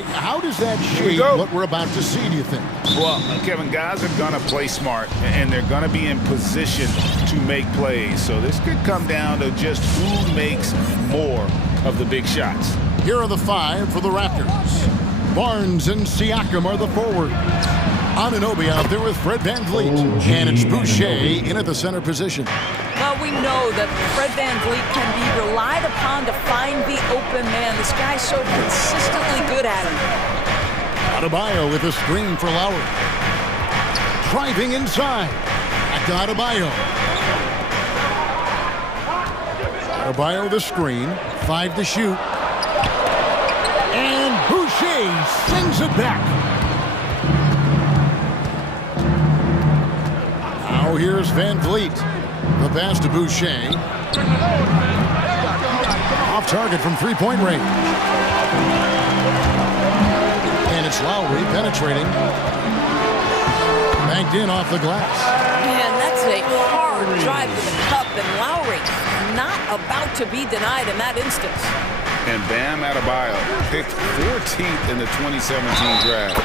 How does that shape what we're about to see, do you think? Well, Kevin, guys are going to play smart, and they're going to be in position to make plays. So this could come down to just who makes more of the big shots. Here are the five for the Raptors. Barnes and Siakam are the forwards. Anunoby out there with Fred VanVleet. And it's Boucher in at the center position. Well, we know that Fred VanVleet can be relied upon to find the open man. This guy's so consistently good at it. Adebayo with a screen for Lowry. Driving inside. Back to Adebayo. Adebayo the screen. 5 to shoot. And Boucher sends it back. Now here's VanVleet. The pass to Boucher. Off target from three-point range. And it's Lowry penetrating. Banked in off the glass. Man, that's a hard drive to the cup, and Lowry not about to be denied in that instance. And Bam Adebayo, picked 14th in the 2017 draft,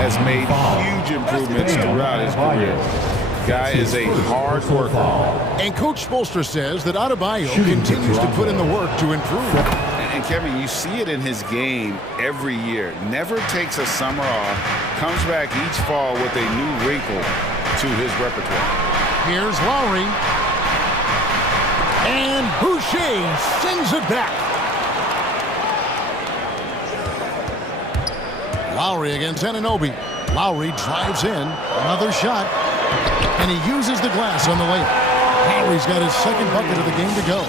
has made huge improvements throughout his career. Guy is a hard worker. And Coach Spoelstra says that Adebayo continues to put in the work to improve. And Kevin, you see it in his game every year. Never takes a summer off, comes back each fall with a new wrinkle to his repertoire. Here's Lowry. And Boucher sends it back. Lowry against Anunoby. Lowry drives in. Another shot. And he uses the glass on the layup. Lowry's got his second bucket of the game to go.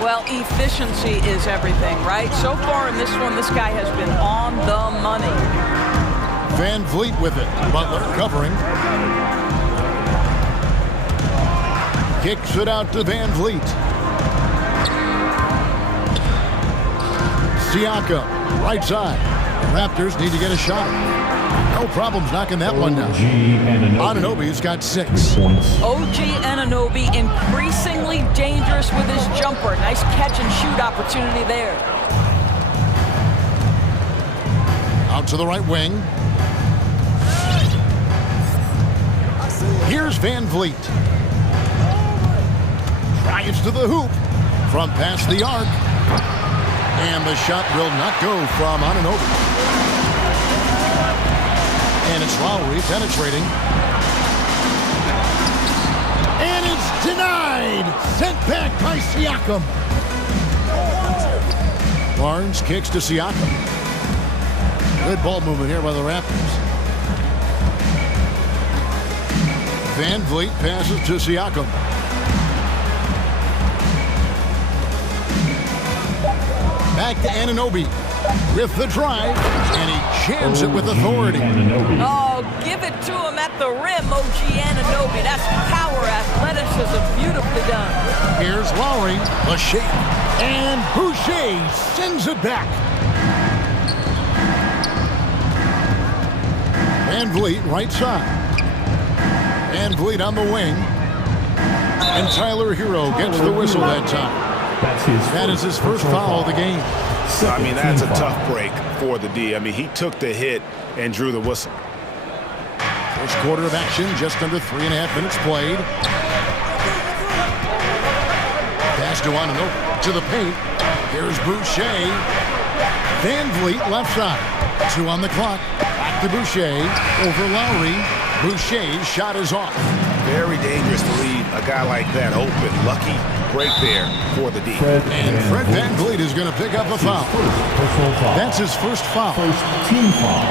Well, efficiency is everything, right? So far in this one, this guy has been on the money. VanVleet with it. Butler covering. Kicks it out to VanVleet. Siakam, right side. Raptors need to get a shot. No problems knocking that one down. Anunoby's got 6. OG Anunoby increasingly dangerous with his jumper. Nice catch and shoot opportunity there. Out to the right wing. Here's VanVleet. Drives to the hoop. From past the arc. And the shot will not go from Anunoby. And it's Lowry penetrating. And it's denied. Sent back by Siakam. Barnes kicks to Siakam. Good ball movement here by the Raptors. VanVleet passes to Siakam. Back to Anunoby with the drive, and he jams it with authority. Oh, give it to him at the rim, OG Anunoby. That's power, athleticism, beautifully done. Here's Lowry, the shake, and Boucher sends it back. VanVleet right side. VanVleet on the wing, and Tyler Hero gets the whistle that time. That is his first foul of the game. I mean, that's a tough break for the D. I mean, he took the hit and drew the whistle. First quarter of action, just under 3.5 minutes played. Pass to Anunoby to the paint. Here's Boucher. VanVleet left side. 2 on the clock. Back to Boucher. Over Lowry. Boucher's shot is off. Very dangerous to leave a guy like that open. Lucky break there for the D. And Fred VanVleet is going to pick up a foul. That's his first foul. Team foul.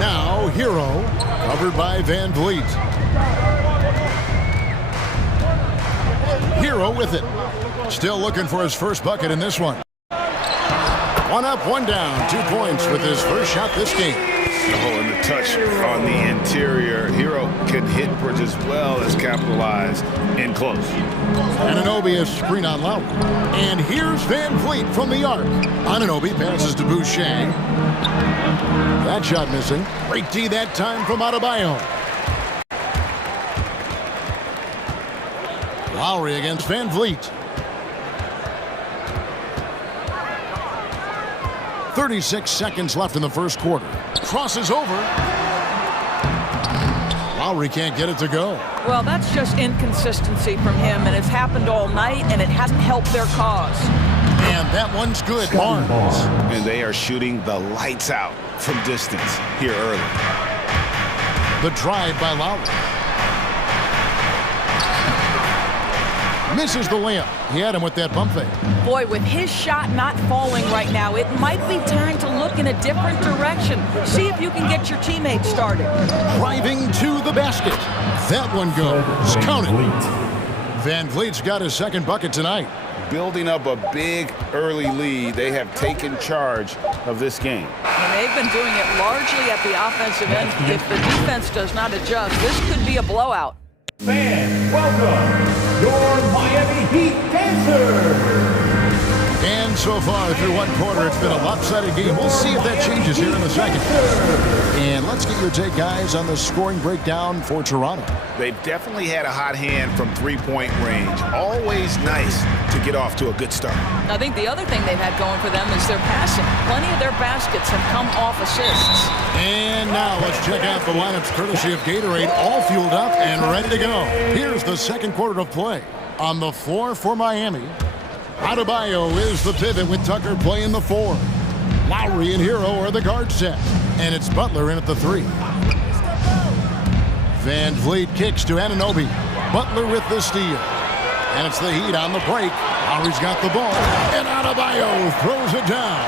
Now Hero, covered by VanVleet. Hero with it. Still looking for his first bucket in this one. 1 up, 1 down. 2 points with his first shot this game. Oh, and the touch on the interior. Hero can hit bridge as well as capitalize in close. Anunoby a screen on Lowry. And here's VanVleet from the arc. Anunoby passes to Boucher. That shot missing. Great D that time from Adebayo. Lowry against VanVleet. 36 seconds left in the first quarter. Crosses over. Lowry can't get it to go. Well, that's just inconsistency from him, and it's happened all night, and it hasn't helped their cause. And that one's good. Barnes. And they are shooting the lights out from distance here early. The drive by Lowry. Misses the layup. He had him with that pump fake. Boy, with his shot not falling right now, it might be time to look in a different direction. See if you can get your teammates started. Driving to the basket. That one goes. Count it. Van Vliet's got his second bucket tonight. Building up a big early lead, they have taken charge of this game. And they've been doing it largely at the offensive end. If the defense does not adjust, this could be a blowout. Fans, welcome your Miami Heat dancers. And so far through one quarter, it's been a lopsided game. We'll see if that changes here in the second. And let's get your take, guys, on the scoring breakdown for Toronto. They've definitely had a hot hand from three-point range. Always nice to get off to a good start. I think the other thing they've had going for them is their passing. Plenty of their baskets have come off assists. And now let's check out the lineups courtesy of Gatorade, all fueled up and ready to go. Here's the second quarter of play. On the floor for Miami, Adebayo is the pivot with Tucker playing the 4. Lowry and Hero are the guard set. And it's Butler in at the 3. Van Vliet kicks to Anunoby. Butler with the steal. And it's the Heat on the break. Lowry's got the ball. And Adebayo throws it down.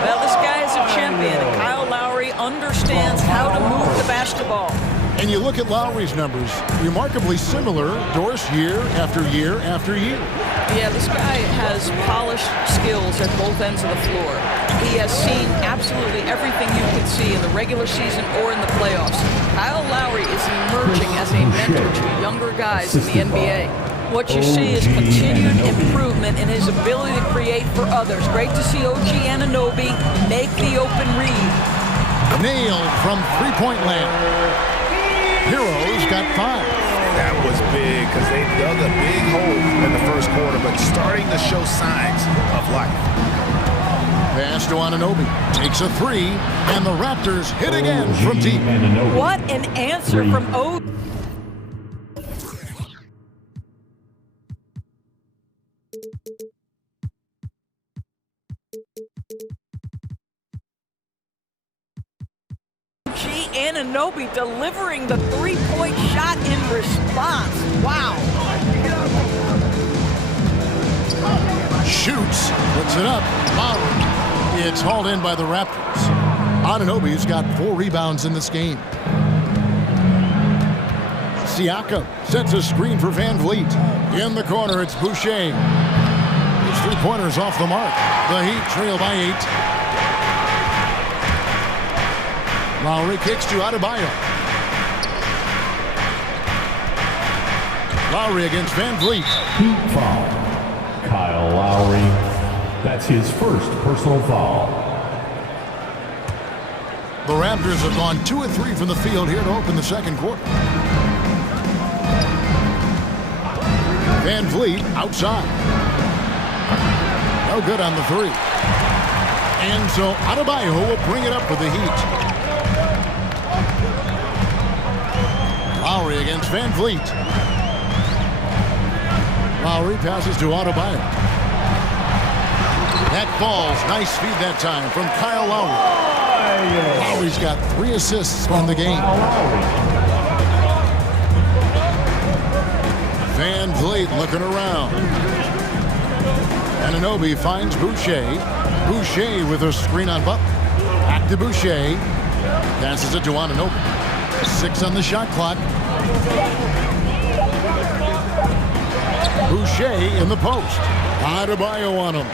Well, this guy is a champion, and Kyle Lowry understands how to move the basketball. And you look at Lowry's numbers, remarkably similar, Doris, year after year after year. Yeah, this guy has polished skills at both ends of the floor. He has seen absolutely everything you can see in the regular season or in the playoffs. Kyle Lowry is emerging as a mentor to younger guys in the NBA. What you see is continued improvement in his ability to create for others. Great to see OG Anunoby make the open read. Nailed from three-point land. Heroes got 5. That was big because they dug a big hole in the first quarter, but starting to show signs of life. Pass to Anunoby. Takes a 3, and the Raptors hit again from deep. What an answer from OG. Anunoby delivering the three-point shot in response. Wow. Shoots, puts it up. Lowry. It's hauled in by the Raptors. Anunoby's got 4 rebounds in this game. Siakam sets a screen for Van Vliet. In the corner, it's Boucher. His three-pointers off the mark. The Heat trail by 8. Lowry kicks to Adebayo. Lowry against Van Vliet. Heat foul. Kyle Lowry. That's his first personal foul. The Raptors have gone 2 of 3 from the field here to open the second quarter. Van Vliet outside. No good on the 3. And so Adebayo will bring it up for the Heat. Lowry against Van Vliet. Lowry passes to Adebayo. That falls. Nice feed that time from Kyle Lowry. Lowry's got 3 assists on the game. Van Vliet looking around. Anunoby finds Boucher. Boucher with a screen on Butler. Back to Boucher. Passes it to Anunoby. 6 on the shot clock. Boucher in the post. Adebayo on him.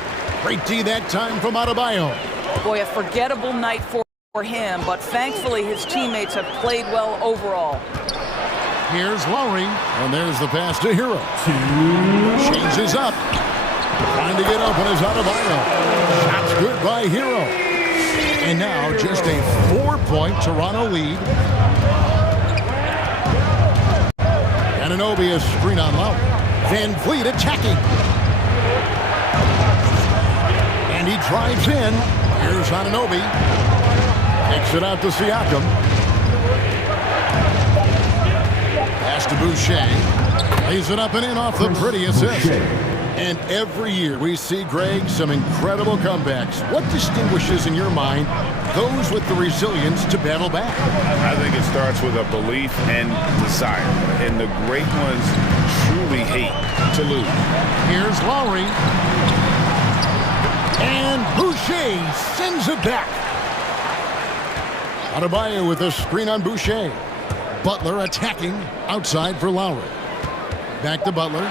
Great D that time from Adebayo. Boy, a forgettable night for him, but thankfully his teammates have played well overall. Here's Lowry, and there's the pass to Hero. Changes up. Trying to get open is Adebayo. Shots good by Hero. And now just a 4-point Toronto lead. Anunoby is screen on Lowry. Van Vliet attacking. And he drives in, Here's Anunoby. Takes it out to Siakam. Pass to Boucher. Lays it up and in off the pretty assist. And every year we see, Greg, some incredible comebacks. What distinguishes in your mind those with the resilience to battle back? I think it starts with a belief and desire. And the great ones truly hate to lose. Here's Lowry. And Boucher sends it back. Adebayo with a screen on Boucher. Butler attacking outside for Lowry. Back to Butler.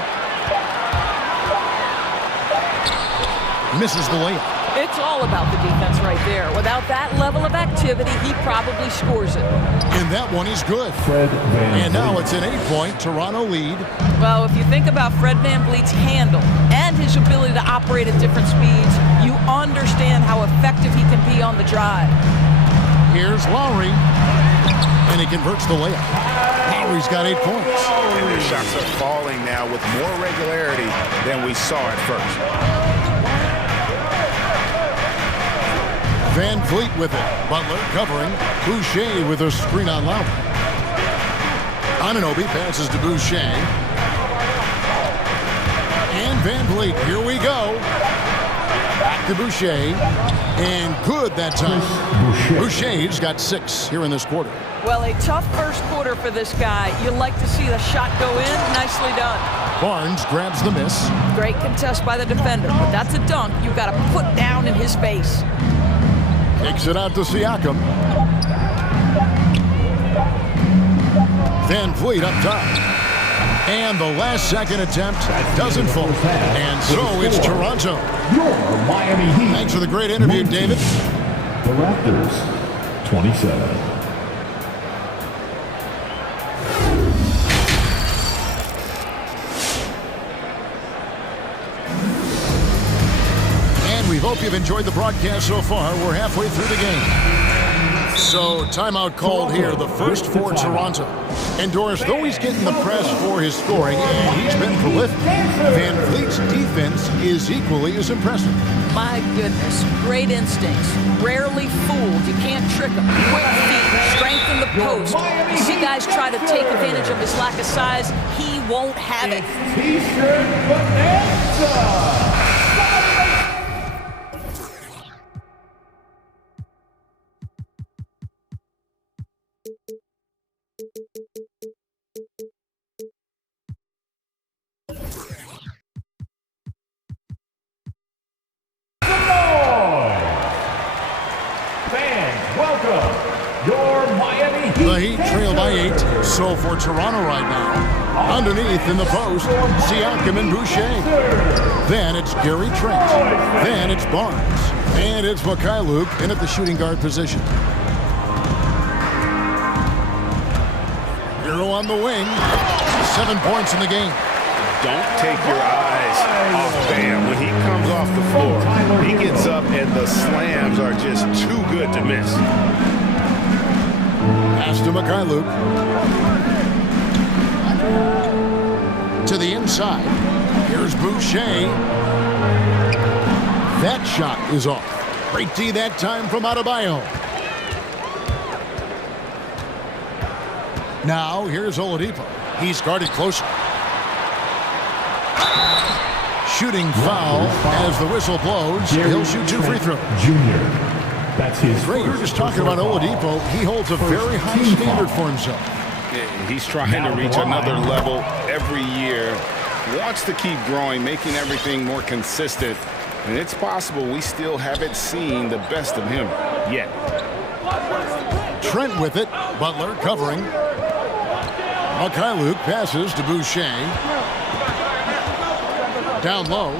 Misses the layup. It's all about the defense right there. Without that level of activity, he probably scores it. And that one is good. And now it's an 8-point Toronto lead. Well, if you think about Fred VanVleet's handle and his ability to operate at different speeds, you understand how effective he can be on the drive. Here's Lowry. And he converts the layup. Lowry's got 8 points. And their shots are falling now with more regularity than we saw at first. VanVleet with it. Butler covering. Boucher with a screen on Lowry. Anunoby passes to Boucher. And VanVleet, here we go. Back to Boucher. And good that time. Boucher's got 6 here in this quarter. Well, a tough first quarter for this guy. You like to see the shot go in. Nicely done. Barnes grabs the miss. Great contest by the defender, but that's a dunk you've got to put down in his face. Takes it out to Siakam. VanVleet up top. And the last second attempt doesn't fall. And so it's Toronto. Miami Heat. Thanks for the great interview, David. The Raptors, 27. We hope you've enjoyed the broadcast so far. We're halfway through the game. So, timeout called here, the first for Toronto. And Doris, though he's getting the press for his scoring, and he's been prolific, VanVleet's defense is equally as impressive. My goodness, great instincts. Rarely fooled. You can't trick him. Quick feet, strength in the post. You see guys try to take advantage of his lack of size. He won't have it. T-shirt bonanza. The Heat trail by 8. So for Toronto right now, underneath in the post, Siakam and Boucher. Then it's Gary Trent. Then it's Barnes. And it's Mikhailuk in at the shooting guard position. Hero on the wing. 7 points in the game. Don't take your eyes off Bam. When he comes off the floor, he gets up and the slams are just too good to miss. Pass to Mikhailuk. To the inside. Here's Boucher. That shot is off. Great D that time from Adebayo. Now here's Oladipo. He's guarded closer. Shooting foul as the whistle blows. He'll shoot 2 free throws. Junior. That's his. Greg, you were just talking about Oladipo. He holds a very high standard for himself. He's trying to reach another level every year. Wants to keep growing, making everything more consistent. And it's possible we still haven't seen the best of him yet. Trent with it. Butler covering. Mikhailuk passes to Boucher. Down low.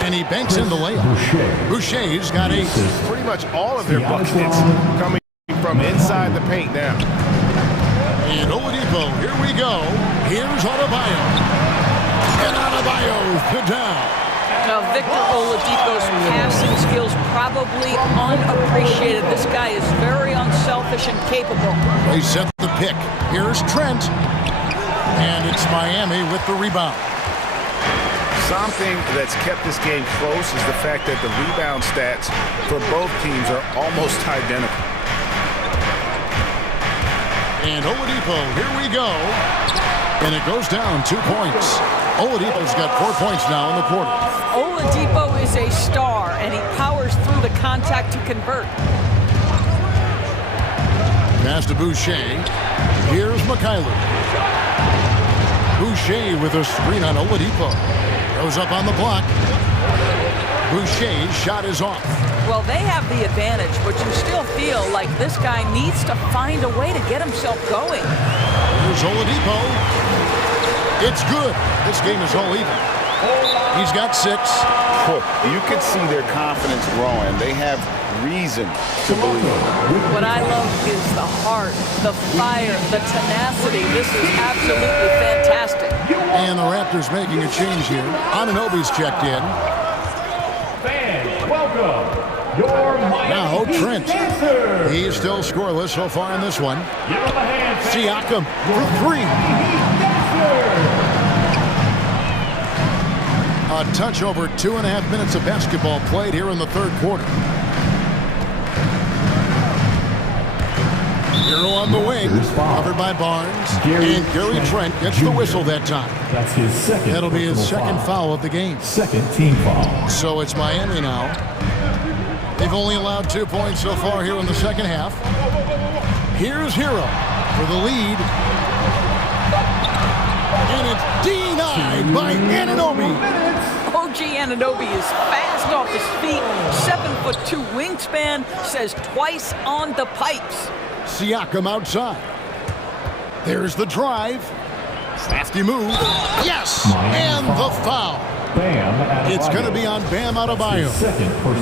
And he banks in the layup. Boucher's got 8. Pretty much all of their buckets coming from inside the paint now. And Oladipo, here we go. Here's Adebayo. And Adebayo put down. Now, Victor Oladipo's passing skills probably unappreciated. This guy is very unselfish and capable. They set the pick. Here's Trent. And it's Miami with the rebound. Something that's kept this game close is the fact that the rebound stats for both teams are almost identical. And Oladipo, here we go. And it goes down 2 points. Oladipo's got 4 points now in the quarter. Oladipo is a star, and he powers through the contact to convert. Pass to Boucher. Here's Mikhailuk. Boucher with a screen on Oladipo. Goes up on the block. Boucher's shot is off. Well, they have the advantage, but you still feel like this guy needs to find a way to get himself going. Here's Oladipo. It's good. This game is all even. He's got 6. You can see their confidence growing. They have reason to believe. What I love is the heart, the fire, the tenacity. This is absolutely fantastic. And the Raptors making a change here. Anunoby's checked in. Fans, welcome. Now Trent. He's still scoreless so far in this one. Siakam for 3. A touch over 2.5 minutes of basketball played here in the third quarter. Hero on the wing, covered by Barnes. And Gary Trent gets the whistle that time. That's his second. That'll be his second foul of the game. Second team foul. So it's Miami now. They've only allowed 2 points so far here in the second half. Here's Hero for the lead. And it's denied by Anunoby. OG Anunoby is fast off his feet. 7'2" wingspan, says twice on the pipes. Siakam outside. There's the drive. Crafty move. Yes! And the foul. Bam. It's going to be on Bam Adebayo.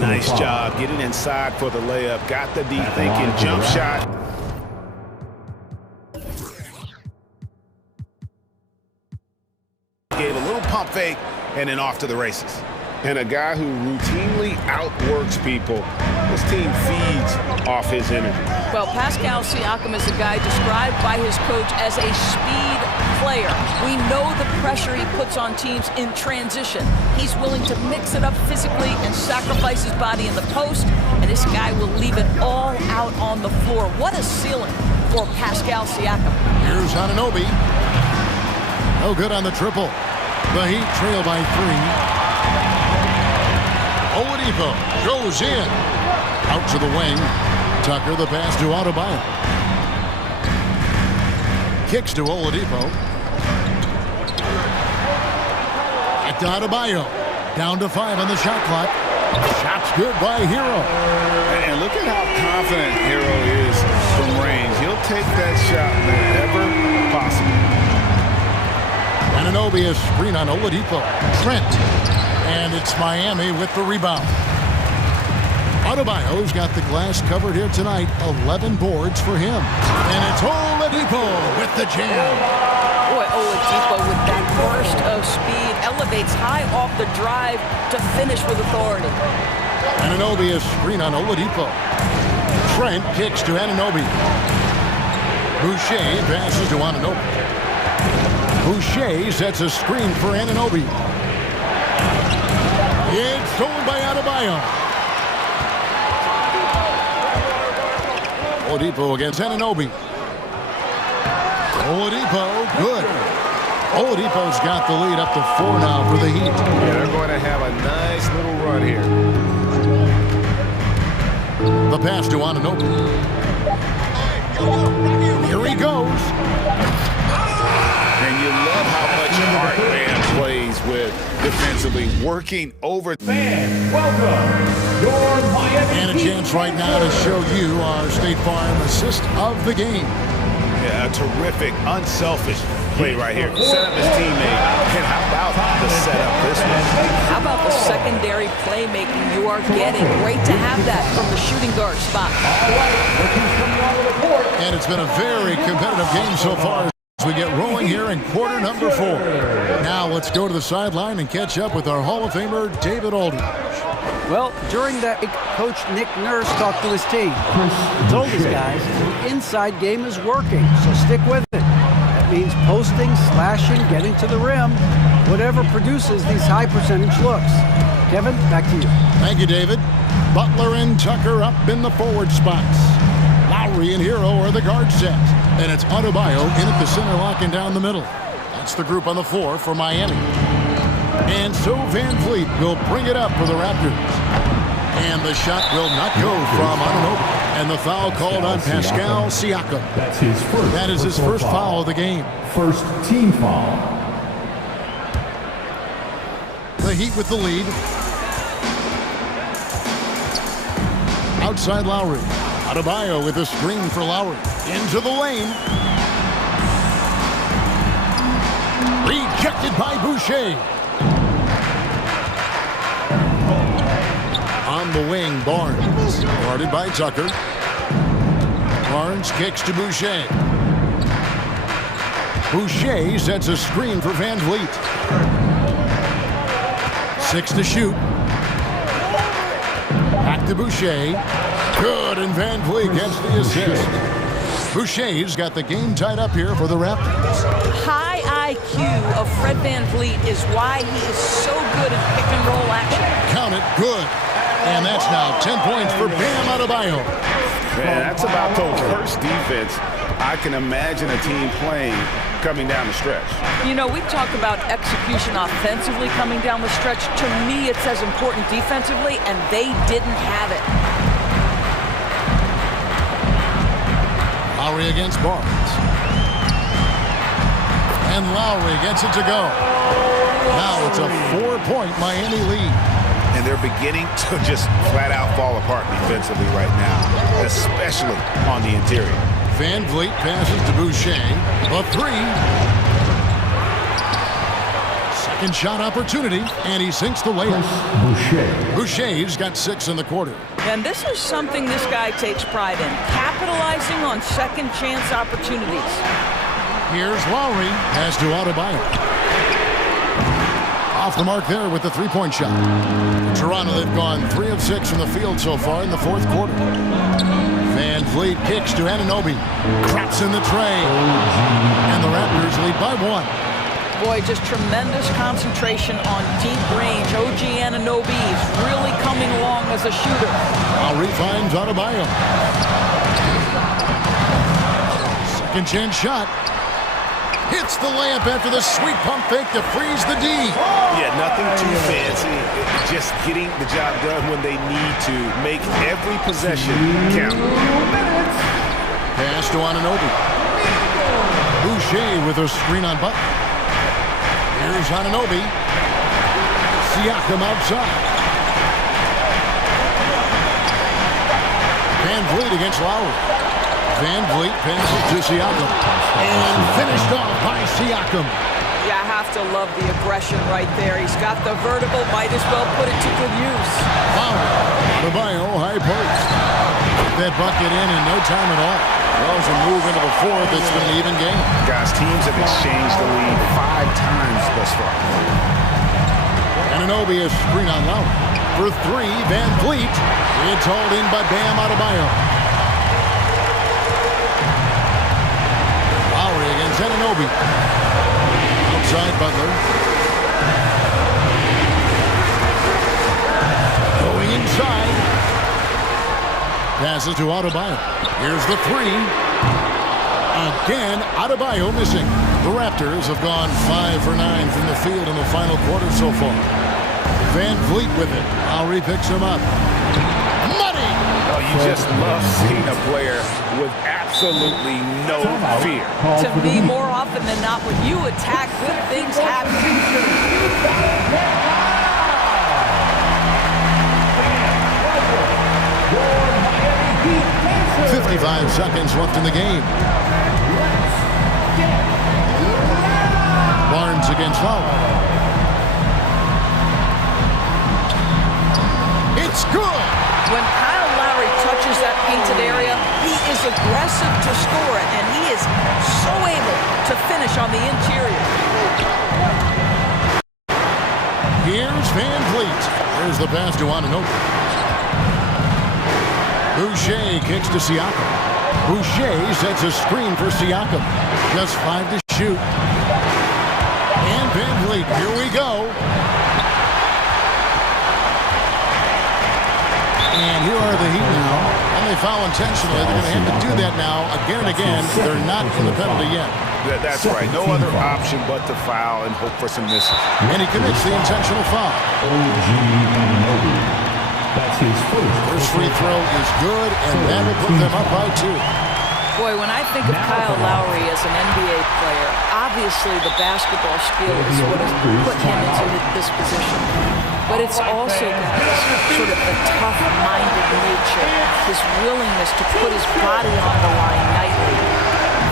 Nice job getting inside for the layup. Got the deep thinking jump shot. Gave a little pump fake and then off to the races. And a guy who routinely outworks people. This team feeds off his energy. Well, Pascal Siakam is a guy described by his coach as a speed player. We know the pressure he puts on teams in transition. He's willing to mix it up physically and sacrifice his body in the post, and this guy will leave it all out on the floor. What a ceiling for Pascal Siakam. Here's Anunoby. No good on the triple. The Heat trail by 3. Oladipo goes in. Out to the wing. Tucker the pass to Adebayo. Kicks to Oladipo. Back to Adebayo. Down to 5 on the shot clock. Shot's good by Hero. And look at how confident Hero is from range. He'll take that shot whenever possible. Anunoby is screen on Oladipo. Trent. And it's Miami with the rebound. Adebayo's got the glass covered here tonight. 11 boards for him. And it's Oladipo with the jam. Boy, Oladipo with that burst of speed elevates high off the drive to finish with authority. Anunoby is screen on Oladipo. Trent kicks to Anunoby. Boucher passes to Anunoby. Boucher sets a screen for Anunoby. It's stolen by Adebayo. Oladipo against Anunoby. Oladipo, good. Oladipo's got the lead up to 4 now for the Heat. Yeah, they're going to have a nice little run here. The pass to Anunoby. Here he goes. And you love how much heart Bam plays with defensively, working over. Fans, welcome. Your Miami. And a chance right now to show you our State Farm assist of the game. Yeah, a terrific, unselfish play right here. Set up his teammate. And how about the setup this one? How about the secondary playmaking you are getting? Great to have that from the shooting guard spot. And it's been a very competitive game so far as we get rolling here in quarter number 4. Now let's go to the sideline and catch up with our Hall of Famer, David Aldridge. Well, during that, Coach Nick Nurse talked to his team. He told his guys the inside game is working, so stick with it. That means posting, slashing, getting to the rim. whatever produces these high percentage looks. Kevin, back to you. Thank you, David. Butler and Tucker up in the forward spots. Lowry and Hero are the guard set. And it's Adebayo in at the center, locking down the middle. That's the group on the floor for Miami. And so Van Vliet will bring it up for the Raptors. And the shot will not go from Anunoby. And the foul called on Pascal Siakam. That's his first. That is his first foul of the game. First team foul. The Heat with the lead. Outside Lowry. Adebayo with a screen for Lowry. Into the lane. Rejected by Boucher. On the wing, Barnes. Guarded by Tucker. Barnes kicks to Boucher. Boucher sets a screen for Van Vliet. 6 to shoot. Back to Boucher. Good, and Van Vliet gets the assist. Boucher's got the game tied up here for the Raptors. High IQ of Fred Van Vliet is why he is so good at pick and roll action. Count it, good. And that's now 10 points for Bam Adebayo. Man, that's about the worst defense I can imagine a team playing coming down the stretch. You know, we talk about execution offensively coming down the stretch. To me, it's as important defensively, and they didn't have it. Lowry against Barnes. And Lowry gets it to go. Now it's a 4-point Miami lead. And they're beginning to just flat out fall apart defensively right now, especially on the interior. Van Vliet passes to Boucher. A 3. Second shot opportunity, and he sinks the layup. Boucher's got 6 in the quarter. And this is something this guy takes pride in, capitalizing on second chance opportunities. Here's Lowry, pass to Adebayo. Off the mark there with the 3-point shot. Toronto, they've gone 3 of 6 from the field so far in the fourth quarter. Van Vliet kicks to Anunoby. Traps in the tray. And the Raptors lead by 1. Boy, just tremendous concentration on deep range. OG Anunoby is really coming along as a shooter. Lowry finds Adebayo. Second chance shot. Hits the layup after the sweet pump fake to freeze the D. Yeah, nothing too fancy. Just getting the job done when they need to. Make every possession count. Pass to Anunoby. Boucher with a screen on Butler. Here's Anunoby. Siakam outside. Van Vliet against Lowry. Van Vliet passes to Siakam. And finished off by Siakam. Yeah, I have to love the aggression right there. He's got the vertical, might as well put it to good use. Wow. Adebayo, high post. That bucket in no time at all. Well, as we move into the fourth, it's been an even game. Guys, teams have exchanged the lead 5 times thus far. Anunoby is screen on Lowry. For 3, Van Vliet. It's hauled in by Bam Adebayo. Lowry against Anunoby. Outside Butler. Going inside. Passes to Adebayo. Here's the 3. Again, Adebayo missing. The Raptors have gone 5 for 9 from the field in the final quarter so far. Van Vliet with it. Lowry picks him up. Money! Oh, you just love seeing a player with absolutely no fear. To me, more often than not, when you attack, good things happen. 55 seconds left in the game. Barnes against Lowry. It's good! When Kyle Lowry touches that painted area, he is aggressive to score it, and he is so able to finish on the interior. Here's Van Vliet. There's the pass to Anunoby. Boucher kicks to Siakam. Boucher sets a screen for Siakam. Just 5 to shoot. And Van Vliet, here we go. And here are the Heat now. And they foul intentionally. They're going to have to do that now again and again. They're not in the penalty yet. That's right. No other option but to foul and hope for some misses. And he commits the intentional foul. That's his First free throw is good, and that will put them up by 2. Boy, when I think of Kyle Lowry as an NBA player, obviously the basketball skill is what has put him into this position. But it's also his sort of the tough-minded nature, his willingness to put his body on the line nightly.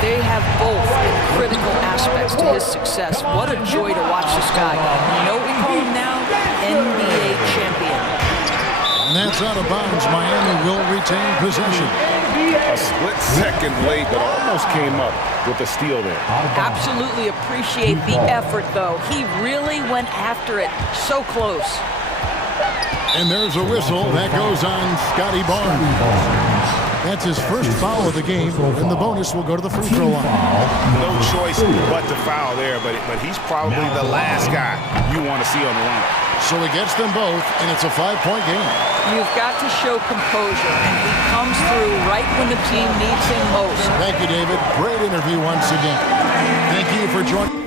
They have both been critical aspects to his success. What a joy to watch this guy. You know what we call him now? NBA champion. And that's out of bounds. Miami will retain possession. A split second late, but almost came up with a steal there. Absolutely appreciate the effort, though. He really went after it. So close. And there's a whistle. That goes on Scotty Barnes. That's his first foul of the game, and the bonus will go to the free throw line. No choice but to foul there, but he's probably the last guy you want to see on the line. So he gets them both, and it's a 5-point game. You've got to show composure, and he comes through right when the team needs him most. Thank you, David. Great interview once again. Thank you for joining.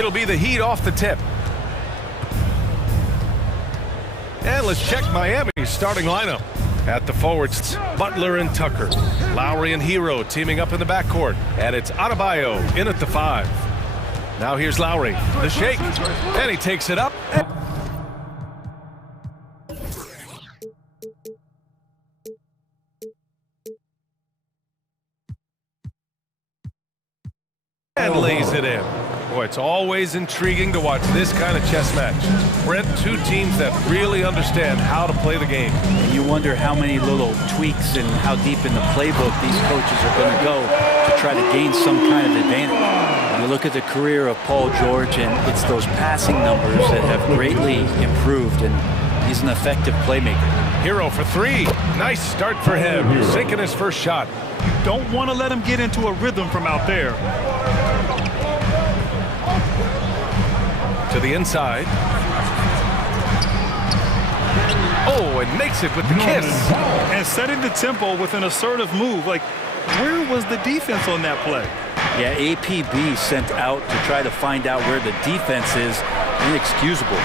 It'll be the Heat off the tip. And let's check Miami's starting lineup. At the forwards, Butler and Tucker. Lowry and Hero teaming up in the backcourt. And it's Adebayo in at the 5. Now here's Lowry, the shake, and he takes it up. And lays it in. Boy, it's always intriguing to watch this kind of chess match. Brent, two teams that really understand how to play the game. And you wonder how many little tweaks and how deep in the playbook these coaches are going to go to try to gain some kind of advantage. You look at the career of Paul George, and it's those passing numbers that have greatly improved, and he's an effective playmaker. Hero for 3. Nice start for him. Sinking his first shot. You don't want to let him get into a rhythm from out there. To the inside. Oh, and makes it with the kiss. And setting the tempo with an assertive move. Like, where was the defense on that play? Yeah, APB sent out to try to find out where the defense is. Inexcusable.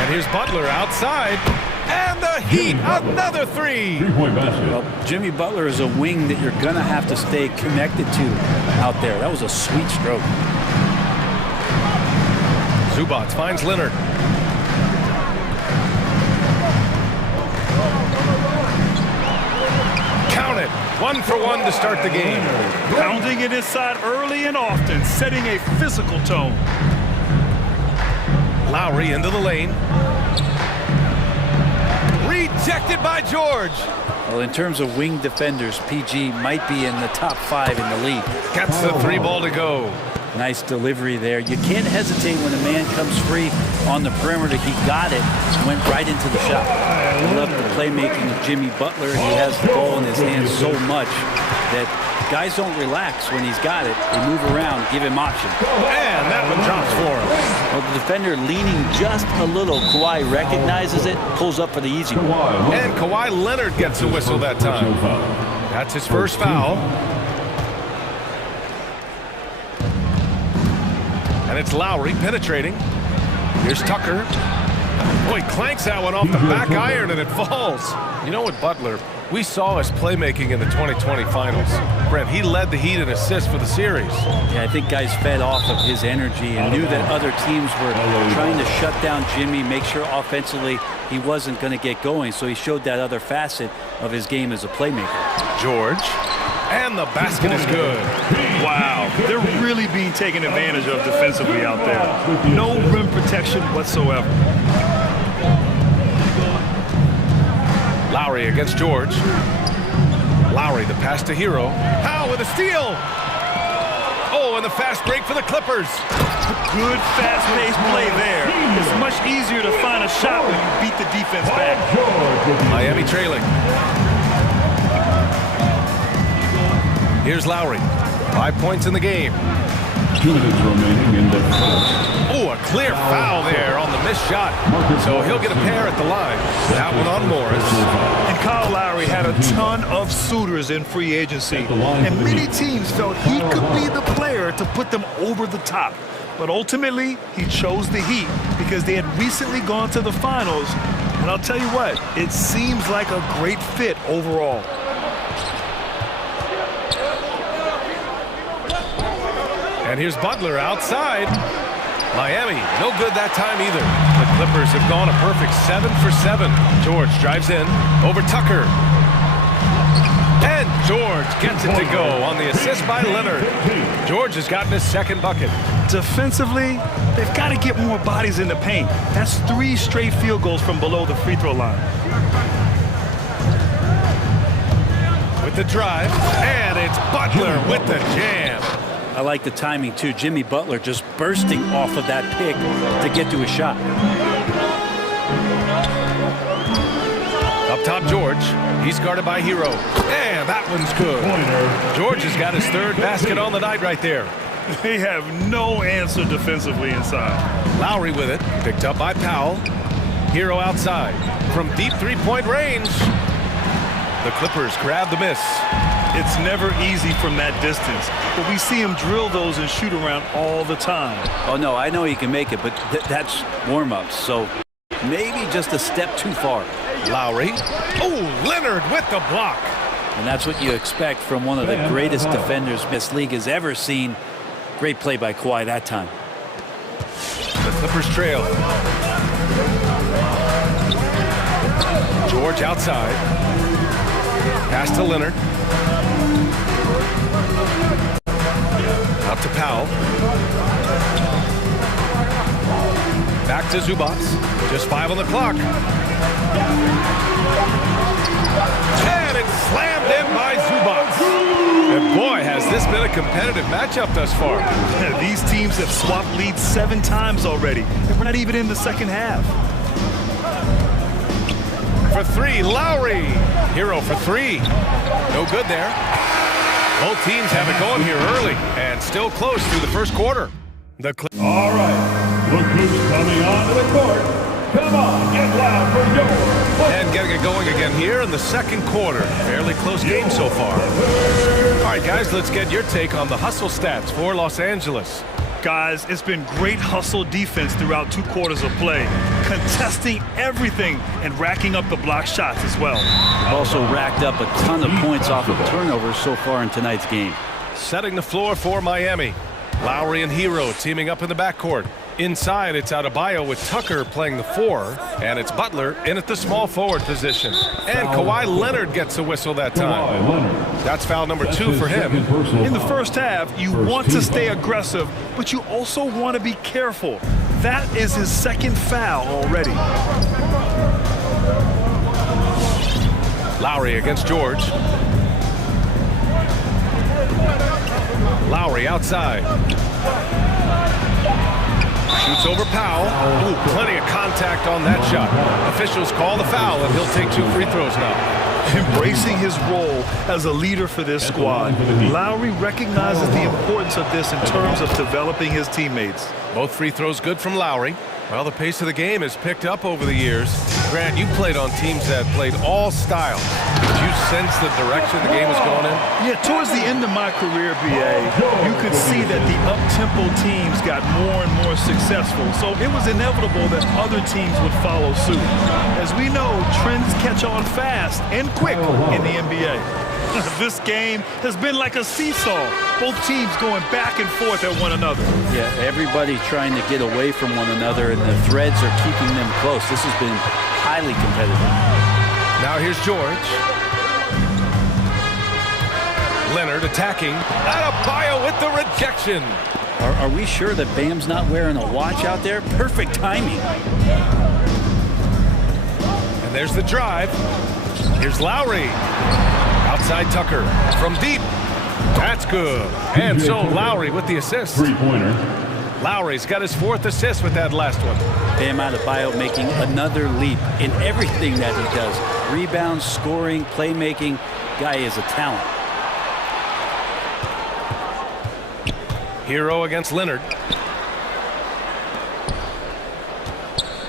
And here's Butler outside. And the Heat, another 3. Three-point basket. Well, Jimmy Butler is a wing that you're going to have to stay connected to out there. That was a sweet stroke. Zubats finds Leonard. Count it. 1 for 1 to start the game. Pounding it inside early and often, setting a physical tone. Lowry into the lane. Rejected by George. Well, in terms of wing defenders, PG might be in the top 5 in the league. Gets the 3 ball to go. Nice delivery there. You can't hesitate when a man comes free on the perimeter. He got it, went right into the shot. I love the playmaking of Jimmy Butler. He has the ball in his hands so much that guys don't relax when he's got it. They move around, give him options. And that one drops for him. Well, the defender leaning just a little. Kawhi recognizes it, pulls up for the easy one. And Kawhi Leonard gets a whistle that time. That's his first foul. And it's Lowry penetrating. Here's Tucker. Boy, clanks that one off the back iron and it falls. You know what, Butler? We saw his playmaking in the 2020 finals. Brent, he led the Heat in assists for the series. Yeah, I think guys fed off of his energy and knew that other teams were trying to shut down Jimmy, make sure offensively he wasn't going to get going. So he showed that other facet of his game as a playmaker. George. And the basket is good. Wow, they're really being taken advantage of defensively out there. No rim protection whatsoever. Lowry against George. Lowry, the pass to Hero. Howe with a steal. Oh, and the fast break for the Clippers. Good fast-paced play there. It's much easier to find a shot when you beat the defense back. Miami trailing. Here's Lowry. 5 points in the game. 2 minutes remaining in the first. Oh, a clear foul there on the missed shot. So he'll get a pair at the line. That one on Morris. And Kyle Lowry had a ton of suitors in free agency. And many teams felt he could be the player to put them over the top. But ultimately, he chose the Heat because they had recently gone to the finals. And I'll tell you what, it seems like a great fit overall. And here's Butler outside. Miami, no good that time either. The Clippers have gone a perfect 7 for 7. George drives in over Tucker. And George gets it to go on the assist by Leonard. George has gotten his second bucket. Defensively, they've got to get more bodies in the paint. That's 3 straight field goals from below the free throw line. With the drive, and it's Butler with the jam. I like the timing, too. Jimmy Butler just bursting off of that pick to get to his shot. Up top, George. He's guarded by Hero. And that one's good. George has got his 3rd basket on the night right there. They have no answer defensively inside. Lowry with it. Picked up by Powell. Hero outside. From deep 3-point range. The Clippers grab the miss. It's never easy from that distance, but we see him drill those and shoot around all the time. Oh, no, I know he can make it, but that's warm-ups, so maybe just a step too far. Lowry. Oh, Leonard with the block. And that's what you expect from one of the greatest defenders this league has ever seen. Great play by Kawhi that time. The Clippers trail. George outside. Pass to Leonard. Out to Powell. Back to Zubac. Just 5 on the clock. And it's slammed in by Zubac. And boy, has this been a competitive matchup thus far. These teams have swapped leads 7 times already, and we're not even in the second half. For 3, Lowry. Hero for 3. No good there. Both teams have it going here early and still close through the first quarter. All right, look who's coming onto the court. Come on, get loud for yours. And getting it going again here in the second quarter. Fairly close game so far. All right, guys, let's get your take on the hustle stats for Los Angeles. Guys, it's been great hustle defense throughout 2 quarters of play, contesting everything and racking up the block shots as well. Also racked up a ton of points off of turnovers so far in tonight's game. Setting the floor for Miami. Lowry and Hero teaming up in the backcourt. Inside, it's Adebayo with Tucker playing the 4, and it's Butler in at the small forward position. And Kawhi Leonard gets a whistle that time. That's foul number 2 for him. In the first half, you want to stay aggressive, but you also want to be careful. That is his second foul already. Lowry against George. Lowry outside. Shoots over Powell. Ooh, plenty of contact on that shot. Officials call the foul, and he'll take 2 free throws now. Embracing his role as a leader for this squad, Lowry recognizes the importance of this in terms of developing his teammates. Both free throws good from Lowry. Well, the pace of the game has picked up over the years. Grant, you played on teams that played all styles. Did you sense the direction the game was going in? Yeah, towards the end of my career, BA, you could see that the up-tempo teams got more and more successful. So it was inevitable that other teams would follow suit. As we know, trends catch on fast and quick in the NBA. This game has been like a seesaw, both teams going back and forth at one another. Yeah, everybody trying to get away from one another, and the threads are keeping them close. This has been highly competitive. Now here's George. Leonard attacking. Adebayo with the rejection. Are we sure that Bam's not wearing a watch out there? Perfect timing. And there's the drive. Here's Lowry. Outside Tucker from deep. That's good. And so Lowry with the assist. 3-pointer. Lowry's got his 4th assist with that last one. Bam Adebayo making another leap in everything that he does. Rebounds, scoring, playmaking. Guy is a talent. Hero against Leonard.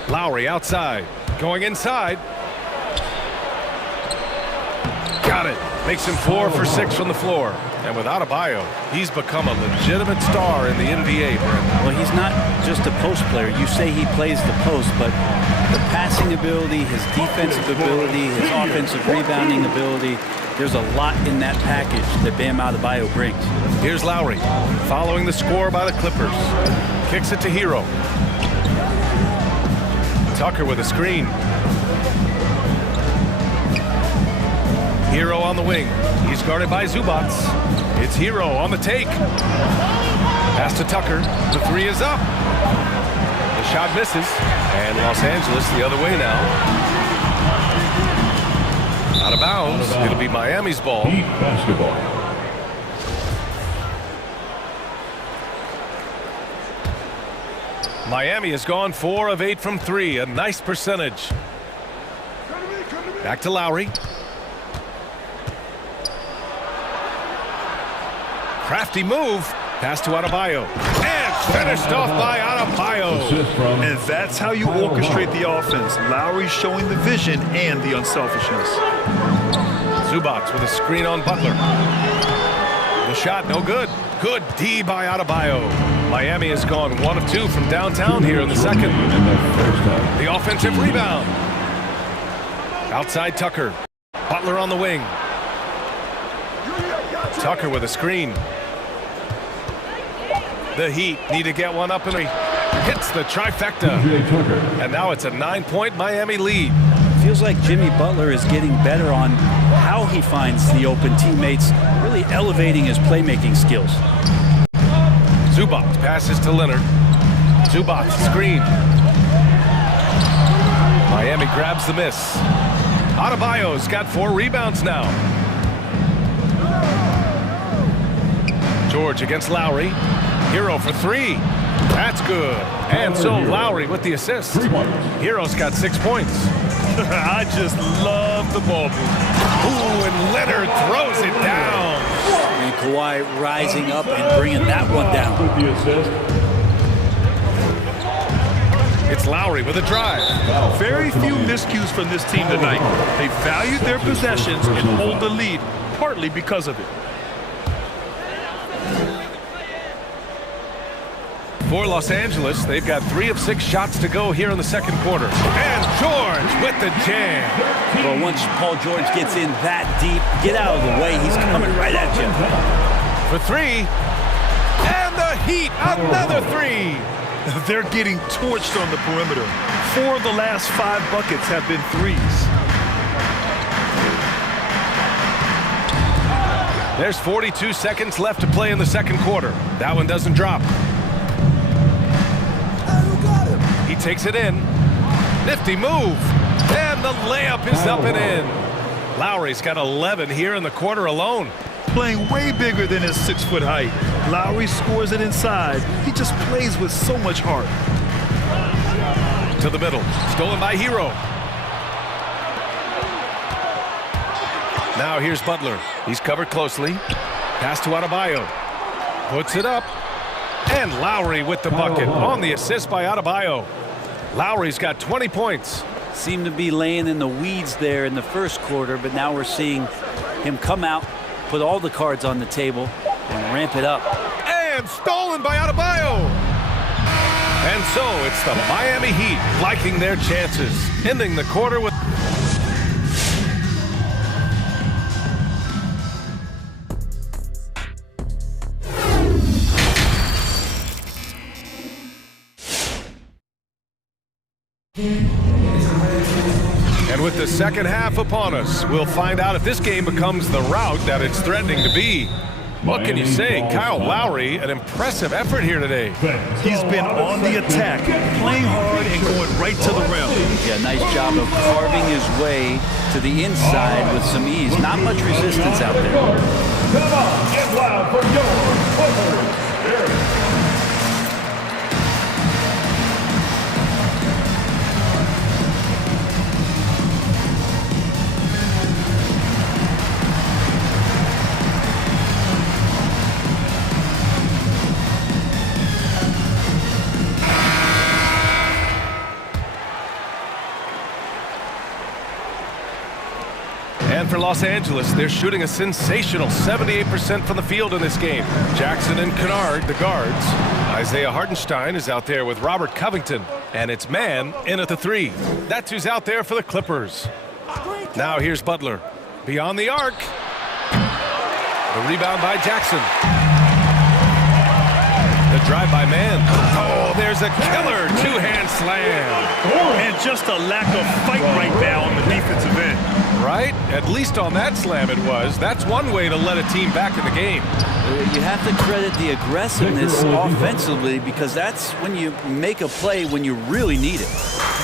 Lowry outside. Going inside. Got it. Makes him 4 for 6 from the floor. And with Adebayo, he's become a legitimate star in the NBA, Brent. Well, he's not just a post player. You say he plays the post, but the passing ability, his defensive ability, his offensive rebounding ability, there's a lot in that package that Bam Adebayo brings. Here's Lowry, following the score by the Clippers. Kicks it to Hero. Tucker with a screen. Hero on the wing. He's guarded by Zubac. It's Hero on the take. Pass to Tucker. The 3 is up. The shot misses. And Los Angeles the other way now. Out of bounds. It'll be Miami's ball. eBasketball. Miami has gone 4 of 8 from 3. A nice percentage. Back to Lowry. Crafty move. Pass to Adebayo. And finished off by Adebayo. And that's how you orchestrate the offense. Lowry showing the vision and the unselfishness. Zubac with a screen on Butler. The shot, no good. Good D by Adebayo. Miami has gone 1 of 2 from downtown here in the second. The offensive rebound. Outside Tucker. Butler on the wing. Tucker with a screen. The Heat need to get one up and he hits the trifecta. And now it's a 9-point Miami lead. Feels like Jimmy Butler is getting better on how he finds the open teammates, really elevating his playmaking skills. Zubac passes to Leonard. Zubac screen. Miami grabs the miss. Adebayo's got 4 rebounds now. George against Lowry. Hero for 3. That's good. And so Lowry with the assist. Hero's got 6 points. I just love the ball move. Ooh, and Leonard throws it down. And Kawhi rising up and bringing that one down. It's Lowry with a drive. Very few miscues from this team tonight. They valued their possessions and hold the lead, partly because of it. For Los Angeles, they've got 3 of 6 shots to go here in the second quarter. And George with the jam. Well, once Paul George gets in that deep, get out of the way. He's coming right at you. For 3. And the Heat, another 3. They're getting torched on the perimeter. 4 of the last 5 buckets have been threes. There's 42 seconds left to play in the second quarter. That one doesn't drop. He takes it in. Nifty move. And the layup is up and in. Lowry's got 11 here in the quarter alone. Playing way bigger than his 6-foot height. Lowry scores it inside. He just plays with so much heart. To the middle. Stolen by Hero. Now here's Butler. He's covered closely. Pass to Adebayo. Puts it up. And Lowry with the bucket on the assist by Adebayo. Lowry's got 20 points. Seemed to be laying in the weeds there in the first quarter, but now we're seeing him come out, put all the cards on the table, and ramp it up. And stolen by Adebayo. And so it's the Miami Heat liking their chances, ending the quarter with... And with the second half upon us, we'll find out if this game becomes the rout that it's threatening to be. What can you say? Kyle Lowry, an impressive effort here today. He's been on the attack, playing hard and going right to the rim. Yeah, nice job of carving his way to the inside with some ease. Not much resistance out there. Come on, get loud for your Clippers. And for Los Angeles, they're shooting a sensational 78% from the field in this game. Jackson and Kennard, the guards. Isaiah Hartenstein is out there with Robert Covington. And it's Mann in at the 3. That's who's out there for the Clippers. Now here's Butler. Beyond the arc. The rebound by Jackson. The drive by Mann. Oh, there's a killer two-hand slam. And just a lack of fight right now on the defensive end. Right? At least on that slam it was. That's one way to let a team back in the game. You have to credit the aggressiveness offensively, because that's when you make a play when you really need it.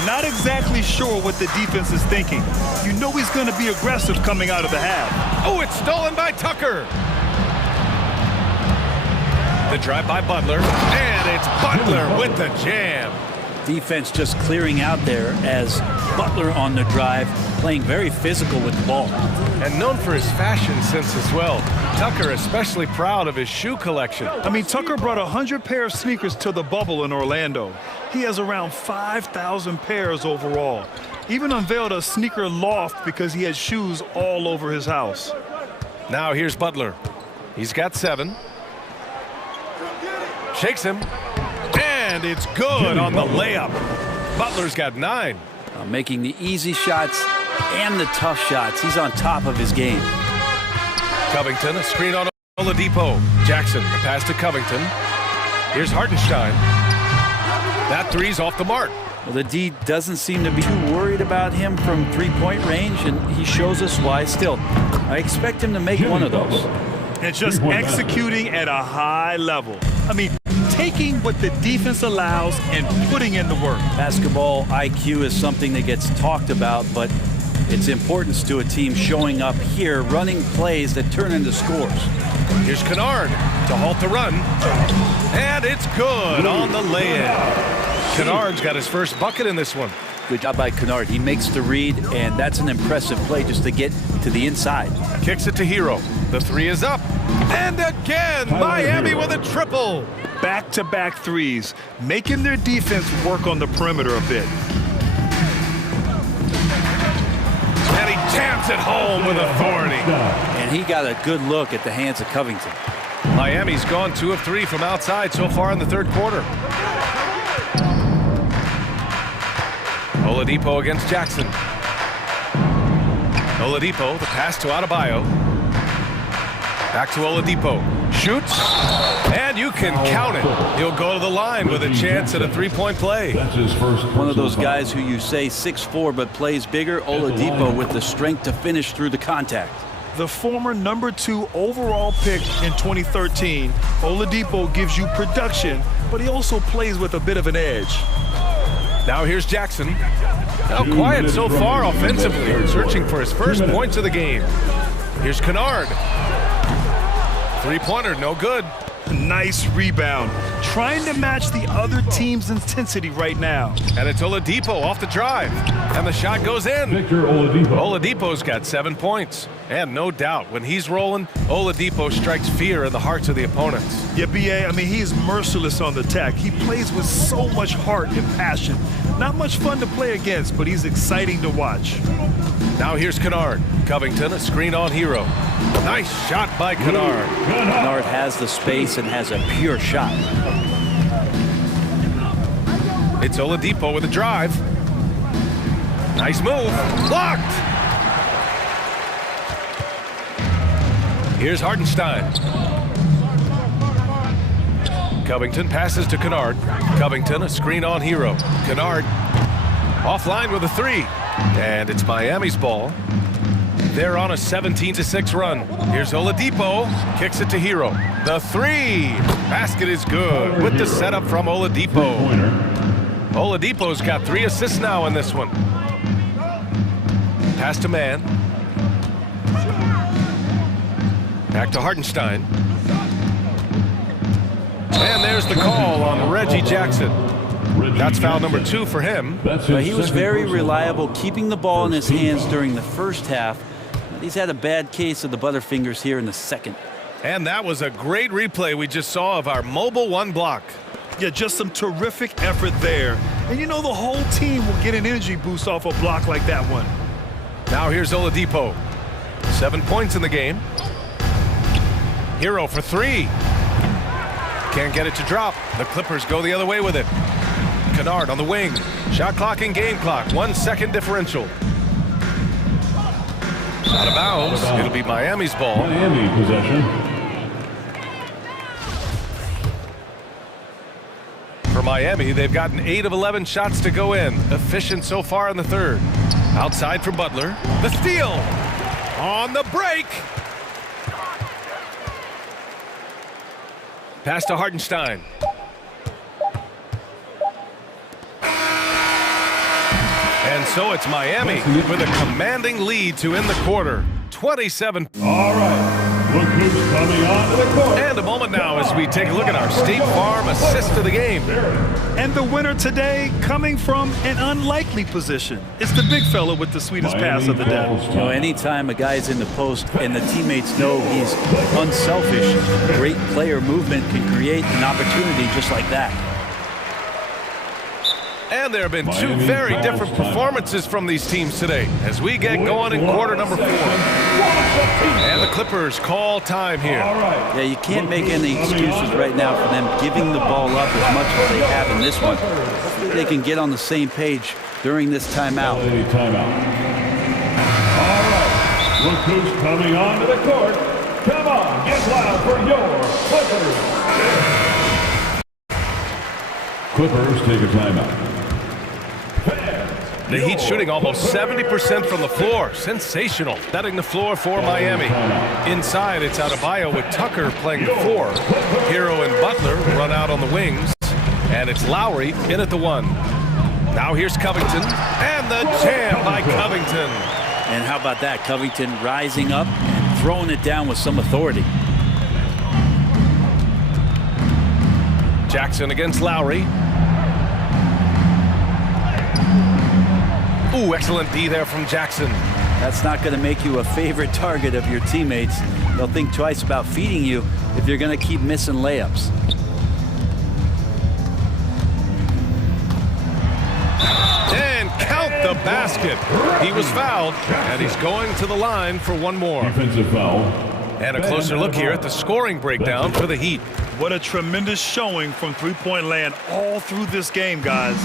Not exactly sure what the defense is thinking. You know he's going to be aggressive coming out of the half. Oh, it's stolen by Tucker. The drive by Butler. And it's Butler with the jam. Defense just clearing out there as Butler on the drive, playing very physical with the ball. And known for his fashion sense as well. Tucker especially proud of his shoe collection. I mean, Tucker brought 100 pair of sneakers to the bubble in Orlando. He has around 5,000 pairs overall. Even unveiled a sneaker loft because he has shoes all over his house. Now here's Butler. He's got 7. Shakes him. And it's good on the layup. Butler's got 9. Making the easy shots and the tough shots. He's on top of his game. Covington, a screen on Oladipo. Jackson, a pass to Covington. Here's Hartenstein. That three's off the mark. Well, the D doesn't seem to be too worried about him from three-point range, and he shows us why. Still, I expect him to make one of those. And just executing at a high level. I mean, taking what the defense allows and putting in the work. Basketball IQ is something that gets talked about, but its importance to a team showing up here, running plays that turn into scores. Here's Kennard to halt the run. And it's good on the lay-in. Kennard's got his first bucket in this one. Good job by Kennard. He makes the read, and that's an impressive play just to get to the inside. Kicks it to Hero. The three is up. And again, Miami with a triple. Back-to-back threes, making their defense work on the perimeter a bit. And he jams it home with authority. And he got a good look at the hands of Covington. Miami's gone 2 of 3 from outside so far in the third quarter. Oladipo against Jackson. Oladipo, the pass to Adebayo. Back to Oladipo. Shoots. And you can count it. He'll go to the line with a chance at a three-point play. That's his first. One of those guys who you say 6'4" but plays bigger. Oladipo with the strength to finish through the contact. The former #2 overall pick in 2013, Oladipo gives you production, but he also plays with a bit of an edge. Now here's Jackson. Now quiet so far offensively, searching for his first points of the game. Here's Kennard. Three-pointer, no good. Nice rebound. Trying to match the other team's intensity right now. And it's Oladipo off the drive. And the shot goes in. Victor Oladipo. Oladipo's got 7 points. And no doubt, when he's rolling, Oladipo strikes fear in the hearts of the opponents. Yeah, B.A., I mean, he's merciless on the attack. He plays with so much heart and passion. Not much fun to play against, but he's exciting to watch. Now here's Kennard. Covington, a screen on Hero. Nice shot by Kennard. Kennard has the space and has a pure shot. It's Oladipo with a drive. Nice move. Blocked. Here's Hartenstein. Covington passes to Kennard. Covington, a screen on Hero. Kennard offline with a three. And it's Miami's ball. They're on a 17-6 run. Here's Oladipo. Kicks it to Hero. The three. Basket is good with the setup from Oladipo. Oladipo's got 3 assists now in this one. Pass to Man. Back to Hartenstein. And there's the call on Reggie Jackson. That's foul number 2 for him. But he was very reliable, keeping the ball in his hands during the first half. He's had a bad case of the butterfingers here in the second. And that was a great replay we just saw of our mobile one block. Yeah, just some terrific effort there. And you know the whole team will get an energy boost off a block like that one. Now here's Oladipo. 7 points in the game. Hero for 3. Can't get it to drop. The Clippers go the other way with it. Kennard on the wing. Shot clock and game clock. 1 second differential. Out of bounds. It'll be Miami's ball. Miami possession. For Miami, they've gotten 8 of 11 shots to go in. Efficient so far in the third. Outside for Butler. The steal. On the break. Pass to Hartenstein. And so it's Miami with a commanding lead to end the quarter. 27. All right. Look who's coming onto the court. And a moment now as we take a look at our State Farm assist of the game. And the winner today coming from an unlikely position. It's the big fella with the sweetest pass of the day. You know, anytime a guy's in the post and the teammates know he's unselfish, great player movement can create an opportunity just like that. And there have been two very different performances from these teams today as we get going in quarter number 4. And the Clippers call time here. Yeah, you can't make any excuses right now for them giving the ball up as much as they have in this one. Hopefully they can get on the same page during this timeout. All right, look who's coming onto the court. Come on, get loud for your Clippers. Clippers take a timeout. The Heat shooting almost 70% from the floor. Sensational. Setting the floor for Miami. Inside, it's Adebayo with Tucker playing the 4. Hero and Butler run out on the wings. And it's Lowry in at the 1. Now here's Covington. And the jam by Covington. And how about that? Covington rising up and throwing it down with some authority. Jackson against Lowry. Ooh, excellent D there from Jackson. That's not going to make you a favorite target of your teammates. They'll think twice about feeding you if you're going to keep missing layups. And count the basket. He was fouled, and he's going to the line for one more. Defensive foul. And a closer look here at the scoring breakdown for the Heat. What a tremendous showing from three-point land all through this game, guys.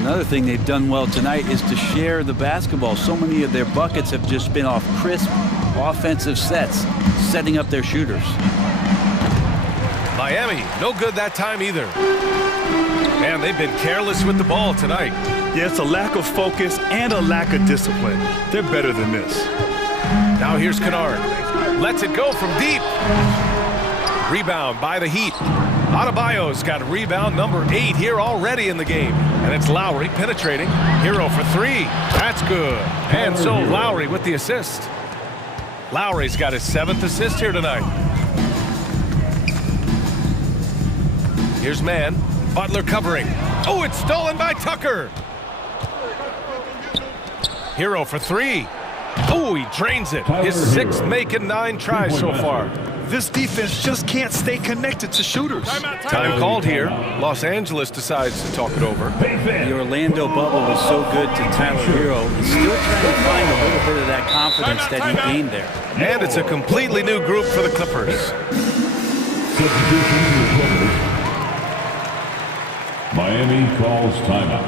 Another thing they've done well tonight is to share the basketball. So many of their buckets have just been off crisp offensive sets, setting up their shooters. Miami, no good that time either. And they've been careless with the ball tonight. Yeah, it's a lack of focus and a lack of discipline. They're better than this. Now here's Kennard. Lets it go from deep. Rebound by the Heat. Adebayo's got rebound number 8 here already in the game. And it's Lowry penetrating. Hero for 3. That's good. And so Lowry with the assist. Lowry's got his 7th assist here tonight. Here's man. Butler covering. Oh, it's stolen by Tucker. Hero for 3. Oh, he drains it. His 6th make in 9 tries so far. This defense just can't stay connected to shooters. Time called here. Los Angeles decides to talk it over. The Orlando bubble was so good to Tyler Hero. He's still trying to find a little bit of that confidence that he gained there. And it's a completely new group for the Clippers. Substitution for the Clippers. Miami calls timeout.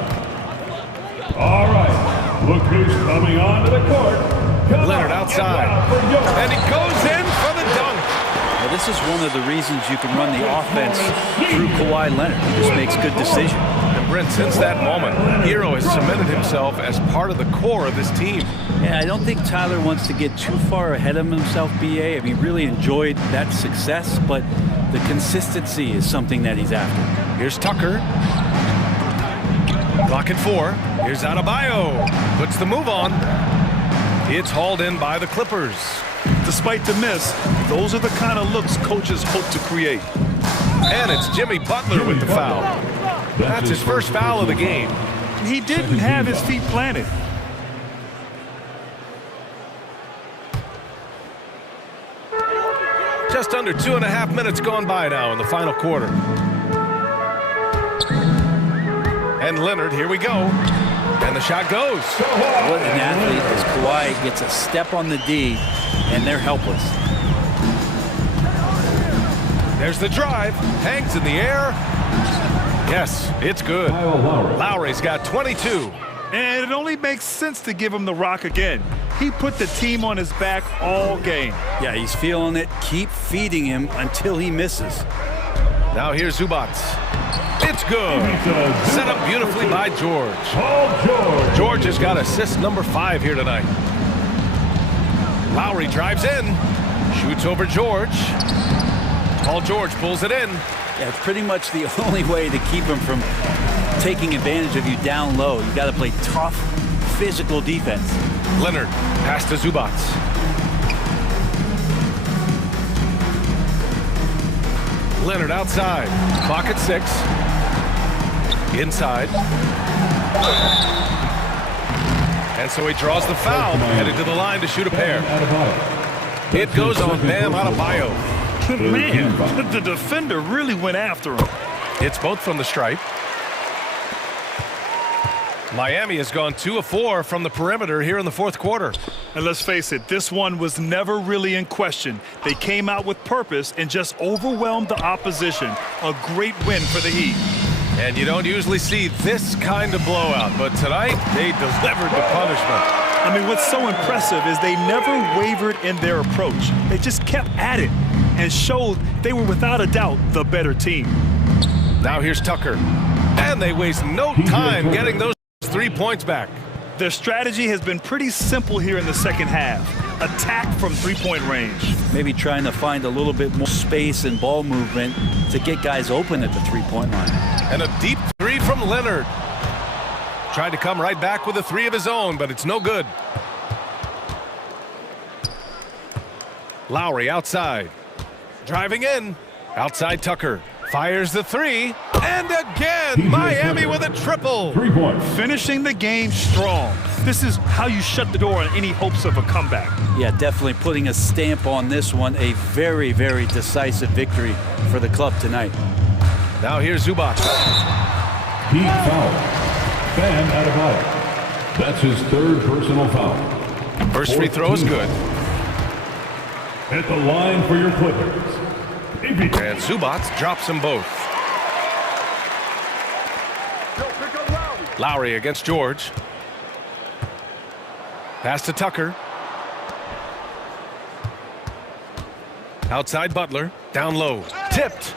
All right, look who's coming onto the court. Leonard outside. And he goes in for the dunk. Well, this is one of the reasons you can run the offense through Kawhi Leonard. He just makes good decisions. And Brent, since that moment, Hero has cemented himself as part of the core of this team. Yeah, I don't think Tyler wants to get too far ahead of himself, BA. I mean, he really enjoyed that success, but the consistency is something that he's after. Here's Tucker. Clock at 4. Here's Adebayo. Puts the move on. It's hauled in by the Clippers. Despite the miss, those are the kind of looks coaches hope to create. And it's Jimmy Butler with the foul. That's his first foul of the game. He didn't have his feet planted. Just under 2.5 minutes gone by now in the final quarter. And Leonard, here we go. And the shot goes. What an athlete as Kawhi gets a step on the D, and they're helpless. There's the drive. Hangs in the air. Yes, it's good. Lowry's got 22. And it only makes sense to give him the rock again. He put the team on his back all game. Yeah, he's feeling it. Keep feeding him until he misses. Now here's Zubac. It's good. Set up beautifully by George. George has got assist number 5 here tonight. Lowry drives in. Shoots over George. Paul George pulls it in. Yeah, it's pretty much the only way to keep him from taking advantage of you down low. You got to play tough, physical defense. Leonard pass to Zubac. Leonard outside. Clock at 6. Inside. And so he draws the foul, headed to the line to shoot a pair. It goes on Bam Adebayo. Man, the defender really went after him. It's both from the stripe. Miami has gone 2 of 4 from the perimeter here in the fourth quarter. And let's face it, this one was never really in question. They came out with purpose and just overwhelmed the opposition. A great win for the Heat. And you don't usually see this kind of blowout, but tonight they delivered the punishment. I mean, what's so impressive is they never wavered in their approach. They just kept at it and showed they were without a doubt the better team. Now here's Tucker. And they waste no time getting those 3 points back. Their strategy has been pretty simple here in the second half. Attack from three-point range. Maybe trying to find a little bit more space and ball movement to get guys open at the three-point line. And a deep 3 from Leonard. Tried to come right back with a 3 of his own, but it's no good. Lowry outside. Driving in. Outside Tucker. Fires the 3. And again, Miami with a triple. 3 points. Finishing the game strong. This is how you shut the door on any hopes of a comeback. Yeah, definitely putting a stamp on this one. A very, very decisive victory for the club tonight. Now here's Zubac. Heat foul. Bam Adebayo. That's his 3rd personal foul. First free throw is good. At the line for your Clippers. And Zubac drops them both. Lowry against George. Pass to Tucker. Outside Butler. Down low. Tipped.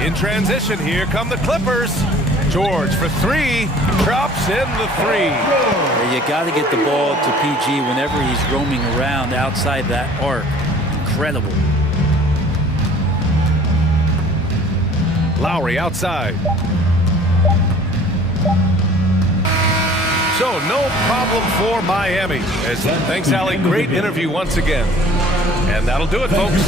In transition, here come the Clippers. George for 3. Drops in the 3. You got to get the ball to PG whenever he's roaming around outside that arc. Incredible. Lowry outside. So no problem for Miami. Thanks, Ali. Great interview once again. And that'll do it, folks.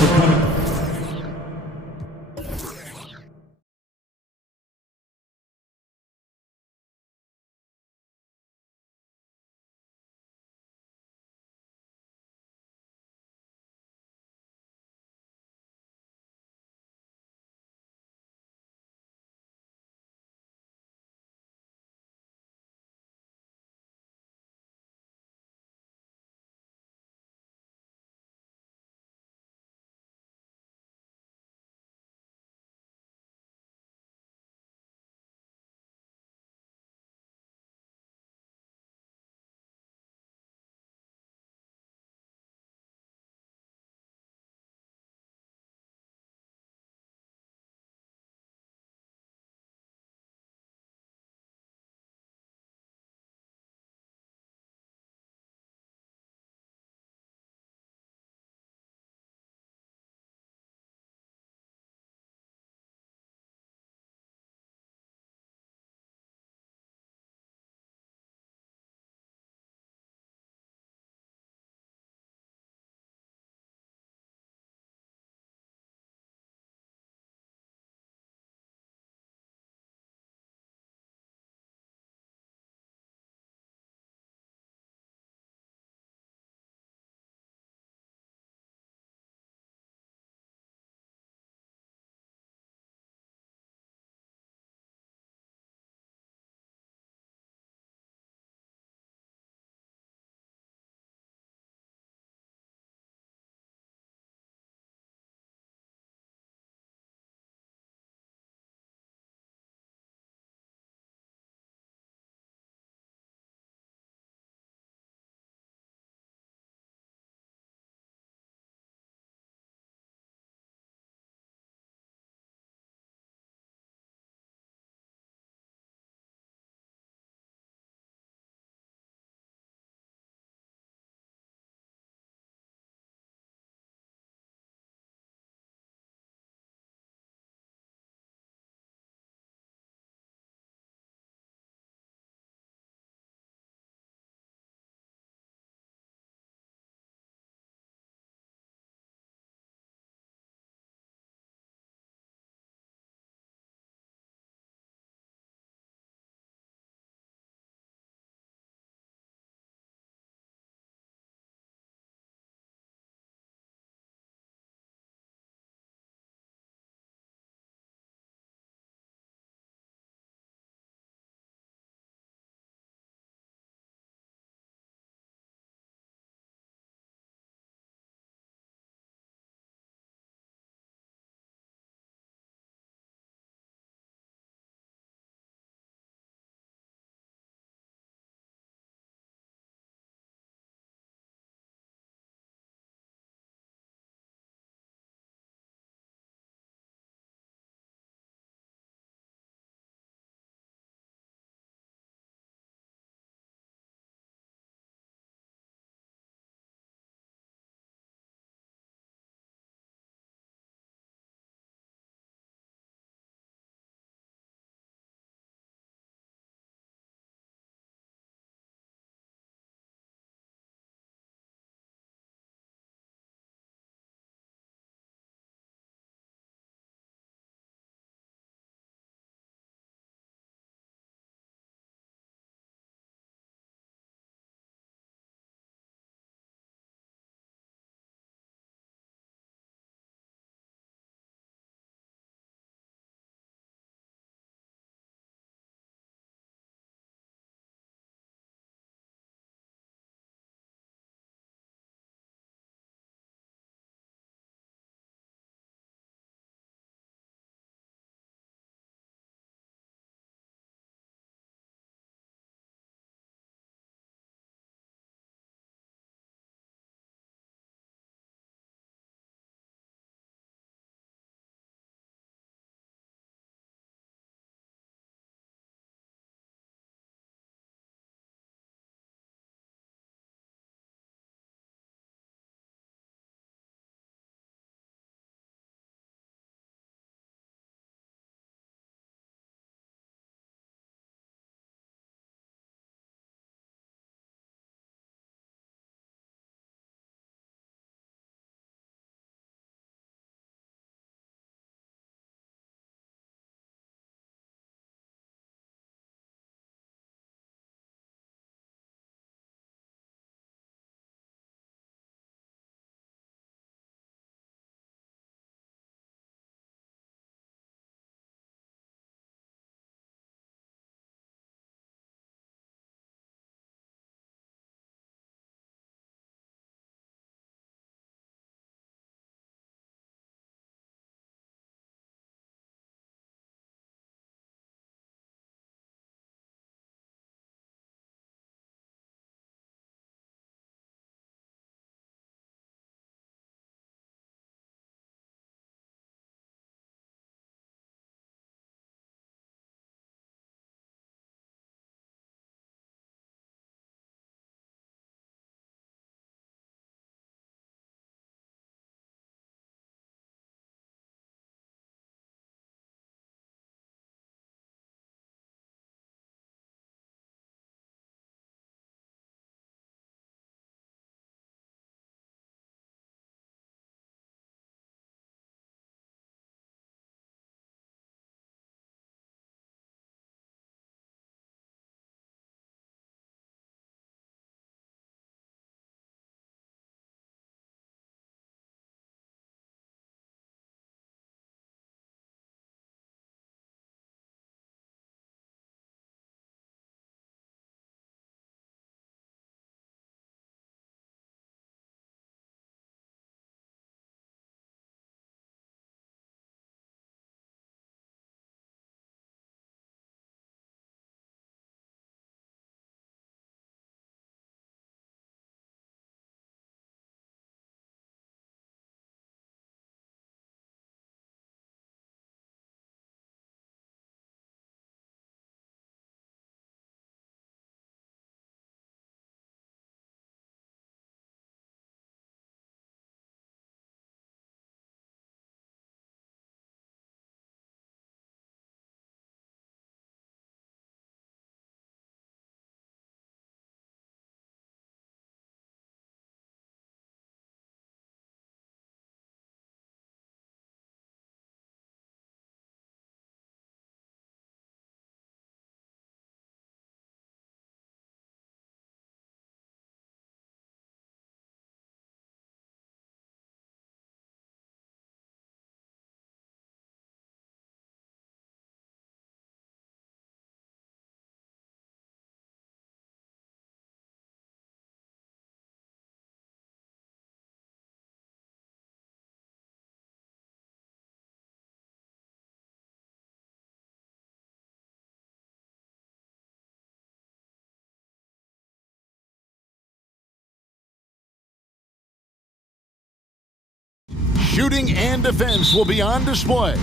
Shooting and defense will be on display.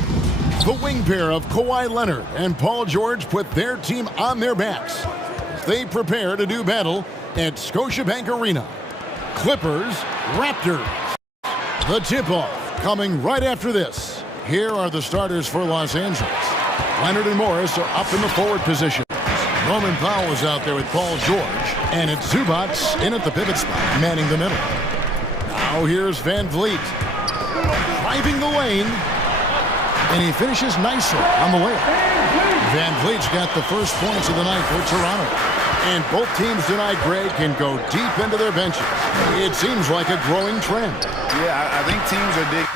The wing pair of Kawhi Leonard and Paul George put their team on their backs as they prepare to do battle at Scotiabank Arena. Clippers, Raptors. The tip-off coming right after this. Here are the starters for Los Angeles. Leonard and Morris are up in the forward position. Norman Powell is out there with Paul George, and it's Zubac in at the pivot spot, manning the middle. Now here's Van Vliet, driving the lane, and he finishes nicely on the layup. Van Vliet's got the first points of the night for Toronto. And both teams tonight, Greg, can go deep into their benches. It seems like a growing trend. Yeah, I think teams are digging.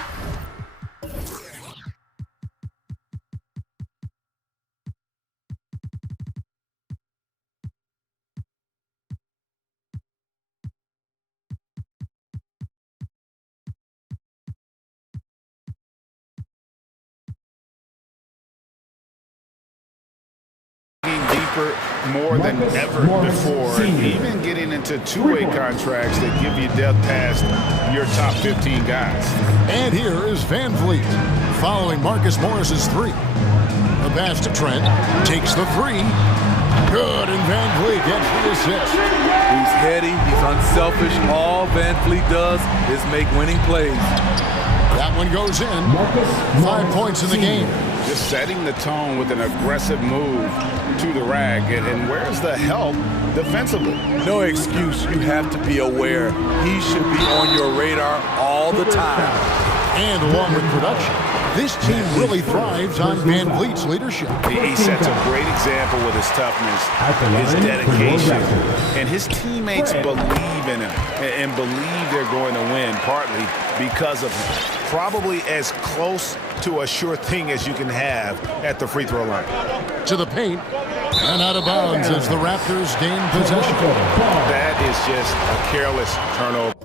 Deeper more than ever before, and even getting into two-way contracts that give you depth past your top 15 guys. And here is Van Vliet following Marcus Morris's three. The pass to Trent, takes the three. Good, and Van Vliet gets the assist. He's heady, he's unselfish. All Van Vliet does is make winning plays. That one goes in. 5 points in the game. Just setting the tone with an aggressive move to the rack. And where's the help defensively? No excuse. You have to be aware. He should be on your radar all the time. And along with production, this team really thrives on Van Vliet's leadership. He sets a great example with his toughness, his dedication, and his teammates believe in him and believe they're going to win, partly because of him. Probably as close to a sure thing as you can have at the free throw line. To the paint, and out of bounds as the Raptors gain possession. That is just a careless turnover.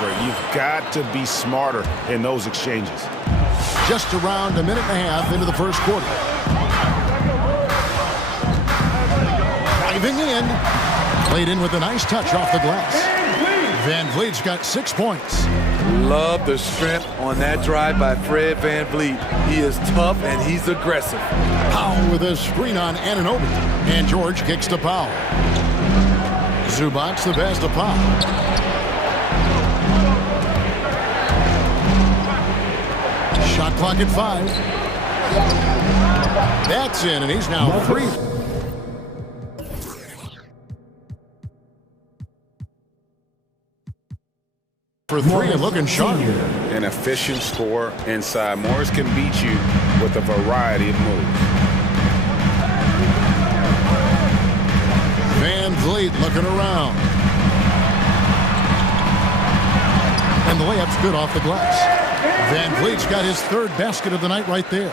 You've got to be smarter in those exchanges. Just around a minute and a half into the first quarter. Driving in. Played in with a nice touch off the glass. Van Vliet's got 6 points. Love the strength on that drive by Fred Van Vliet. He is tough and he's aggressive. Powell with a screen on Anunoby. And George kicks to Powell. Zubac the pass to Powell. Shot clock at 5. That's in, and he's now 3. For 3 and looking sharp. An efficient scorer inside. Morris can beat you with a variety of moves. Van Vliet looking around. And the layup's good off the glass. Van Vliet's got his third basket of the night right there.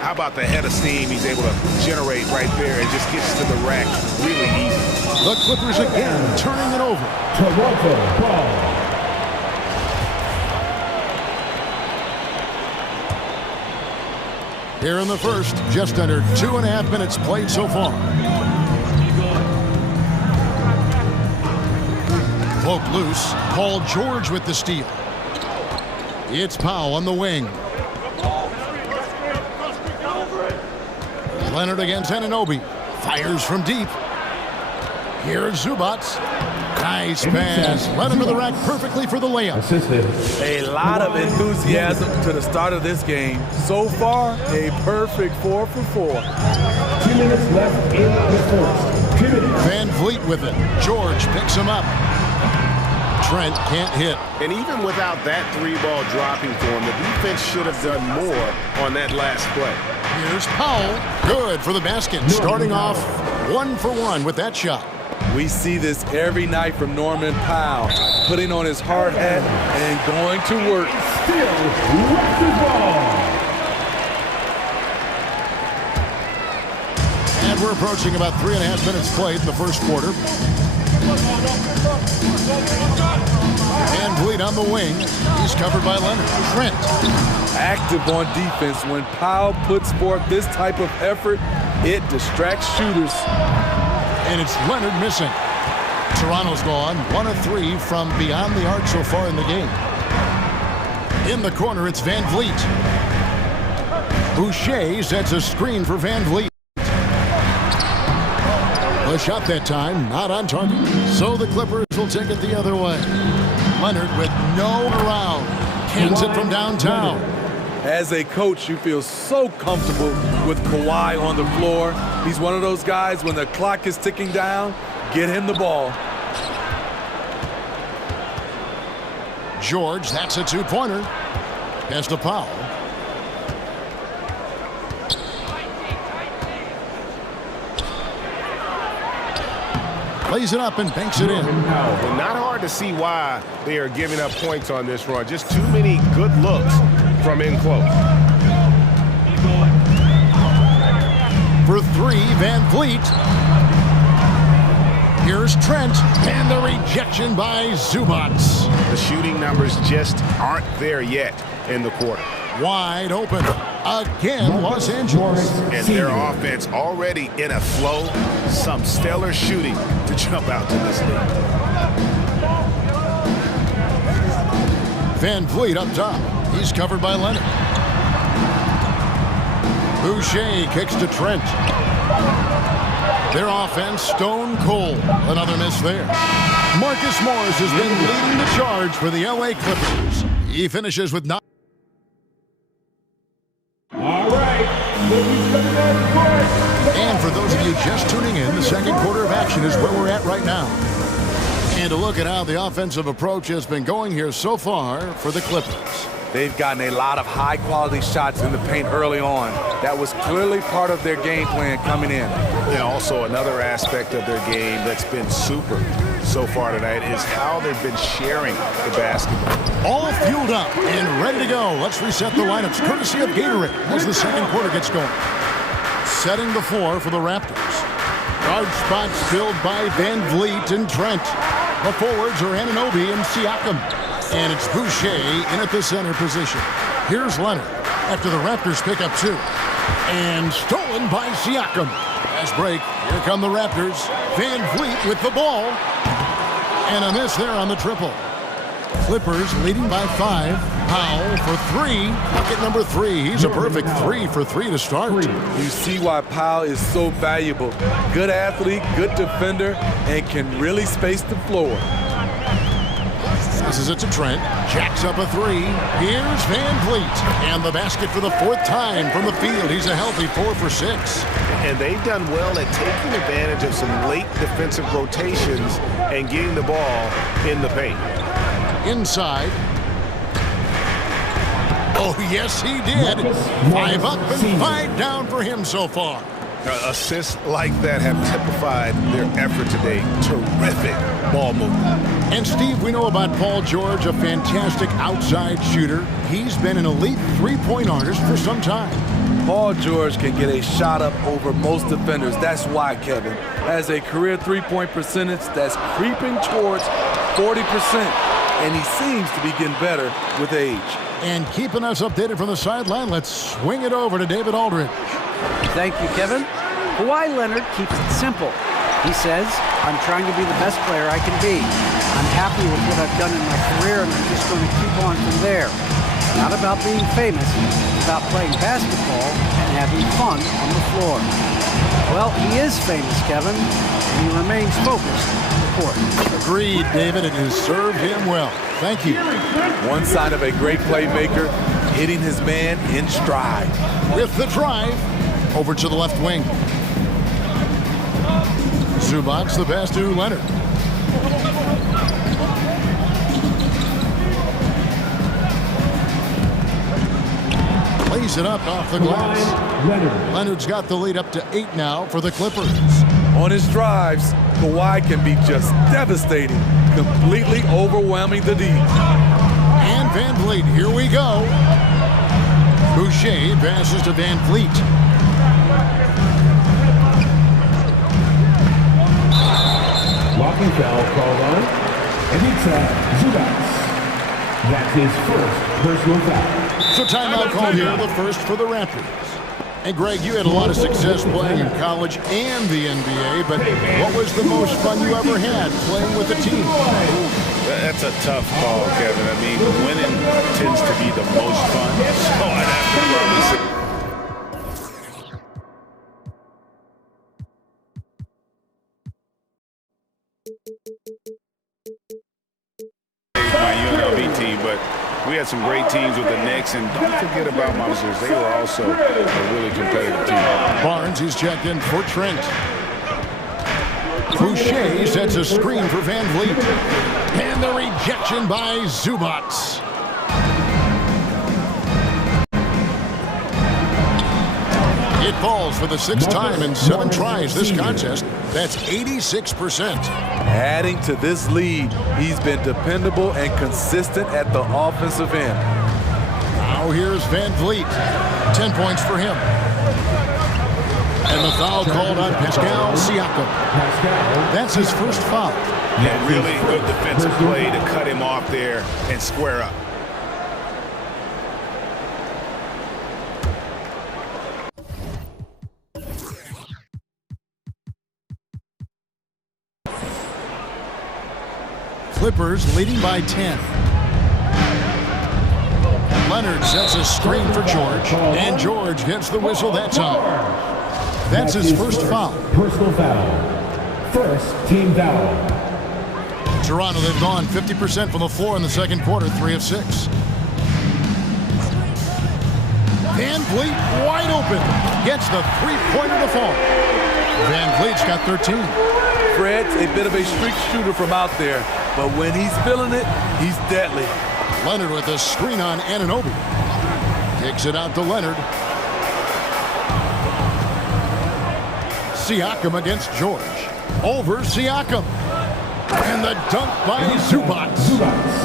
How about the head of steam he's able to generate right there and just gets to the rack really easy. The Clippers again turning it over. Toronto ball. Here in the first, just under 2.5 minutes played so far. Poke loose. Paul George with the steal. It's Powell on the wing. Leonard against Anunoby. Fires from deep. Here's Zubac. Nice pass. Led him to the rack perfectly for the layup. A lot of enthusiasm to the start of this game. So far, a perfect 4 for 4. 2 minutes left in the fourth. Van Vliet with it. George picks him up. Trent can't hit. And even without that 3-ball dropping for him, the defense should have done more on that last play. Here's Powell. Good for the basket. Starting off 1 for 1 with that shot. We see this every night from Norman Powell, putting on his hard hat and going to work. Still Raptors ball. And we're approaching about 3.5 minutes played in the first quarter. Van Vliet on the wing. He's covered by Leonard. Trent. Active on defense. When Powell puts forth this type of effort, it distracts shooters. And it's Leonard missing. Toronto's gone 1 of 3 from beyond the arc so far in the game. In the corner, it's Van Vliet. Boucher sets a screen for Van Vliet. A shot that time, not on target. So the Clippers will take it the other way. Leonard with no around. Cans it from downtown. As a coach, you feel so comfortable with Kawhi on the floor. He's one of those guys, when the clock is ticking down, get him the ball. George, that's a two-pointer. Pass to Powell. Lays it up and banks it in. Well, not hard to see why they are giving up points on this run. Just too many good looks from in close. For 3, Van Vliet. Here's Trent, and the rejection by Zubac. The shooting numbers just aren't there yet in the quarter. Wide open. Again, Los Angeles. And their offense already in a flow. Some stellar shooting to jump out to this lead. Van Vliet up top. He's covered by Leonard. Boucher kicks to Trent. Their offense stone cold. Another miss there. Marcus Morris has been leading the charge for the LA Clippers. He finishes with 9. All right. And for those of you just tuning in, the second quarter of action is where we're at right now. And to look at how the offensive approach has been going here so far for the Clippers. They've gotten a lot of high-quality shots in the paint early on. That was clearly part of their game plan coming in. Yeah, also another aspect of their game that's been super so far tonight is how they've been sharing the basketball. All fueled up and ready to go. Let's reset the lineups courtesy of Gatorade as the second quarter gets going. Setting the floor for the Raptors. Guard spots filled by Van Vliet and Trent. The forwards are Anunoby and Siakam. And it's Boucher in at the center position. Here's Leonard after the Raptors pick up 2. And stolen by Siakam. Fast break. Here come the Raptors. Van Vliet with the ball. And a miss there on the triple. Clippers leading by 5. Powell for 3. Bucket number 3. He's a perfect 3 for 3 to start. You see why Powell is so valuable. Good athlete, good defender, and can really space the floor. This is it to Trent. Jacks up a 3. Here's Van Vliet. And the basket for the 4th time from the field. He's a healthy 4 for 6. And they've done well at taking advantage of some late defensive rotations and getting the ball in the paint. Inside. Oh, yes, he did. 5 up and 5 down for him so far. Assists like that have typified their effort today. Terrific ball movement. And Steve, we know about Paul George, a fantastic outside shooter. He's been an elite three-point artist for some time. Paul George can get a shot up over most defenders. That's why, Kevin, has a career three-point percentage that's creeping towards 40%. And he seems to be getting better with age. And keeping us updated from the sideline, let's swing it over to David Aldridge. Thank you, Kevin. Kawhi Leonard keeps it simple. He says, I'm trying to be the best player I can be. I'm happy with what I've done in my career, and I'm just going to keep on from there. It's not about being famous. It's about playing basketball and having fun on the floor. Well, he is famous, Kevin, and he remains focused on the court. Agreed, David. It has served him well. Thank you. One sign of a great playmaker, hitting his man in stride. With the drive, over to the left wing. Zubac, the pass to Leonard. Lays it up off the glass. Leonard's got the lead up to 8 now for the Clippers. On his drives, Kawhi can be just devastating, completely overwhelming the D. And Van Vliet, here we go. Boucher passes to Van Vliet. Blocking foul called on. That's his first personal foul. So timeout called here, the first for the Raptors. And Greg, you had a lot of success playing in college and the NBA, but what was the most fun you ever had playing with a team? That's a tough call, Kevin. I mean, winning tends to be the most fun. So I'd have to probably say my UNLV team, but we had some great teams with the Knicks, and don't forget about my Wizards. They were also a really competitive team. Barnes, he's checked in for Trent. Boucher sets a screen for Van Vliet. And the rejection by Zubac. It falls for the 6th time in 7 tries this contest. That's 86%. Adding to this lead, he's been dependable and consistent at the offensive end. Now here's Van Vliet. 10 points for him. And the foul called on Pascal Siakam. That's his first foul. Yeah, really good defensive play to cut him off there and square up. Clippers leading by 10. Leonard sets a screen for George, and George gets the whistle that time. That's his first foul. Personal foul. First team foul. Toronto, they've gone 50% from the floor in the second quarter, 3 of 6. Van Vliet wide open. Gets the three-pointer to fall. Van Vliet's got 13. Fred's a bit of a streak shooter from out there, but when he's feeling it, he's deadly. Leonard with a screen on Anunoby. Kicks it out to Leonard. Siakam against George. Over Siakam. And the dunk by Zubac.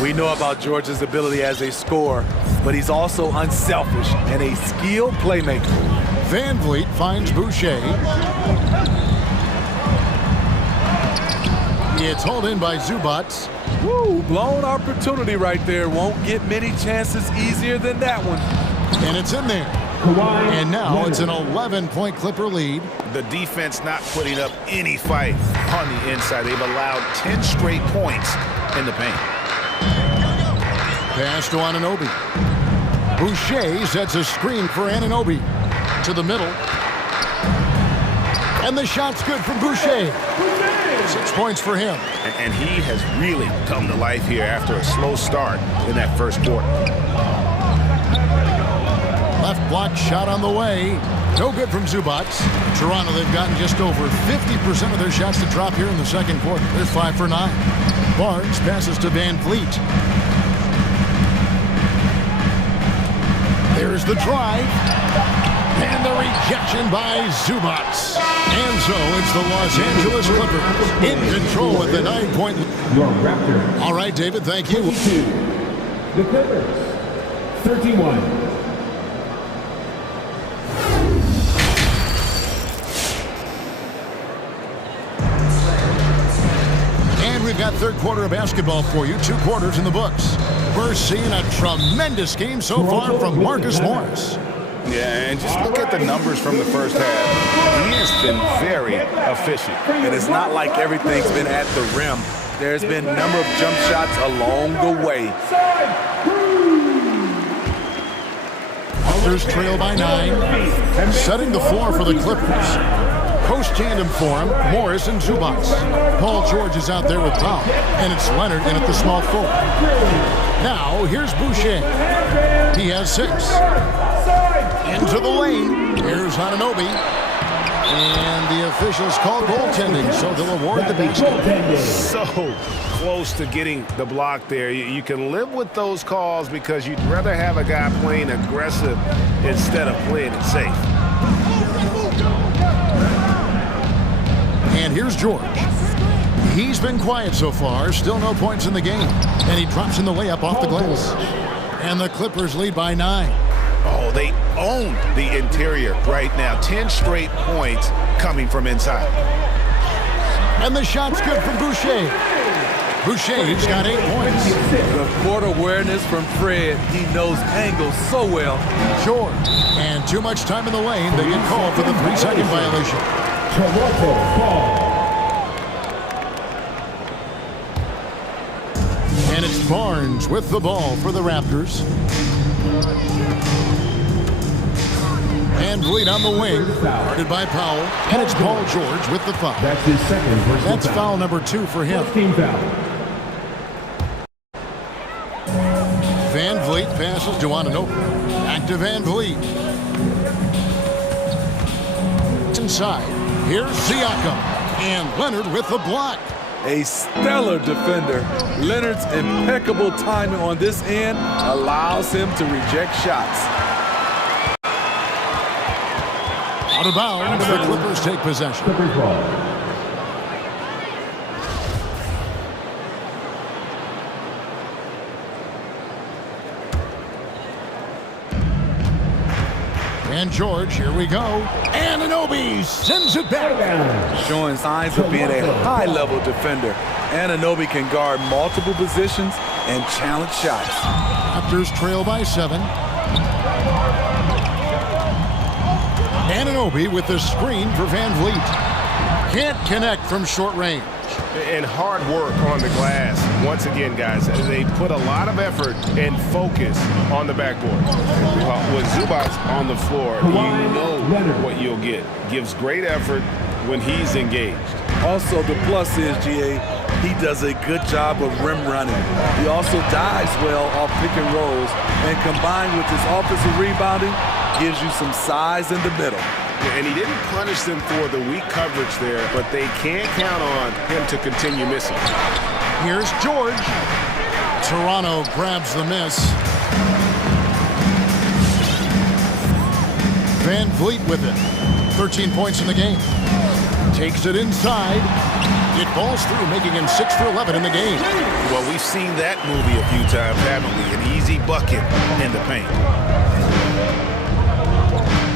We know about George's ability as a scorer, but he's also unselfish and a skilled playmaker. Van Vliet finds Boucher. It's hauled in by Zubac. Woo, blown opportunity right there. Won't get many chances easier than that one. And it's in there. And now it's an 11-point Clipper lead. The defense not putting up any fight on the inside. They've allowed 10 straight points in the paint. Pass to Anunoby. Boucher sets a screen for Anunoby. To the middle. And the shot's good from Boucher. 6 points for him. And he has really come to life here after a slow start in that first quarter. Left block shot on the way. No good from Zubac. Toronto, they've gotten just over 50% of their shots to drop here in the second quarter. They're 5 for 9. Barnes passes to Van Vliet. There's the drive. And the rejection by Zubac. And so it's the Los Angeles Clippers in control with the 9-point lead. Your Raptors. All right, David, thank you. 22. The Clippers. 31. And we've got third quarter of basketball for you. 2 quarters in the books. We're seeing a tremendous game so far from Marcus Morris. Yeah, and just look at the numbers from the first half. He has been very efficient. And it's not like everything's been at the rim. There's been a number of jump shots along the way. Others trail by 9. Setting the floor for the Clippers. Post tandem for him, Morris and Zubac. Paul George is out there with Powell. And it's Leonard in at the small forward. Now, here's Boucher. He has 6. Into the lane. Here's Anunoby. And the officials call goaltending, so they'll award the basket. So close to getting the block there. You can live with those calls because you'd rather have a guy playing aggressive instead of playing it safe. And here's George. He's been quiet so far. Still no points in the game. And he drops in the layup off the glass. And the Clippers lead by 9. Oh, they own the interior right now. 10 straight points coming from inside. And the shot's good from Boucher. Boucher's got 8 points. The court awareness from Fred. He knows angles so well. George. And too much time in the lane. They get called for the 3-second violation. Toronto ball. And it's Barnes with the ball for the Raptors. Van Vliet on the wing, guarded by Powell. And it's Paul George with the foul. That's his second personal That's foul number 2 for him. Team foul. Van Vliet passes to Ananobi. Back to Van Vliet. It's inside. Here's Siakam. And Leonard with the block. A stellar defender. Leonard's impeccable timing on this end allows him to reject shots. Out of bounds, the Clippers take possession. Clippers ball. And George, here we go. Ananobi sends it back. Showing signs of being a high-level defender. Anunoby can guard multiple positions and challenge shots. Raptors trail by 7. Anunoby with the screen for Van Vliet. Can't connect from short range. And hard work on the glass. Once again, guys, they put a lot of effort and focus on the backboard. With Zubac on the floor, you know what you'll get. Gives great effort when he's engaged. Also, the plus is, GA, he does a good job of rim running. He also dives well off pick and rolls, and combined with his offensive rebounding, gives you some size in the middle. And he didn't punish them for the weak coverage there, but they can't count on him to continue missing. Here's George. Toronto grabs the miss. Van Vliet with it. 13 points in the game. Takes it inside. It falls through, making him 6 for 11 in the game. Well, we've seen that movie a few times, haven't we? An easy bucket in the paint.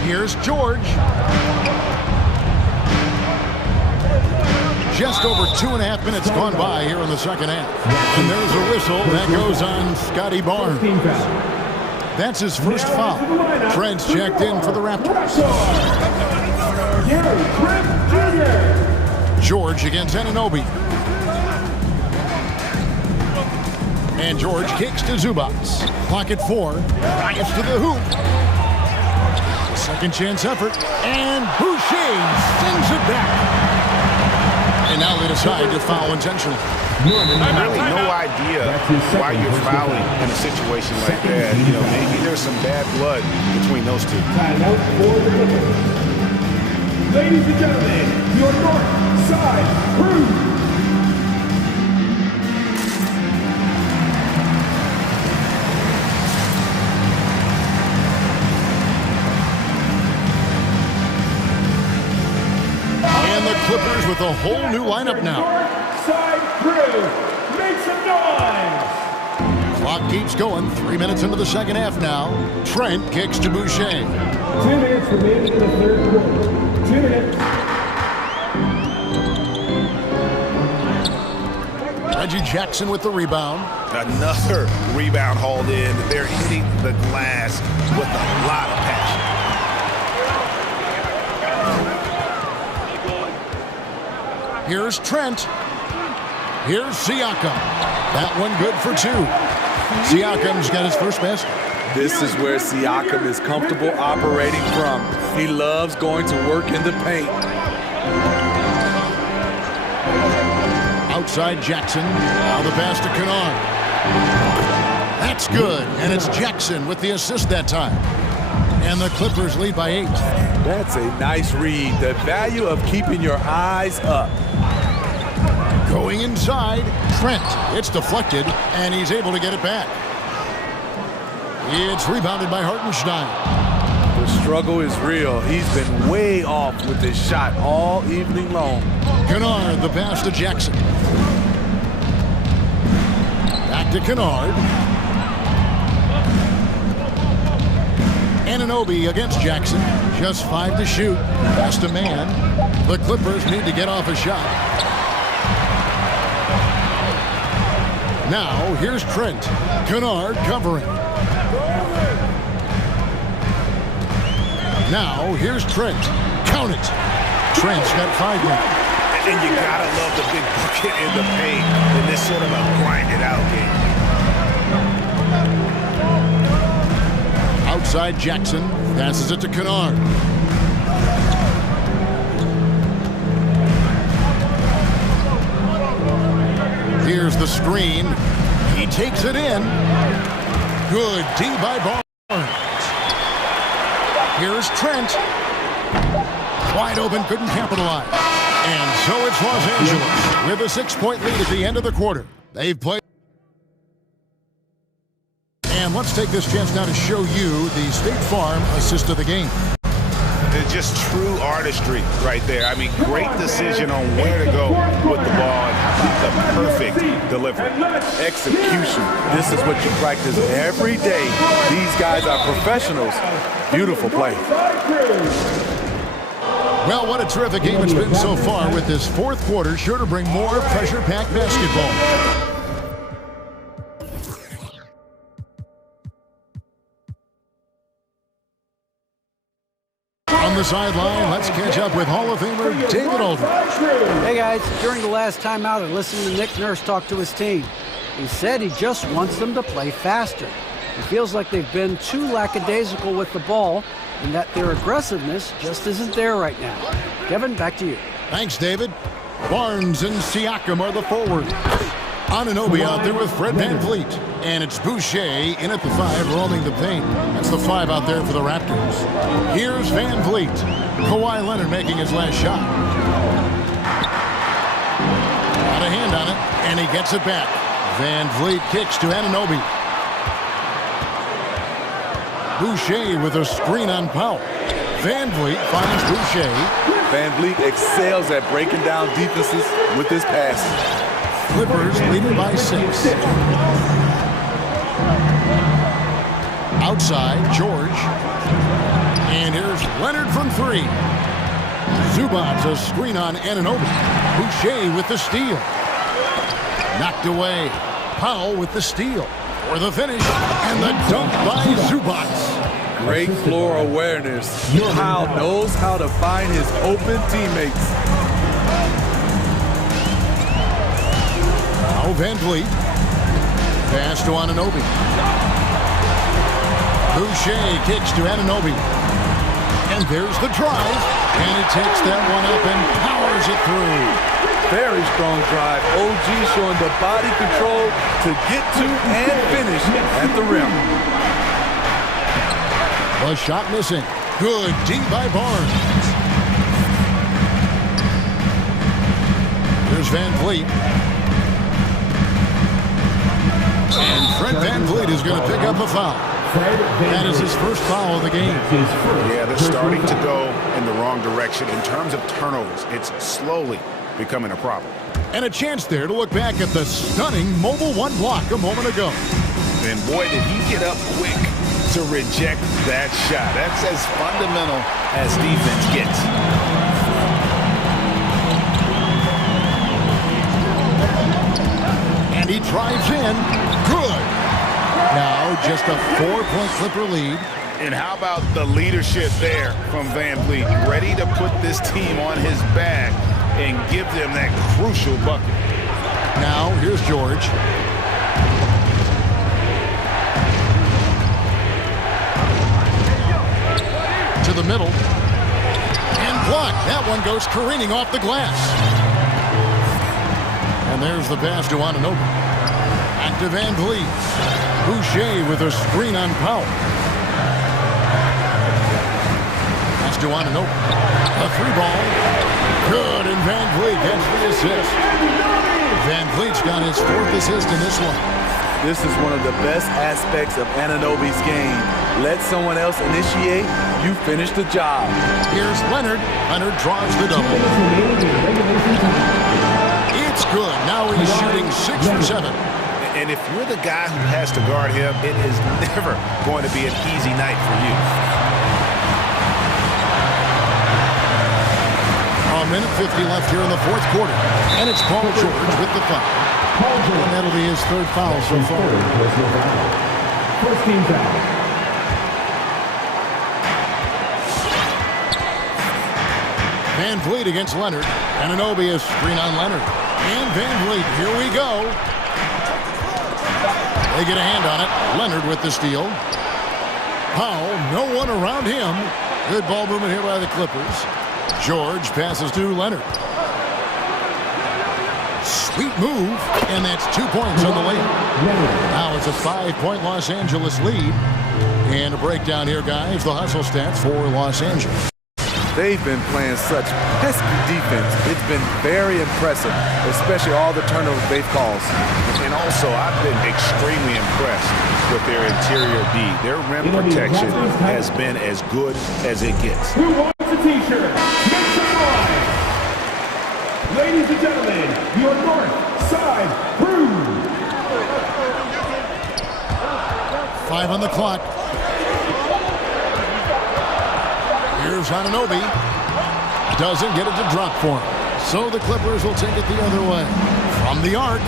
Here's George. Just over 2.5 minutes gone by here in the second half. And there's a whistle that goes on Scotty Barnes. That's his first foul. Trent's checked in for the Raptors. George against Anunoby. And George kicks to Zubac. Clock at 4. Gets to the hoop. Second chance effort. And Boucher sends it back. And now they decide to foul intentionally. Really no idea why you're fouling in a situation like that. You know, maybe there's some bad blood between those two. Ladies and gentlemen, your North Side Crew. And the Clippers with a whole new lineup now. Side crew, make some noise! Clock keeps going. 3 minutes into the second half now. Trent kicks to Boucher. 2 minutes remaining in the third quarter. 2 minutes. Reggie Jackson with the rebound. Another rebound hauled in. They're hitting the glass with a lot of passion. Here's Trent. Here's Siakam. That one good for 2. Siakam's got his first basket. This is where Siakam is comfortable operating from. He loves going to work in the paint. Outside Jackson. Now the pass to Kennard. That's good. And it's Jackson with the assist that time. And the Clippers lead by 8. That's a nice read. The value of keeping your eyes up. Going inside, Trent. It's deflected, and he's able to get it back. It's rebounded by Hartenstein. The struggle is real. He's been way off with his shot all evening long. Kennard, the pass to Jackson. Back to Kennard. Anunoby against Jackson. Just 5 to shoot. Pass to man. The Clippers need to get off a shot. Now, here's Trent. Kennard covering. Now, here's Trent. Count it. Trent's got 5 men. And you gotta love the big bucket in the paint in this sort of a grind-it-out game. Outside Jackson. Passes it to Kennard. Here's the screen. He takes it in. Good D by Barnes. Here's Trent. Wide open, couldn't capitalize. And so it's Los Angeles with a 6-point lead at the end of the quarter. They've played. And let's take this chance now to show you the State Farm assist of the game. It's just true artistry right there. I mean, great decision on where to go with the ball and how about the perfect delivery. Execution. This is what you practice every day. These guys are professionals. Beautiful play. Well, what a terrific game it's been so far with this fourth quarter. Sure to bring more pressure-packed basketball. On the sideline, let's catch up with Hall of Famer David Aldridge. Hey guys, during the last timeout, I listened to Nick Nurse talk to his team. He said he just wants them to play faster. He feels like they've been too lackadaisical with the ball and that their aggressiveness just isn't there right now. Kevin, back to you. Thanks, David. Barnes and Siakam are the forwards. Anunoby out there with Fred VanVleet. And it's Boucher in at the 5, roaming the paint. That's the 5 out there for the Raptors. Here's VanVleet. Kawhi Leonard making his last shot. Got a hand on it, and he gets it back. VanVleet kicks to Anunoby. Boucher with a screen on Powell. VanVleet finds Boucher. VanVleet excels at breaking down defenses with his passing. Clippers leading by 6. Outside, George. And here's Leonard from 3. Zubac's a screen on Anunoby. Boucher with the steal. Knocked away. Powell with the steal. For the finish. And the dunk by Zubac. Great floor awareness. Powell knows how to find his open teammates. Now VanVleet. Pass to Anunoby. Boucher kicks to Anunoby. And there's the drive. And he takes that one up and powers it through. Very strong drive. OG showing the body control to get to and finish at the rim. A shot missing. Good D by Barnes. Here's VanVleet. And Fred VanVleet is going to pick up a foul. That is his first foul of the game. Yeah, they're starting to go in the wrong direction in terms of turnovers. It's slowly becoming a problem. And a chance there to look back at the stunning Mobile 1 block a moment ago. And boy, did he get up quick to reject that shot. That's as fundamental as defense gets. And he drives in. Good. Now just a 4-point Clipper lead. And how about the leadership there from VanVleet? Ready to put this team on his back and give them that crucial bucket. Now here's George. To the middle. And blocked. That one goes careening off the glass. And there's the pass to Anunoby. Back to VanVleet. Boucher with a screen on Powell. Pass to Anunoby. A 3-ball. Good, and VanVleet gets the assist. VanVleet's got his 4th assist in this one. This is one of the best aspects of Anunoby's game. Let someone else initiate, you finish the job. Here's Leonard. Leonard draws the double. It's good. Now he's shooting 6 for 7. And if you're the guy who has to guard him, it is never going to be an easy night for you. A minute 50 left here in the fourth quarter. And it's Paul George with the foul. And that'll be his third foul so far. First team foul. Van Vliet against Leonard. Anunoby is screen on Leonard. And Van Vliet, here we go. They get a hand on it. Leonard with the steal. Powell, no one around him. Good ball movement here by the Clippers. George passes to Leonard. Sweet move, and that's 2 points on the layup. Now it's a 5-point Los Angeles lead. And a breakdown here, guys. The hustle stats for Los Angeles. They've been playing such pesky defense. It's been very impressive, especially all the turnovers they've caused. And also, I've been extremely impressed with their interior D. Their rim protection has been as good as it gets. Who wants a t-shirt? Make some noise! Ladies and gentlemen, your North Side Crew! 5 on the clock. Here's Anunoby. Doesn't get it to drop for him. So the Clippers will take it the other way. From the arc.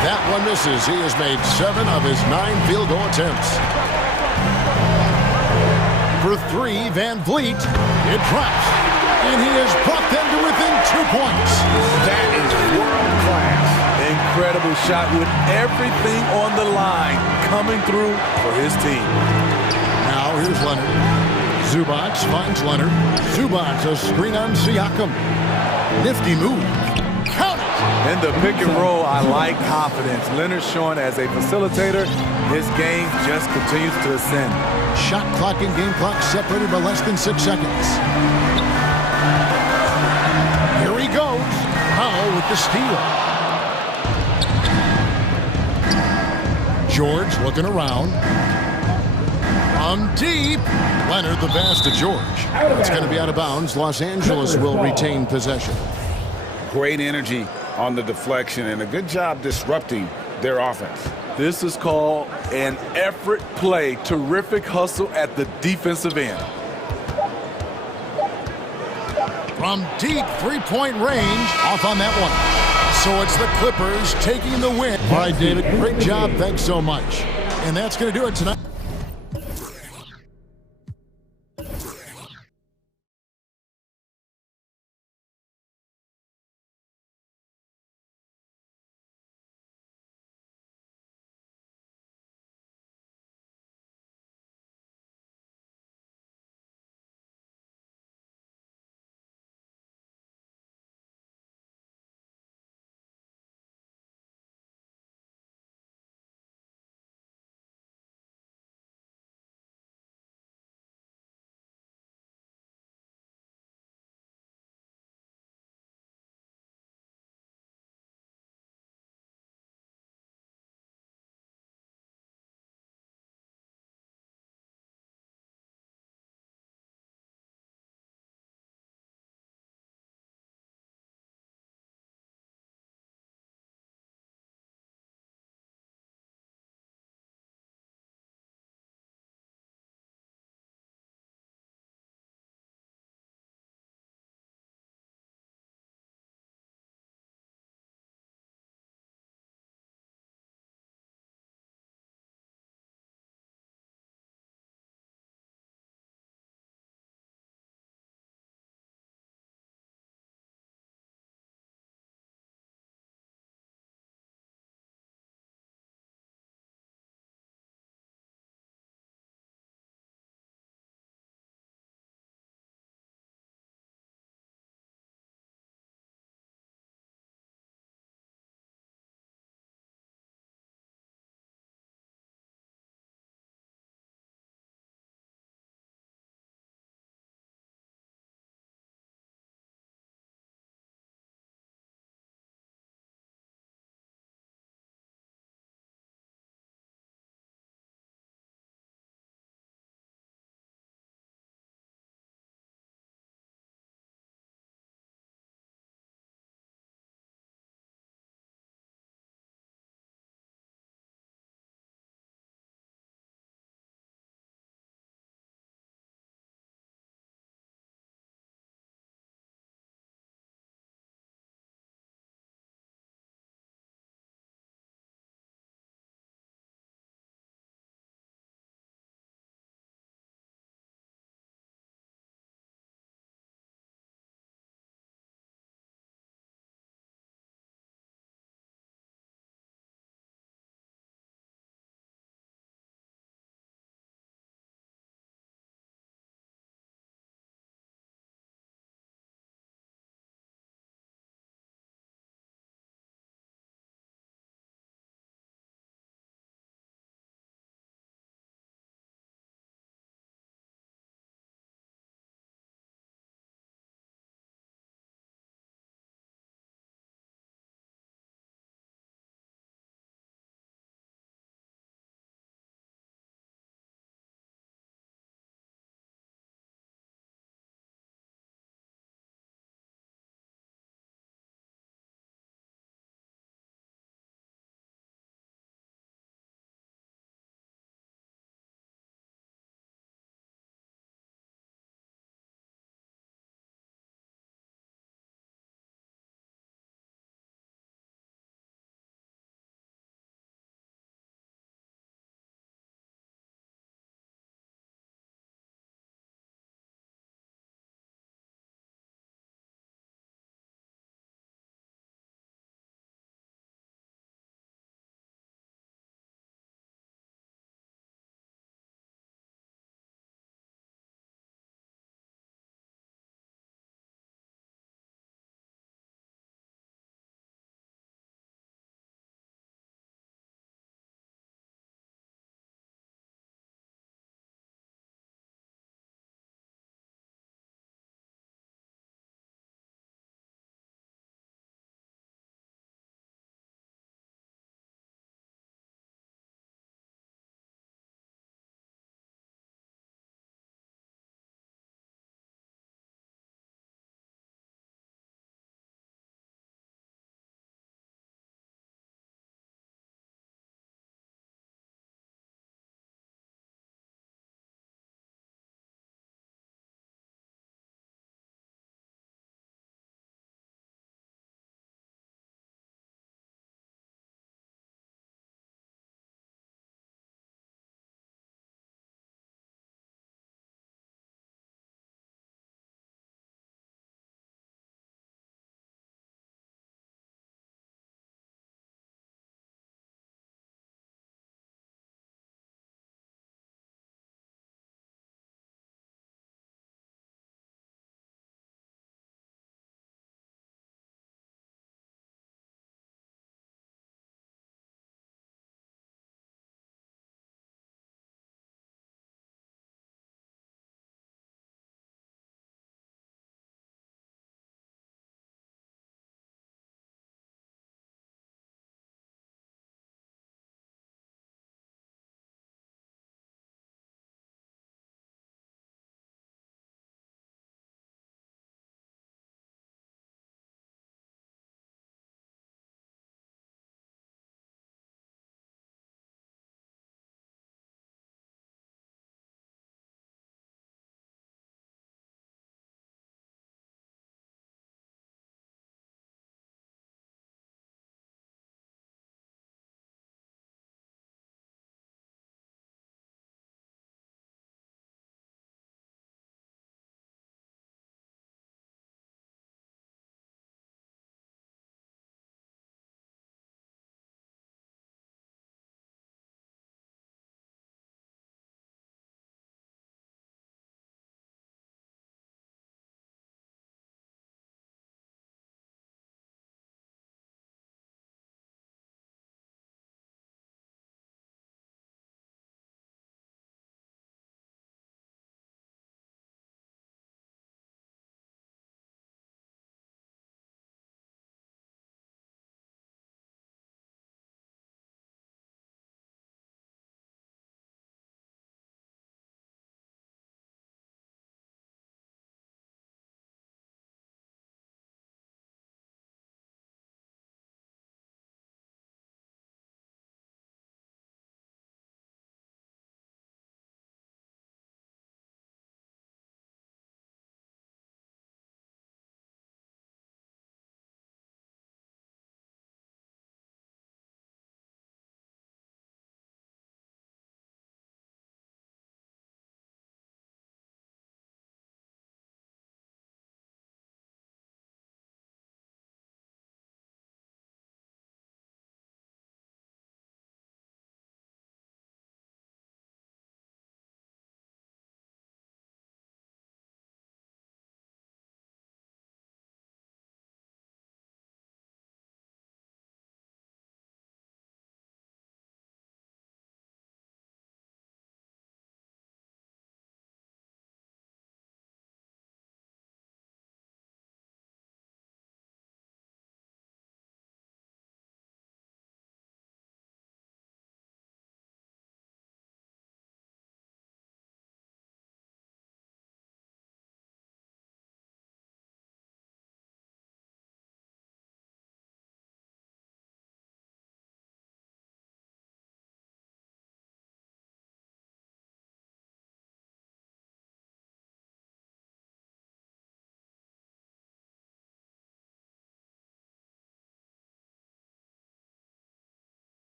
That one misses. He has made 7 of his 9 field goal attempts. For 3, Van Vliet. It drops. And he has brought them to within 2 points. That is world class. Incredible shot with everything on the line coming through for his team. Now here's Leonard. Zubac finds Leonard. Zubac a screen on Siakam. Nifty move. Count it. In the pick and roll, I like confidence. Leonard showing as a facilitator, his game just continues to ascend. Shot clock and game clock separated by less than 6 seconds. Here he goes. Powell with the steal. George looking around. From deep. Leonard the pass to George. It's going to be out of bounds. Los Angeles will retain possession. Great energy on the deflection and a good job disrupting their offense. This is called an effort play. Terrific hustle at the defensive end. From deep three-point range, off on that one. So it's the Clippers taking the win. All right, David, great job. Thanks so much. And that's going to do it tonight.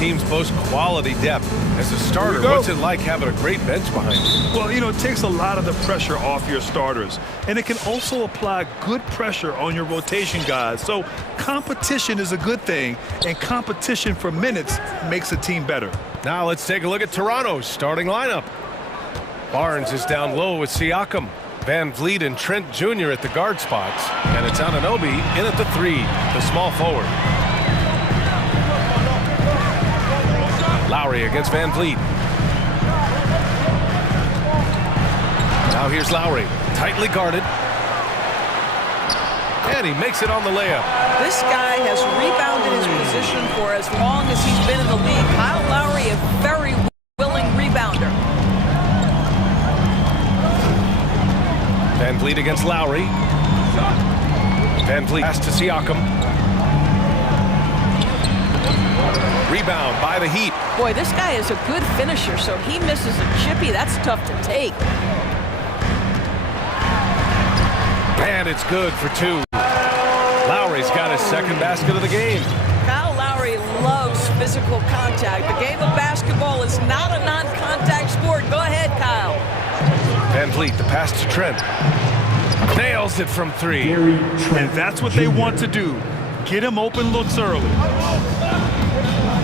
teams boast quality depth. As a starter, what's it like having a great bench behind you? Well, you know, it takes a lot of the pressure off your starters, and it can also apply good pressure on your rotation guys. So competition is a good thing, and competition for minutes makes a team better. Now let's take a look at Toronto's starting lineup. Barnes is down low with Siakam. Van Vliet and Trent Jr. at the guard spots. And it's Anunoby in at the 3, the small forward. Lowry against Van Vliet. Now here's Lowry, tightly guarded. And he makes it on the layup. This guy has rebounded his position for as long as he's been in the league. Kyle Lowry, a very willing rebounder. Van Vliet against Lowry. Van Vliet pass to Siakam. Rebound by the Heat. Boy, this guy is a good finisher, so he misses a chippy. That's tough to take. And it's good for 2. Lowry's got his second basket of the game. Kyle Lowry loves physical contact. The game of basketball is not a non-contact sport. Go ahead, Kyle. Van Vliet, the pass to Trent. Nails it from 3. And that's what they want to do. Get him open looks early.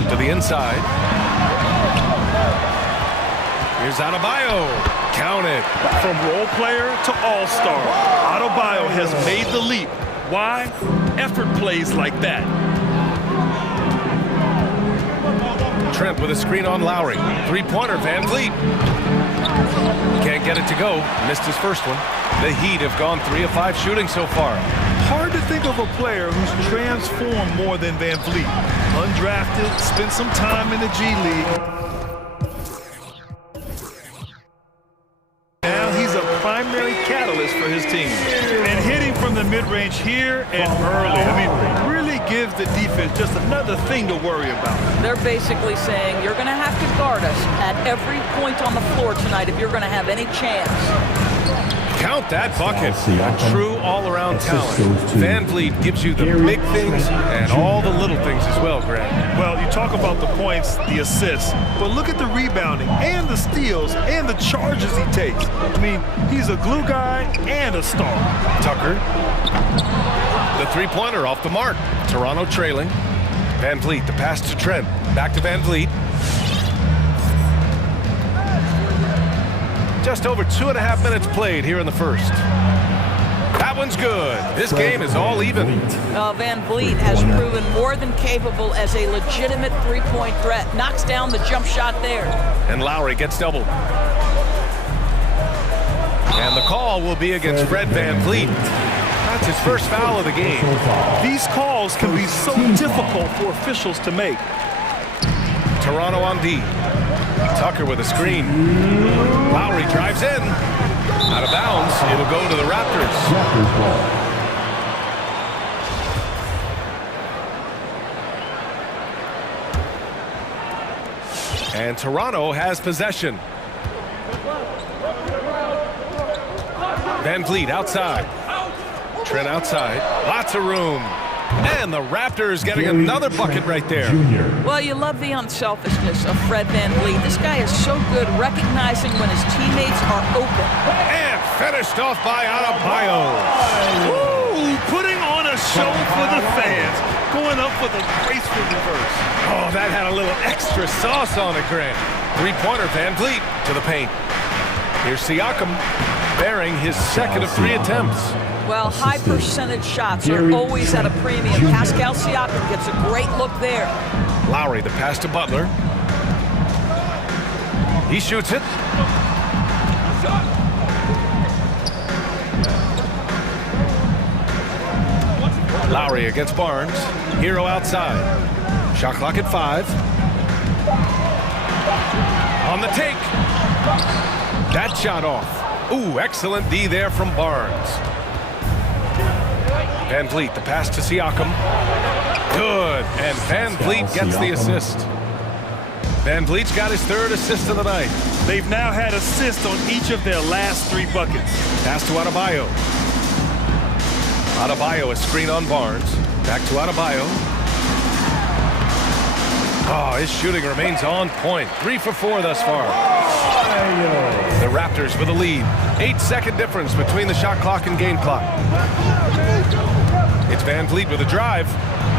To the inside. Here's Adebayo. Count it. From role player to all-star, Adebayo has made the leap. Why? Effort plays like that. Trent with a screen on Lowry. 3-pointer, Van Vliet. Can't get it to go. Missed his first one. The Heat have gone 3 of 5 shooting so far. Hard to think of a player who's transformed more than Van Vliet. Undrafted, spent some time in the G League. Now he's a primary catalyst for his team. And hitting from the mid-range here and early. I mean, really gives the defense just another thing to worry about. They're basically saying you're going to have to guard us at every point on the floor tonight if you're going to have any chance. Count that bucket. A true all-around talent. Van Vliet gives you the big things and all the little things as well, Grant. Well, you talk about the points, the assists, but look at the rebounding and the steals and the charges he takes. I mean, he's a glue guy and a star. Tucker. The 3-pointer off the mark. Toronto trailing. Van Vliet, the pass to Trent. Back to Van Vliet. Just over 2.5 minutes played here in the first. That one's good. This game is all even. Van Vliet has proven more than capable as a legitimate 3-point threat. Knocks down the jump shot there. And Lowry gets doubled. And the call will be against Fred Van Vliet. That's his first foul of the game. These calls can be so difficult for officials to make. Toronto on D. Tucker with a screen. Lowry drives in. Out of bounds. It'll go to the Raptors. And Toronto has possession. Van Vliet outside. Trent outside. Lots of room. And the Raptors getting another bucket right there. Well, you love the unselfishness of Fred Van Vliet. This guy is so good recognizing when his teammates are open. And finished off by Adebayo. Woo! Putting on a show for the fans. Going up for the graceful reverse. Oh, that had a little extra sauce on it, Grant. 3-pointer, Van Vliet to the paint. Here's Siakam, bearing his second of 3 attempts. Well, high percentage shots are always at a premium. Pascal Siakam gets a great look there. Lowry, the pass to Butler. He shoots it. Lowry against Barnes. Hero outside. Shot clock at 5. On the take. That shot off. Ooh, excellent D there from Barnes. Van Vliet, the pass to Siakam. Good, and Van Vliet gets the assist. Van Vliet's got his 3rd assist of the night. They've now had assists on each of their last 3 buckets. Pass to Adebayo. Adebayo, a screen on Barnes. Back to Adebayo. Oh, his shooting remains on point. 3 for 4 thus far. The Raptors with a lead. 8-second difference between the shot clock and game clock. It's Van Vliet with a drive.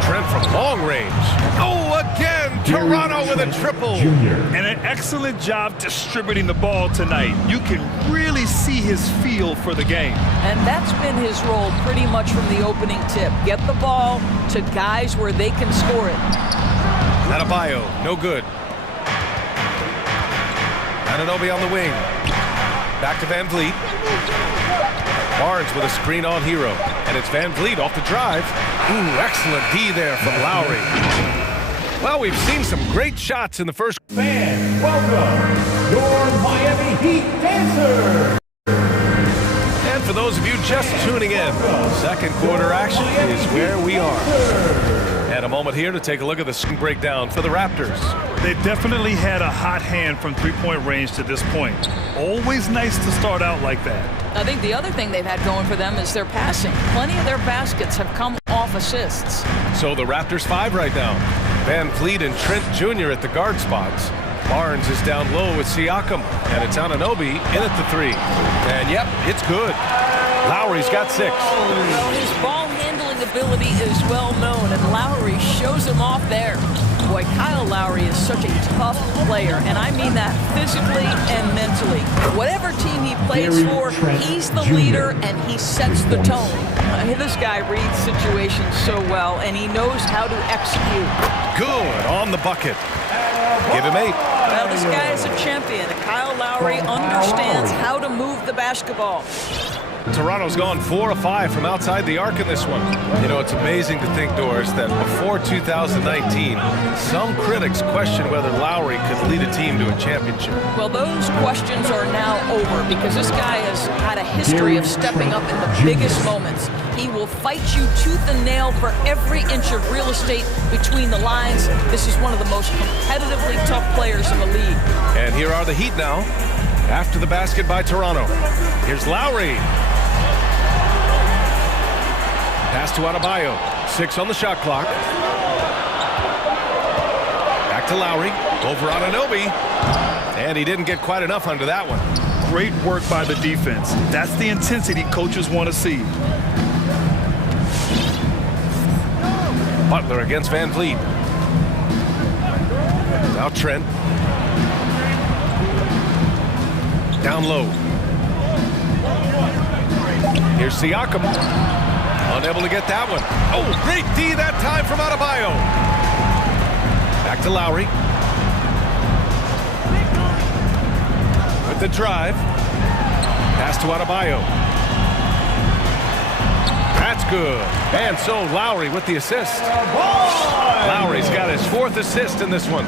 Trent from long range. Oh, again, Toronto with a triple. And an excellent job distributing the ball tonight. You can really see his feel for the game. And that's been his role pretty much from the opening tip. Get the ball to guys where they can score it. Adebayo, no good. Anunoby on the wing. Back to Van Vliet. Barnes with a screen on Hero. And it's Van Vliet off the drive. Ooh, excellent D there from Lowry. Well, we've seen some great shots in the first. Fans, welcome your Miami Heat dancer. And for those of you just tuning in, second quarter action is where we are. And a moment here to take a look at the screen breakdown for the Raptors. They definitely had a hot hand from three-point range to this point. Always nice to start out like that. I think the other thing they've had going for them is their passing. Plenty of their baskets have come off assists. So the Raptors 5 right now. Van Vliet and Trent Jr. at the guard spots. Barnes is down low with Siakam, and it's Anunoby in at the 3. And yep, it's good. Lowry's got 6. Well, his ball handling ability is well known, and Lowry shows him off there. Boy, Kyle Lowry is such a tough player, and I mean that physically and mentally. Whatever team he plays for, he's the leader, and he sets the tone. This guy reads situations so well, and he knows how to execute. Good on the bucket. Give him 8. Well, this guy is a champion. Kyle Lowry understands how to move the basketball. Toronto's gone 4 of 5 from outside the arc in this one. You know, it's amazing to think, Doris, that before 2019, some critics questioned whether Lowry could lead a team to a championship. Well, those questions are now over because this guy has had a history of stepping up in the biggest moments. He will fight you tooth and nail for every inch of real estate between the lines. This is one of the most competitively tough players in the league. And here are the Heat now, after the basket by Toronto. Here's Lowry. Pass to Adebayo. 6 on the shot clock. Back to Lowry. Over Anunoby. And he didn't get quite enough under that one. Great work by the defense. That's the intensity coaches want to see. Butler against Van Vliet. Now Trent. Down low. Here's Siakam. Unable to get that one. Oh, great D that time from Adebayo. Back to Lowry. With the drive. Pass to Adebayo. That's good. And so Lowry with the assist. Lowry's got his 4th assist in this one.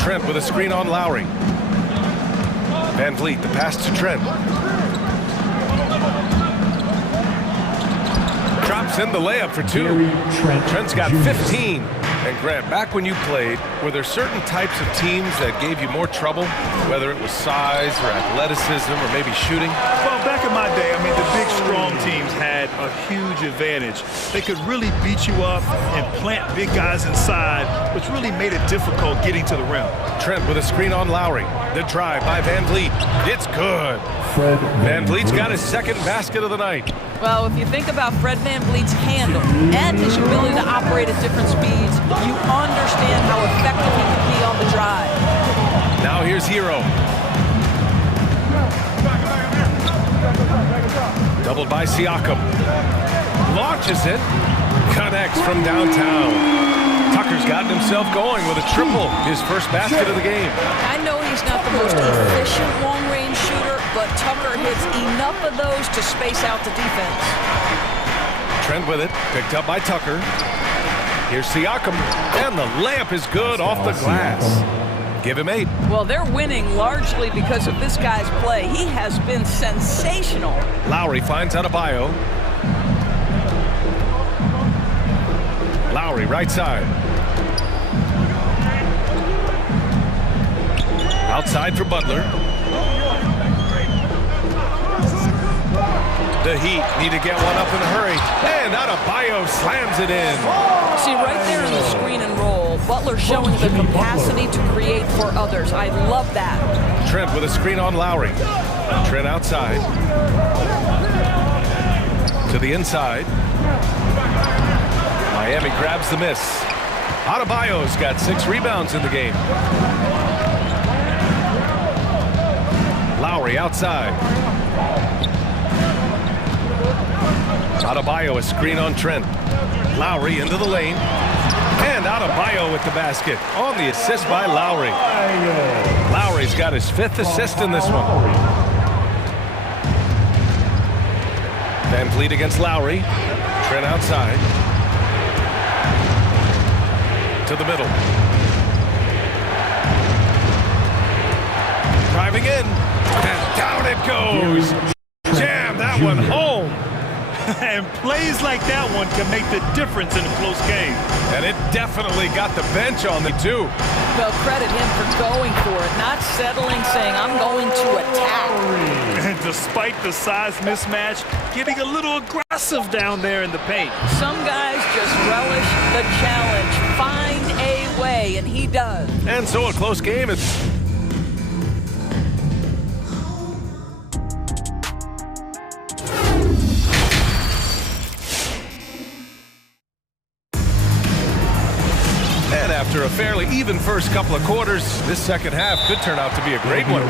Trent with a screen on Lowry. Van Vliet, the pass to Trent. Drops in the layup for 2. Trent's got 15. And Grant, back when you played, were there certain types of teams that gave you more trouble, whether it was size or athleticism or maybe shooting? Well, back in my day, I mean, the big, strong teams had a huge advantage. They could really beat you up and plant big guys inside, which really made it difficult getting to the rim. Trent with a screen on Lowry. The drive by Van Vliet. It's good. Van Vliet's got his 2nd basket of the night. Well, if you think about Fred Van Vliet's handle and his ability to operate at different speeds, you understand how effective he can be on the drive. Now here's Hero. Doubled by Siakam. Launches it. Connects from downtown. Tucker's gotten himself going with a triple, his first basket of the game. I know he's not the most efficient long-range shooter, but Tucker hits enough of those to space out the defense. Trent with it, picked up by Tucker. Here's Siakam, and the layup is good off the glass. Give him 8. Well, they're winning largely because of this guy's play. He has been sensational. Lowry finds Adebayo. Lowry, right side. Outside for Butler. The Heat need to get one up in a hurry. And Adebayo slams it in. See, right there in the screen and roll, Butler showing the capacity to create for others. I love that. Trent with a screen on Lowry. Trent outside. To the inside. Miami grabs the miss. Adebayo's got 6 rebounds in the game. Lowry outside. Adebayo a screen on Trent. Lowry into the lane. And Adebayo with the basket on the assist by Lowry. Lowry's got his 5th assist in this one. Van Vliet against Lowry. Trent outside. To the middle. Driving in. And down it goes. Jam that one home. And plays like that one can make the difference in a close game. And it definitely got the bench on the two. Well, credit him for going for it, not settling, saying, I'm going to attack. And despite the size mismatch, getting a little aggressive down there in the paint. Some guys just relish the challenge, find a way, and he does. And so a close game is... After a fairly even first couple of quarters, this second half could turn out to be a great one.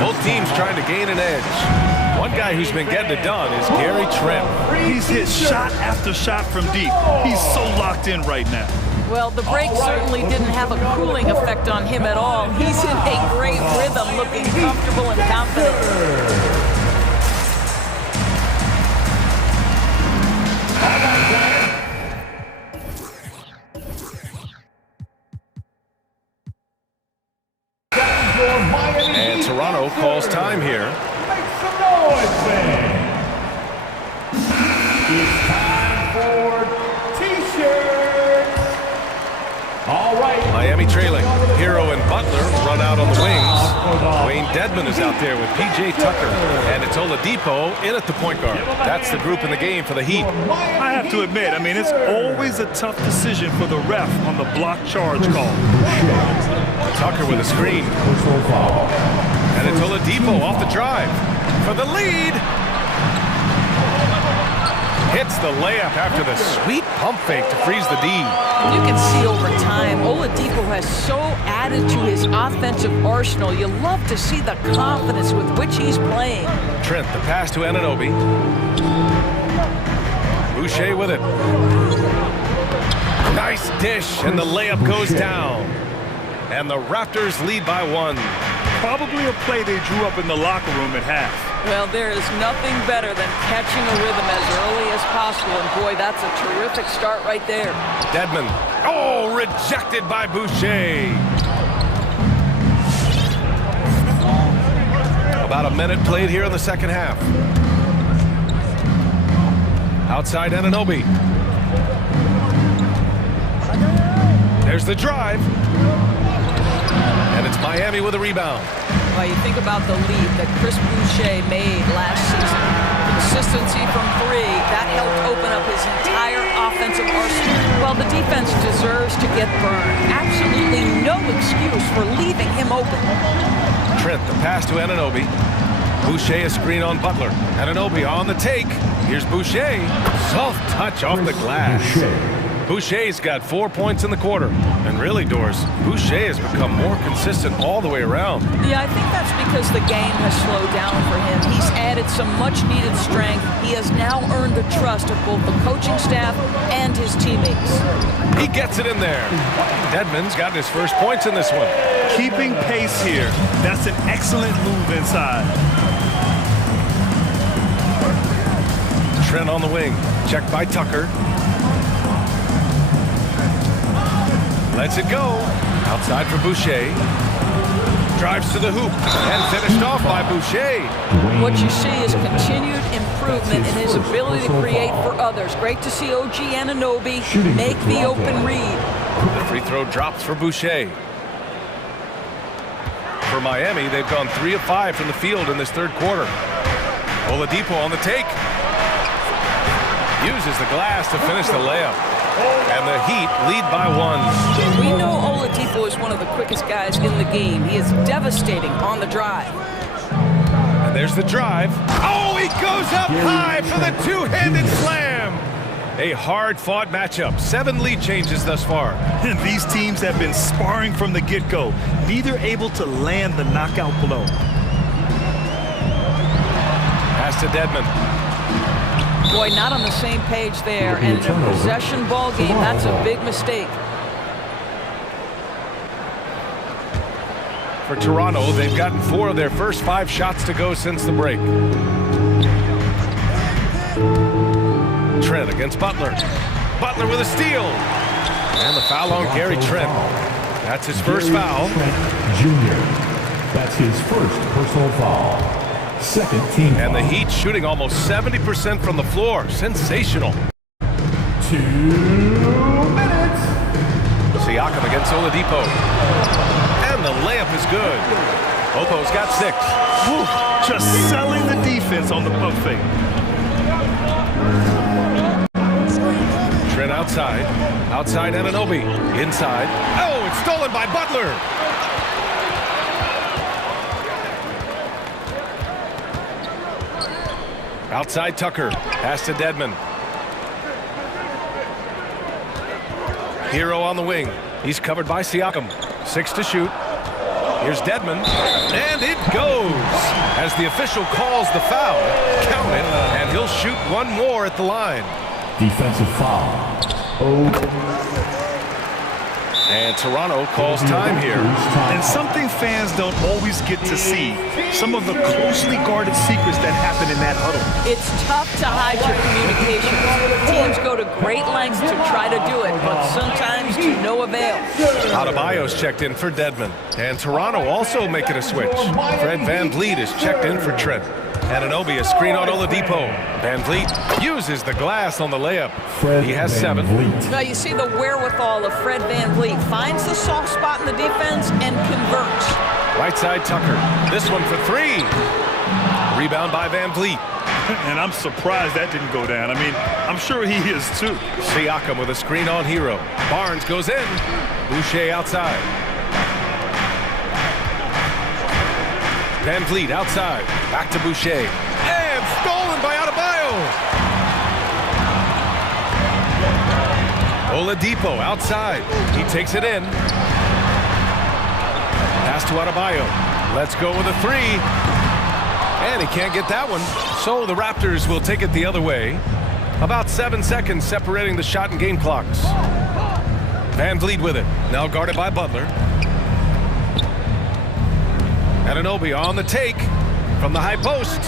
Both teams trying to gain an edge. One guy who's been getting it done is Gary Trent. He's hit shot after shot from deep. He's so locked in right now. Well, the break certainly didn't have a cooling effect on him at all. He's in a great rhythm, looking comfortable and confident. And Toronto calls time here. Make some noise, man. It's time for T-shirts. All right. Miami trailing. Hero and Butler run out on the wings. Wayne Dedmon is out there with P.J. Tucker. And it's Oladipo in at the point guard. That's the group in the game for the Heat. I have to admit, I mean, it's always a tough decision for the ref on the block charge call. Tucker with a screen. And it's Oladipo off the drive for the lead. Hits the layup after the sweet pump fake to freeze the D. You can see over time, Oladipo has so added to his offensive arsenal. You love to see the confidence with which he's playing. Trent, the pass to Anunoby. Boucher with it. Nice dish, and the layup goes down. And the Raptors lead by 1. Probably a play they drew up in the locker room at half. Well, there is nothing better than catching a rhythm as early as possible. And boy, that's a terrific start right there. Dedmon. Oh, rejected by Boucher. About a minute played here in the second half. Outside Anunoby. There's the drive. And it's Miami with a rebound. Well, you think about the lead that Chris Boucher made last season. Consistency from 3, that helped open up his entire offensive arsenal. Well, the defense deserves to get burned. Absolutely no excuse for leaving him open. Trent, the pass to Anunoby. Boucher a screen on Butler. Anunoby on the take. Here's Boucher. Soft touch off the glass. Boucher's got 4 points in the quarter. And really, Doris, Boucher has become more consistent all the way around. Yeah, I think that's because the game has slowed down for him. He's added some much-needed strength. He has now earned the trust of both the coaching staff and his teammates. He gets it in there. Dedmon's got his first points in this one. Keeping pace here. That's an excellent move inside. Trent on the wing. Checked by Tucker. Lets it go. Outside for Boucher. Drives to the hoop. And finished off by Boucher. What you see is continued improvement in his ability to create for others. Great to see OG Anunoby make the open read. The free throw drops for Boucher. For Miami, they've gone 3 of 5 from the field in this third quarter. Oladipo on the take. Uses the glass to finish the layup. And the Heat lead by 1. We know Oladipo is one of the quickest guys in the game. He is devastating on the drive. And there's the drive. Oh, he goes up high for the two-handed slam. A hard-fought matchup. 7 lead changes thus far. And these teams have been sparring from the get-go, neither able to land the knockout blow. Pass to Dedmon. Boy, not on the same page there. And in a possession ball game, that's a big mistake. For Toronto, they've gotten 4 of their first 5 shots to go since the break. Trent against Butler. Butler with a steal. And the foul on Gary Trent. That's his first foul. Junior. That's his first personal foul. Second team And the foul. Heat shooting almost 70% from the floor. Sensational. 2 minutes. Siakam against Oladipo. And the layup is good. Opo's got 6. Whew, just selling the defense on the pump fake. Trent outside. Outside Anunoby. Inside. Oh, it's stolen by Butler. Outside Tucker. Pass to Dedmon. Hero on the wing. He's covered by Siakam. 6 to shoot. Here's Dedmon. And it goes. As the official calls the foul. Count it. And he'll shoot 1 more at the line. Defensive foul. And Toronto calls time here. And something fans don't always get to see, some of the closely guarded secrets that happen in that huddle. It's tough to hide your communications. Teams go to great lengths to try to do it, but sometimes to no avail. Adebayo's checked in for Dedmon. And Toronto also making a switch. Fred VanVleet is checked in for Trent. Anunoby a screen on Oladipo. VanVleet uses the glass on the layup. He has 7. Now you see the wherewithal of Fred VanVleet. Finds the soft spot in the defense and converts. Right side Tucker. This one for 3. Rebound by VanVleet. And I'm surprised that didn't go down. I mean, I'm sure he is too. Siakam with a screen on Hero. Barnes goes in. Boucher outside. VanVleet outside. Back to Boucher. And stolen by Adebayo. Oladipo outside. He takes it in. Pass to Adebayo. Let's go with a 3. And he can't get that one. So the Raptors will take it the other way. About 7 seconds separating the shot and game clocks. VanVleet with it. Now guarded by Butler. Anunoby on the take from the high post.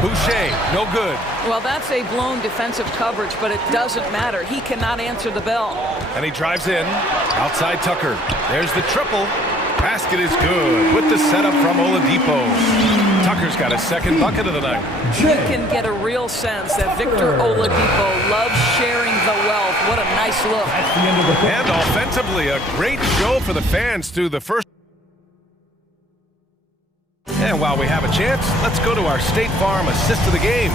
Boucher, no good. Well, that's a blown defensive coverage, but it doesn't matter. He cannot answer the bell. And he drives in. Outside Tucker. There's the triple. Basket is good with the setup from Oladipo. Tucker's got his 2nd bucket of the night. You can get a real sense that Victor Oladipo loves sharing the wealth. What a nice look. And offensively, a great show for the fans through the first. And while we have a chance, let's go to our State Farm assist of the game.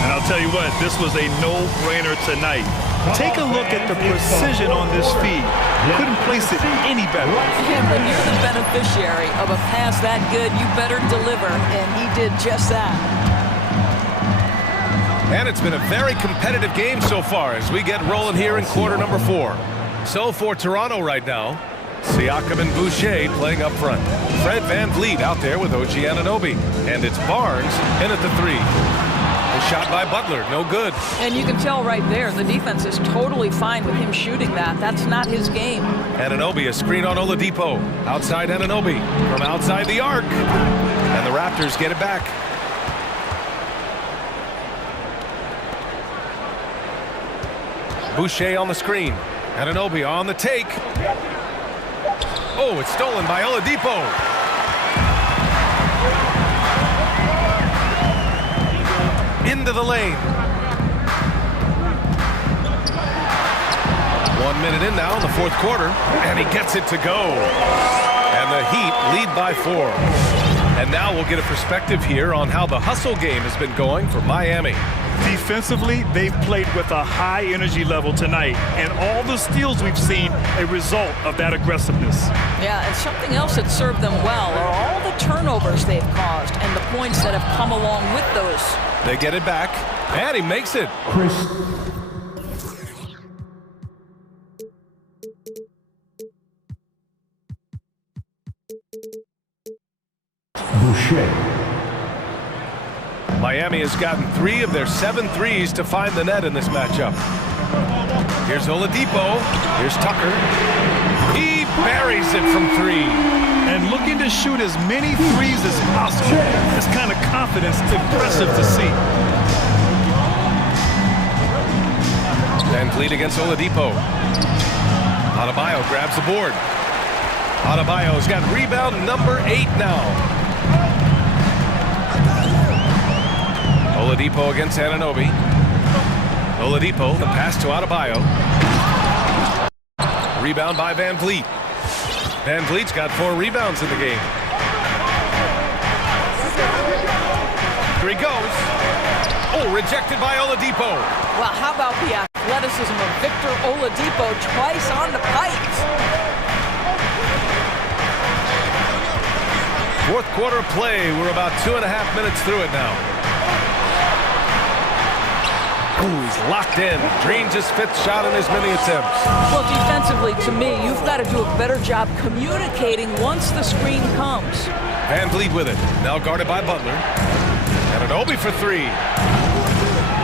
And I'll tell you what, this was a no-brainer tonight. Take a look at the precision on this feed. Couldn't place it any better. And when you're the beneficiary of a pass that good, you better deliver, and he did just that. And it's been a very competitive game so far as we get rolling here in quarter number 4. So for Toronto right now, Siakam and Boucher playing up front. Fred VanVleet out there with OG Anunoby. And it's Barnes in at the 3. The shot by Butler, no good. And you can tell right there, the defense is totally fine with him shooting that. That's not his game. Anunoby, a screen on Oladipo. Outside Anunoby from outside the arc. And the Raptors get it back. Boucher on the screen. Anunoby on the take. Oh, it's stolen by Oladipo. Into the lane. 1 minute in now in the 4th quarter, and he gets it to go. And the Heat lead by 4. And now we'll get a perspective here on how the hustle game has been going for Miami. Defensively, they've played with a high energy level tonight, and all the steals we've seen a result of that aggressiveness. Yeah, and something else that served them well are all the turnovers they've caused and the points that have come along with those. They get it back, and he makes it. Miami has gotten 3 of their 7 threes to find the net in this matchup. Here's Oladipo. Here's Tucker. He buries it from 3. And looking to shoot as many threes as possible. This kind of confidence is impressive to see. Van Vliet against Oladipo. Adebayo grabs the board. Adebayo's got rebound number 8 now. Oladipo against Anunoby. Oladipo, the pass to Adebayo. Rebound by Van Vliet. Van Vliet's got 4 rebounds in the game. Here he goes. Oh, rejected by Oladipo. Well, how about the athleticism of Victor Oladipo twice on the pipes? Fourth quarter play. We're about 2.5 minutes through it now. Ooh, he's locked in. Drains his 5th shot in as many attempts. Well, defensively, to me, you've got to do a better job communicating once the screen comes. Van Vliet with it. Now guarded by Butler. Anunoby for 3.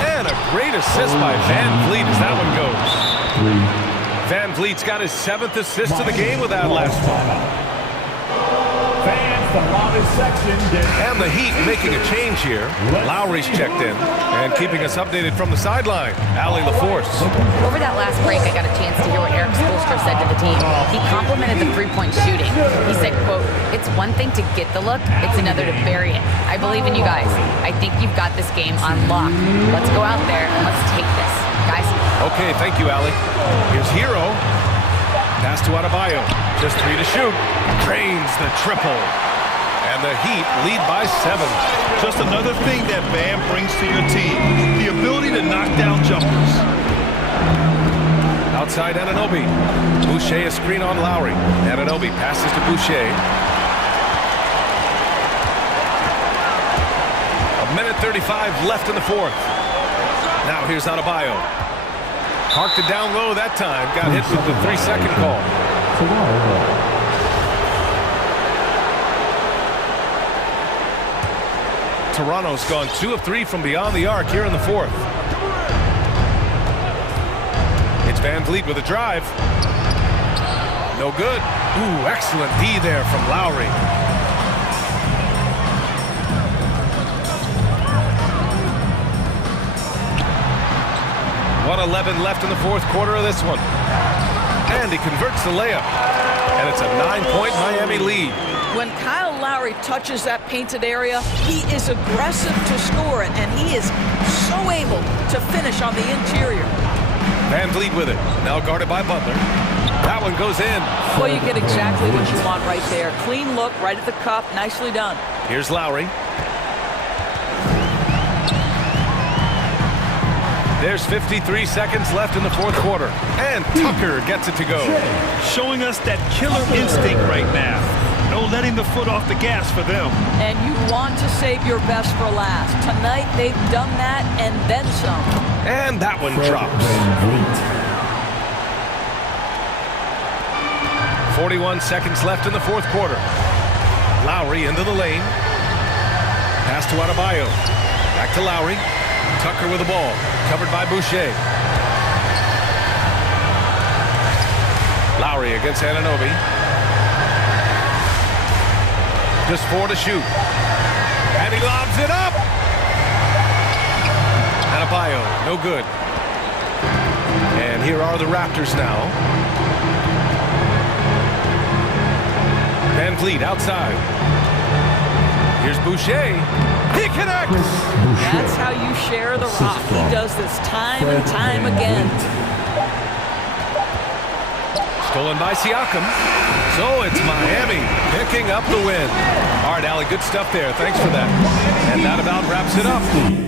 And a great assist by Van Vliet as that one goes. Van Vliet's got his 7th assist of the game with that last one. And the Heat making a change here. Lowry's checked in and keeping us updated from the sideline. Allie LaForce. Over that last break, I got a chance to hear what Eric Spoelstra said to the team. He complimented the three-point shooting. He said, quote, "It's one thing to get the look, it's another to bury it. I believe in you guys. I think you've got this game on lock. Let's go out there and let's take this, guys." Okay, thank you, Allie. Here's Hero. Pass to Adebayo. Just 3 to shoot. Drains the triple. And the Heat lead by 7. Just another thing that Bam brings to your team, the ability to knock down jumpers. Outside Anunoby. Boucher a screen on Lowry. Anunoby passes to Boucher. 1:35 left in the 4th. Now here's Adebayo. Parked it down low that time. Got hit with the 3-second call. Toronto's gone 2 of 3 from beyond the arc here in the 4th. It's Van Vliet with a drive. No good. Ooh, excellent D there from Lowry. .11 left in the 4th quarter of this one. And he converts the layup. And it's a 9-point Miami lead. When Kyle Lowry touches that painted area, he is aggressive to score it, and he is so able to finish on the interior. Van Vliet with it. Now guarded by Butler. That one goes in. Well, you get exactly what you want right there. Clean look, right at the cup. Nicely done. Here's Lowry. There's 53 seconds left in the 4th quarter. And Tucker gets it to go. Showing us that killer instinct right now. No letting the foot off the gas for them. And you want to save your best for last. Tonight, they've done that and then some. And that one drops. 41 seconds left in the 4th quarter. Lowry into the lane. Pass to Adebayo. Back to Lowry. Tucker with the ball. Covered by Boucher. Lowry against Anunoby. Just 4 to shoot. And he lobs it up. Adebayo, no good. And here are the Raptors now. Van Vliet outside. Here's Boucher. He connects. That's how you share the rock. He does this time and time again. Stolen by Siakam. So it's Miami picking up the win. All right, Allie, good stuff there. Thanks for that. And that about wraps it up.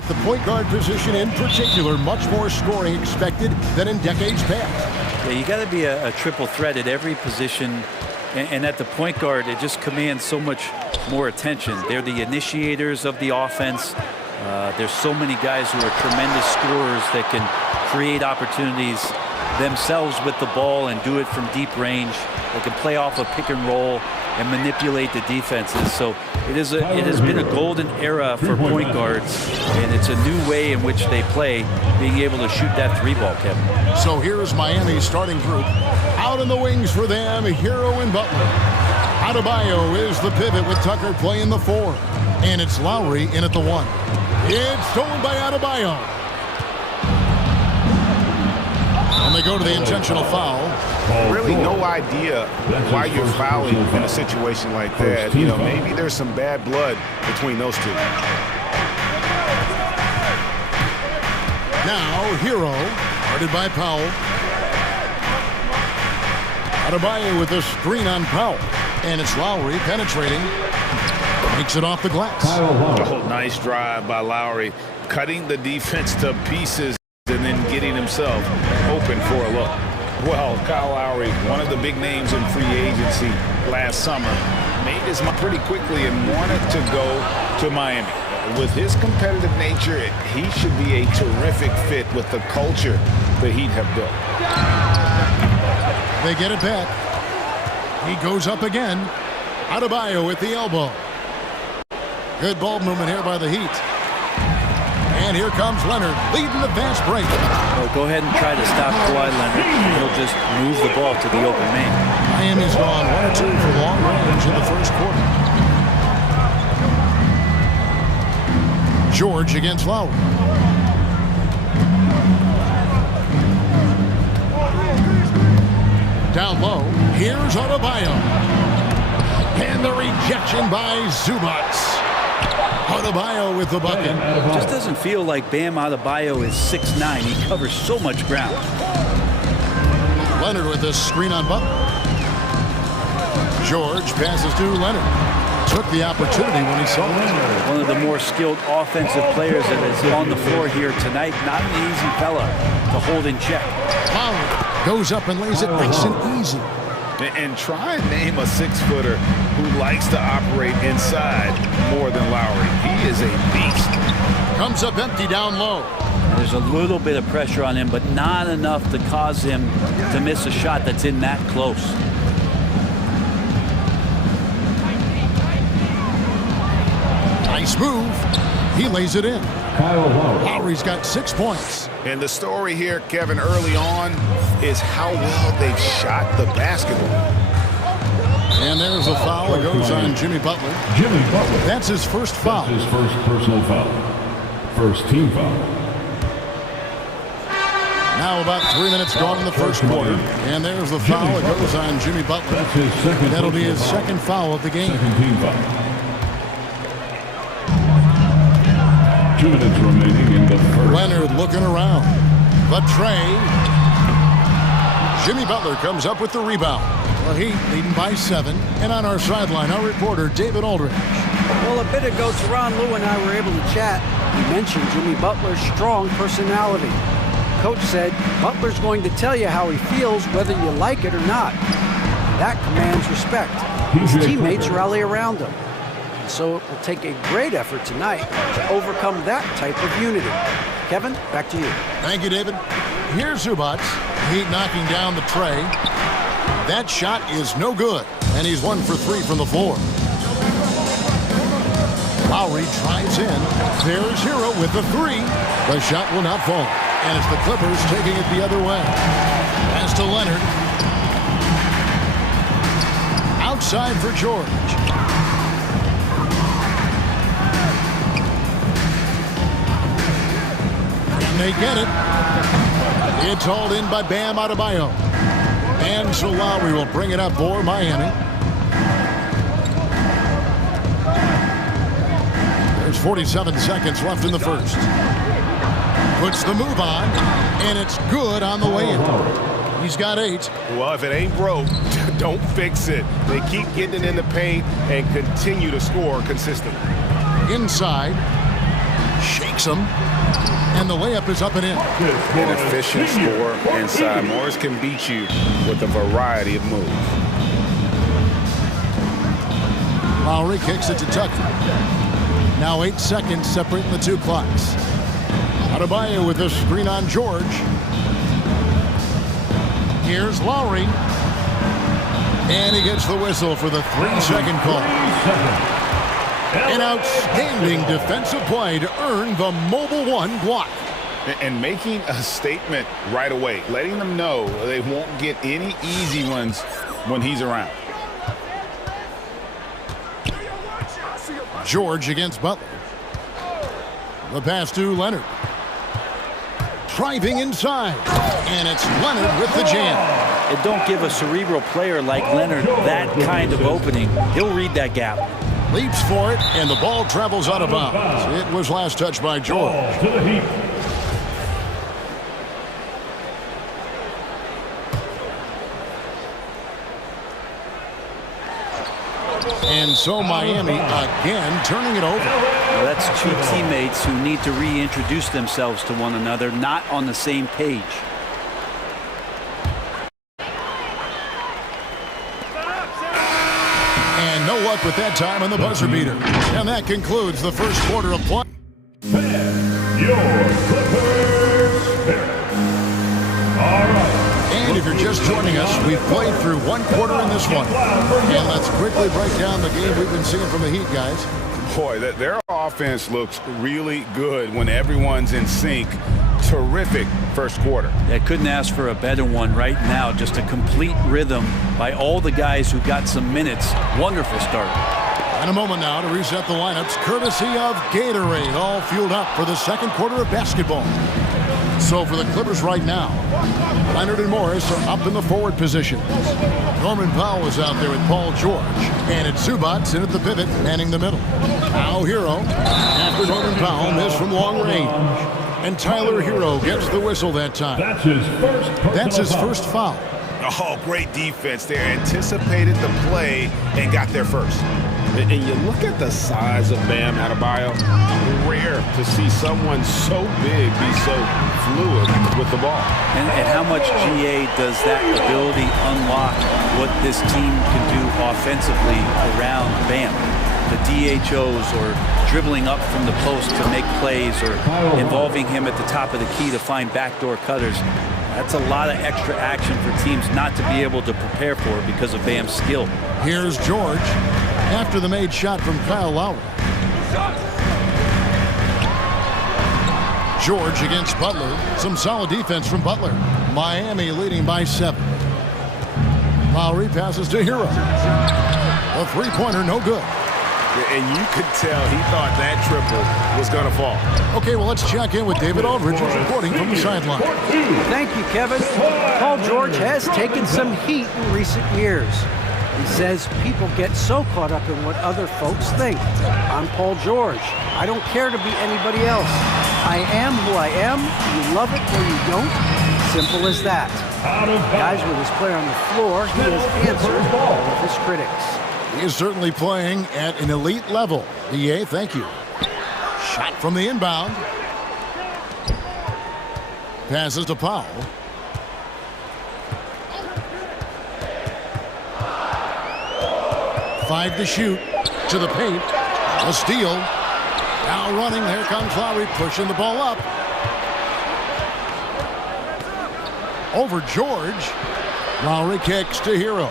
At the point guard position in particular, much more scoring expected than in decades past. Yeah, you got to be a triple threat at every position, and at the point guard, it just commands so much more attention. They're the initiators of the offense. There's so many guys who are tremendous scorers that can create opportunities themselves with the ball and do it from deep range. They can play off a pick and roll and manipulate the defenses. So it has been a golden era for point guards, and it's a new way in which they play, being able to shoot that three ball, Kevin. So here's Miami's starting group. Out in the wings for them, Hero and Butler. Adebayo is the pivot with Tucker playing the 4. And it's Lowry in at the 1. It's stolen by Adebayo. And they go to the intentional foul. Really no idea why you're fouling in a situation like that. You know, maybe there's some bad blood between those two. Now, Hero, guarded by Powell. Adebayo with a screen on Powell. And it's Lowry penetrating. Makes it off the glass. Oh, nice drive by Lowry. Cutting the defense to pieces and then getting himself open for a look. Well, Kyle Lowry, one of the big names in free agency last summer, made his money pretty quickly and wanted to go to Miami. With his competitive nature, he should be a terrific fit with the culture the Heat have built. They get it back. He goes up again. Adebayo with the elbow. Good ball movement here by the Heat. And here comes Leonard, leading the fast break. Well, go ahead and try to stop Kawhi Leonard. He'll just move the ball to the open man. Miami's gone 1 or 2 for long range in the first quarter. George against Lowry. Down low, here's Adebayo. And the rejection by Zubats. Adebayo with the bucket. It just doesn't feel like Bam Adebayo is 6'9". He covers so much ground. Leonard with the screen on Butler. George passes to Leonard. Took the opportunity when he saw it. One of the more skilled offensive players that is on the floor here tonight. Not an easy fella to hold in check. Lowry goes up and lays it nice and easy. And try and name a 6-footer who likes to operate inside more than Lowry. He is a beast. Comes up empty down low. There's a little bit of pressure on him, but not enough to cause him to miss a shot that's in that close. Nice move. He lays it in. Lowry's got 6 points. And the story here, Kevin, early on is how well they've shot the basketball. And there's a foul that goes on Jimmy Butler. That's his first foul. That's his first personal foul. First team foul. Now about 3 minutes gone in the first quarter. And there's the foul that goes on Jimmy Butler. That's his second. That'll be his second foul of the game. Second team foul. 2 minutes remaining in the first. Leonard looking around. The tray. Jimmy Butler comes up with the rebound. Well, Heat leading by 7. And on our sideline, our reporter, David Aldridge. Well, a bit ago, Teron Lou and I were able to chat. He mentioned Jimmy Butler's strong personality. Coach said Butler's going to tell you how he feels, whether you like it or not. That commands respect. His teammates rally around him. So it will take a great effort tonight to overcome that type of unity. Kevin, back to you. Thank you, David. Here's Zubats. Heat knocking down the tray. That shot is no good, and he's 1 for 3 from the floor. Lowry drives in. There's Hero with the 3. The shot will not fall, and it's the Clippers taking it the other way. Pass to Leonard. Outside for George. They get it. It's hauled in by Bam Adebayo. And so Lowry will bring it up for Miami. There's 47 seconds left in the first. Puts the move on, and it's good on the way in. He's got 8. Well, if it ain't broke, don't fix it. They keep getting it in the paint and continue to score consistently. Inside. Shakes him. And the layup is up and in. An efficient score inside. Morris can beat you with a variety of moves. Lowry kicks it to Tucker. Now 8 seconds separating the two clocks. Adebayo with a screen on George. Here's Lowry. And he gets the whistle for the 3-second call. An outstanding defensive play to earn the Mobile One block. And making a statement right away, letting them know they won't get any easy ones when he's around. George against Butler. The pass to Leonard. Driving inside. And it's Leonard with the jam. And don't give a cerebral player like Leonard that kind of opening. He'll read that gap. Leaps for it, and the ball travels out of bounds. It was last touched by George. And so Miami again turning it over. Well, that's two teammates who need to reintroduce themselves to one another, not on the same page. And no luck with that time on the buzzer beater. And that concludes the first quarter of play. Your Clippers Spirit. All right. And if you're just joining us, we've played through one quarter in this one. And let's quickly break down the game we've been seeing from the Heat, guys. Boy, their offense looks really good when everyone's in sync. Terrific first quarter. I couldn't ask for a better one right now. Just a complete rhythm by all the guys who got some minutes. Wonderful start. And a moment now to reset the lineups, courtesy of Gatorade, all fueled up for the second quarter of basketball. So for the Clippers right now, Leonard and Morris are up in the forward positions. Norman Powell is out there with Paul George. And it's Zubats in at the pivot, manning the middle. Now Hero, after Norman Powell missed from long range. And Tyler Hero gets the whistle that time. That's his first foul. Oh, great defense. They anticipated the play and got there first. And you look at the size of Bam Adebayo, rare to see someone so big be so fluid with the ball. And how much GA does that ability unlock what this team can do offensively around Bam? The DHOs or dribbling up from the post to make plays or involving him at the top of the key to find backdoor cutters. That's a lot of extra action for teams not to be able to prepare for because of Bam's skill. Here's George after the made shot from Kyle Lowry. George against Butler. Some solid defense from Butler. Miami leading by 7. Lowry passes to Hero. A three-pointer, no good. And you could tell he thought that triple was going to fall. Okay, well, let's check in with David Aldridge, who's reporting from the sideline. Thank you, Kevin. Paul George has taken some heat in recent years. He says people get so caught up in what other folks think. I'm Paul George. I don't care to be anybody else. I am who I am. You love it or you don't. Simple as that. Guys, with his play on the floor, he has answered all of his critics. He is certainly playing at an elite level. EA, thank you. Shot from the inbound. Passes to Powell. Five to shoot. To the paint. A steal. Now running. Here comes Lowry pushing the ball up. Over George. Lowry kicks to Hero.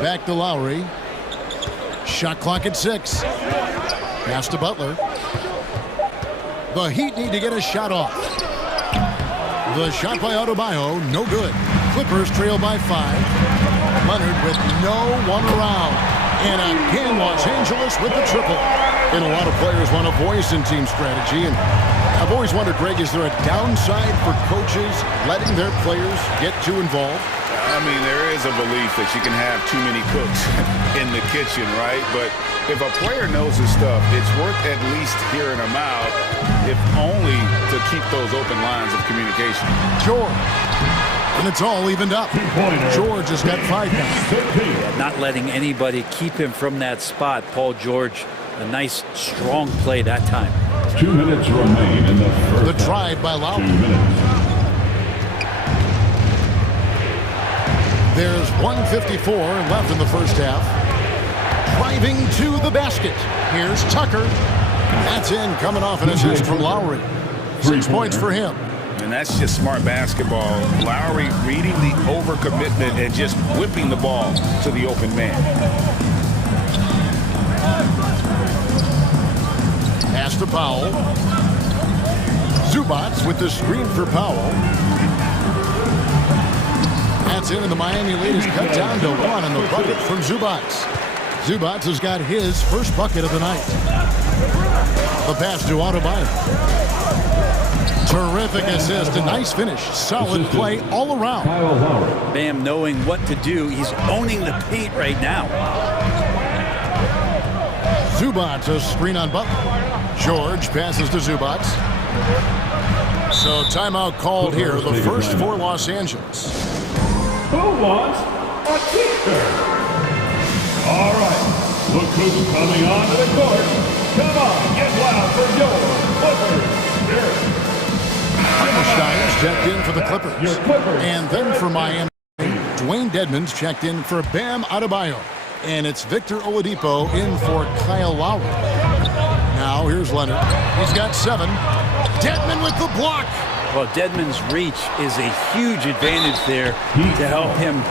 Back to Lowry. Shot clock at 6. Pass to Butler. The Heat need to get a shot off. The shot by Adebayo, no good. Clippers trail by 5. Leonard with no one around. And again, Los Angeles with the triple. And a lot of players want a voice in team strategy. And I've always wondered, Greg, is there a downside for coaches letting their players get too involved? I mean, there is a belief that you can have too many cooks in the kitchen, right? But if a player knows his stuff, it's worth at least hearing him out, if only to keep those open lines of communication. George And it's all evened up. George has got 5 now. Yeah, not letting anybody keep him from that spot. Paul George, a nice, strong play that time. 2 minutes remain in the first. The drive by Lowry. 2 minutes. There's 1:54 left in the first half. Driving to the basket. Here's Tucker. That's in, coming off an assist from Lowry. 6 points for him. And that's just smart basketball. Lowry reading the overcommitment and just whipping the ball to the open man. Pass to Powell. Zubats with the screen for Powell. That's in, and the Miami lead is cut down to 1 on the bucket from Zubats. Zubats has got his first bucket of the night. The pass to Adebayo. Terrific assist, a nice finish. Solid play all around. Bam knowing what to do. He's owning the paint right now. Zubats, a screen on Butler. George passes to Zubats. So timeout called here, the first for Los Angeles. Who wants a t-shirt? All right, look who's coming onto the court. Come on, get loud for your Clippers. Hartenstein's checked in for the Clippers. And then for Miami, Dwayne Dedmon's checked in for Bam Adebayo. And it's Victor Oladipo in for Kyle Lowry. Now here's Leonard. He's got 7. Dedmon with the block. Well, Dedmon's reach is a huge advantage there to help him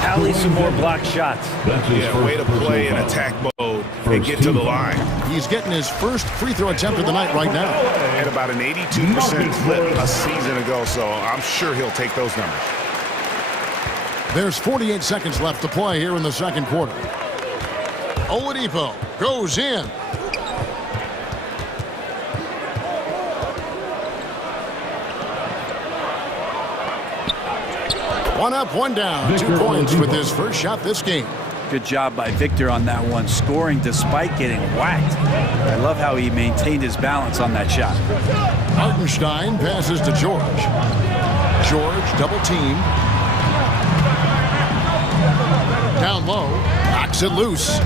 tally some more block shots. Yeah, way to play in attack mode and get to the line. He's getting his first free throw attempt of the night right now. At about an 82% clip a season ago, so I'm sure he'll take those numbers. There's 48 seconds left to play here in the second quarter. Oladipo goes in. One up, one down. 2 points with his first shot this game. Good job by Victor on that one, scoring despite getting whacked. I love how he maintained his balance on that shot. Hartenstein passes to George. George double team. Down low, knocks it loose.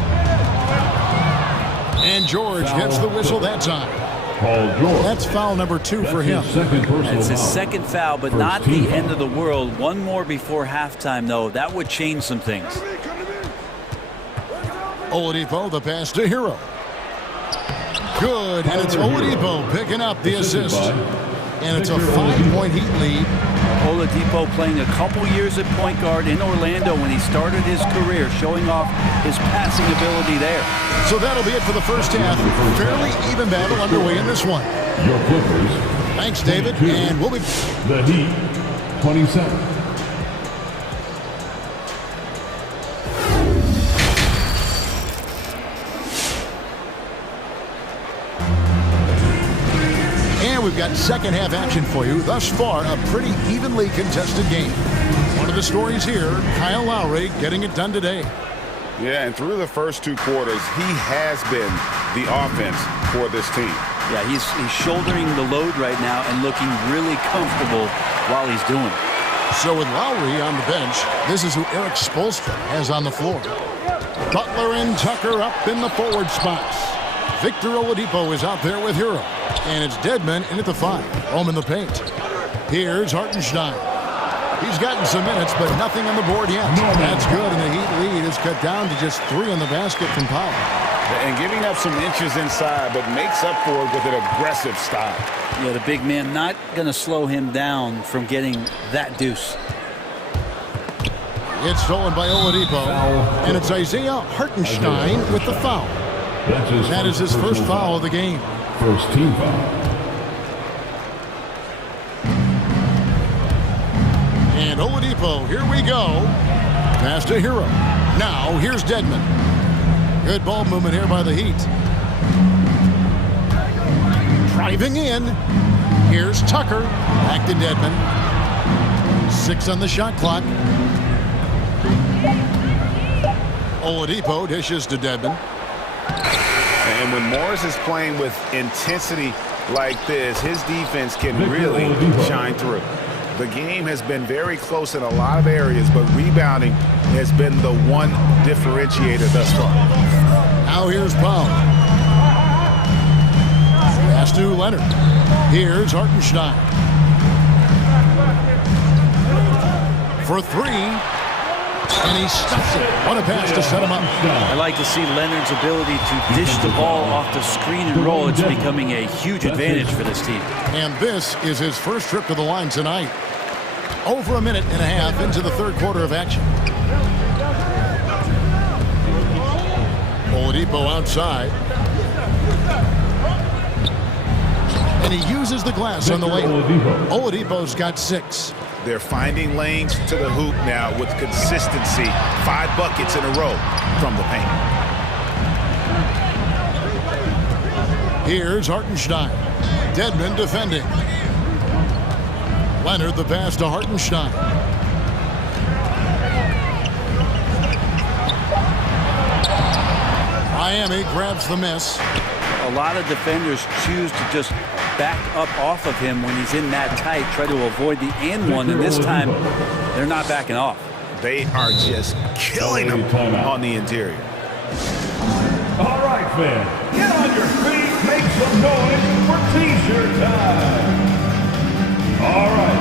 And George gets the whistle that time. That's foul number 2 for him. It's his second foul, but not the end of the world. One more before halftime, though. That would change some things. Oladipo, the pass to Hero. Good, and it's Oladipo picking up the assist. And it's a 5-point Heat lead. Oladipo playing a couple years at point guard in Orlando when he started his career, showing off his passing ability there. So that'll be it for the first half. Fairly even battle underway in this one. Your Clippers. Thanks, David, and we'll be... The Heat, 27. And we've got second half action for you. Thus far, a pretty evenly contested game. One of the stories here, Kyle Lowry getting it done today. Yeah, and through the first 2 quarters, he has been the offense for this team. Yeah, he's shouldering the load right now and looking really comfortable while he's doing it. So with Lowry on the bench, this is who Eric Spoelstra has on the floor. Butler and Tucker up in the forward spots. Victor Oladipo is out there with Hero. And it's Dedmon in at the 5. Home in the paint. Here's Hartenstein. He's gotten some minutes, but nothing on the board yet. That's good, and the Heat lead is cut down to just 3 on the basket from Powell. And giving up some inches inside, but makes up for it with an aggressive style. Yeah, the big man not going to slow him down from getting that deuce. It's stolen by Oladipo, and it's Isaiah Hartenstein with the foul. That is his first foul of the game. First team foul. And Oladipo, here we go. Pass to Hero. Now, here's Dedmon. Good ball movement here by the Heat. Driving in. Here's Tucker. Back to Dedmon. 6 on the shot clock. Oladipo dishes to Dedmon. And when Morris is playing with intensity like this, his defense can really shine through. The game has been very close in a lot of areas, but rebounding has been the one differentiator thus far. Now here's Paul. Pass to Leonard. Here's Hartenstein. For three. And he stuffs it. What a pass to set him up. I like to see Leonard's ability to dish the ball off the screen and roll. It's becoming a huge advantage for this team. And this is his first trip to the line tonight. Over a minute and a half into the third quarter of action. Oladipo outside. And he uses the glass on the lane. Oladipo's got 6. They're finding lanes to the hoop now with consistency. 5 buckets in a row from the paint. Here's Hartenstein. Dedmon defending. Leonard the pass to Hartenstein. Miami grabs the miss. A lot of defenders choose to just back up off of him when he's in that tight, try to avoid the and one, and this time they're not backing off. They are just killing them on the interior. All right, fans, get on your feet, make some noise for T-shirt time. All right,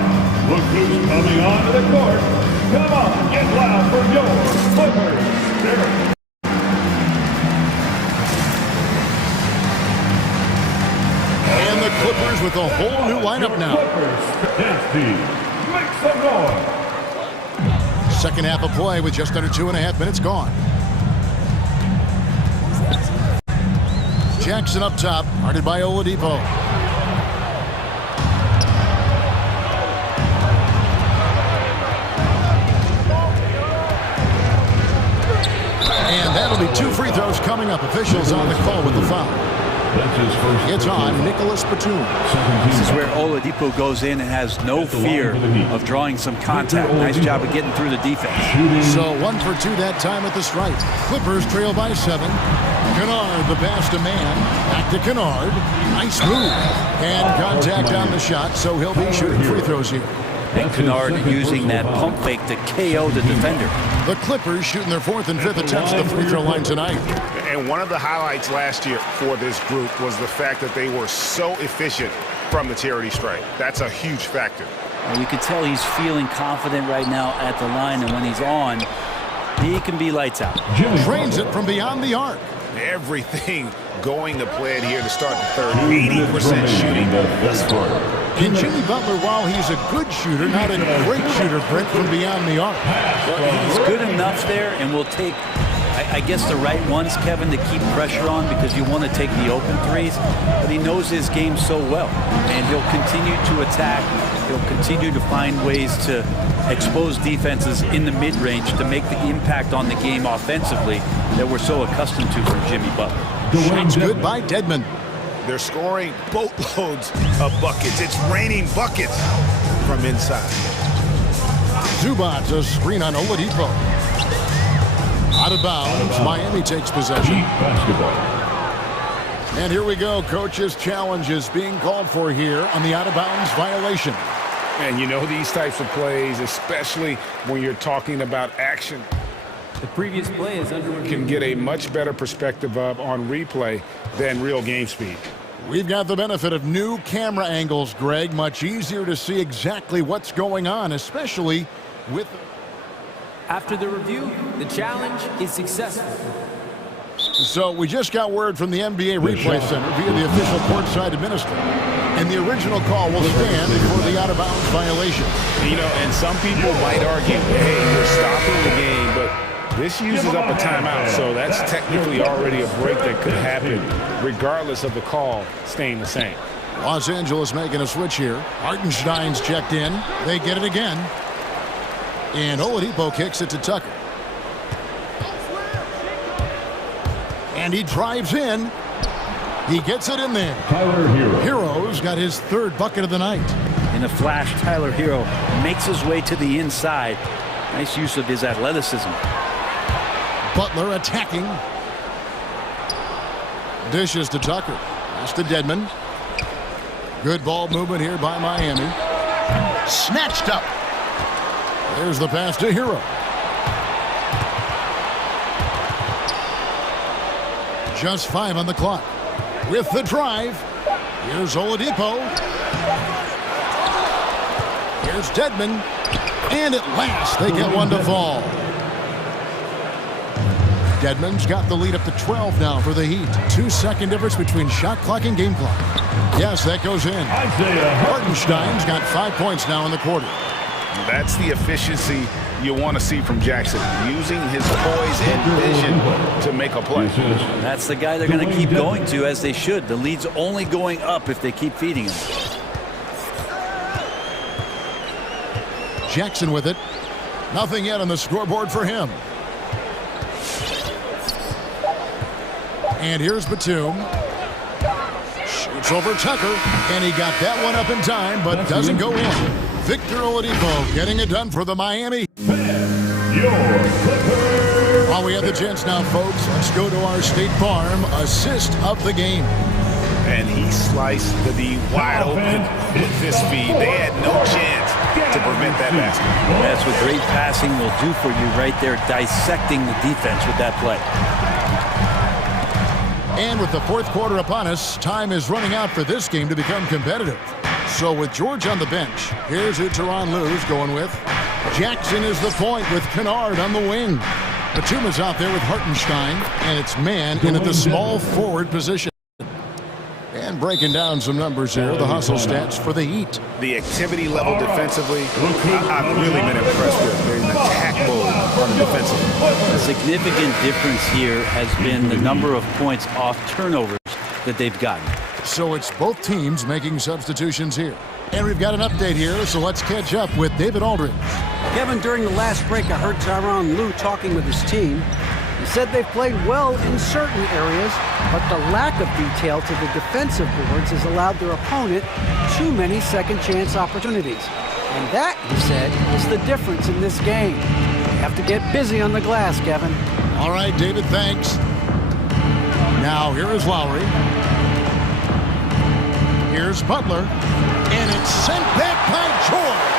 look who's coming onto the court. Come on, get loud for your Clippers. Clippers with a whole new lineup now. Make some noise. Second half of play with just under 2.5 minutes gone. Jackson up top, guarded by Oladipo. And that'll be 2 free throws coming up. Officials on the call with the foul. It's on Nicholas Batum. This is where Oladipo goes in and has no fear of drawing some contact. Nice job of getting through the defense. So 1 for 2 that time at the stripe. Clippers trail by 7. Kennard the pass to man. Back to Kennard. Nice move. And contact on the shot, so he'll be shooting free throws here. And Kennard using that pump fake to KO the defender. The Clippers shooting their 4th and 5th attempts at the free throw line tonight. And one of the highlights last year for this group was the fact that they were so efficient from the charity stripe. That's a huge factor. And you can tell he's feeling confident right now at the line, and when he's on, he can be lights out. Trains it from beyond the arc. Everything going to plan here to start the third. 80% shooting thus far. And Jimmy Butler, while he's a good shooter, not a great shooter, Brent, from beyond the arc. Well, he's good enough there, and will take, I guess, the right ones, Kevin, to keep pressure on, because you want to take the open threes, but he knows his game so well, and he'll continue to attack. He'll continue to find ways to expose defenses in the mid-range to make the impact on the game offensively that we're so accustomed to from Jimmy Butler. Shots good by Dedmon. They're scoring boatloads of buckets. It's raining buckets from inside. Zubac's a screen on Oladipo. Out of bounds, Miami takes possession. And here we go. Coach's challenge is being called for here on the out-of-bounds violation. And you know these types of plays, especially when you're talking about action, the previous play is under review. Can get a much better perspective of on replay than real game speed. We've got the benefit of new camera angles, Greg. Much easier to see exactly what's going on, especially with... After the review, the challenge is successful. So we just got word from the NBA Replay Center via the official courtside administrator. And the original call will stand for the out-of-bounds violation. You know, and some people might argue, hey, you're stopping the game, but this uses up a timeout, so that's technically already a break that could happen regardless of the call staying the same. Los Angeles making a switch here. Hartenstein's checked in. They get it again. And Oladipo kicks it to Tucker. And he drives in. He gets it in there. Tyler Hero. Hero's got his 3rd bucket of the night. In a flash, Tyler Hero makes his way to the inside. Nice use of his athleticism. Butler attacking. Dishes to Tucker. Pass to Dedmon. Good ball movement here by Miami. Snatched up. There's the pass to Hero. Just 5 on the clock. With the drive. Here's Oladipo. Here's Dedmon. And at last, they get one to fall. Dedmon's got the lead up to 12 now for the Heat. 2-second difference between shot clock and game clock. Yes, that goes in. Hartenstein's got 5 points now in the quarter. That's the efficiency you want to see from Jackson, using his poise and vision to make a play. That's the guy they're going to keep going to, as they should. The lead's only going up if they keep feeding him. Jackson with it. Nothing yet on the scoreboard for him. And here's Batum. Shoots over Tucker, and he got that one up in time, but doesn't go in. Victor Oladipo getting it done for the Miami. While we have the chance now, folks, let's go to our State Farm assist of the game. And he sliced the D wide open with this feed. They had no chance to prevent that basket. That's what great passing will do for you right there, dissecting the defense with that play. And with the fourth quarter upon us, time is running out for this game to become competitive. So with George on the bench, here's who Tyronn Lue's going with. Jackson is the point with Kennard on the wing. Batum is out there with Hartenstein, and it's man in at the small forward position. And breaking down some numbers here, the hustle stats for the Heat. The activity level defensively, I've really been impressed with. They're in attack mode on the defensive. A significant difference here has been the number of points off turnovers that they've gotten. So it's both teams making substitutions here. And we've got an update here, so let's catch up with David Aldridge. Kevin, during the last break, I heard Tyronn Lue talking with his team. He said they've played well in certain areas, but the lack of detail to the defensive boards has allowed their opponent too many second chance opportunities. And that, he said, is the difference in this game. You have to get busy on the glass, Kevin. All right, David, thanks. Now here is Lowry. Here's Butler. And it's sent back by George.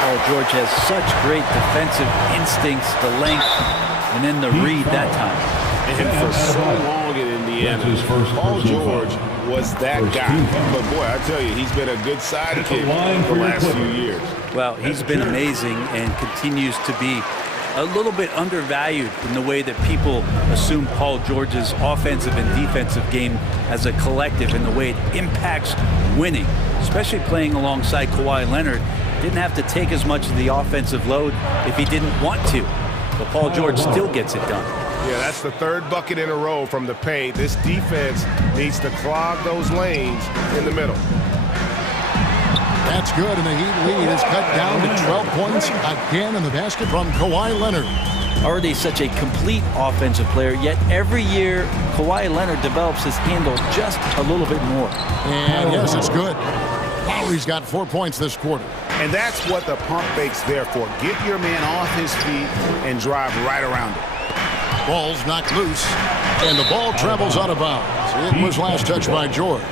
Oh, George has such great defensive instincts, the length, and then the read that time. And for so long in Indiana, Paul George was that guy. But boy, I tell you, he's been a good sidekick the last few years. Well, he's been amazing and continues to be a little bit undervalued in the way that people assume Paul George's offensive and defensive game as a collective, and the way it impacts winning, especially playing alongside Kawhi Leonard. Didn't have to take as much of the offensive load if he didn't want to. But Paul George still gets it done. Yeah, that's the third bucket in a row from the paint. This defense needs to clog those lanes in the middle. That's good, and the Heat lead is cut down to 12 points again in the basket from Kawhi Leonard. Already such a complete offensive player, yet every year Kawhi Leonard develops his handle just a little bit more. And yes, it's good. Lowry's got 4 points this quarter. And that's what the pump fake's there for. Get your man off his feet and drive right around it. Ball's knocked loose, and the ball travels out of bounds. It was last touched by George.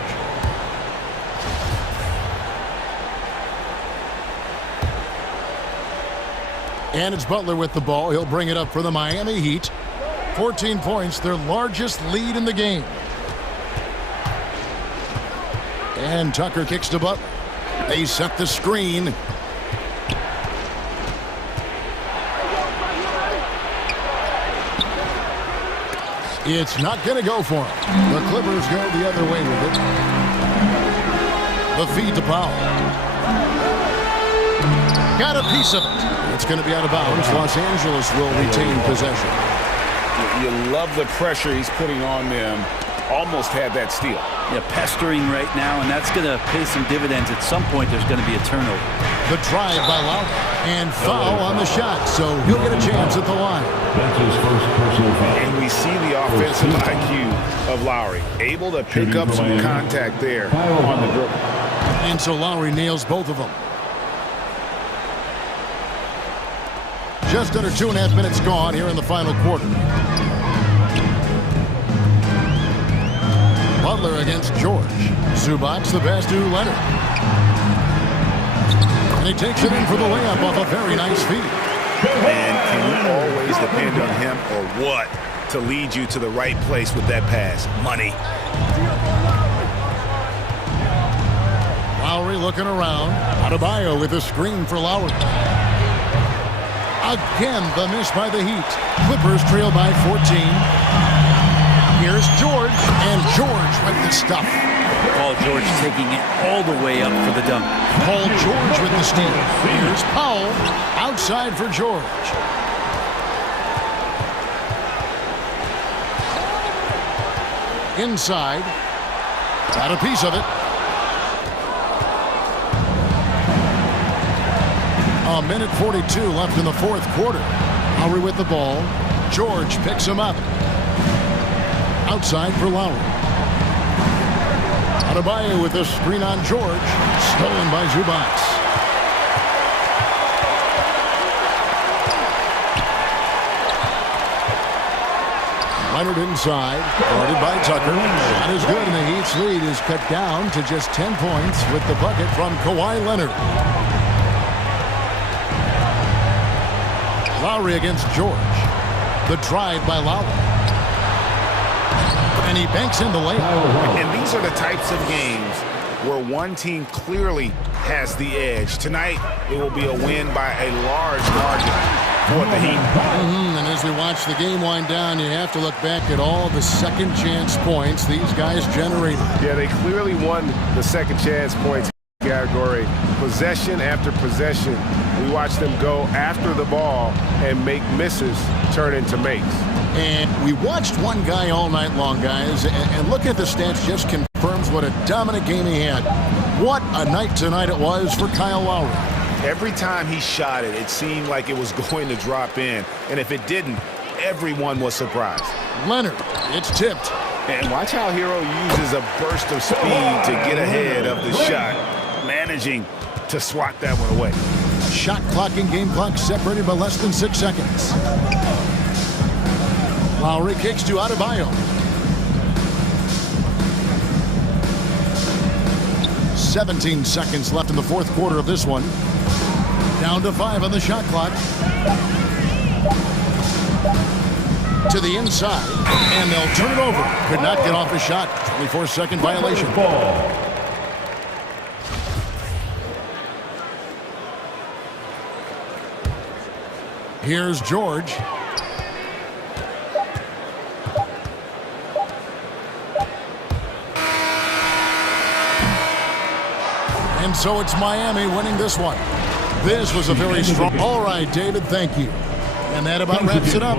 And it's Butler with the ball. He'll bring it up for the Miami Heat. 14 points, their largest lead in the game. And Tucker kicks to Butler. They set the screen. It's not going to go for him. The Clippers go the other way with it. The feed to Powell. Got a piece of it. It's going to be out of bounds. Los Angeles will retain possession. You love the pressure he's putting on them. Almost had that steal. Yeah, pestering right now, and that's going to pay some dividends. At some point, there's going to be a turnover. The drive by Lowry, and foul on the shot, so he'll get a chance at the line. That's his first personal foul. And we see the offensive IQ of Lowry, able to pick up some contact there on the dribble. And so Lowry nails both of them. Just under 2.5 minutes gone here in the final quarter. Butler against George. Zubac's the pass to Leonard. And he takes it in for the layup off a very nice feed. And can you always depend on him or what to lead you to the right place with that pass? Money. Lowry looking around. Adebayo with a screen for Lowry. Again, the miss by the Heat. Clippers trail by 14. Here's George, and George with the stuff. Paul George taking it all the way up for the dunk. Paul George with the steal. Here's Powell, outside for George. Inside, got a piece of it. A minute 42 left in the fourth quarter. Lowry with the ball. George picks him up. Outside for Lowry. Adebayo with a screen on George. Stolen by Zubac. Leonard inside. Guarded by Tucker. That is good, and the Heat's lead is cut down to just 10 points with the bucket from Kawhi Leonard. Lowry against George. The drive by Lowry. And he banks in the layup. And these are the types of games where one team clearly has the edge. Tonight, it will be a win by a large margin for the Heat. And as we watch the game wind down, you have to look back at all the second chance points these guys generated. Yeah, they clearly won the second chance points category. Possession after possession. We watched them go after the ball and make misses turn into makes. And we watched one guy all night long, guys, and look at the stats, just confirms what a dominant game he had. What a night tonight it was for Kyle Lowry. Every time he shot it, it seemed like it was going to drop in. And if it didn't, everyone was surprised. Leonard, it's tipped. And watch how Hero uses a burst of speed to get ahead of the shot, managing to swat that one away. Shot clock and game clock separated by less than 6 seconds. Lowry kicks to Adebayo. 17 seconds left in the fourth quarter of this one. Down to 5 on the shot clock. To the inside, and they'll turn it over. Could not get off a shot. 24-second violation. Here's George. And so it's Miami winning this one. This was a very strong. All right, David, thank you. And that about wraps it up.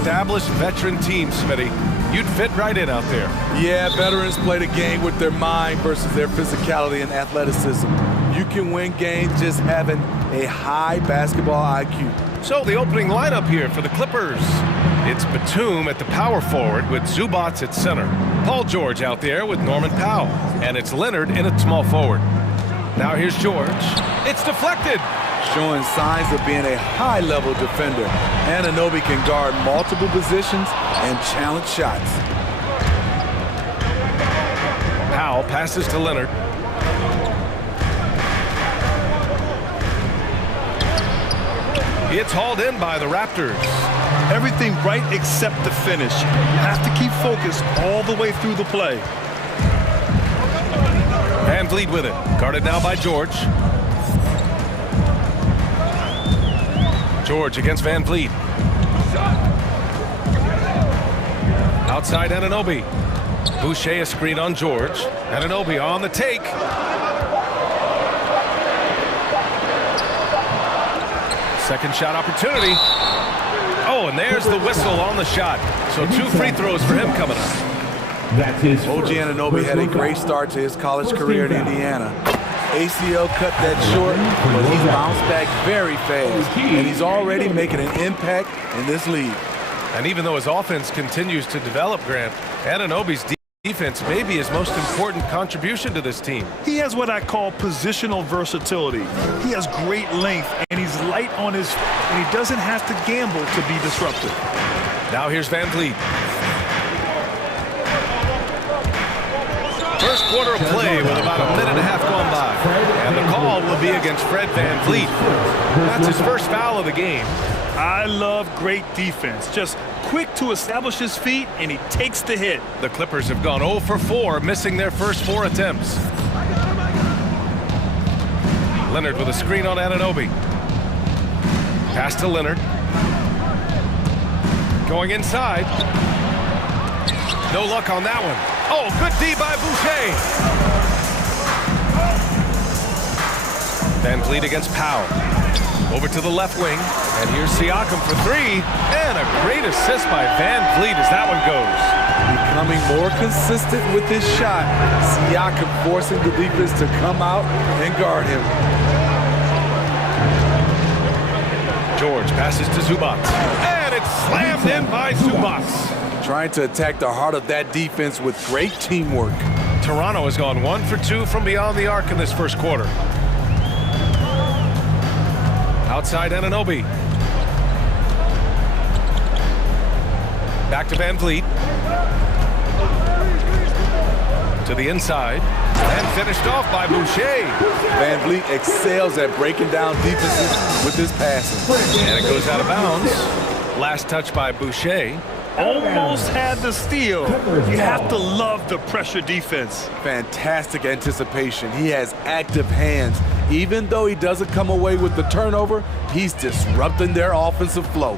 established veteran team, Smitty. You'd fit right in out there. Yeah, veterans play the game with their mind versus their physicality and athleticism. You can win games just having a high basketball IQ. So the opening lineup here for the Clippers. It's Batum at the power forward with Zubac at center. Paul George out there with Norman Powell. And it's Leonard in at small forward. Now here's George. It's deflected. Showing signs of being a high-level defender. Anunoby can guard multiple positions and challenge shots. Powell passes to Leonard. It's hauled in by the Raptors. Everything right except the finish. You have to keep focused all the way through the play. Van Vliet with it. Guarded now by George. George against Van Vliet. Outside Anunoby. Boucher a screen on George. Anunoby on the take. Second shot opportunity. Oh, and there's the whistle on the shot. So 2 free throws for him coming up. OG Anunoby had a great start to his college career in Indiana. ACL cut that short, but he's bounced back very fast, and he's already making an impact in this league. And even though his offense continues to develop, Grant, Anunoby's defense may be his most important contribution to this team. He has what I call positional versatility. He has great length, and he's light on his feet, and he doesn't have to gamble to be disruptive. Now here's Van Vliet. First quarter of play with about a minute and a half gone by. And the call will be against Fred Van Vliet. That's his first foul of the game. I love great defense. Just quick to establish his feet, and he takes the hit. The Clippers have gone 0 for 4, missing their first 4 attempts. Leonard with a screen on Anunoby. Pass to Leonard. Going inside. No luck on that one. Oh, good D by Boucher. Van Vliet against Powell. Over to the left wing. And here's Siakam for 3. And a great assist by Van Vliet as that one goes. Becoming more consistent with his shot. Siakam forcing the defense to come out and guard him. George passes to Zubac. And it's slammed in by Zubac. Trying to attack the heart of that defense with great teamwork. Toronto has gone 1 for 2 from beyond the arc in this first quarter. Outside Anunoby. Back to Van Vliet. To the inside. And finished off by Boucher. Van Vliet excels at breaking down defenses with his passing. And it goes out of bounds. Last touch by Boucher. Almost had the steal. You have to love the pressure defense. Fantastic anticipation. He has active hands. Even though he doesn't come away with the turnover, he's disrupting their offensive flow.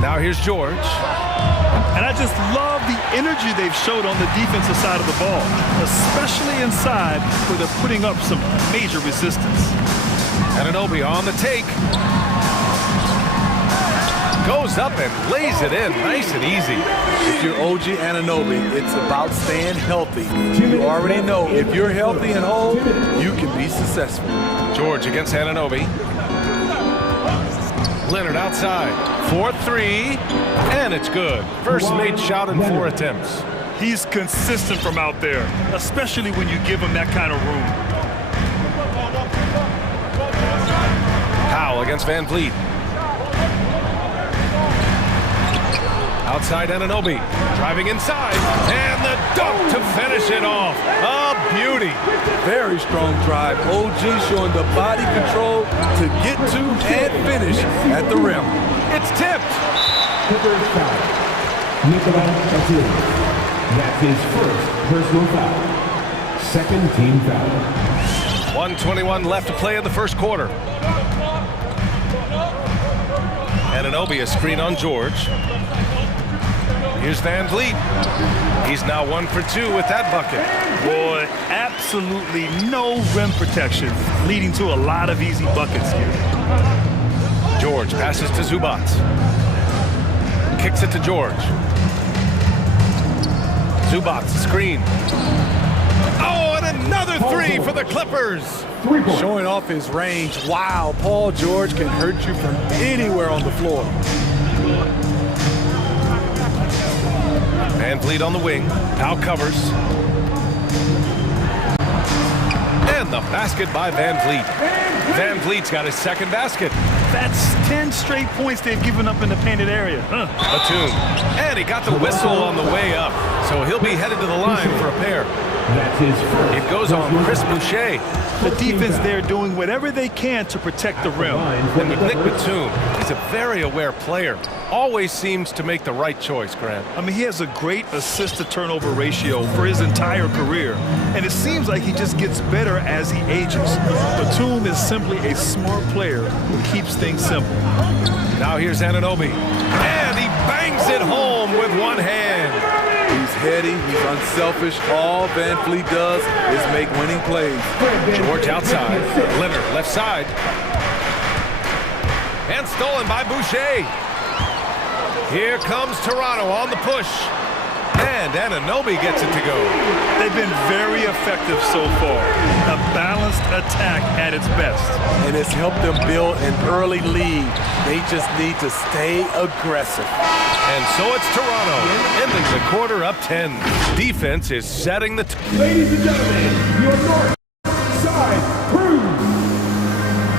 Now here's George. And I just love the energy they've showed on the defensive side of the ball, especially inside where they're putting up some major resistance. Anunoby on the take. Goes up and lays it in nice and easy. If you're OG Anunoby, it's about staying healthy. You already know if you're healthy and whole, you can be successful. George against Anunoby. Leonard outside. 4-3, and it's good. First made shot in 4 attempts. He's consistent from out there, especially when you give him that kind of room. Powell against Van Vliet. Outside Anunoby, driving inside, and the dunk to finish it off. A beauty. Very strong drive. OG showing the body control to get to and finish at the rim. It's tipped. That's his first personal foul. Second team foul. 1:21 left to play in the first quarter. Anunoby a screen on George. Here's Van Vliet. He's now 1 for 2 with that bucket. Boy, absolutely no rim protection, leading to a lot of easy buckets here. George passes to Zubac. kicks it to George. Zubac, screen. Oh, and another three for the Clippers. Showing off his range. Wow, Paul George can hurt you from anywhere on the floor. Van Vliet on the wing. Powell covers. And the basket by Van Vliet. Van Vliet's got his second basket. That's 10 straight points they've given up in the painted area. Batum. And he got the whistle on the way up. So he'll be headed to the line for a pair. It goes on Chris Boucher. The defense there doing whatever they can to protect the rim. And with Nick Batum, he's a very aware player. Always seems to make the right choice, Grant. I mean, he has a great assist-to-turnover ratio for his entire career. And it seems like he just gets better as he ages. Batum is simply a smart player who keeps things simple. Now here's Anunoby. And he bangs it home with one hand. He's heady, he's unselfish. All Van Vliet does is make winning plays. George outside. Leonard left side. And stolen by Boucher. Here comes Toronto on the push. And Anunoby gets it to go. They've been very effective so far. A balanced attack at its best. And it's helped them build an early lead. They just need to stay aggressive. And so it's Toronto, ending the quarter up 10. Defense is setting the Ladies and gentlemen, your north side crew.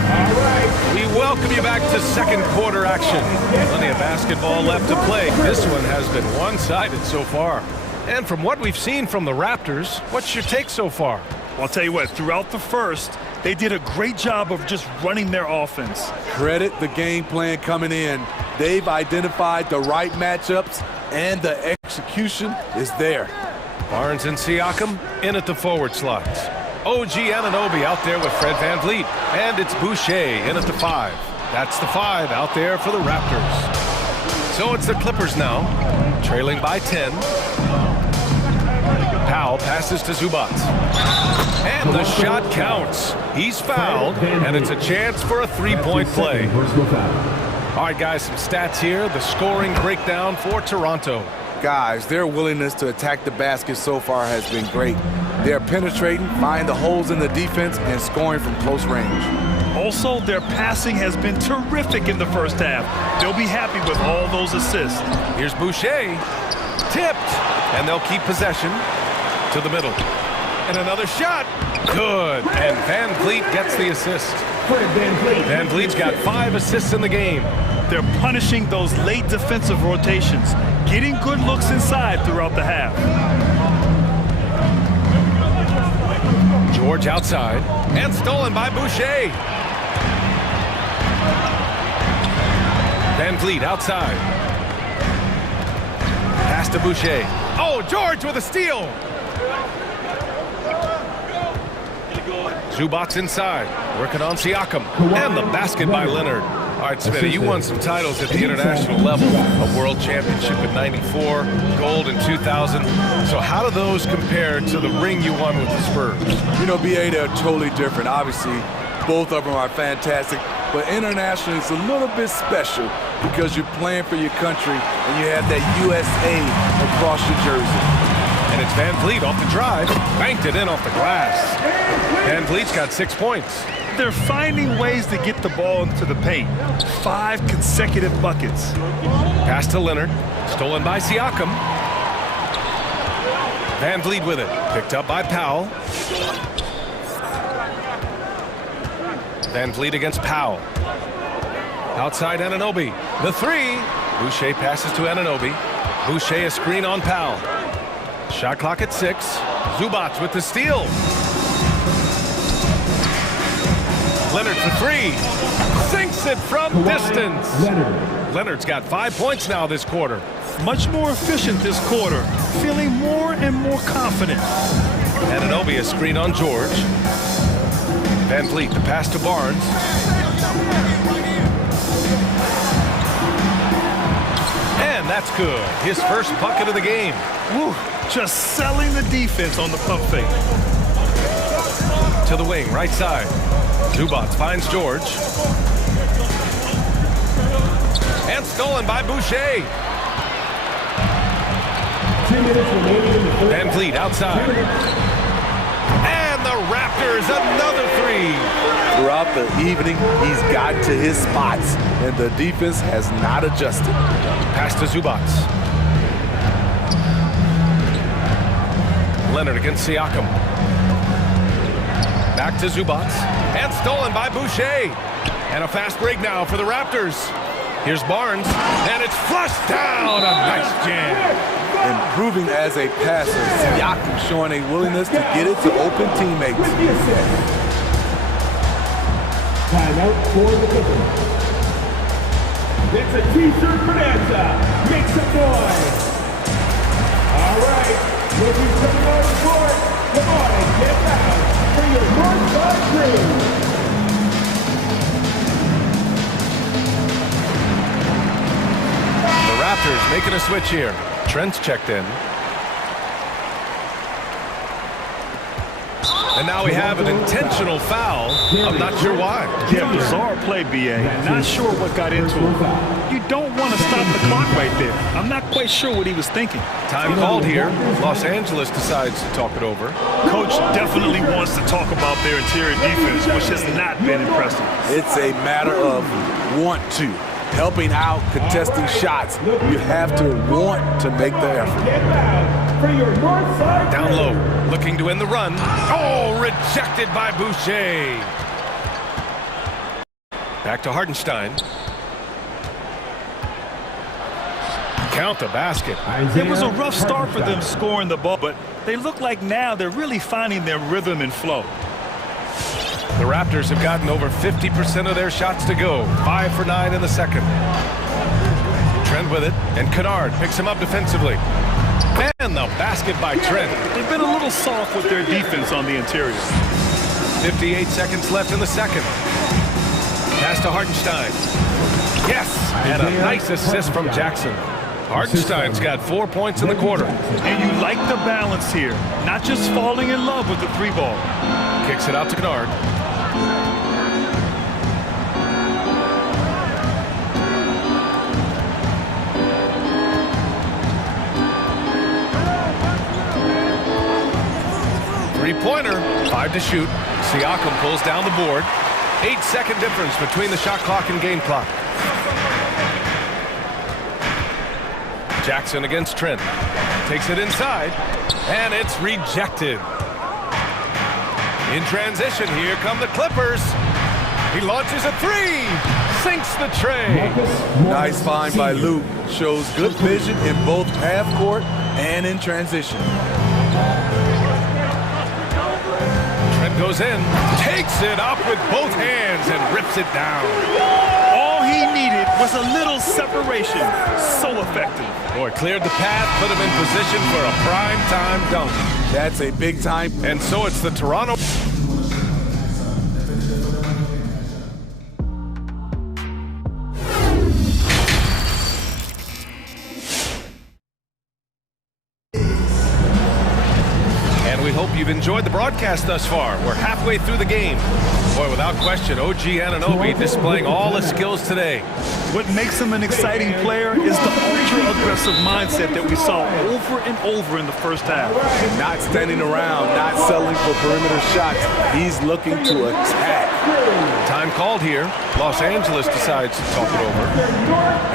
All right. We welcome you back to second quarter action. Plenty of basketball left to play. This one has been one-sided so far. And from what we've seen from the Raptors, what's your take so far? Well, I'll tell you what, throughout the first, they did a great job of just running their offense. Credit the game plan coming in. They've identified the right matchups, and the execution is there. Barnes and Siakam in at the forward slots. OG Anunoby out there with Fred Van Vliet. And it's Boucher in at the 5. That's the 5 out there for the Raptors. So it's the Clippers now, trailing by 10. Powell passes to Zubac. And the shot counts. He's fouled, and it's a chance for a three-point play. All right, guys, some stats here. The scoring breakdown for Toronto. Guys, their willingness to attack the basket so far has been great. They're penetrating, finding the holes in the defense, and scoring from close range. Also, their passing has been terrific in the first half. They'll be happy with all those assists. Here's Boucher. Tipped. And they'll keep possession to the middle. And another shot. Good. And Van Vliet gets the assist. Van Vliet's got 5 assists in the game. They're punishing those late defensive rotations, getting good looks inside throughout the half. George outside. And stolen by Boucher. Van Vliet outside. Pass to Boucher. Oh, George with a steal. Zubac inside, working on Siakam. And the basket by Leonard. All right, Smitty, you won some titles at the international level. A world championship in '94, gold in 2000. So how do those compare to the ring you won with the Spurs? You know, BA, they're totally different. Obviously, both of them are fantastic. But international is a little bit special because you're playing for your country and you have that USA across your jersey. And it's Van Vliet off the drive, banked it in off the glass. Van Vliet's got 6 points. They're finding ways to get the ball into the paint. 5 consecutive buckets. Pass to Leonard, stolen by Siakam. Van Vliet with it, picked up by Powell. Van Vliet against Powell. Outside Anunoby. The 3. Boucher passes to Anunoby. Boucher a screen on Powell. Shot clock at 6. Zubac with the steal. Leonard for 3. Sinks it from distance. Leonard's got 5 points now this quarter. Much more efficient this quarter. Feeling more and more confident. Anunoby a screen on George. Van Vliet, the pass to Barnes. And that's good. His first bucket of the game. Woo, just selling the defense on the pump fake. To the wing, right side. Zubac finds George. And stolen by Boucher. Van Vliet outside. And the Raptors, another three. Throughout the evening, he's gotten to his spots, and the defense has not adjusted. Pass to Zubac. Leonard against Siakam. Back to Zubac. And stolen by Boucher. And a fast break now for the Raptors. Here's Barnes. And it's flushed down. A nice jam. Improving as a passer, Siakam showing a willingness to get it to open teammates. Timeout for the Clippers. It's a t-shirt bonanza. Make some noise. All right, looking for the court. Come on and get down for your Northside crew. The Raptors making a switch here. Trent's checked in. And now we have an intentional foul. I'm not sure why. Yeah, bizarre play, B.A. Not sure what got into him. You don't want to stop the clock right there. I'm not quite sure what he was thinking. Time called here. Los Angeles decides to talk it over. Coach definitely wants to talk about their interior defense, which has not been impressive. It's a matter of want to. Helping out, contesting shots. You have to want to make the effort. Down low, looking to end the run. Oh, rejected by Boucher. Back to Hartenstein. Count the basket. It was a rough start for them scoring the ball, but they look like now they're really finding their rhythm and flow. The Raptors have gotten over 50% of their shots to go. 5 for 9 in the second. Trent with it, and Kennard picks him up defensively. And the basket by Trent. They've been a little soft with their defense on the interior. 58 seconds left in the second. Pass to Hartenstein. Yes, and a nice assist from Jackson. Hartenstein's got 4 points in the quarter. And you like the balance here. Not just falling in love with the three ball. Kicks it out to Kennard. Three-pointer, 5 to shoot. Siakam pulls down the board. 8-second difference between the shot clock and game clock. Jackson against Trent. Takes it inside, and it's rejected. In transition, here come the Clippers. He launches a three, sinks the tray. Nice find by Luke. Shows good vision in both half court and in transition. Trent goes in, takes it up with both hands and rips it down. All he needed was a little separation. So effective. Boy, cleared the path, put him in position for a prime-time dunk. That's a big time. And so it's the Toronto. And we hope you've enjoyed the broadcast thus far. We're halfway through the game. Boy, without question, OG Anunoby displaying all his skills today. What makes him an exciting player is the ultra-aggressive mindset that we saw over and over in the first half. Not standing around, not settling for perimeter shots. He's looking to attack. Time called here. Los Angeles decides to talk it over.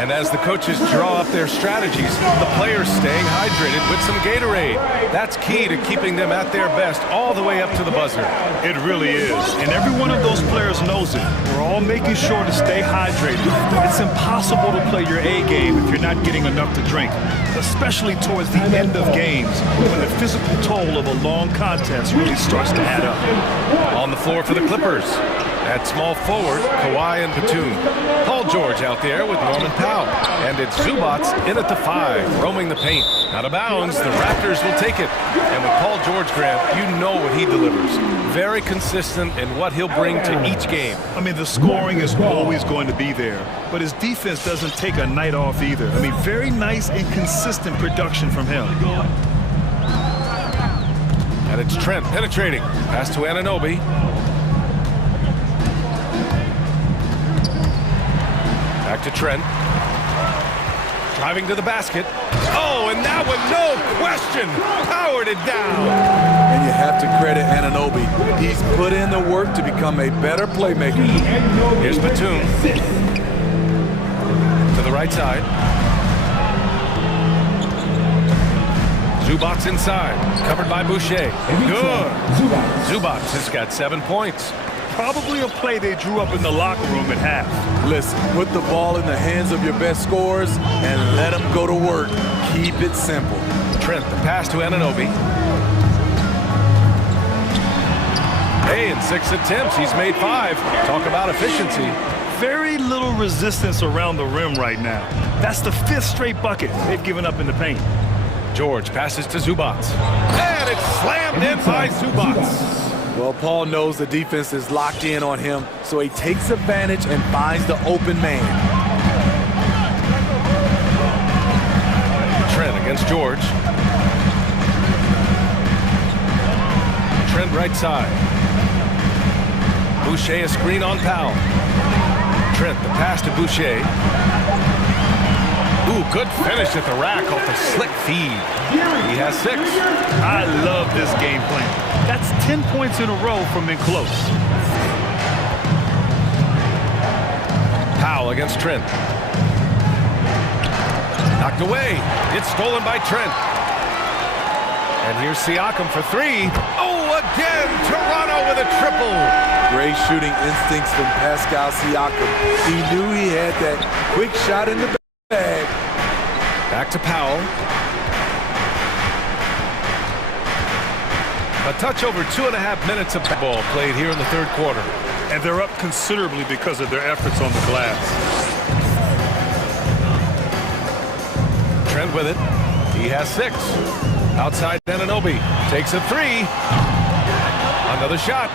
And as the coaches draw up their strategies, the players staying hydrated with some Gatorade. That's key to keeping them at their best all the way up to the buzzer. It really is. And every one of those players knows it. We're all making sure to stay hydrated. It's impossible to play your A game if you're not getting enough to drink, especially towards the end of games when the physical toll of a long contest really starts to add up. On the floor for the Clippers. At small forward, Kawhi and Batum. Paul George out there with Norman Powell. And it's Zubac in at the 5, roaming the paint. Out of bounds, the Raptors will take it. And with Paul George, Grant, you know what he delivers. Very consistent in what he'll bring to each game. I mean, the scoring is always going to be there, but his defense doesn't take a night off either. I mean, very nice and consistent production from him. And it's Trent penetrating. Pass to Anunoby. Back to Trent. Driving to the basket. Oh, and that one, no question, powered it down. And you have to credit Anunoby. He's put in the work to become a better playmaker. Here's Batum. To the right side. Zubac inside, covered by Boucher. Good. Zubac has got 7 points. Probably a play they drew up in the locker room at half. Listen, put the ball in the hands of your best scorers and let them go to work. Keep it simple. Trent, the pass to Anunoby. Hey, in 6 attempts, he's made 5. Talk about efficiency. Very little resistance around the rim right now. That's the 5th straight bucket they've given up in the paint. George passes to Zubac. And it's slammed in by Zubac. Well, Paul knows the defense is locked in on him, so he takes advantage and finds the open man. Trent against George. Trent right side. Boucher a screen on Powell. Trent the pass to Boucher. Ooh, good finish at the rack off the slick feed. He has 6. I love this game plan. That's 10 points in a row from in close. Powell against Trent. Knocked away. It's stolen by Trent. And here's Siakam for 3. Oh, again, Toronto with a triple. Great shooting instincts from Pascal Siakam. He knew he had that quick shot in the bag. Back to Powell. A touch over 2.5 minutes of ball played here in the 3rd quarter. And they're up considerably because of their efforts on the glass. Trent with it. He has 6. Outside Anunoby. Takes a 3. Another shot.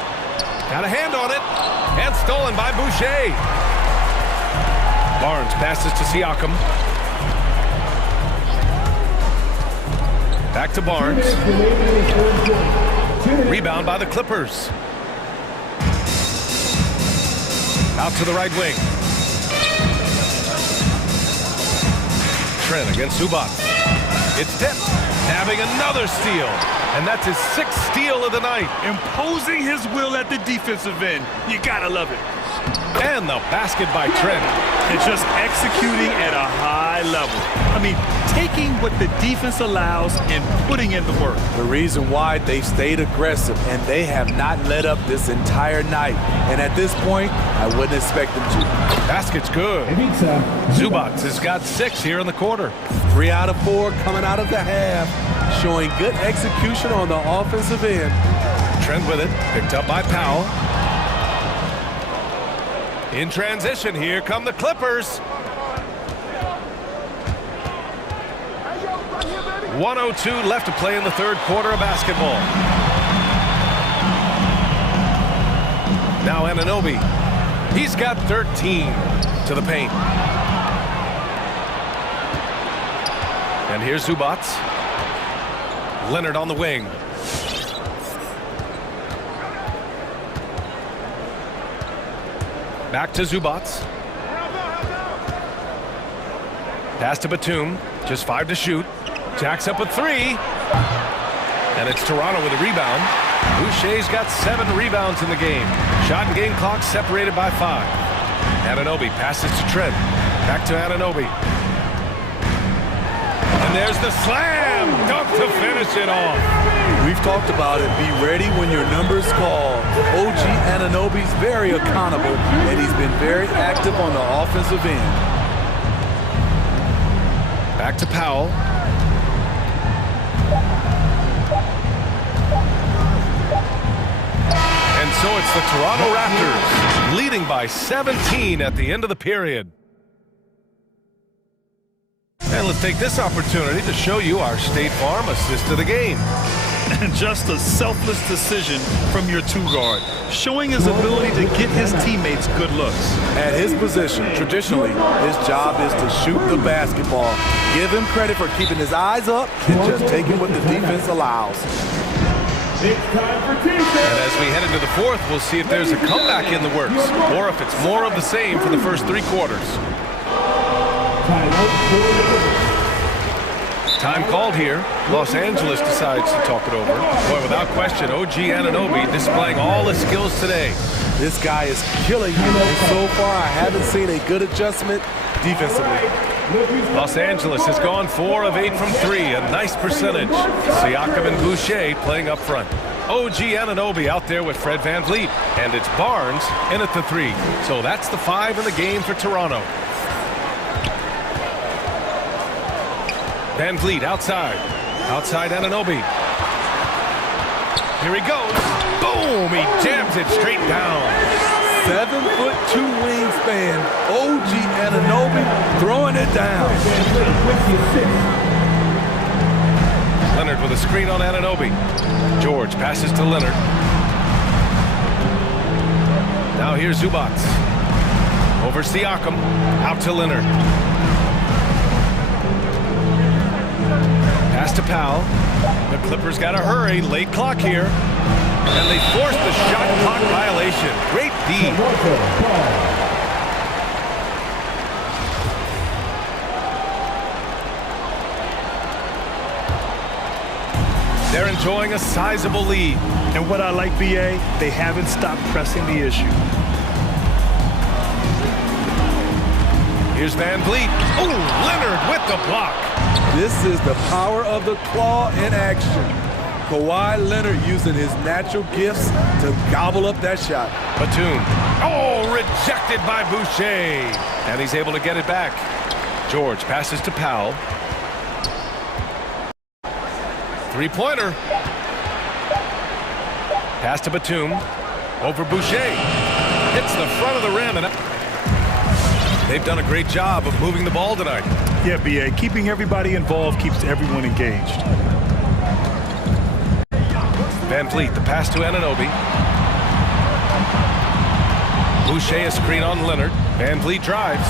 Got a hand on it. And stolen by Boucher. Barnes passes to Siakam. Back to Barnes. Rebound by the Clippers. Out to the right wing. Trent against Zubac. It's tipped. Having another steal. And that's his 6th steal of the night. Imposing his will at the defensive end. You gotta love it. And the basket by Trent. And just executing at a high level. I mean, taking what the defense allows and putting in the work. The reason why they've stayed aggressive and they have not let up this entire night. And at this point, I wouldn't expect them to. Basket's good. Zubac has got 6 here in the quarter. 3 out of 4 coming out of the half. Showing good execution on the offensive end. Trent with it. Picked up by Powell. In transition, here come the Clippers. 1:02 left to play in the 3rd quarter of basketball. Now Anunoby. He's got 13 to the paint. And here's Zubac. Leonard on the wing. Back to Zubac. Pass to Batum. Just 5 to shoot. Jacks up a 3. And it's Toronto with a rebound. Boucher's got 7 rebounds in the game. Shot and game clock separated by 5. Anunoby passes to Trent. Back to Anunoby. And there's the slam dunk to finish it off. We've talked about it. Be ready when your number's called. OG Anunoby's very accountable, and he's been very active on the offensive end. Back to Powell. And so it's the Toronto Raptors leading by 17 at the end of the period. And let's take this opportunity to show you our State Farm assist of the game. And just a selfless decision from your 2-guard, showing his ability to get his teammates good looks. At his position, traditionally, his job is to shoot the basketball. Give him credit for keeping his eyes up and just taking what the defense allows. And as we head into the 4th, we'll see if there's a comeback in the works, or if it's more of the same for the first 3 quarters. Time called here. Los Angeles decides to talk it over. Boy, without question, OG Anunoby displaying all his skills today. This guy is killing you, and so far I haven't seen a good adjustment defensively. Los Angeles has gone 4 of 8 from 3, a nice percentage. Siakam and Boucher playing up front. OG Anunoby out there with Fred VanVleet, and it's Barnes in at the 3. So that's the 5 in the game for Toronto. VanVleet outside. Outside Anunoby. Here he goes. Boom! He jams it straight down. 7'2" wingspan. OG Anunoby throwing it down. Leonard with a screen on Anunoby. George passes to Leonard. Now here's Zubac. Over Siakam. Out to Leonard. Pass to Powell. The Clippers got to hurry. Late clock here. And they forced the shot clock violation. Great D. They're enjoying a sizable lead. And what I like, BA, they haven't stopped pressing the issue. Here's VanVleet. Oh, Leonard with the block. This is the power of the claw in action. Kawhi Leonard using his natural gifts to gobble up that shot. Batum. Oh, rejected by Boucher. And he's able to get it back. George passes to Powell. Three-pointer. Pass to Batum. Over Boucher. Hits the front of the rim. And they've done a great job of moving the ball tonight. Yeah, BA, keeping everybody involved keeps everyone engaged. VanVleet, the pass to Anunoby. Boucher a screen on Leonard. VanVleet drives.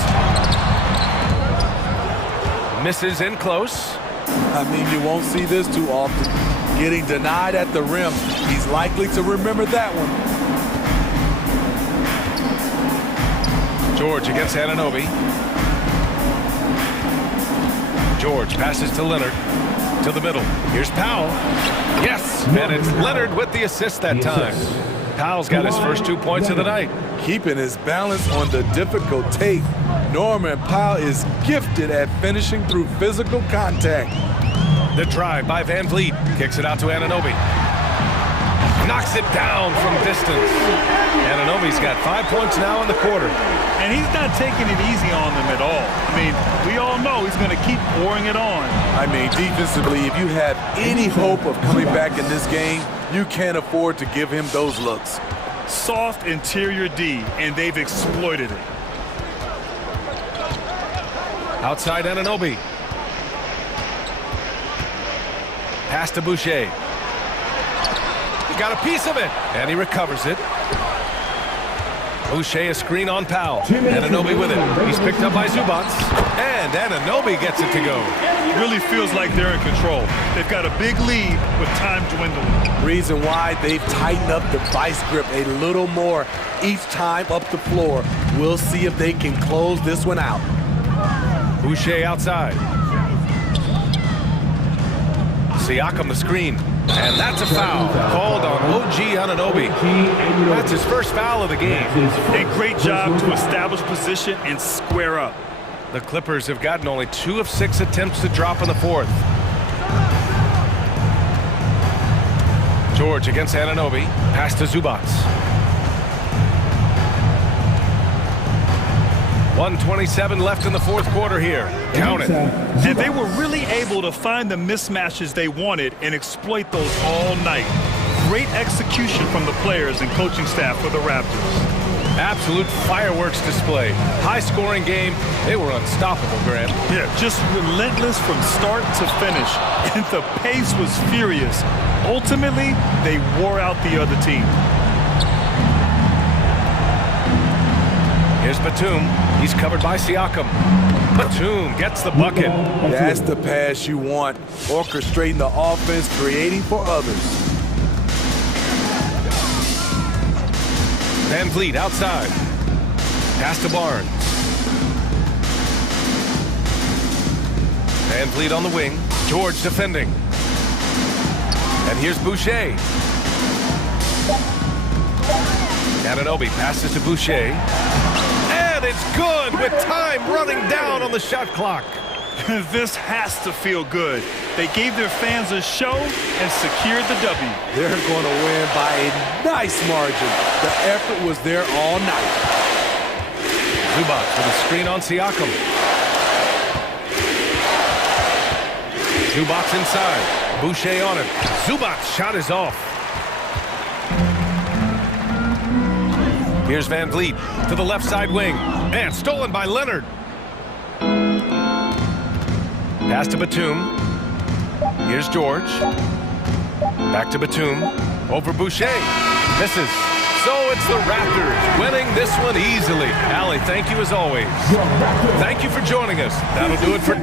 Misses in close. I mean, you won't see this too often. Getting denied at the rim. He's likely to remember that one. George against Anunoby. George passes to Leonard. To the middle. Here's Powell. Yes, and it's Leonard with the assist that time. Powell's got his first 2 points of the night. Keeping his balance on the difficult tape. Norman Powell is gifted at finishing through physical contact. The drive by VanVleet. Kicks it out to Anunoby. Knocks it down from distance. Anunoby's got 5 points now in the quarter. And he's not taking it easy on them at all. I mean, we all know he's going to keep pouring it on. I mean, defensively, if you have any hope of coming back in this game, you can't afford to give him those looks. Soft interior D, and they've exploited it. Outside Anunoby. Pass to Boucher. He got a piece of it, and he recovers it. Boucher a screen on Powell. Anunoby with it. He's picked up by Zubac. And Anunoby gets it to go. Really feels like they're in control. They've got a big lead with time dwindling. Reason why they've tightened up the vice grip a little more each time up the floor. We'll see if they can close this one out. Boucher outside. Siakam the screen. And that's a foul called on OG Anunoby. That's his first foul of the game. A great job to establish position and square up. The Clippers have gotten only 2 of 6 attempts to drop in the fourth. George against Anunoby. Pass to Zubac. 1:27 left in the fourth quarter here. Count it. And they were really able to find the mismatches they wanted and exploit those all night. Great execution from the players and coaching staff for the Raptors. Absolute fireworks display. High-scoring game. They were unstoppable, Grant. Yeah, just relentless from start to finish. And the pace was furious. Ultimately, they wore out the other team. Here's Batum. He's covered by Siakam. Batum gets the bucket. That's the pass you want. Orchestrating the offense, creating for others. VanVleet outside. Pass to Barnes. Vliet on the wing. George defending. And here's Boucher. Anunoby passes to Boucher. And it's good with time running down on the shot clock. This has to feel good. They gave their fans a show and secured the W. They're going to win by a nice margin. The effort was there all night. Zubac with a screen on Siakam. Zubac inside. Boucher on it. Zubac's shot is off. Here's Van Vliet to the left side wing. And stolen by Leonard. Pass to Batum. Here's George. Back to Batum. Over Boucher. Misses. So it's the Raptors winning this one easily. Allie, thank you as always. Thank you for joining us. That'll do it for...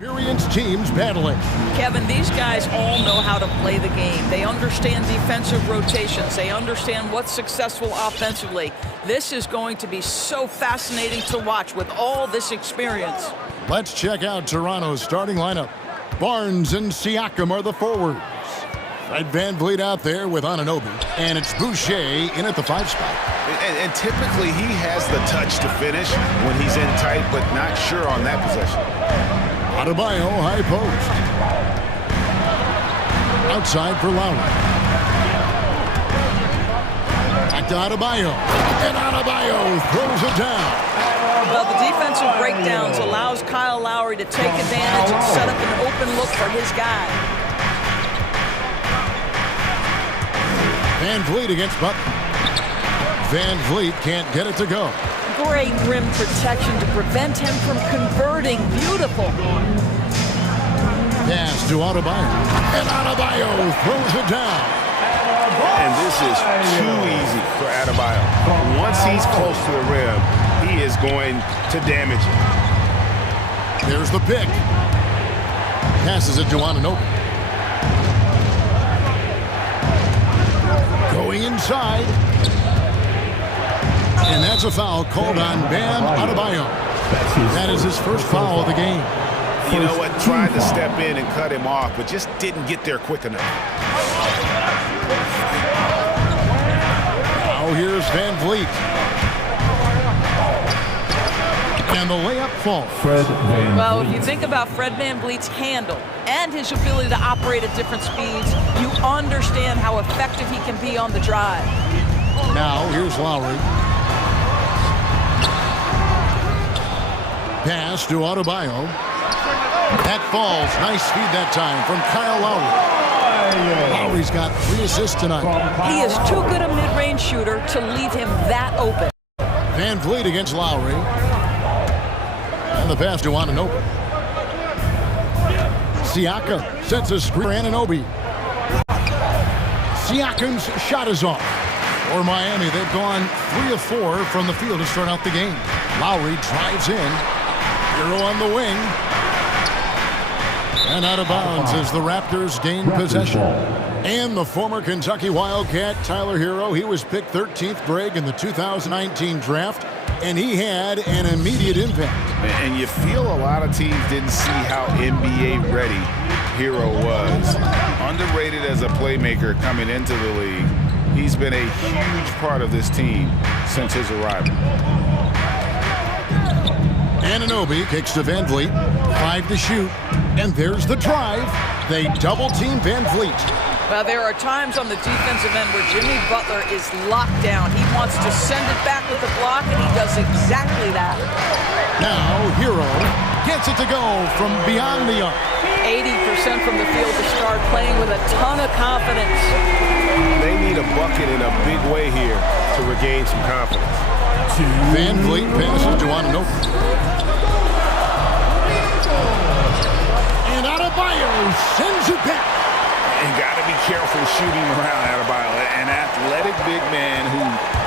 Experienced teams battling. Kevin, these guys all know how to play the game. They understand defensive rotations. They understand what's successful offensively. This is going to be so fascinating to watch with all this experience. Let's check out Toronto's starting lineup. Barnes and Siakam are the forwards. Fred VanVleet out there with Anunoby. And it's Boucher in at the 5 spot. And typically he has the touch to finish when he's in tight, but not sure on that possession. Adebayo, high post. Outside for Lowry. Back to Adebayo. And Adebayo throws it down. Well, the defensive breakdowns allows Kyle Lowry to take advantage and set up an open look for his guy. VanVleet against Butler. VanVleet can't get it to go. Great rim protection to prevent him from converting. Beautiful. Pass to Adebayo. And Adebayo throws it down. And this is too easy for Adebayo. Once he's close to the rim, he is going to damage it. There's the pick. Passes it to Anunoby. Going inside. And that's a foul called on Bam Adebayo. That is his first foul of the game. You know what? Tried to step in and cut him off, but just didn't get there quick enough. Now here's VanVleet. And the layup falls. Well, if you think about Fred VanVleet's handle and his ability to operate at different speeds, you understand how effective he can be on the drive. Now here's Lowry. Pass to Adebayo. That falls. Nice feed that time from Kyle Lowry. Lowry's got 3 assists tonight. He is too good a mid-range shooter to leave him that open. VanVleet against Lowry. And the pass to Anunoby. Siakam sets a screen for Anunoby. Siakam's shot is off. For Miami, they've gone 3 of 4 from the field to start out the game. Lowry drives in. Hero on the wing. And out of bounds as the Raptors gain possession. And the former Kentucky Wildcat, Tyler Hero, he was picked 13th, Greg, in the 2019 draft, and he had an immediate impact. And you feel a lot of teams didn't see how NBA ready Hero was. Underrated as a playmaker coming into the league. He's been a huge part of this team since his arrival. Anunoby kicks to VanVleet. 5 to shoot. And there's the drive. They double-team VanVleet. Well, there are times on the defensive end where Jimmy Butler is locked down. He wants to send it back with the block, and he does exactly that. Now, Hero gets it to go from beyond the arc. 80% from the field to start, playing with a ton of confidence. They need a bucket in a big way here to regain some confidence. VanVleet passes to Anunoby. And Adebayo sends it back. And got to be careful shooting around Adebayo. An athletic big man who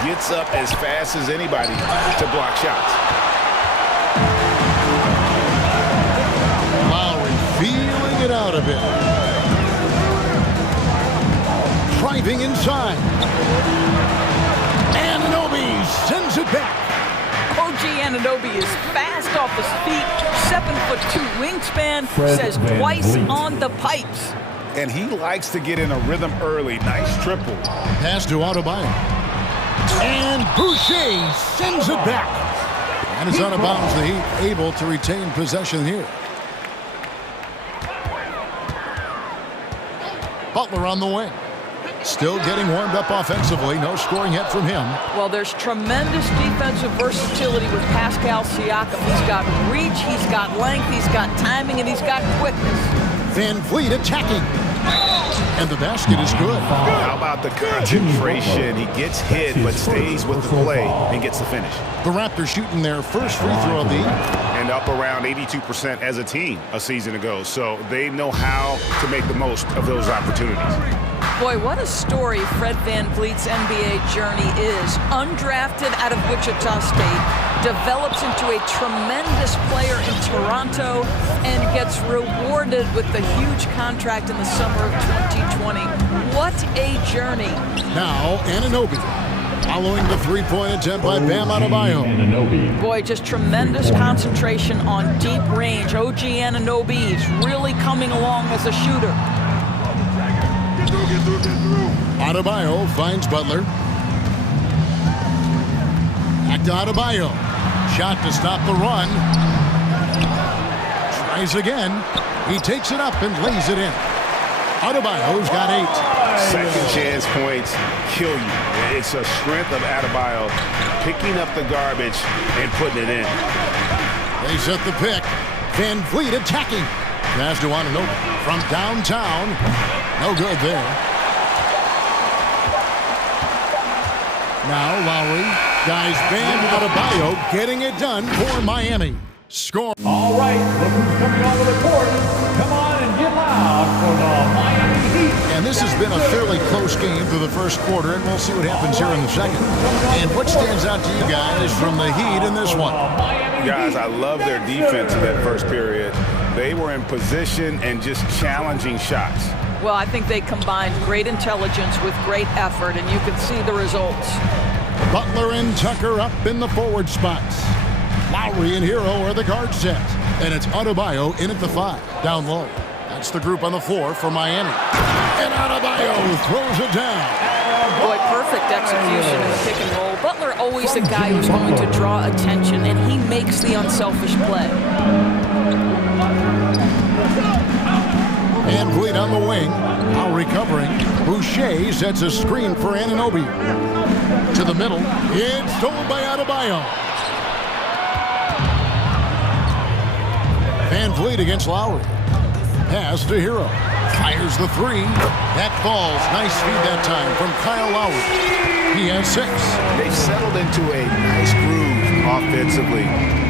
gets up as fast as anybody to block shots. Lowry feeling it out a bit. Driving inside. Anunoby sends it back. OG Anunoby is fast off his feet, 7'2" wingspan, says twice on the pipes. And he likes to get in a rhythm early. Nice triple. Pass to Adebayo. And Boucher sends it back. And it's out of bounds. The Heat able to retain possession here. Butler on the wing. Still getting warmed up offensively. No scoring yet from him. Well, there's tremendous defensive versatility with Pascal Siakam. He's got reach, he's got length, he's got timing, and he's got quickness. VanVleet attacking. And the basket is good. How about the concentration? He gets hit, but stays with the play and gets the finish. The Raptors shooting their first free throw of the year. And up around 82% as a team a season ago. So they know how to make the most of those opportunities. Boy, what a story Fred VanVleet's NBA journey is. Undrafted out of Wichita State, develops into a tremendous player in Toronto, and gets rewarded with the huge contract in the summer of 2020. What a journey. Now, Anunoby, following the three-point attempt by Bam Adebayo. Boy, just tremendous concentration on deep range. OG Anunoby is really coming along as a shooter. Adebayo finds Butler. Back to Adebayo. Shot to stop the run. Tries again. He takes it up and lays it in. Adebayo's got 8. Second chance points kill you. It's a strength of Adebayo picking up the garbage and putting it in. They set the pick. Van Vliet attacking. Pass to Anunoby from downtown. No good there. Now Lowry, guys, Bam Adebayo getting it done for Miami. Score. All right, look who's coming onto the court. Come on and get loud for the Miami Heat. And this has been a fairly close game through the first quarter, and we'll see what happens here in the second. And what stands out to you guys from the Heat in this one? Guys, I love their defense in that first period. They were in position and just challenging shots. Well, I think they combined great intelligence with great effort, and you can see the results. Butler and Tucker up in the forward spots. Lowry and Hero are the guard sets. And it's Adebayo in at the 5, down low. That's the group on the floor for Miami. And Adebayo throws it down. Boy, perfect execution in the pick and roll. Butler always the guy who's going to draw attention, and he makes the unselfish play. Van Vliet on the wing, now recovering. Boucher sets a screen for Anunoby. To the middle, it's stolen by Adebayo. Van Vliet against Lowry. Pass to Hero. Fires the 3. That falls. Nice feed that time from Kyle Lowry. He has 6. They've settled into a nice groove offensively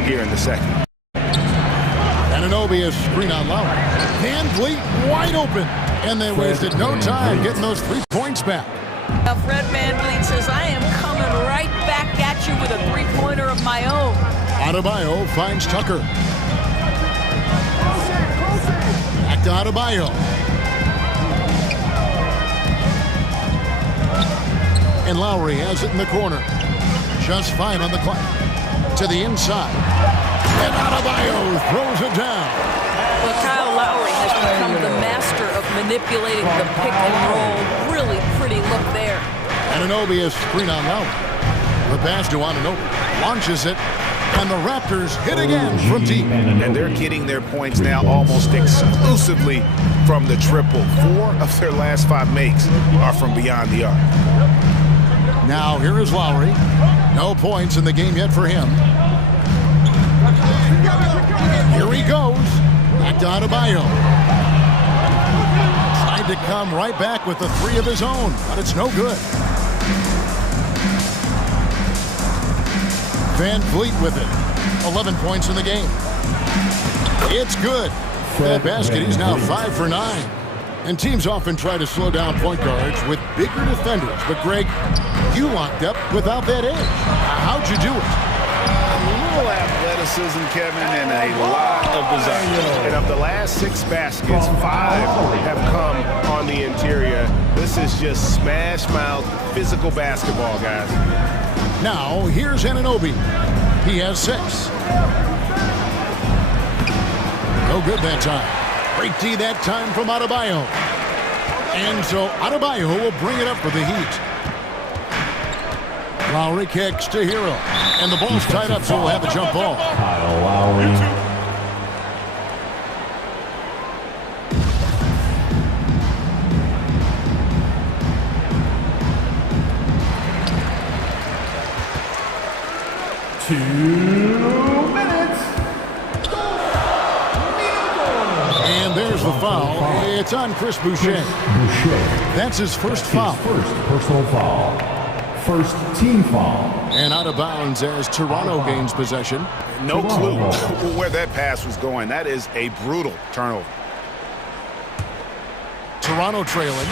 here in the second. Anunoby is screen on Lowry. Van Vliet wide open. And they wasted no time getting those 3 points back. Now Fred VanVleet says, I am coming right back at you with a 3-pointer of my own. Adebayo finds Tucker. Back to Adebayo. And Lowry has it in the corner. Just 5 on the clock. To the inside. And Adebayo throws it down. Well, Kyle Lowry has become the master of manipulating the pick and roll. Really pretty look there. Anunoby is screen on Lowry. The pass to Anunoby. Launches it. And the Raptors hit again from deep. And they're getting their points now almost exclusively from the triple. 4 of their last 5 makes are from beyond the arc. Now here is Lowry. No points in the game yet for him. Here he goes. Back to Adebayo. Tried to come right back with the 3 of his own, but it's no good. Van Vliet with it. 11 points in the game. It's good. That basket, he's now 5 for 9. And teams often try to slow down point guards with bigger defenders. But, Greg, you locked up without that edge. How'd you do it? A little athleticism, Kevin, and a lot of desire. And of the last 6 baskets, 5 have come on the interior. This is just smash-mouth physical basketball, guys. Now, here's Anunoby. He has 6. No good that time. Great D that time from Adebayo. And so Adebayo will bring it up for the Heat. Lowry kicks to Hero. And the ball's tied up, so we'll have a jump ball. Kyle Lowry. And there's the foul. It's on Chris Boucher. That's his first foul. First personal foul. First team foul. And out of bounds as Toronto gains possession. No clue where that pass was going. That is a brutal turnover. Toronto trailing.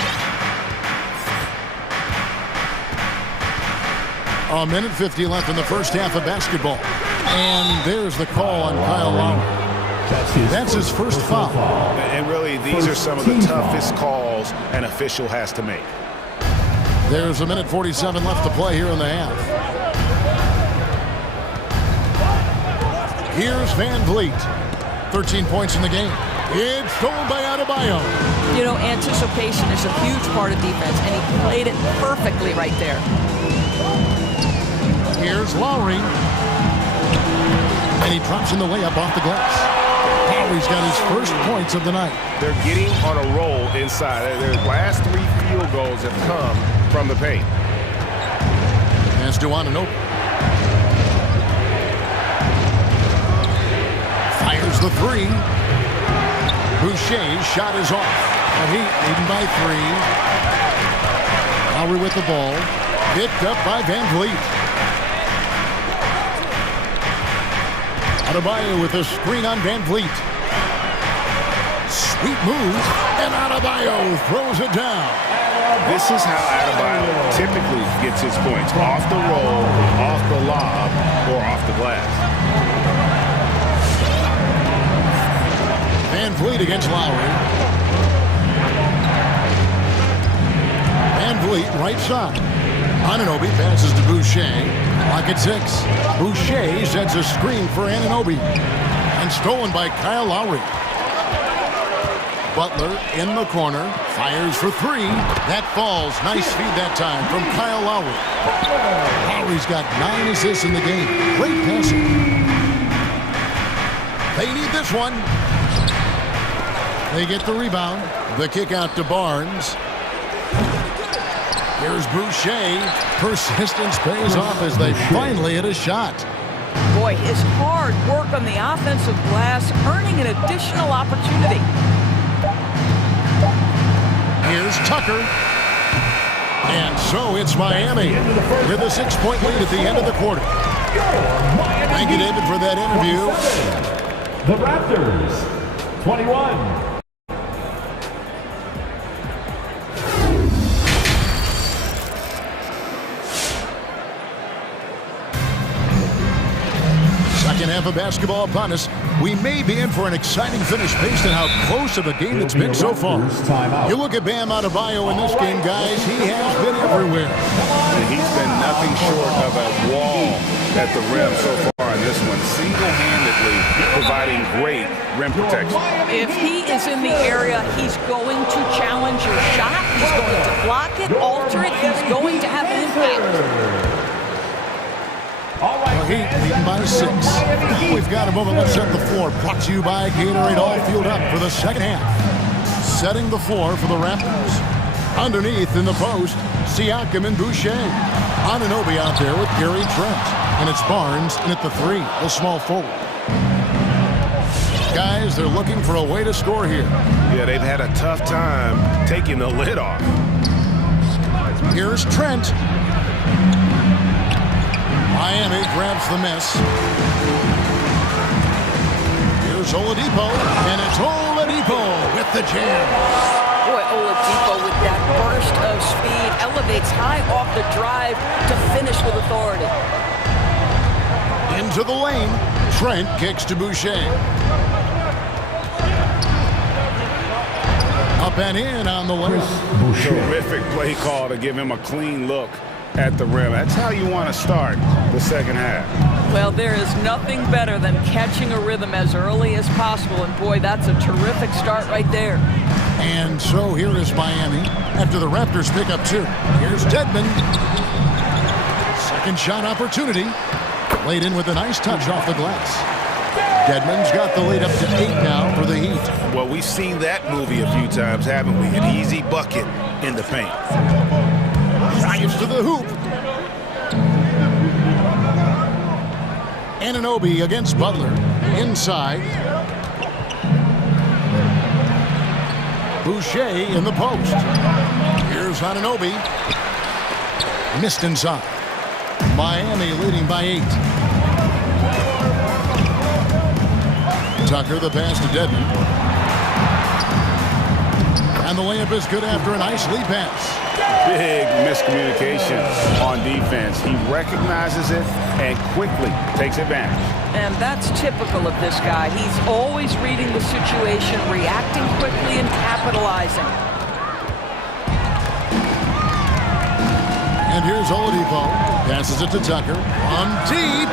A minute 50 left in the first half of basketball. And there's the call on Kyle Lowry. That's his first foul. And really, these are some of the toughest calls an official has to make. There's a minute 47 left to play here in the half. Here's Van Vliet. 13 points in the game. It's stolen by Adebayo. You know, anticipation is a huge part of defense, and he played it perfectly right there. Here's Lowry. And he drops in the layup off the glass. Lowry's got his first points of the night. They're getting on a roll inside. Their last 3 field goals have come from the paint. Pass to Ananobi. Fires the three. Boucher's shot is off. The Heat leading by 3. Lowry with the ball. Picked up by Van Vliet. Adebayo with a screen on Van Vliet. Sweet move, and Adebayo throws it down. This is how Adebayo typically gets his points. Off the roll, off the lob, or off the glass. Van Vliet against Lowry. Van Vliet right side. Ananobi passes to Boucher. Clock at 6. Boucher sets a screen for Ananobi. And stolen by Kyle Lowry. Butler in the corner. Fires for 3. That falls. Nice feed that time from Kyle Lowry. Lowry's got 9 assists in the game. Great passing. They need this one. They get the rebound. The kick out to Barnes. Here's Boucher. Persistence pays off as they finally hit a shot. Boy, his hard work on the offensive glass earning an additional opportunity. Here's Tucker. And so it's Miami with a 6-point lead at the end of the quarter. Thank you, David, for that interview. The Raptors, 21. Second half of basketball upon us. We may be in for an exciting finish based on how close of a game it's been so far. You look at Bam Adebayo in this game, guys. He has been everywhere. And he's been nothing short of a wall at the rim so far in this one. Single-handedly providing great rim protection. If he is in the area, he's going to challenge your shot. He's going to block it, alter it. He's going to have an impact. The Heat leading by 6. We've got a moment. Let's set the floor. Brought to you by Gatorade. All fueled up for the second half. Setting the floor for the Raptors. Underneath in the post, Siakam and Boucher. Ananobi out there with Gary Trent. And it's Barnes in at the 3, the small forward. Guys, they're looking for a way to score here. Yeah, they've had a tough time taking the lid off. Here's Trent. Miami grabs the miss. Here's Oladipo, and it's Oladipo with the jam. Boy, Oladipo with that burst of speed elevates high off the drive to finish with authority. Into the lane. Trent kicks to Boucher. Up and in on the lane. Terrific play call to give him a clean look at the rim. That's how you want to start the second half. Well, there is nothing better than catching a rhythm as early as possible, and boy, that's a terrific start right there. And so here is Miami after the Raptors pick up 2. Here's Dedmon. Second shot opportunity. Laid in with a nice touch off the glass. Dedmon's got the lead up to 8 now for the Heat. Well, we've seen that movie a few times, haven't we? An easy bucket in the paint. Drives to the hoop. Ananobi against Butler. Inside. Boucher in the post. Here's Ananobi. Missed inside. Miami leading by 8. Tucker, the pass to Dedmon. And the layup is good after a nice lead pass. Big miscommunication on defense. He recognizes it and quickly takes advantage. And that's typical of this guy. He's always reading the situation, reacting quickly, and capitalizing. And here's Oladipo. Passes it to Tucker. On deep.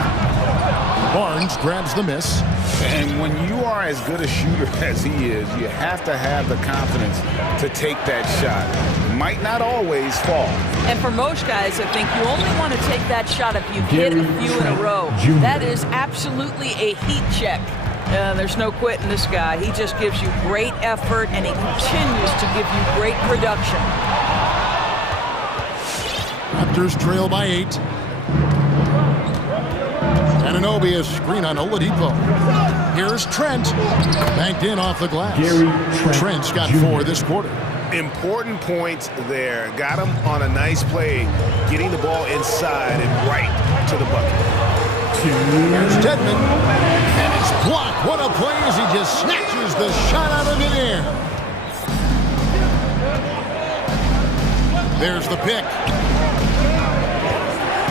Barnes grabs the miss. And when you are as good a shooter as he is, you have to have the confidence to take that shot. It might not always fall. And for most guys, I think you only want to take that shot if you hit a few in a row. That is absolutely a heat check. There's no quitting this guy. He just gives you great effort, and he continues to give you great production. Raptors trail by 8. Anunoby is screen on Oladipo. Here's Trent. Banked in off the glass. Trent's got 4 this quarter. Important points there. Got him on a nice play, getting the ball inside and right to the bucket. Here's Dedmon. And it's blocked. What a play as he just snatches the shot out of midair. There's the pick.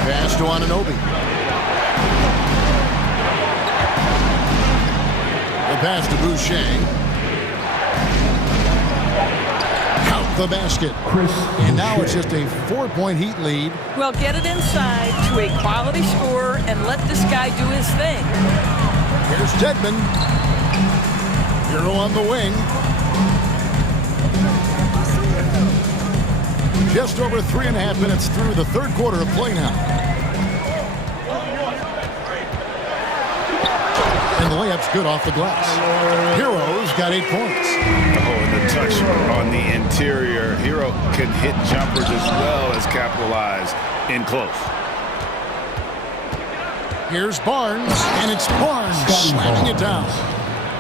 Pass to Anunoby. The pass to Boucher. Count the basket. And now it's just a 4-point Heat lead. Well, get it inside to a quality scorer and let this guy do his thing. Here's Dedmon. Hero on the wing. Just over 3.5 minutes through the third quarter of play now. And the layup's good off the glass. Hero's got 8 points. Oh, and the touch on the interior. Hero can hit jumpers as well as capitalize in close. Here's Barnes, and it's Barnes slamming it down.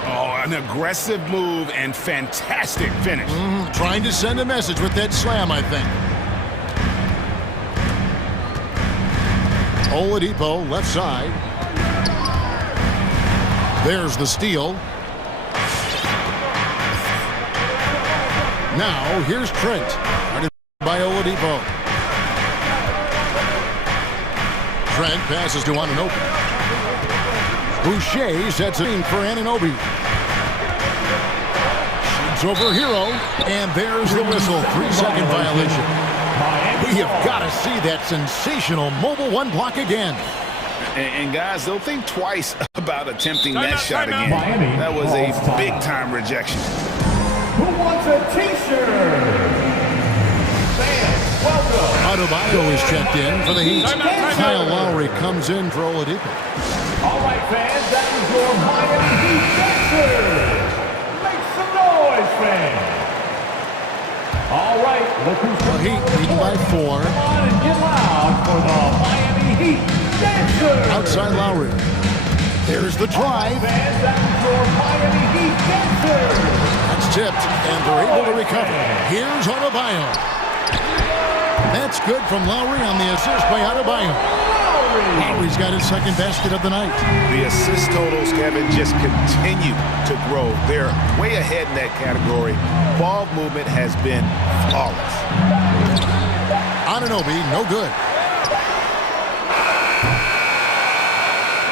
Oh, an aggressive move and fantastic finish. Trying to send a message with that slam, I think. Oladipo, left side. There's the steal. Now, here's Trent. Guarded by Oladipo. Trent passes to Anunoby. Boucher sets it in for Anunoby. Shoots over Hero, and there's the whistle. 3-second violation. We have got to see that sensational mobile 1 block again. And guys, they'll think twice about attempting that shot again. That was a big-time rejection. Who wants a T-shirt? Fans, welcome. Adebayo is checked in for the Heat. Kyle Lowry comes in for Oladipo. All right, fans, that is your Miami Heat dancer. Make some noise, fans. All right, look who's The Heat leading by 4. Come on and get loud for the Miami Heat dancer. Outside Lowry. There's the drive. Fans, that is your Miami Heat dancer. That's tipped, and they're able to recover. Here's Adebayo. That's good from Lowry on the assist by Adebayo. Lowry's got his second basket of the night. The assist totals, Kevin, just continue to grow. They're way ahead in that category. Ball movement has been flawless. Anunoby, no good.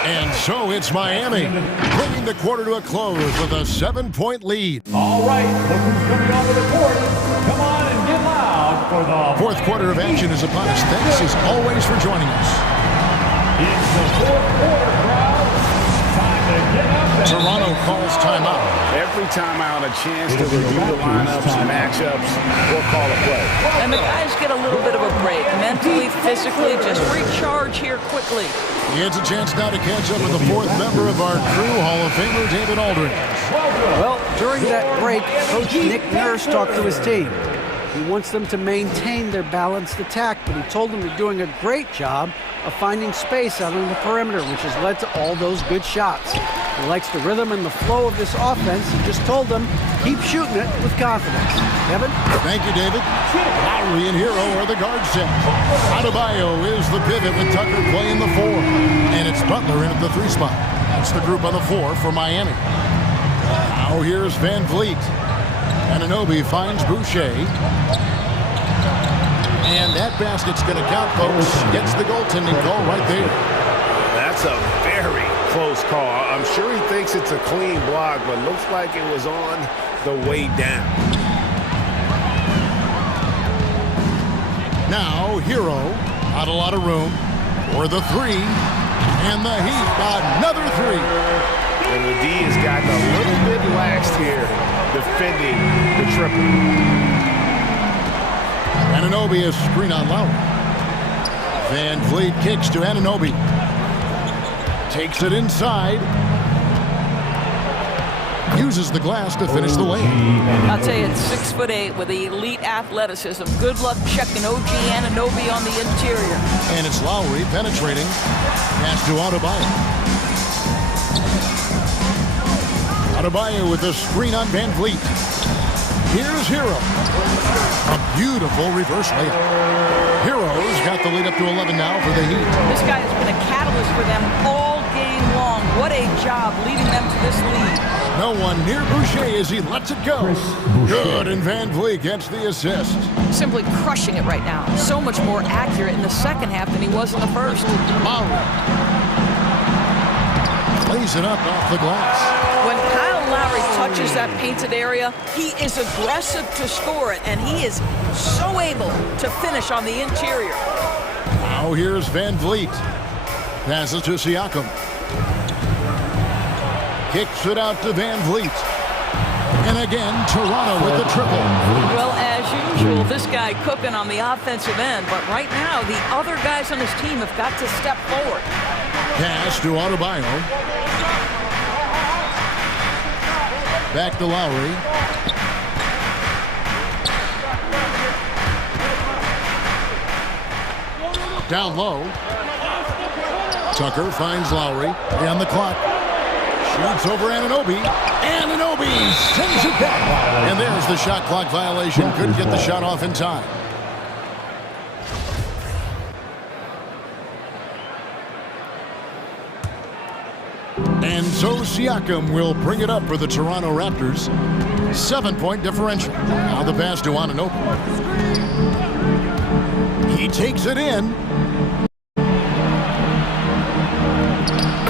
And so it's Miami, bringing the quarter to a close with a 7-point lead. All right, look who's coming onto the court. Come on and get loud for the Fourth quarter of action is upon us. Thanks as always for joining us. It's the fourth quarter, crowd. Time to get up and Toronto calls timeout. Every timeout, a chance to review the lineups, matchups, or call a play. And the guys get a little bit of a break. Mentally, physically, just recharge here quickly. It's a chance now to catch up with the fourth member of our crew, Hall of Famer David Aldridge. Well, during that break, Coach Nick Nurse talked to his team. He wants them to maintain their balanced attack, but he told them they're doing a great job of finding space out on the perimeter, which has led to all those good shots. He likes the rhythm and the flow of this offense. He just told them, keep shooting it with confidence. Kevin? Thank you, David. Lowry and Hero are the guard set. Adebayo is the pivot with Tucker playing the 4. And it's Butler in at the 3 spot. That's the group on the 4 for Miami. Now here's Van Vliet. Anunoby finds Boucher. And that basket's going to count, folks. Gets the goaltending call right there. That's a very close call. I'm sure he thinks it's a clean block, but looks like it was on the way down. Now, Hero, not a lot of room for the three. And the Heat, another three. And the D has gotten a little bit lax here, defending the triple. Anunoby is screen on Lowry. Van Vliet kicks to Anunoby. Takes it inside. Uses the glass to finish the lane. I'll tell you, it's 6'8" with elite athleticism. Good luck checking OG Anunoby on the interior. And it's Lowry penetrating. Pass to Adebayo. Adebayo with the screen on Van Vliet. Here's Hero. A beautiful reverse layup. Hero's got the lead up to 11 now for the Heat. This guy has been a catalyst for them all game long. What a job leading them to this lead. No one near Boucher as he lets it go. Good, and Van Vliet gets the assist. Simply crushing it right now. So much more accurate in the second half than he was in the first. Lowry plays it up off the glass. When Kyle Lowry touches that painted area, he is aggressive to score it, and he is so able to finish on the interior. Now here's Van Vliet. Passes to Siakam. Kicks it out to Van Vliet. And again, Toronto with the triple. Well, as usual, this guy cooking on the offensive end, but right now, the other guys on his team have got to step forward. Pass to Adebayo. Back to Lowry. Down low. Tucker finds Lowry. On the clock. Shoots over Anunoby. Anunoby sends it back. And there's the shot clock violation. Couldn't get the shot off in time. And so Siakam will bring it up for the Toronto Raptors. 7-point differential. Now the pass to Anunoby. He takes it in.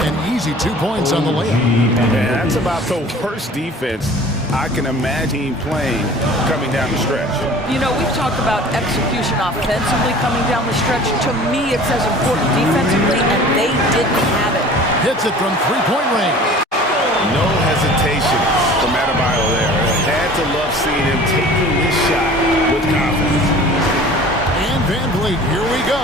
An easy 2 points on the layup. Man, that's about the worst defense I can imagine playing coming down the stretch. You know, we've talked about execution offensively coming down the stretch. To me, it's as important defensively, and they didn't have it. Hits it from three-point range. No hesitation from Adebayo there. Had to love seeing him taking this shot with confidence. And Van Vliet, here we go.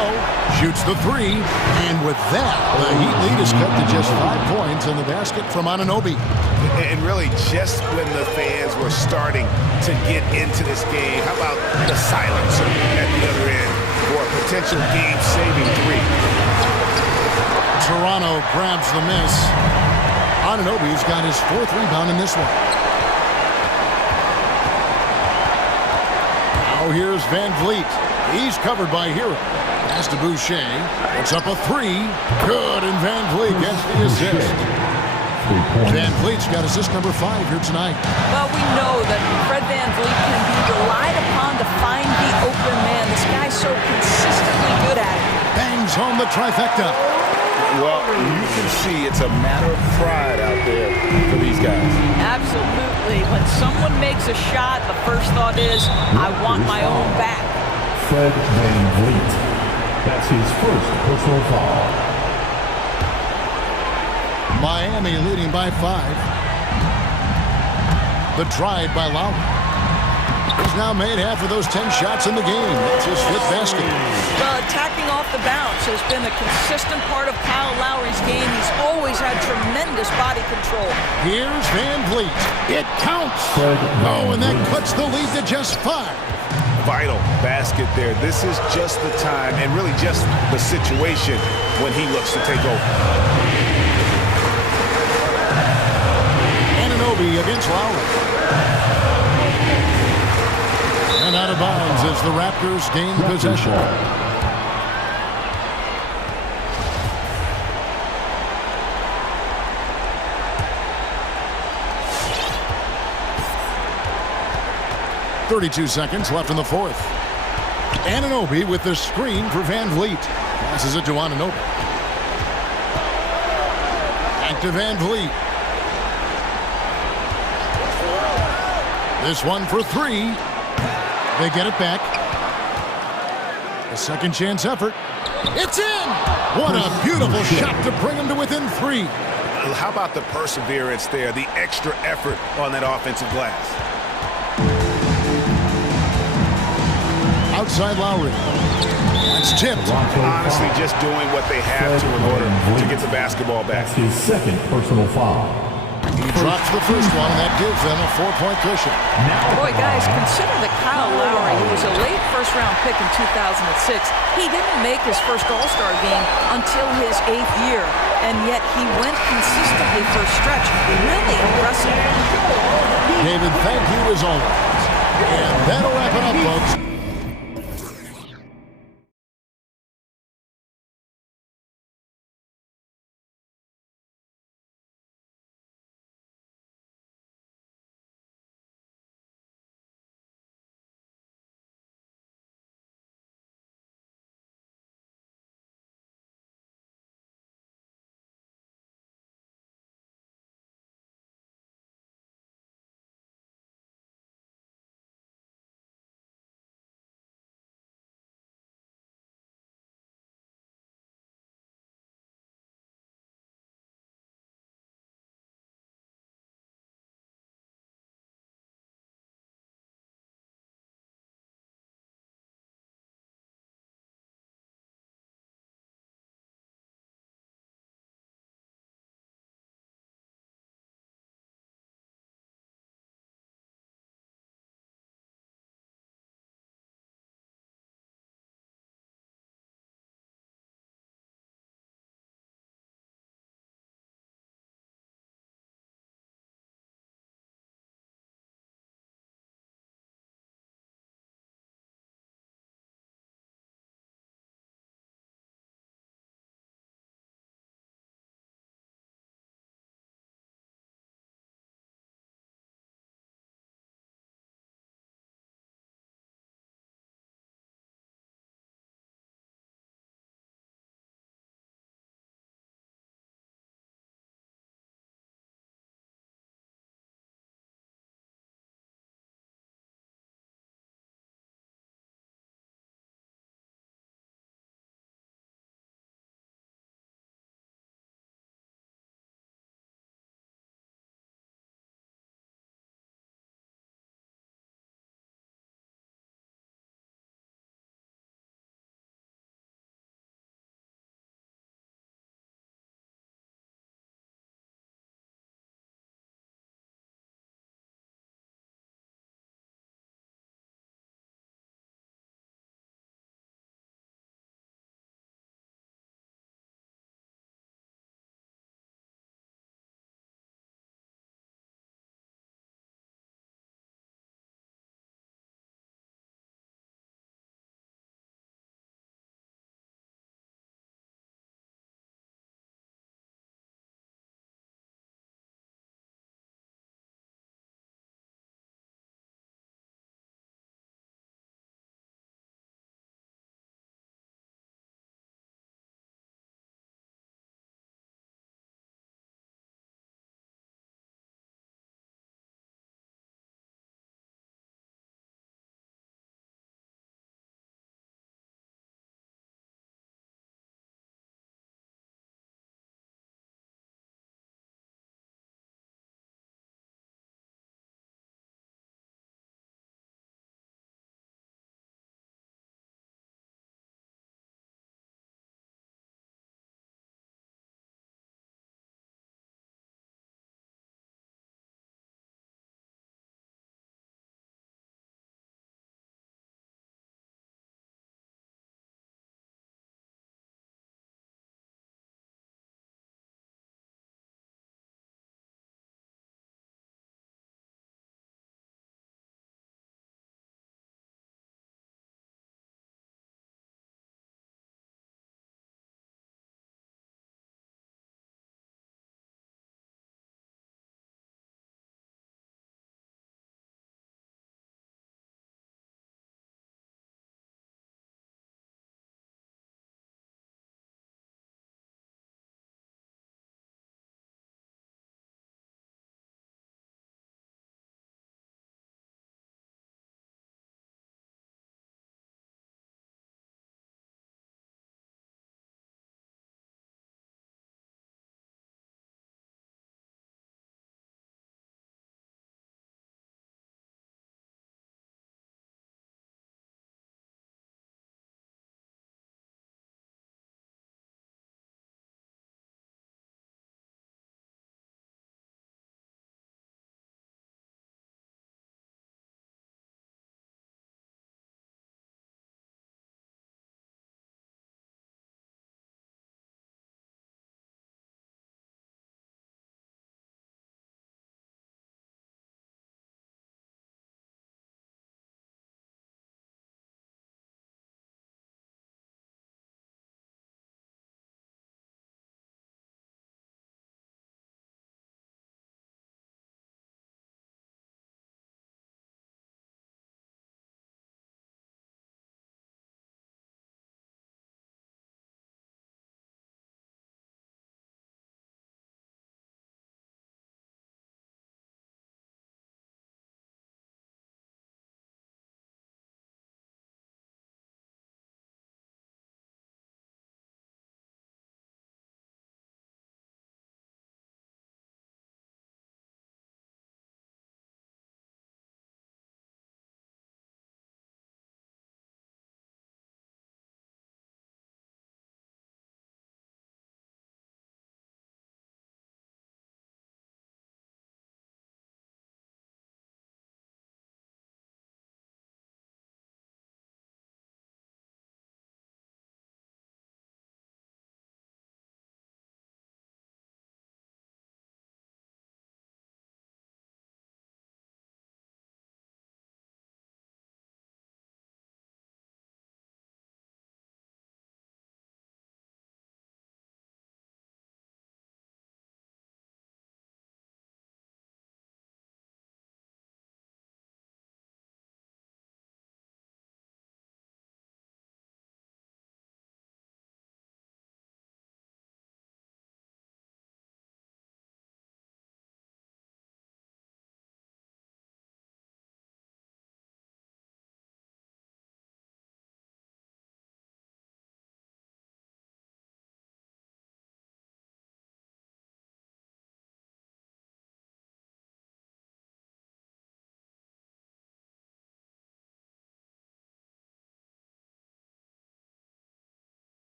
Shoots the three. And with that, the Heat lead is cut to just 5 points in the basket from Anunoby. And really, just when the fans were starting to get into this game, how about the silencer at the other end for a potential game-saving three? Toronto grabs the miss. Anunoby's got his 4th rebound in this one. Now here's Van Vliet. He's covered by Hero. Pass to Boucher. It's up a 3. Good, and Van Vliet gets the assist. Van Vliet's got assist number 5 here tonight. Well, we know that Fred Van Vliet can be relied upon to find the open man. This guy's so consistently good at it. Bangs home the trifecta. Well, you can see it's a matter of pride out there for these guys. Absolutely. When someone makes a shot, the first thought is, I want my own back. Fred Van Vliet. That's his first personal foul. Miami leading by 5. The drive by Lowry. He's now made half of those 10 shots in the game. That's his 5th basket. Attacking off the bounce has been a consistent part of Kyle Lowry's game. He's always had tremendous body control. Here's Van Vliet. It counts. Oh, and that cuts the lead to just 5. Vital basket there. This is just the time and really just the situation when he looks to take over. Anunoby against Lowry. And out of bounds as the Raptors gain possession. .32 seconds left in the 4th. Anunoby with the screen for Van Vliet. Passes it to Anunoby. Back to Van Vliet. This one for three. They get it back. A second chance effort. It's in! What a beautiful shot to bring them to within three. How about the perseverance there, the extra effort on that offensive glass? Outside Lowry. That's tipped. Honestly, just doing what they have to in order to get the basketball back. That's his second personal foul. He drops the first one, and that gives them a 4-point cushion. Boy, guys, consider that Kyle Lowry, who was a late first-round pick in 2006, he didn't make his first All-Star game until his 8th year, and yet he went consistently for a stretch. Really impressive. David, thank you as always. And that'll wrap it up, folks.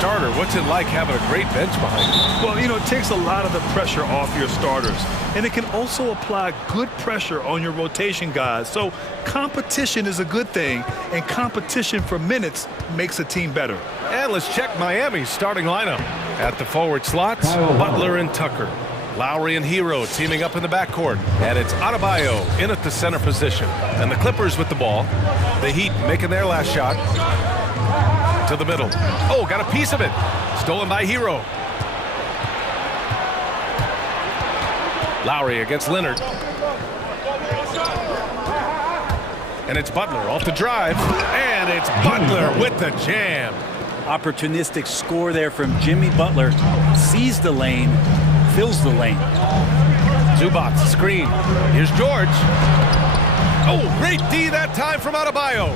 starter, what's it like having a great bench behind you? Well, you know, it takes a lot of the pressure off your starters. And it can also apply good pressure on your rotation guys. So competition is a good thing, and competition for minutes makes a team better. And let's check Miami's starting lineup. At the forward slots, Butler and Tucker. Lowry and Hero teaming up in the backcourt. And it's Adebayo in at the center position. And the Clippers with the ball. The Heat making their last shot. To the middle. Oh, got a piece of it. Stolen by Hero. Lowry against Leonard. And it's Butler off the drive. And it's Butler with the jam. Opportunistic score there from Jimmy Butler. Sees the lane, fills the lane. Zubac screen. Here's George. Oh, great D that time from Adebayo.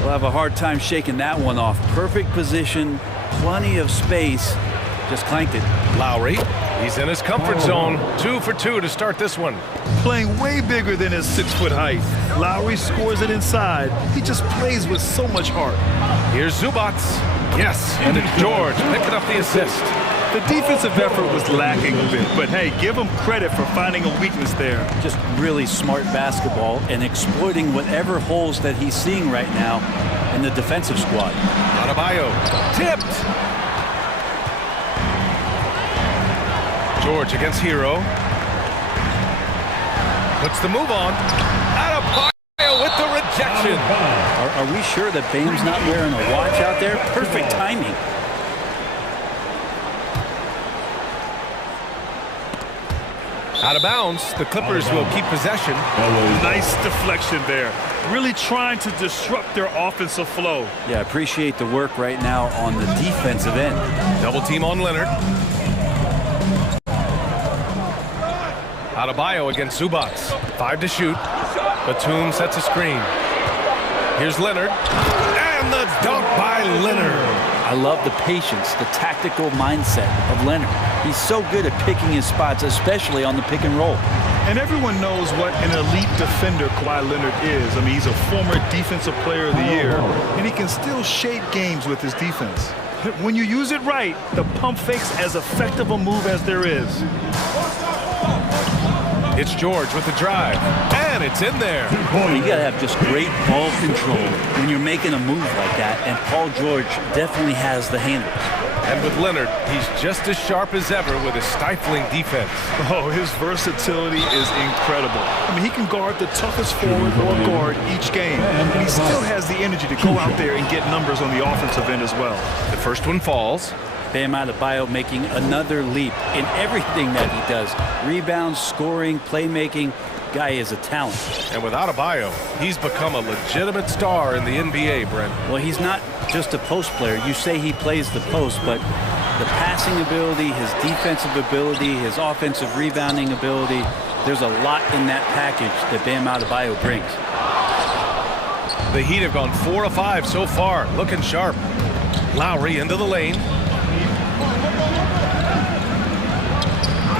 We'll have a hard time shaking that one off. Perfect position, plenty of space. Just clanked it. Lowry, he's in his comfort zone. 2 for 2 to start this one. Playing way bigger than his 6-foot height. Lowry scores it inside. He just plays with so much heart. Here's Zubac. Yes, and it's George picking up the assist. The defensive effort was lacking a bit, but hey, give him credit for finding a weakness there. Just really smart basketball and exploiting whatever holes that he's seeing right now in the defensive squad. Adebayo tipped. George against Hero. Puts the move on. Adebayo with the rejection. Are we sure that Bame's not wearing a watch out there? Perfect timing. Out of bounds, the Clippers will keep possession. Nice deflection there. Really trying to disrupt their offensive flow. Yeah, appreciate the work right now on the defensive end. Double team on Leonard. Adebayo against Zubac. 5 to shoot. Batum sets a screen. Here's Leonard. And the dunk by Leonard. I love the patience, the tactical mindset of Leonard. He's so good at picking his spots, especially on the pick and roll. And everyone knows what an elite defender Kawhi Leonard is. I mean, he's a former Defensive Player of the Year, and he can still shape games with his defense. When you use it right, the pump fake's as effective a move as there is. It's George with the drive, and it's in there. You got to have just great ball control when you're making a move like that, and Paul George definitely has the handles. And with Leonard, he's just as sharp as ever with his stifling defense. Oh, his versatility is incredible. I mean, he can guard the toughest forward or guard each game, and he still has the energy to go out there and get numbers on the offensive end as well. The first one falls. Bam Adebayo making another leap in everything that he does. Rebounds, scoring, playmaking. Guy is a talent. And with Adebayo, he's become a legitimate star in the NBA, Brent. Well, he's not just a post player. You say he plays the post, but the passing ability, his defensive ability, his offensive rebounding ability, there's a lot in that package that Bam Adebayo brings. The Heat have gone 4 of 5 so far, looking sharp. Lowry into the lane.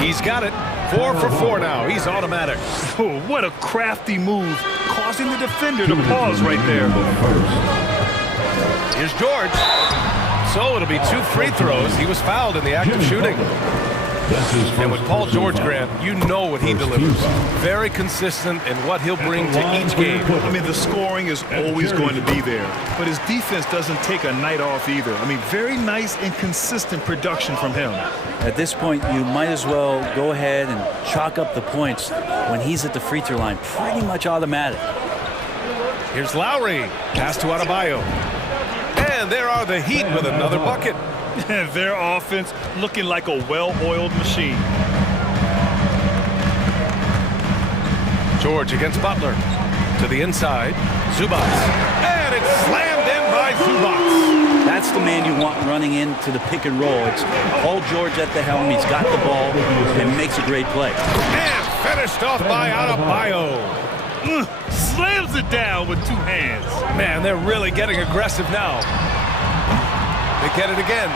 He's got it. 4 for 4 now. He's automatic. Oh, what a crafty move, causing the defender to pause right there. Here's George. So it'll be 2 free throws. He was fouled in the act of shooting. And with Paul George, Grant, you know what he delivers. Very consistent in what he'll bring to each game. I mean, the scoring is always going to be there, but his defense doesn't take a night off either. I mean, very nice and consistent production from him. At this point, you might as well go ahead and chalk up the points when he's at the free throw line. Pretty much automatic. Here's Lowry. Pass to Adebayo. And there are the Heat with another bucket. Their offense looking like a well-oiled machine. George against Butler. To the inside. Zubac. And it's slammed in by Zubac. That's the man you want running into the pick and roll. It's Paul George at the helm. He's got the ball and makes a great play. And finished off by Adebayo. Slams it down with 2 hands. Man, they're really getting aggressive now. They get it again.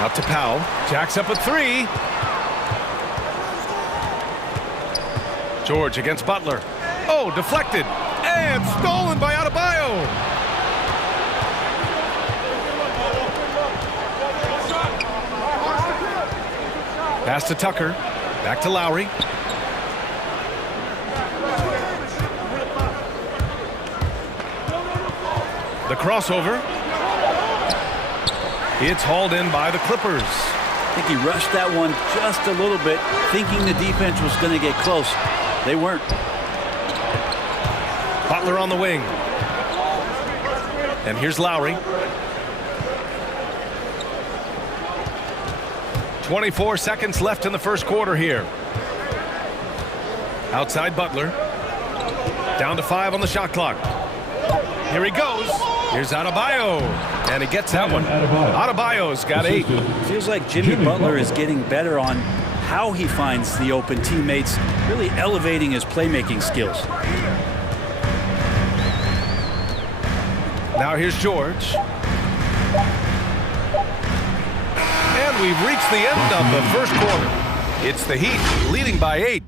Out to Powell. Jacks up a 3. George against Butler. Oh, deflected. And stolen by Adebayo. Pass to Tucker. Back to Lowry. The crossover. It's hauled in by the Clippers. I think he rushed that one just a little bit, thinking the defense was going to get close. They weren't. Butler on the wing. And here's Lowry. 24 seconds left in the first quarter here. Outside Butler. Down to 5 on the shot clock. Here he goes. Here's Adebayo. And he gets that one. Adebayo's got 8. Feels like Jimmy Butler is getting better on how he finds the open teammates, really elevating his playmaking skills. Now here's George. And we've reached the end of the first quarter. It's the Heat leading by 8.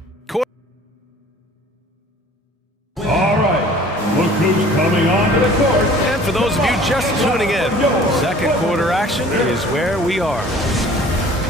All right, look who's coming onto the court. And for those of you just tuning in, second quarter action is where we are.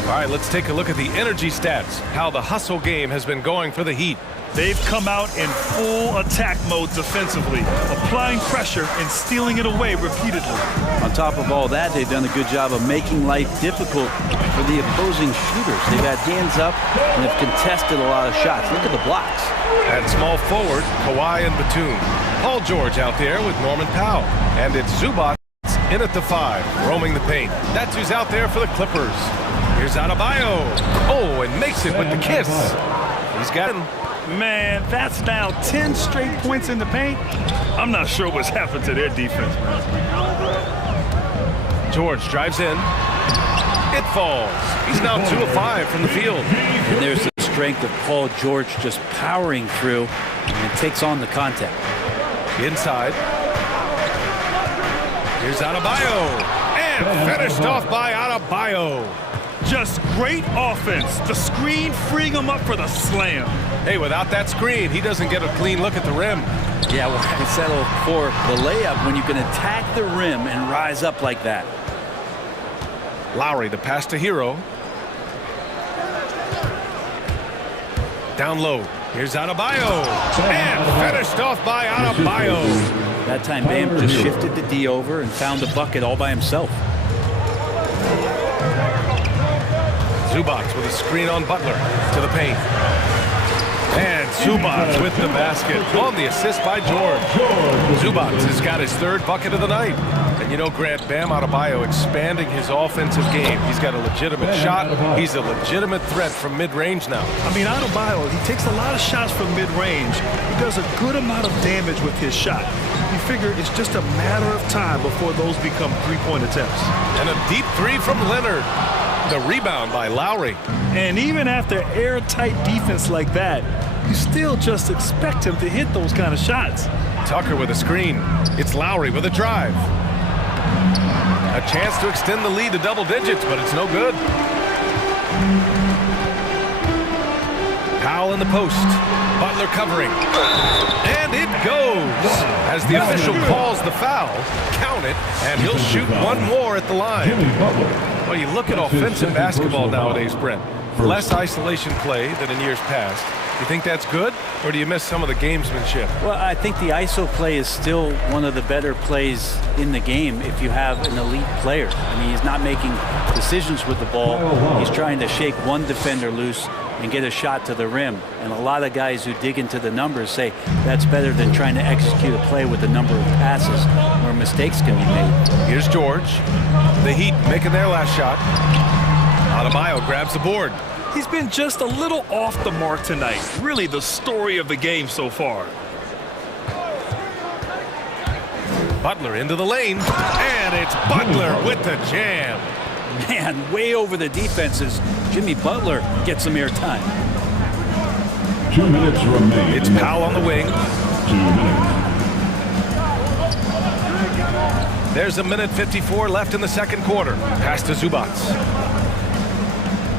All right, let's take a look at the energy stats, how the hustle game has been going for the Heat. They've come out in full attack mode defensively, applying pressure and stealing it away repeatedly. On top of all that, they've done a good job of making life difficult for the opposing shooters. They've had hands up and have contested a lot of shots. Look at the blocks. At small forward, Kawhi and Batum. Paul George out there with Norman Powell. And it's Zubac in at the 5, roaming the paint. That's who's out there for the Clippers. Here's Adebayo. Oh, and makes it with the kiss. He's got him. Man, that's now 10 straight points in the paint. I'm not sure what's happened to their defense, man. George drives in. It falls. He's now 2 of 5 from the field. And there's the strength of Paul George just powering through and takes on the contact. Inside. Here's Adebayo. And finished off by Adebayo. Just great offense. The screen freeing him up for the slam. Hey, without that screen, he doesn't get a clean look at the rim. Yeah, well, I settle for the layup when you can attack the rim and rise up like that. Lowry, the pass to Hero. Down low. Here's Adebayo. And finished off by Adebayo. That time, Bam just shifted the D over and found the bucket all by himself. Zubac with a screen on Butler to the paint. And Zubac with the basket on the assist by George. Zubac has got his 3rd bucket of the night. And you know, Grant, Bam Adebayo expanding his offensive game. He's got a legitimate shot. He's a legitimate threat from mid-range now. I mean, Adebayo, he takes a lot of shots from mid-range. He does a good amount of damage with his shot. You figure it's just a matter of time before those become 3-point attempts. And a deep 3 from Leonard. The rebound by Lowry. And even after airtight defense like that, you still just expect him to hit those kind of shots. Tucker with a screen. It's Lowry with a drive. A chance to extend the lead to double digits, but it's no good. Powell in the post. Butler covering. And it goes. As the official calls the foul, count it, and he'll shoot one more at the line. Well, you look at offensive basketball nowadays, Brent. Less isolation play than in years past. You think that's good, or do you miss some of the gamesmanship? Well, I think the ISO play is still one of the better plays in the game if you have an elite player. I mean, he's not making decisions with the ball. He's trying to shake one defender loose and get a shot to the rim. And a lot of guys who dig into the numbers say that's better than trying to execute a play with a number of passes where mistakes can be made. Here's George. The Heat making their last shot. Adebayo grabs the board. He's been just a little off the mark tonight. Really the story of the game so far. Butler into the lane. And it's Butler with the jam. Man, way over the defenses. Jimmy Butler gets some airtime. 2 minutes remain. It's Powell on the wing. 2 minutes. There's a minute 54 left in the second quarter. Pass to Zubac.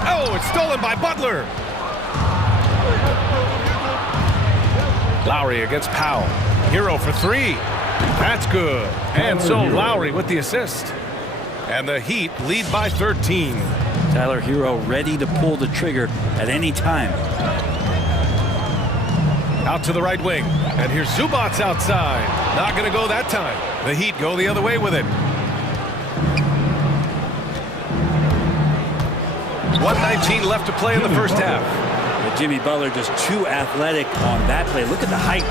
Oh, it's stolen by Butler. Lowry against Powell. Hero for 3. That's good. And so Lowry with the assist. And the Heat lead by 13. Tyler Hero ready to pull the trigger at any time. Out to the right wing. And here's Zubats outside. Not going to go that time. The Heat go the other way with it. 1:19 left to play in the first half. But Jimmy Butler just too athletic on that play. Look at the height.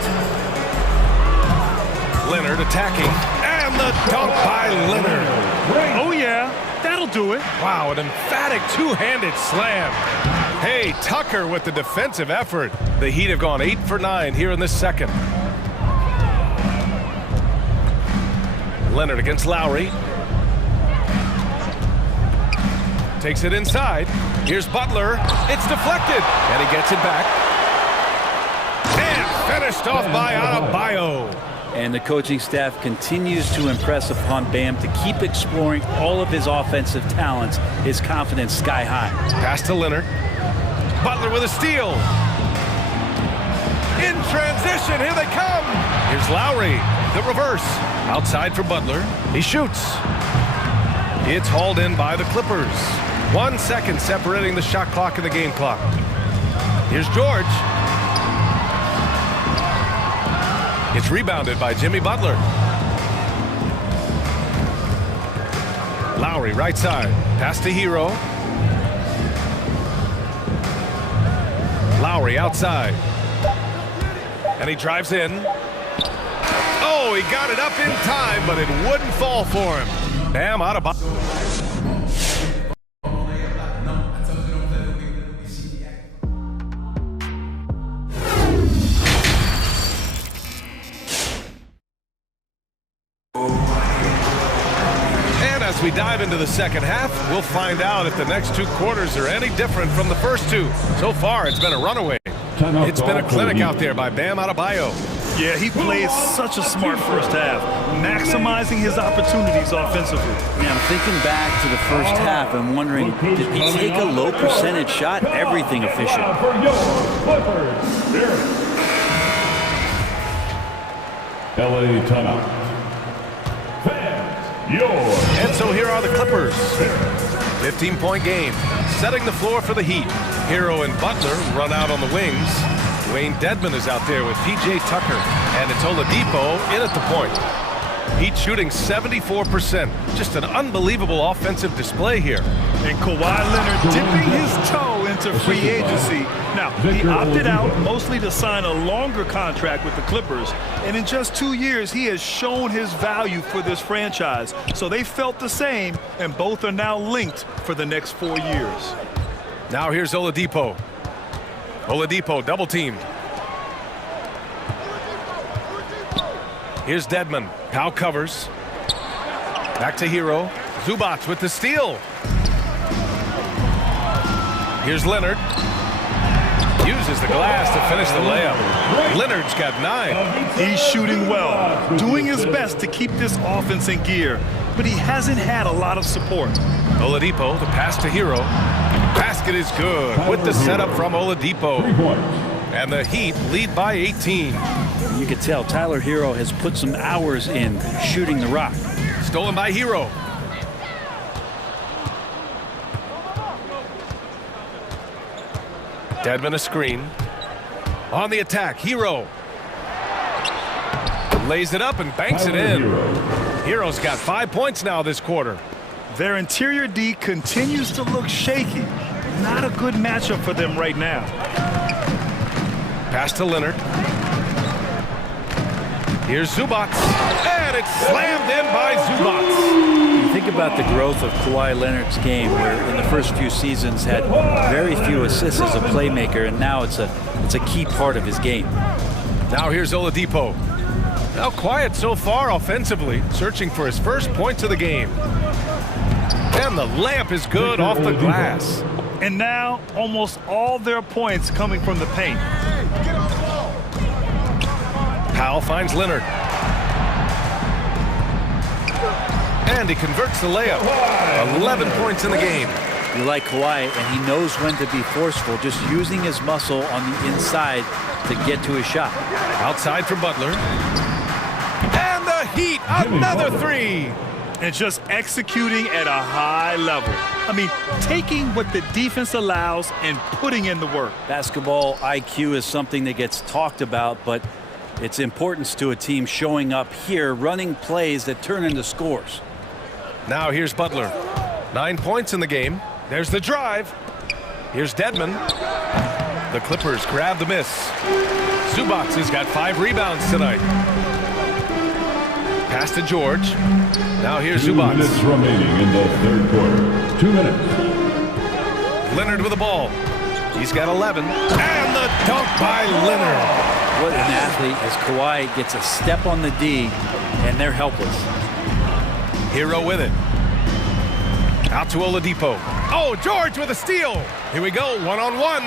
Leonard attacking. And the dunk by Leonard. Oh, yeah. That'll do it. Wow, an emphatic two-handed slam. Hey, Tucker with the defensive effort. The Heat have gone 8 for 9 here in this second. Leonard against Lowry. Takes it inside. Here's Butler. It's deflected. And he gets it back. And finished off by Adebayo. And the coaching staff continues to impress upon Bam to keep exploring all of his offensive talents. His confidence sky high. Pass to Leonard. Butler with a steal. In transition, here they come. Here's Lowry, the reverse. Outside for Butler. He shoots. It's hauled in by the Clippers. 1 second separating the shot clock and the game clock. Here's George. It's rebounded by Jimmy Butler. Lowry, right side. Pass to Hero. Lowry outside. And he drives in. Oh, he got it up in time, but it wouldn't fall for him. Bam, out of bounds. As we dive into the second half, we'll find out if the next 2 quarters are any different from the first 2. So far, it's been a runaway. It's been a clinic out there by Bam Adebayo. Yeah, he played such a smart first half, maximizing his opportunities offensively. Yeah, I'm thinking back to the first half and wondering, did he take a low percentage shot? Everything efficient. LA timeout. And so here are the Clippers. 15-point game, setting the floor for the Heat. Hero and Butler run out on the wings. Wayne Dedmon is out there with P.J. Tucker. And it's Oladipo in at the point. Heat shooting 74%. Just an unbelievable offensive display here. And Kawhi Leonard dipping his toe into free agency. Now, he opted out mostly to sign a longer contract with the Clippers. And in just 2 years, he has shown his value for this franchise. So they felt the same, and both are now linked for the next 4 years. Now here's Oladipo. Oladipo double teamed. Here's Dedmon. Powell covers. Back to Hero. Zubats with the steal. Here's Leonard. Uses the glass to finish the layup. Leonard's got 9. He's shooting well, doing his best to keep this offense in gear, but he hasn't had a lot of support. Oladipo, the pass to Hero. Basket is good with the setup from Oladipo. And the Heat lead by 18. You can tell Tyler Hero has put some hours in shooting the rock. Stolen by Hero. Dedmon a screen. On the attack, Hero. Lays it up and banks it in. Hero's got 5 points now this quarter. Their interior D continues to look shaky. Not a good matchup for them right now. Pass to Leonard. Here's Zubats. And it's slammed in by Zubats. You think about the growth of Kawhi Leonard's game, where in the first few seasons had very few assists as a playmaker, and now it's a key part of his game. Now here's Oladipo. Now quiet so far offensively, searching for his first points of the game. And the layup is good off the glass. And now almost all their points coming from the paint. Powell finds Leonard. And he converts the layup. 11 points in the game. You like Kawhi, and he knows when to be forceful, just using his muscle on the inside to get to his shot. Outside for Butler. And the Heat, another 3. And just executing at a high level. I mean, taking what the defense allows and putting in the work. Basketball IQ is something that gets talked about, but its importance to a team showing up here, running plays that turn into scores. Now here's Butler. 9 points in the game. There's the drive. Here's Dedmon. The Clippers grab the miss. Zubac has got 5 rebounds tonight. Pass to George. Now here's Zubac. 2 minutes remaining in the third quarter. 2 minutes. Leonard with the ball. He's got 11. And the dunk by Leonard. What an athlete as Kawhi gets a step on the D, and they're helpless. Hero with it. Out to Oladipo. Oh, George with a steal. Here we go, one-on-one.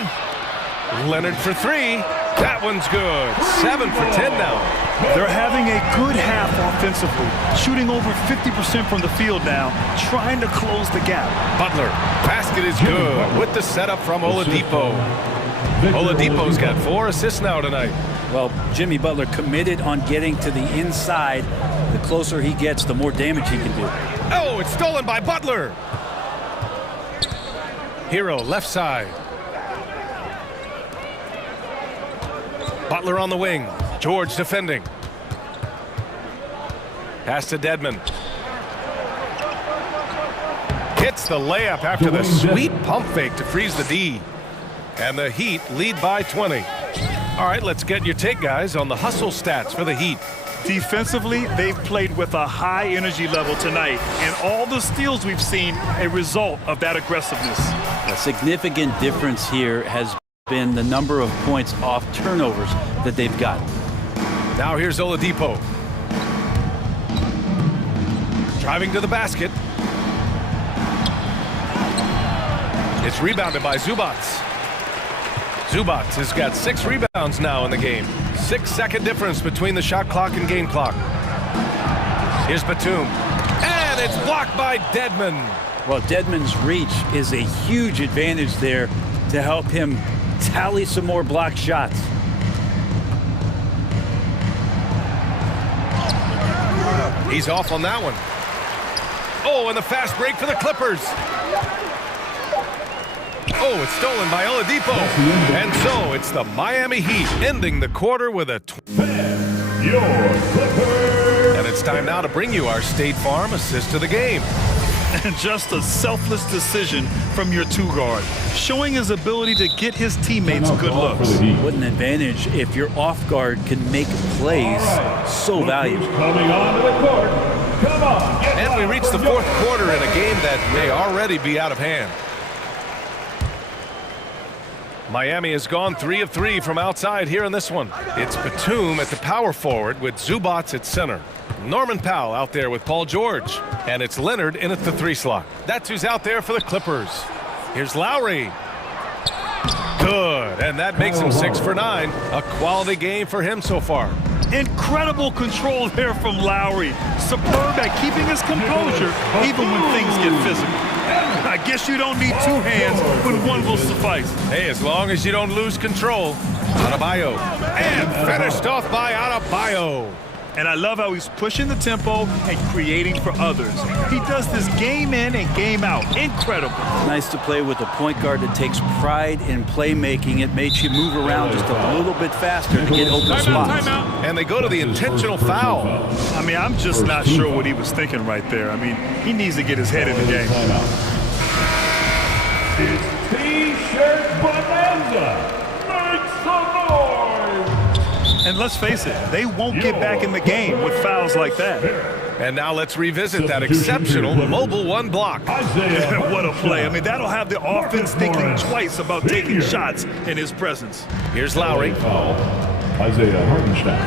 Leonard for 3. That one's good. 7 for 10 now. They're having a good half offensively, shooting over 50% from the field now, trying to close the gap. Butler, basket is good with the setup from Oladipo. Oladipo's got 4 assists now tonight. Well, Jimmy Butler committed on getting to the inside. The closer he gets, the more damage he can do. Oh, it's stolen by Butler. Hero, left side. Butler on the wing. George defending. Pass to Dedmon. Hits the layup after the sweet pump fake to freeze the D. And the Heat lead by 20. All right, let's get your take, guys, on the hustle stats for the Heat. Defensively, they've played with a high energy level tonight, and all the steals we've seen a result of that aggressiveness. A significant difference here has been the number of points off turnovers that they've got. Now here's Oladipo. Driving to the basket. It's rebounded by Zubac. Zubac has got 6 rebounds now in the game. 6-second difference between the shot clock and game clock. Here's Batum. And it's blocked by Dedmon. Well, Dedmon's reach is a huge advantage there to help him tally some more blocked shots. He's off on that one. Oh, and the fast break for the Clippers. Oh, it's stolen by Oladipo. And so it's the Miami Heat ending the quarter with a... Your Clippers. And it's time now to bring you our State Farm assist of the game. And just a selfless decision from your 2-guard, showing his ability to get his teammates good looks. What an advantage if your off guard can make plays so valuable. Coming onto the court. Come on. And we reach the 4th quarter in a game that may already be out of hand. Miami has gone 3 of 3 from outside here in this one. It's Batum at the power forward with Zubac at center. Norman Powell out there with Paul George. And it's Leonard in at the 3 slot. That's who's out there for the Clippers. Here's Lowry. Good, and that makes him 6 for 9. A quality game for him so far. Incredible control there from Lowry. Superb at keeping his composure even when things get physical. I guess you don't need 2 hands when 1 will suffice. Hey, as long as you don't lose control. Adebayo. And finished off by Adebayo. And I love how he's pushing the tempo and creating for others. He does this game in and game out. Incredible. Nice to play with a point guard that takes pride in playmaking. It makes you move around just a little bit faster to get open spots. And they go to the intentional foul. I mean, I'm just not sure what he was thinking right there. I mean, he needs to get his head in the game. It's T-shirt bonanza. Make some noise. And let's face it, they won't get back in the game with fouls like that. And now let's revisit that exceptional mobile 1 block. What a play. I mean, that'll have the offense thinking twice about taking shots in his presence. Here's Lowry. Isaiah Hartenstein.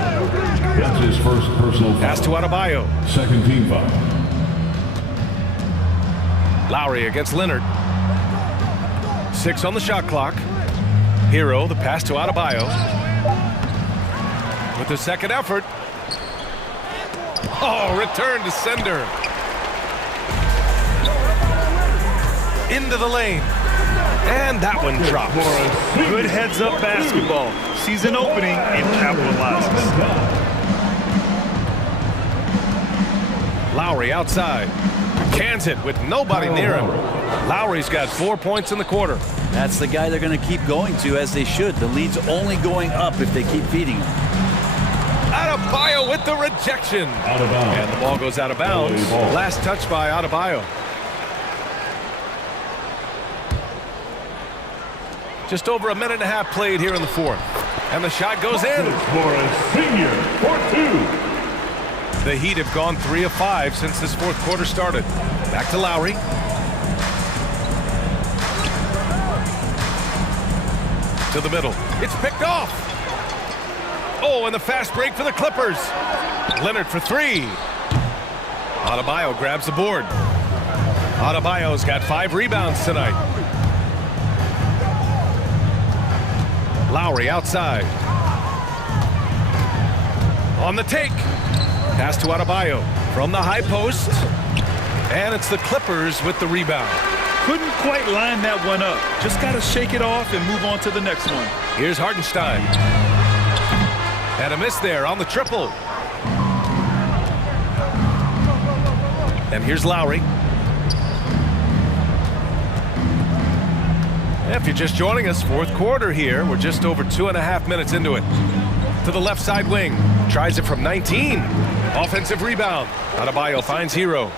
That's his first personal foul. Pass to Adebayo. 2nd team foul. Lowry against Leonard. 6 on the shot clock. Hero, the pass to Adebayo. With the 2nd effort. Oh, return to sender. Into the lane. And that one drops. Good heads-up basketball. Sees an opening and capitalizes. Lowry outside. Cans it with nobody near him. Lowry's got 4 points in the quarter. That's the guy they're going to keep going to, as they should. The lead's only going up if they keep feeding him. Adebayo with the rejection. Out of bounds. And the ball goes out of bounds. Last touch by Adebayo. Just over a minute and a half played here in the fourth. And the shot goes in. For a senior for two. The Heat have gone 3 of 5 since this fourth quarter started. Back to Lowry. To the middle. It's picked off. Oh, and the fast break for the Clippers. Leonard for 3. Adebayo grabs the board. Adebayo's got 5 rebounds tonight. Lowry outside. On the take. Pass to Adebayo from the high post. And it's the Clippers with the rebound. Couldn't quite line that one up. Just got to shake it off and move on to the next one. Here's Hartenstein. And a miss there on the triple. And here's Lowry. If you're just joining us, fourth quarter here. We're just over 2.5 minutes into it. To the left side wing. Tries it from 19. Offensive rebound. Adebayo finds Hero.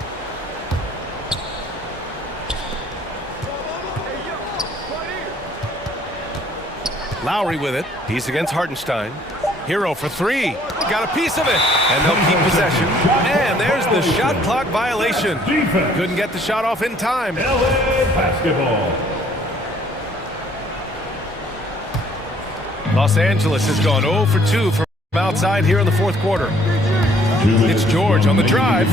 Lowry with it. He's against Hartenstein. Hero for 3. Got a piece of it. And they'll keep possession. And there's the shot clock violation. Couldn't get the shot off in time. LA basketball. Los Angeles has gone 0 for 2 from outside here in the fourth quarter. It's George on the drive.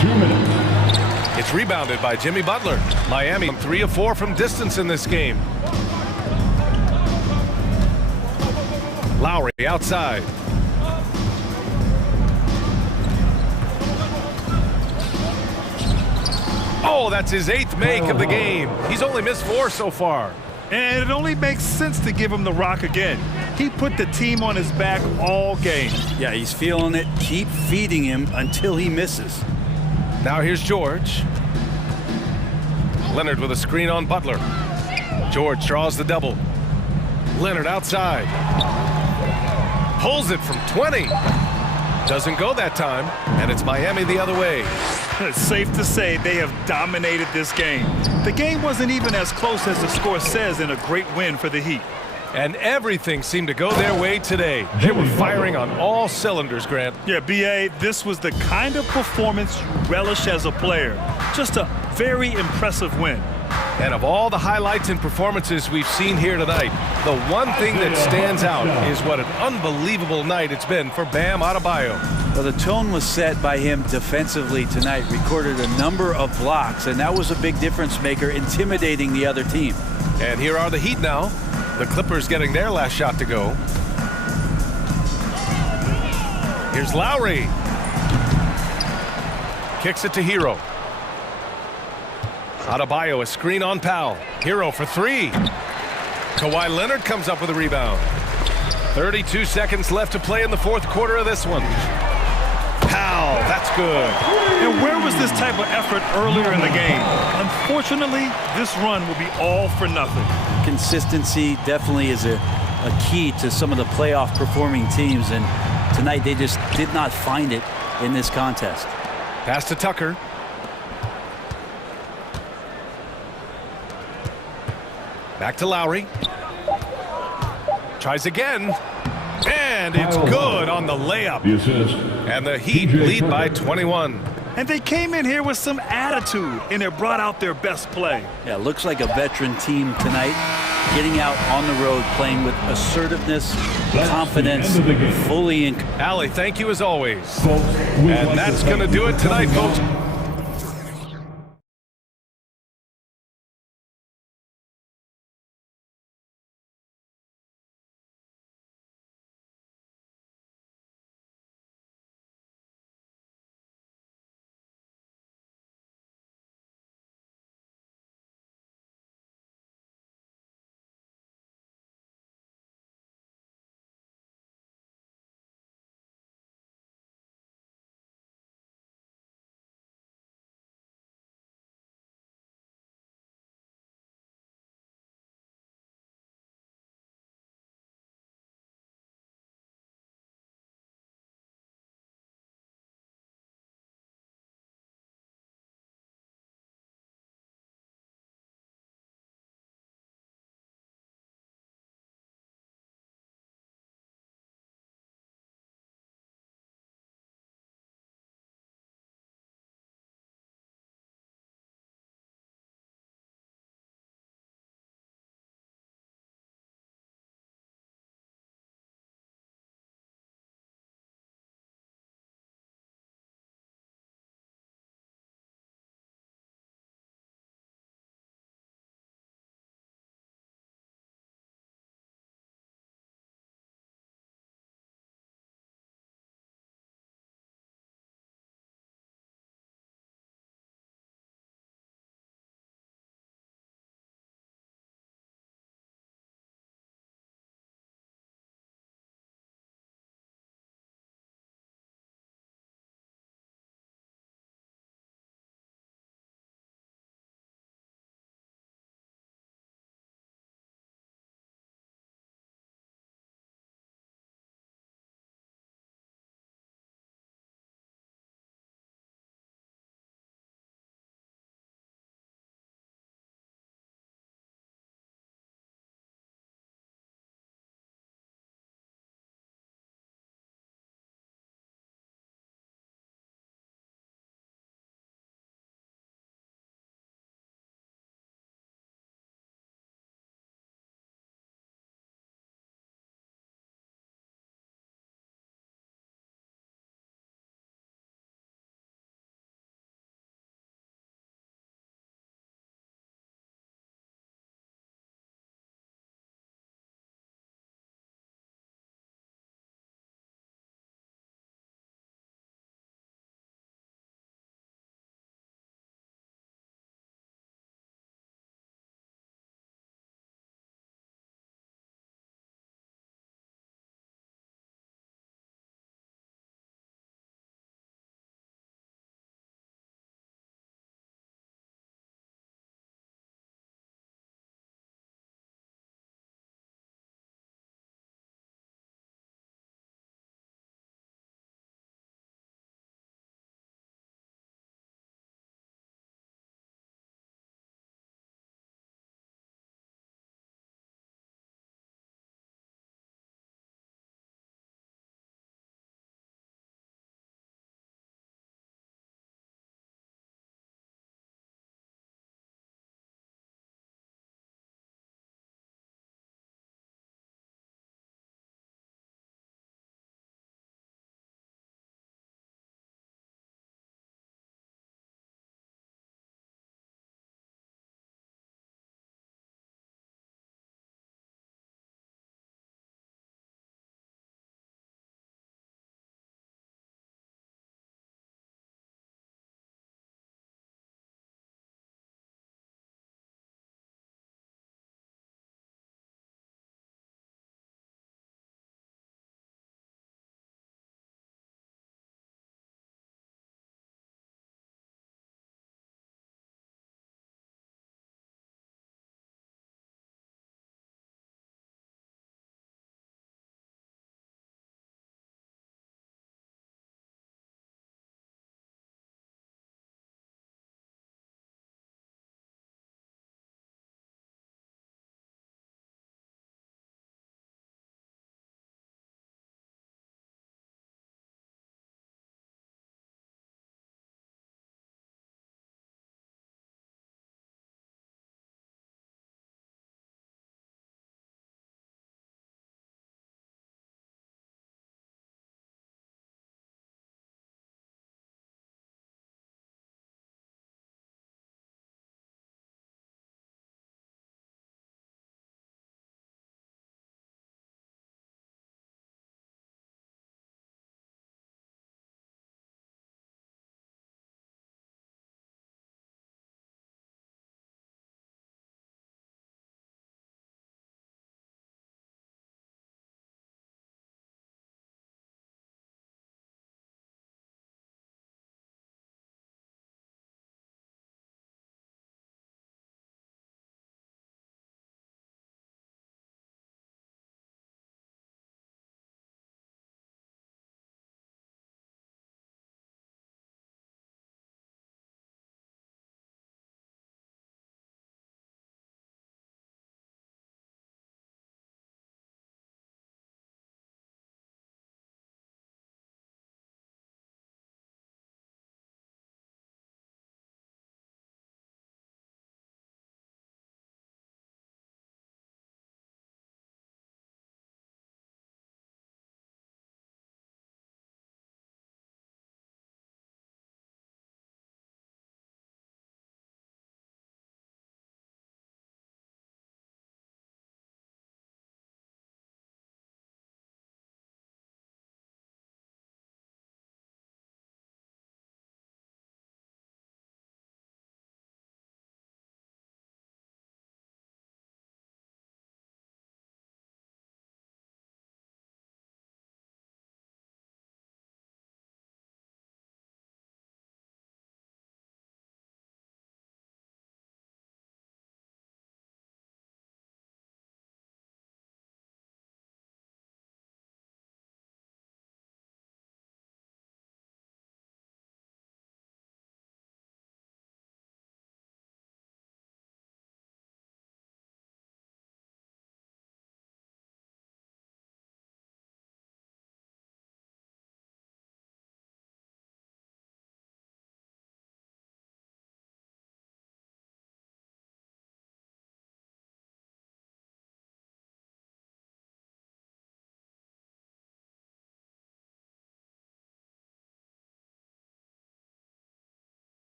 2 minutes. It's rebounded by Jimmy Butler. Miami 3 of 4 from distance in this game. Lowry outside. Oh, that's his 8th make of the game. He's only missed 4 so far. And it only makes sense to give him the rock again. He put the team on his back all game. Yeah, he's feeling it. Keep feeding him until he misses. Now here's George. Leonard with a screen on Butler. George draws the double. Leonard outside. Pulls it from 20. Doesn't go that time, and it's Miami the other way. It's safe to say they have dominated this game. The game wasn't even as close as the score says in a great win for the Heat. And everything seemed to go their way today. They were firing on all cylinders, Grant. Yeah, B.A., this was the kind of performance you relish as a player. Just a very impressive win. And of all the highlights and performances we've seen here tonight, the one thing that stands out is what an unbelievable night it's been for Bam Adebayo. Well, the tone was set by him defensively tonight. Recorded a number of blocks, and that was a big difference maker, intimidating the other team. And here are the Heat now. The Clippers getting their last shot to go. Here's Lowry. Kicks it to Hero. Adebayo, a screen on Powell. Hero for 3. Kawhi Leonard comes up with a rebound. 32 seconds left to play in the fourth quarter of this one. Powell, that's good. And where was this type of effort earlier in the game? Unfortunately, this run will be all for nothing. Consistency definitely is a key to some of the playoff performing teams, and tonight they just did not find it in this contest. Pass to Tucker. Back to Lowry. Tries again. And it's good on the layup. The assist. And the Heat lead by 21. And they came in here with some attitude, and it brought out their best play. Yeah, looks like a veteran team tonight, getting out on the road, playing with assertiveness, confidence, fully in. Allie, thank you as always. And that's going to do it tonight, folks.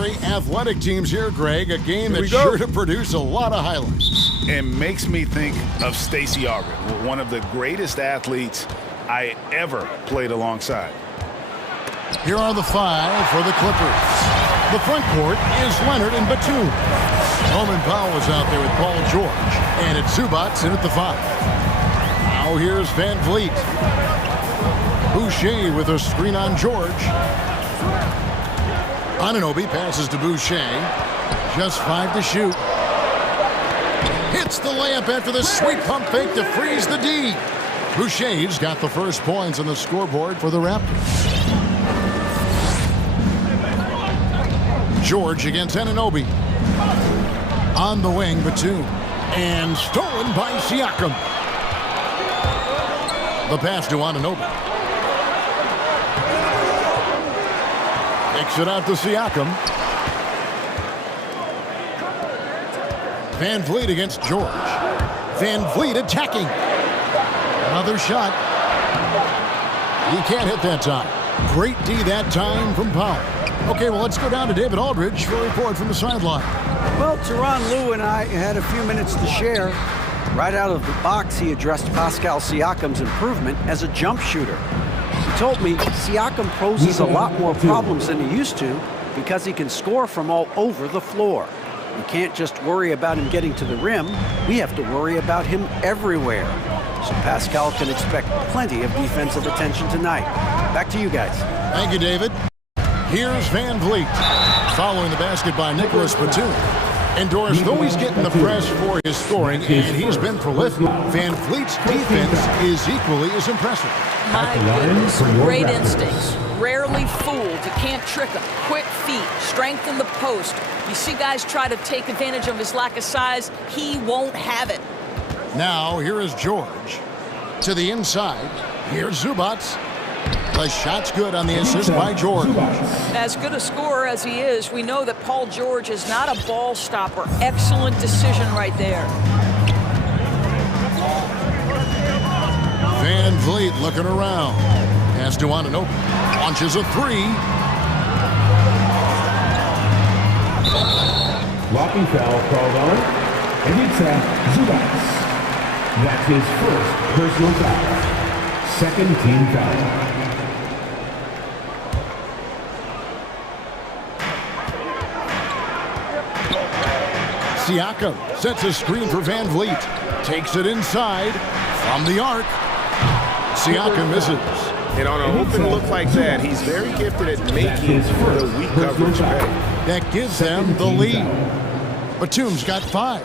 very athletic teams here, Greg. A game that's sure to produce a lot of highlights. It makes me think of Stacey Augmon, one of the greatest athletes I ever played alongside. Here are the 5 for the Clippers. The front court is Leonard and Batum. Norman Powell is out there with Paul George. And it's Zubats in at the 5. Now here's Van Vliet. Boucher with a screen on George. Anunoby passes to Boucher. Just 5 to shoot. Hits the layup after the sweet pump fake to freeze the D. Boucher's got the first points on the scoreboard for the Raptors. George against Anunoby. On the wing, Batum. And stolen by Siakam. The pass to Anunoby. Kicks it out to Siakam. Van Vliet against George. Van Vliet attacking. Another shot. He can't hit that time. Great D that time from Powell. Okay, well, let's go down to David Aldridge for a report from the sideline. Well, Tyronn Lue and I had a few minutes to share. Right out of the box, he addressed Pascal Siakam's improvement as a jump shooter. He told me Siakam poses a lot more problems than he used to because he can score from all over the floor. We can't just worry about him getting to the rim. We have to worry about him everywhere. So Pascal can expect plenty of defensive attention tonight. Back to you guys. Thank you, David. Here's Van Vliet. Following the basket by Nicholas Batum. And Doris, though he's getting the press for his scoring, and he's been prolific, Van Vliet's defense is equally as impressive. My goodness, great instincts. Rarely fooled. You can't trick him. Quick feet, strength in the post. You see guys try to take advantage of his lack of size. He won't have it. Now, here is George. To the inside. Here's Zubats. The shot's good on the assist by George. As good a scorer as he is, we know that Paul George is not a ball stopper. Excellent decision right there. Van Vliet looking around. Pass to Anunoby. Launches a 3. Blocking foul called on. And it's Zubats. That's his first personal foul. Second team foul. Siakam sets a screen for Van Vliet. Takes it inside from the arc. Siakam misses. And on an open look like that, he's very gifted at making the weak coverage pay. That gives them the lead. Batum's got 5.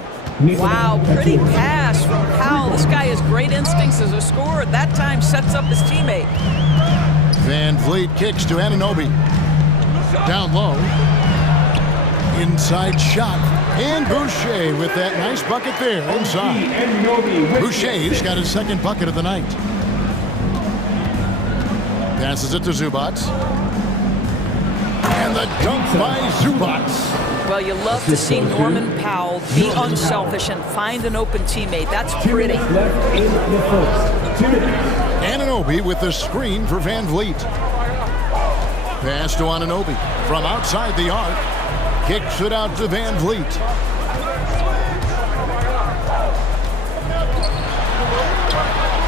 Wow, pretty pass from Powell. This guy has great instincts as a scorer. At that time, sets up his teammate. Van Vliet kicks to Anunoby. Down low. Inside shot. And Boucher with that nice bucket there inside. Boucher's got his second bucket of the night. Passes it to Zubats. And the dunk by Zubats. Well, you love to see Norman Powell be unselfish and find an open teammate. That's pretty. Anunoby with the screen for Van Vliet. Pass to Anunoby from outside the arc. Kicks it out to Van Vliet.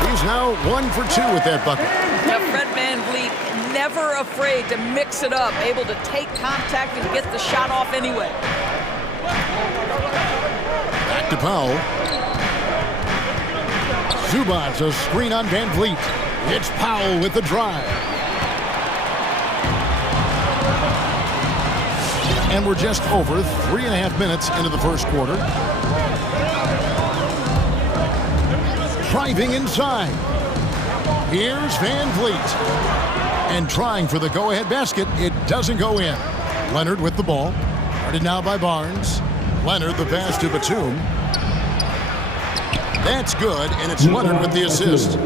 He's now 1 for 2 with that bucket. Now, Fred Van Vliet, never afraid to mix it up, able to take contact and get the shot off anyway. Back to Powell. Zubats a screen on Van Vliet. It's Powell with the drive. And we're just over 3.5 minutes into the first quarter. Driving inside. Here's Van Vliet. And trying for the go-ahead basket. It doesn't go in. Leonard with the ball. Guarded now by Barnes. Leonard the pass to Batum. That's good, and it's Leonard with the assist.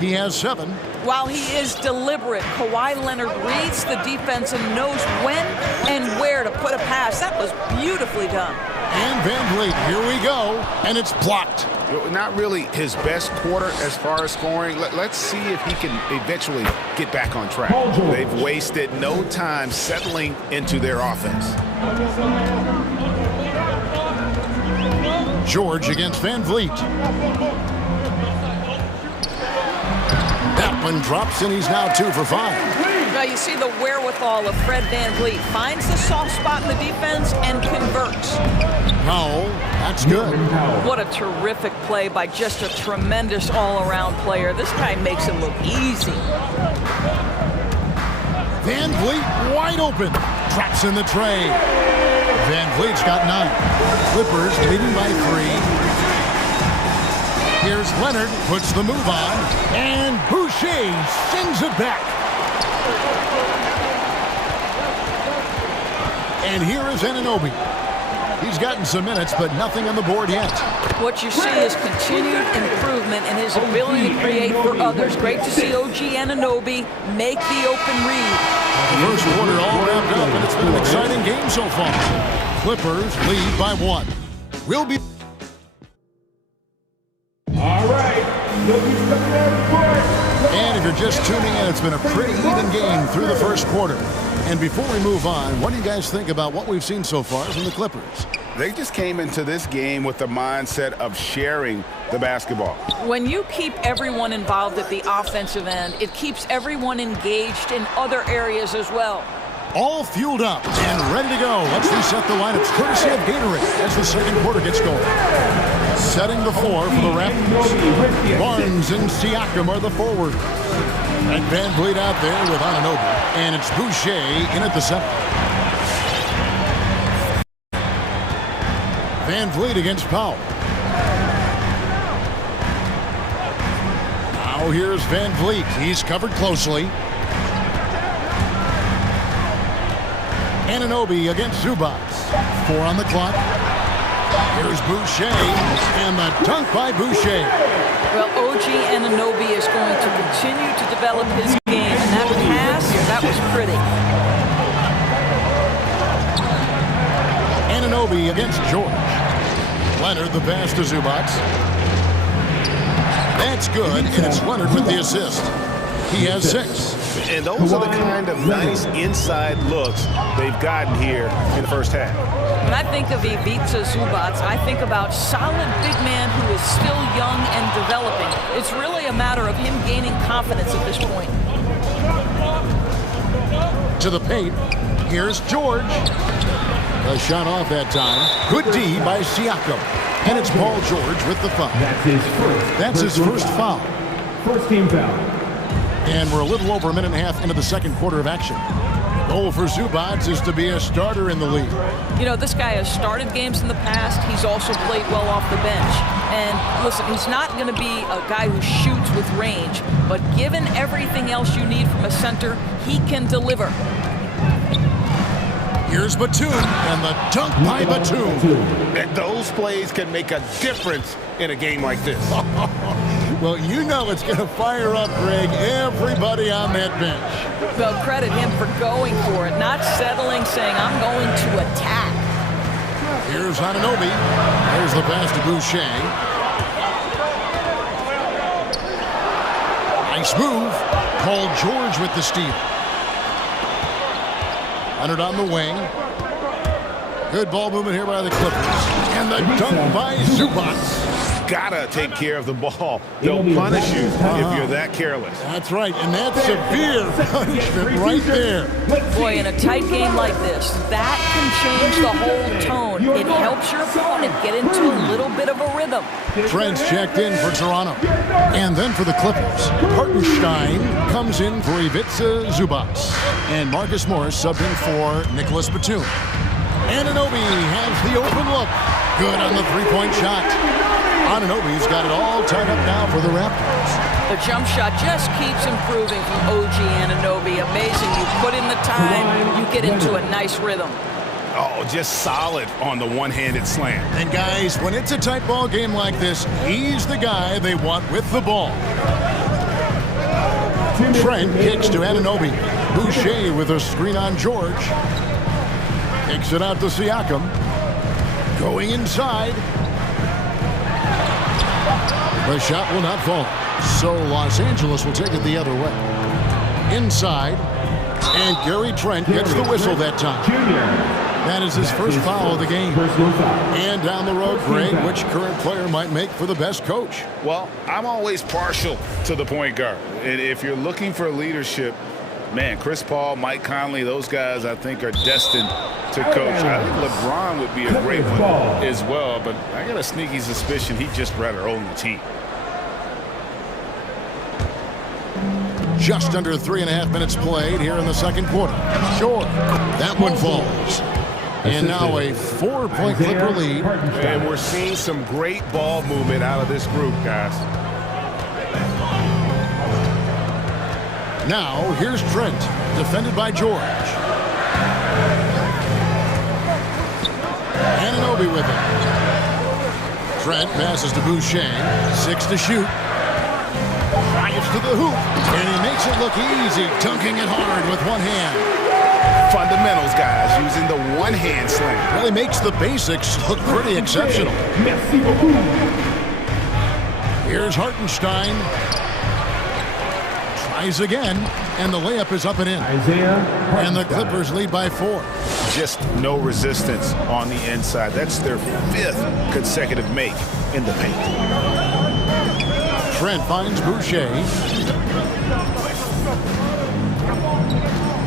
He has 7. While he is deliberate, Kawhi Leonard reads the defense and knows when and where to put a pass. That was beautifully done. And Van Vliet, here we go, and it's blocked. Not really his best quarter as far as scoring. Let's see if he can eventually get back on track. They've wasted no time settling into their offense. George against Van Vliet. That one drops, and he's now 2 for 5. Now you see the wherewithal of Fred Van Vliet. Finds the soft spot in the defense and converts. Powell, that's good. What a terrific play by just a tremendous all-around player. This guy makes it look easy. Van Vliet wide open. Drops in the tray. Van Vliet's got 9. Clippers leading by 3. Here's Leonard, puts the move on, and Boucher sends it back. And here is Anunoby. He's gotten some minutes, but nothing on the board yet. What you see is continued improvement in his ability to create for others. Great to see OG Anunoby make the open read. The first quarter all wrapped up, and it's been an exciting game so far. Clippers lead by 1. We'll be... All right. And if you're just tuning in, it's been a pretty even game through the first quarter. And before we move on, what do you guys think about what we've seen so far from the Clippers? They just came into this game with the mindset of sharing the basketball. When you keep everyone involved at the offensive end, it keeps everyone engaged in other areas as well. All fueled up and ready to go. Let's reset the lineups courtesy of Gatorade as the second quarter gets going. Setting the floor for the Raptors. Barnes and Siakam are the forwards. And Van Vliet out there with Anunoby. And it's Boucher in at the center. Van Vliet against Powell. Now here's Van Vliet. He's covered closely. Anunoby against Zubac. 4 on the clock. Here's Boucher, and the dunk by Boucher. Well, OG Anunoby is going to continue to develop his game, and that pass, that was pretty. Anunoby against George. Leonard the pass to Zubac. That's good, and it's Leonard with the assist. He has 6. And those are the kind of nice inside looks they've gotten here in the first half. When I think of Ivica Zubac, I think about solid big man who is still young and developing. It's really a matter of him gaining confidence at this point. To the paint. Here's George. A shot off that time. Good D by Siakam. And it's Paul George with the foul. That's his first foul. First team foul. And we're a little over a minute and a half into the second quarter of action. Goal for Zubac is to be a starter in the league. You know, this guy has started games in the past. He's also played well off the bench. And listen, he's not going to be a guy who shoots with range, but given everything else you need from a center, he can deliver. Here's Batum, and the dunk by Batum. And those plays can make a difference in a game like this. Well, you know it's going to fire up, Greg, everybody on that bench. Well, credit him for going for it, not settling, saying, I'm going to attack. Here's Anunoby. There's the pass to Boucher. Nice move. Paul George with the steal. Leonard on the wing. Good ball movement here by the Clippers. And the dunk by Zubac. Gotta take care of the ball. They'll punish you if you're that careless. That's right, and that's severe punishment right there. Boy, in a tight game like this, that can change the whole tone. It helps your opponent get into a little bit of a rhythm. Trent's checked in for Toronto. And then for the Clippers, Hartenstein comes in for Ivica Zubac. And Marcus Morris subbed in for Nicholas Batum. Anunoby has the open look. Good on the three-point shot. Anunoby's got it all tied up now for the Raptors. The jump shot just keeps improving from OG Anunoby. Amazing. You put in the time, you get into a nice rhythm. Oh, just solid on the one-handed slam. And guys, when it's a tight ball game like this, he's the guy they want with the ball. Trent kicks to Anunoby. Boucher with a screen on George. Kicks it out to Siakam. Going inside. The shot will not fall. So Los Angeles will take it the other way. Inside. And Gary Trent gets the whistle that time. That is his first foul of the game. And down the road, Greg, which current player might make for the best coach? Well, I'm always partial to the point guard. And if you're looking for leadership, man, Chris Paul, Mike Conley, those guys I think are destined to coach. I think LeBron would be a great one as well, but I got a sneaky suspicion he'd just rather own the team. Just under 3.5 minutes played here in the second quarter. Short. That one falls. And now a 4-point Clipper lead. And we're seeing some great ball movement out of this group, guys. Now, here's Trent, defended by George. Anunoby with it. Trent passes to Boucher. 6 to shoot. Drives to the hoop. And he makes it look easy, dunking it hard with one hand. Fundamentals, guys, using the one-hand slam. Really makes the basics look pretty exceptional. Here's Hartenstein. Tries again, and the layup is up and in. And the Clippers lead by 4. Just no resistance on the inside. That's their 5th consecutive make in the paint. Trent finds Boucher.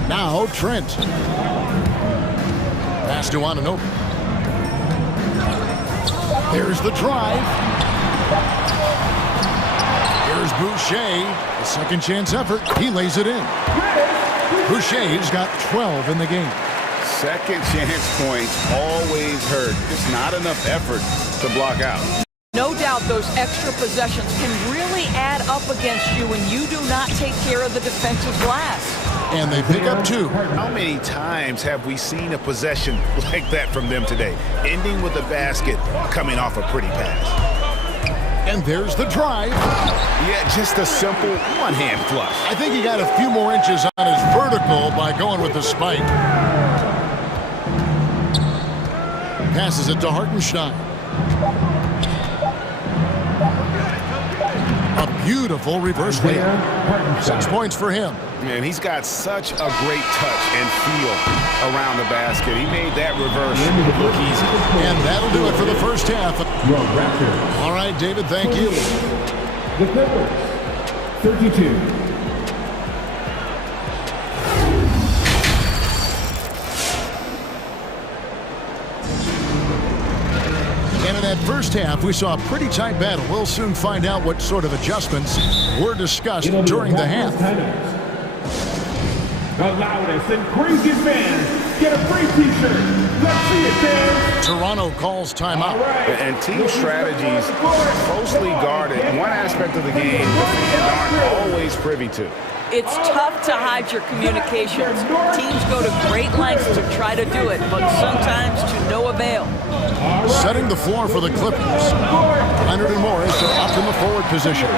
Now Trent. Pass to Anunoby. There's the drive. Here's Boucher. A second chance effort. He lays it in. Boucher's got 12 in the game. Second chance points always hurt. It's not enough effort to block out. No doubt those extra possessions can really add up against you when you do not take care of the defensive glass. And they pick up 2. How many times have we seen a possession like that from them today? Ending with a basket, coming off a pretty pass. And there's the drive. Yeah, just a simple one-hand flush. I think he got a few more inches on his vertical by going with the spike. Passes it to Hartenstein. A beautiful reverse layup. 6 points for him. Man, he's got such a great touch and feel around the basket. He made that reverse look easy. And that'll do it for the first half. All right, David, thank you. The Clippers, 32. And in that first half, we saw a pretty tight battle. We'll soon find out what sort of adjustments were discussed during the half. The loudest and craziest fans get a free t-shirt. Let's see it, fans. Toronto calls timeout. And team strategies closely guarded. One aspect of the game that fans aren't always privy to. It's tough to hide your communications. Teams go to great lengths to try to do it, but sometimes to no avail. Setting the floor for the Clippers. Leonard and Morris are up in the forward position.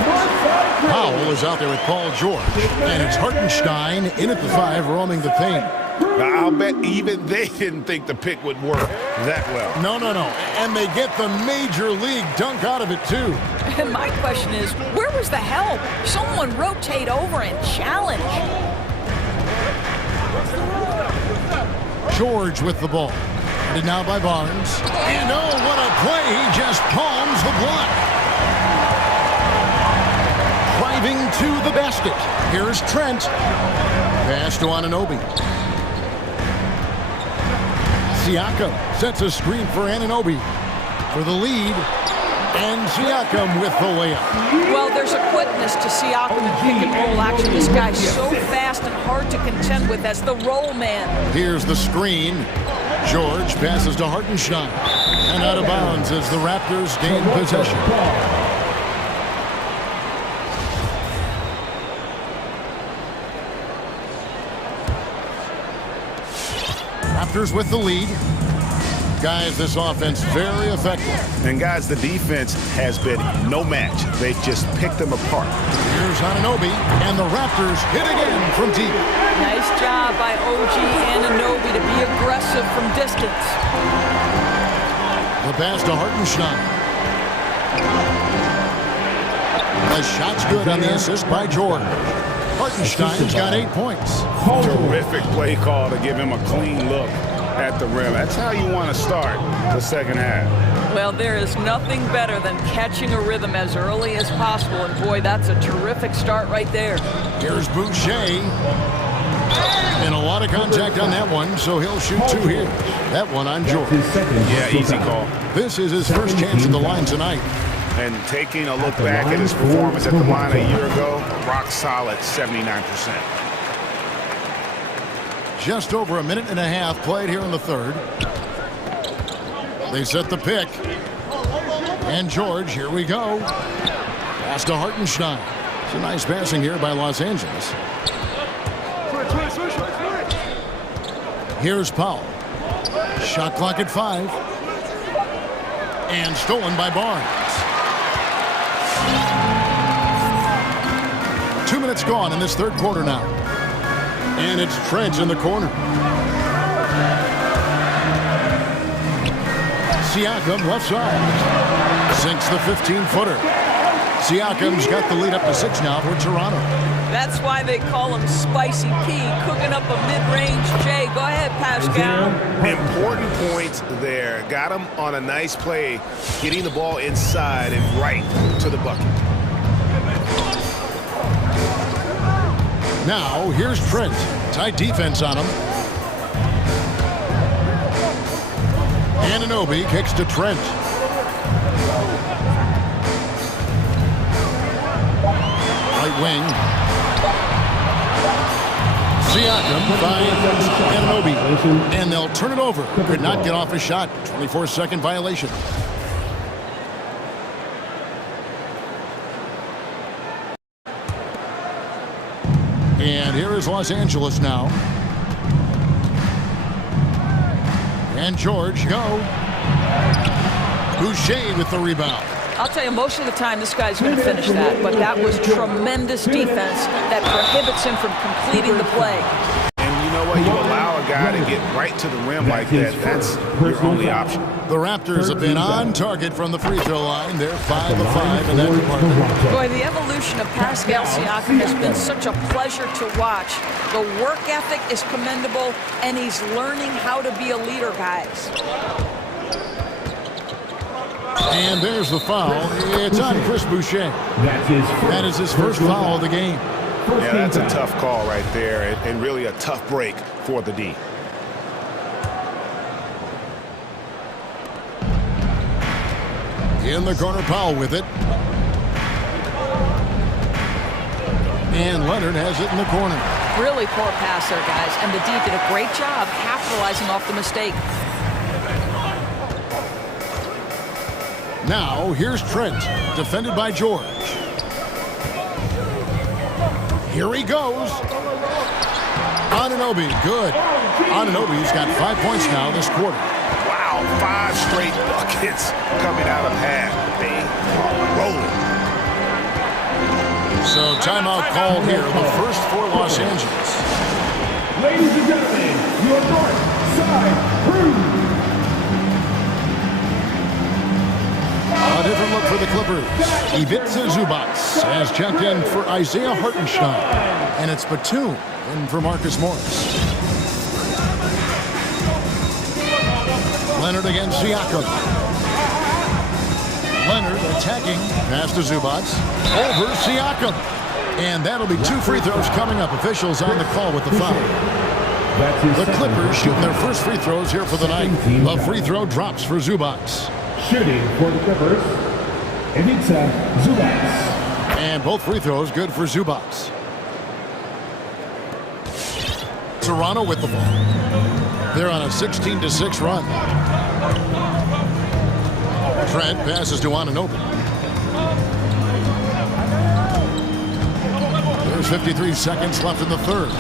Powell is out there with Paul George. And it's Hartenstein in at the 5, roaming the paint. I'll bet even they didn't think the pick would work that well. No. And they get the major league dunk out of it, too. And my question is, where was the help? Someone rotate over and challenge. George with the ball. And now by Barnes. And oh, what a play. He just palms the block. Driving to the basket. Here's Trent. Pass to Anunoby. Siakam sets a screen for Anunoby for the lead. And Siakam with the layup. Well, there's a quickness to Siakam in pick and roll action. This guy's so fast and hard to contend with as the roll man. Here's the screen. George passes to Hartenstein. And out of bounds as the Raptors gain possession. Raptors with the lead. Guys, this offense very effective. And guys, the defense has been no match. They've just picked them apart. Here's Anunoby, and the Raptors hit again from deep. Nice job by OG Anunoby to be aggressive from distance. The pass to Hartenstein. The shot's good on the assist by George. Hartenstein's got 8 points. Terrific play call to give him a clean look at the rim. That's how you want to start the second half. Well, there is nothing better than catching a rhythm as early as possible, and boy, that's a terrific start right there. Here's Boucher. And a lot of contact on that one, so he'll shoot 2 here. That one on George. Yeah, easy call. This is his first chance at the line tonight. And taking a look back at his performance at the line a year ago, rock solid 79%. Just over a minute and a half played here in the third. They set the pick. And George, here we go. Pass to Hartenstein. It's a nice passing here by Los Angeles. Here's Powell. Shot clock at 5. And stolen by Barnes. 2 minutes gone in this third quarter now. And it's Trent in the corner. Siakam left side. Sinks the 15-footer. Siakam's got the lead up to 6 now for Toronto. That's why they call him Spicy P, cooking up a mid-range J. Go ahead, Pascal. Important points there. Got him on a nice play, getting the ball inside and right to the bucket. Now, here's Trent. Tight defense on him. Anunoby kicks to Trent. Right wing. Siakam finds Anunoby. And they'll turn it over. Could not get off a shot. 24-second violation. And here is Los Angeles now. And George, go. Boucher with the rebound. I'll tell you, most of the time this guy's going to finish that, but that was tremendous defense that prohibits him from completing the play. And you know what? You allow a guy to get right to the rim like that. That's your only option. The Raptors have been on target from the free throw line. They're 5 of 5 in that department. Boy, the evolution of Pascal Siakam has been such a pleasure to watch. The work ethic is commendable, and he's learning how to be a leader, guys. And there's the foul. It's on Chris Boucher. That is his first foul of the game. Yeah, that's a tough call right there, and really a tough break for the D. In the corner, Powell with it. And Leonard has it in the corner. Really poor pass there, guys, and the D did a great job capitalizing off the mistake. Now, here's Trent, defended by George. Here he goes. Anunoby, good. Anunoby's got 5 points now this quarter. Wow, 5 straight buckets coming out of half. They are rolling. So timeout called here, the first for Los Angeles. Ladies and gentlemen, your north side crew. A different look for the Clippers. Ivica Zubac has checked in for Isaiah Hartenstein. And it's Batum in for Marcus Morris. Leonard against Siakam. Leonard attacking. Pass to Zubac. Over Siakam. And that'll be 2 free throws coming up. Officials on the call with the foul. The Clippers shooting their first free throws here for the night. The free throw drops for Zubac. Shooting for the Clippers, Ivica Zubac. And both free throws good for Zubac. Toronto with the ball. They're on a 16-6 run. Trent passes to Anunoby. There's 53 seconds left in the third.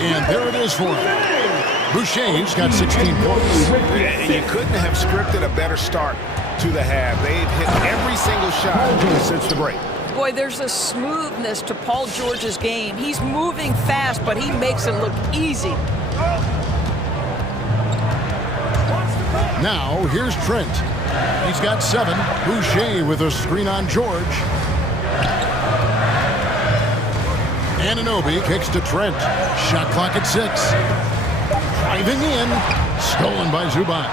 And there it is for him. Boucher's got 16 points. And you couldn't have scripted a better start to the half. They've hit every single shot since the break. Boy, there's a smoothness to Paul George's game. He's moving fast, but he makes it look easy. Now, here's Trent. He's got 7. Boucher with a screen on George. Anunoby kicks to Trent. Shot clock at 6. Driving in. Stolen by Zubac.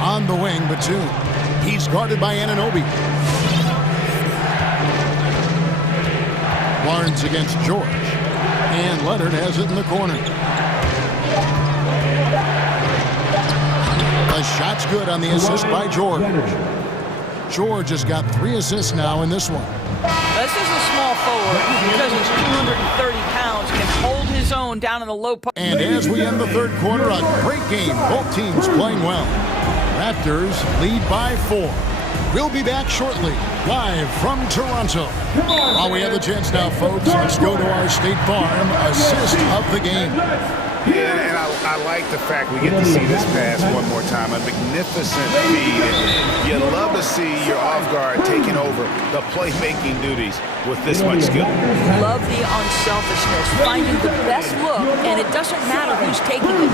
On the wing, Batum. He's guarded by Anunoby. Barnes against George. And Leonard has it in the corner. The shot's good on the assist by George. George has got 3 assists now in this one. This is a small forward because he's 230 pounds, can hold his own down in the low post. And as we end the third quarter, a great game. Both teams playing well. Raptors lead by 4. We'll be back shortly, live from Toronto. While we have the chance now, folks, let's go to our State Farm assist of the game. Yeah, and I like the fact we get to see this pass one more time. A magnificent feed. You love to see your off guard taking over the playmaking duties with this much skill. Love the unselfishness, finding the best look, and it doesn't matter who's taking it.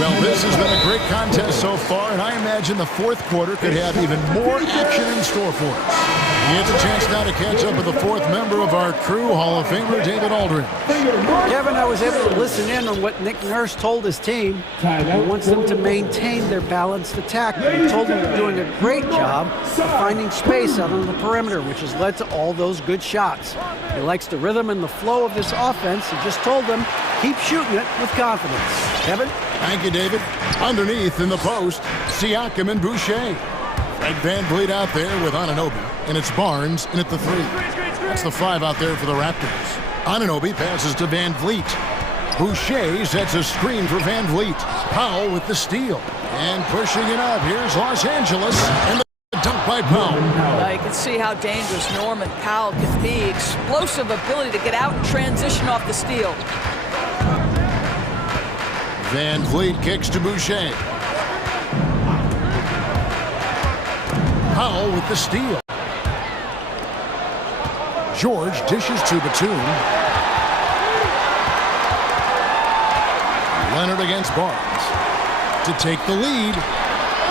Well, this has been a great contest so far, and I imagine the fourth quarter could have even more action in store for us. He gets a chance now to catch up with the fourth member of our crew, Hall of Famer David Aldridge. Kevin, I was able to listen in on what Nick Nurse told his team. He wants them to maintain their balanced attack. He told them they're doing a great job of finding space out on the perimeter, which has led to all those good shots. He likes the rhythm and the flow of this offense. He just told them, keep shooting it with confidence. Kevin? Thank you, David. Underneath in the post, Siakam and Boucher. Fred VanVleet out there with Anunoby, and it's Barnes in at the 3. That's the 5 out there for the Raptors. Anunoby passes to VanVleet. Boucher sets a screen for VanVleet. Powell with the steal. And pushing it up, here's Los Angeles, and the dunk by Powell. You can see how dangerous Norman Powell can be. Explosive ability to get out and transition off the steal. VanVleet kicks to Boucher. Powell with the steal. George dishes to Batum. Leonard against Barnes. To take the lead.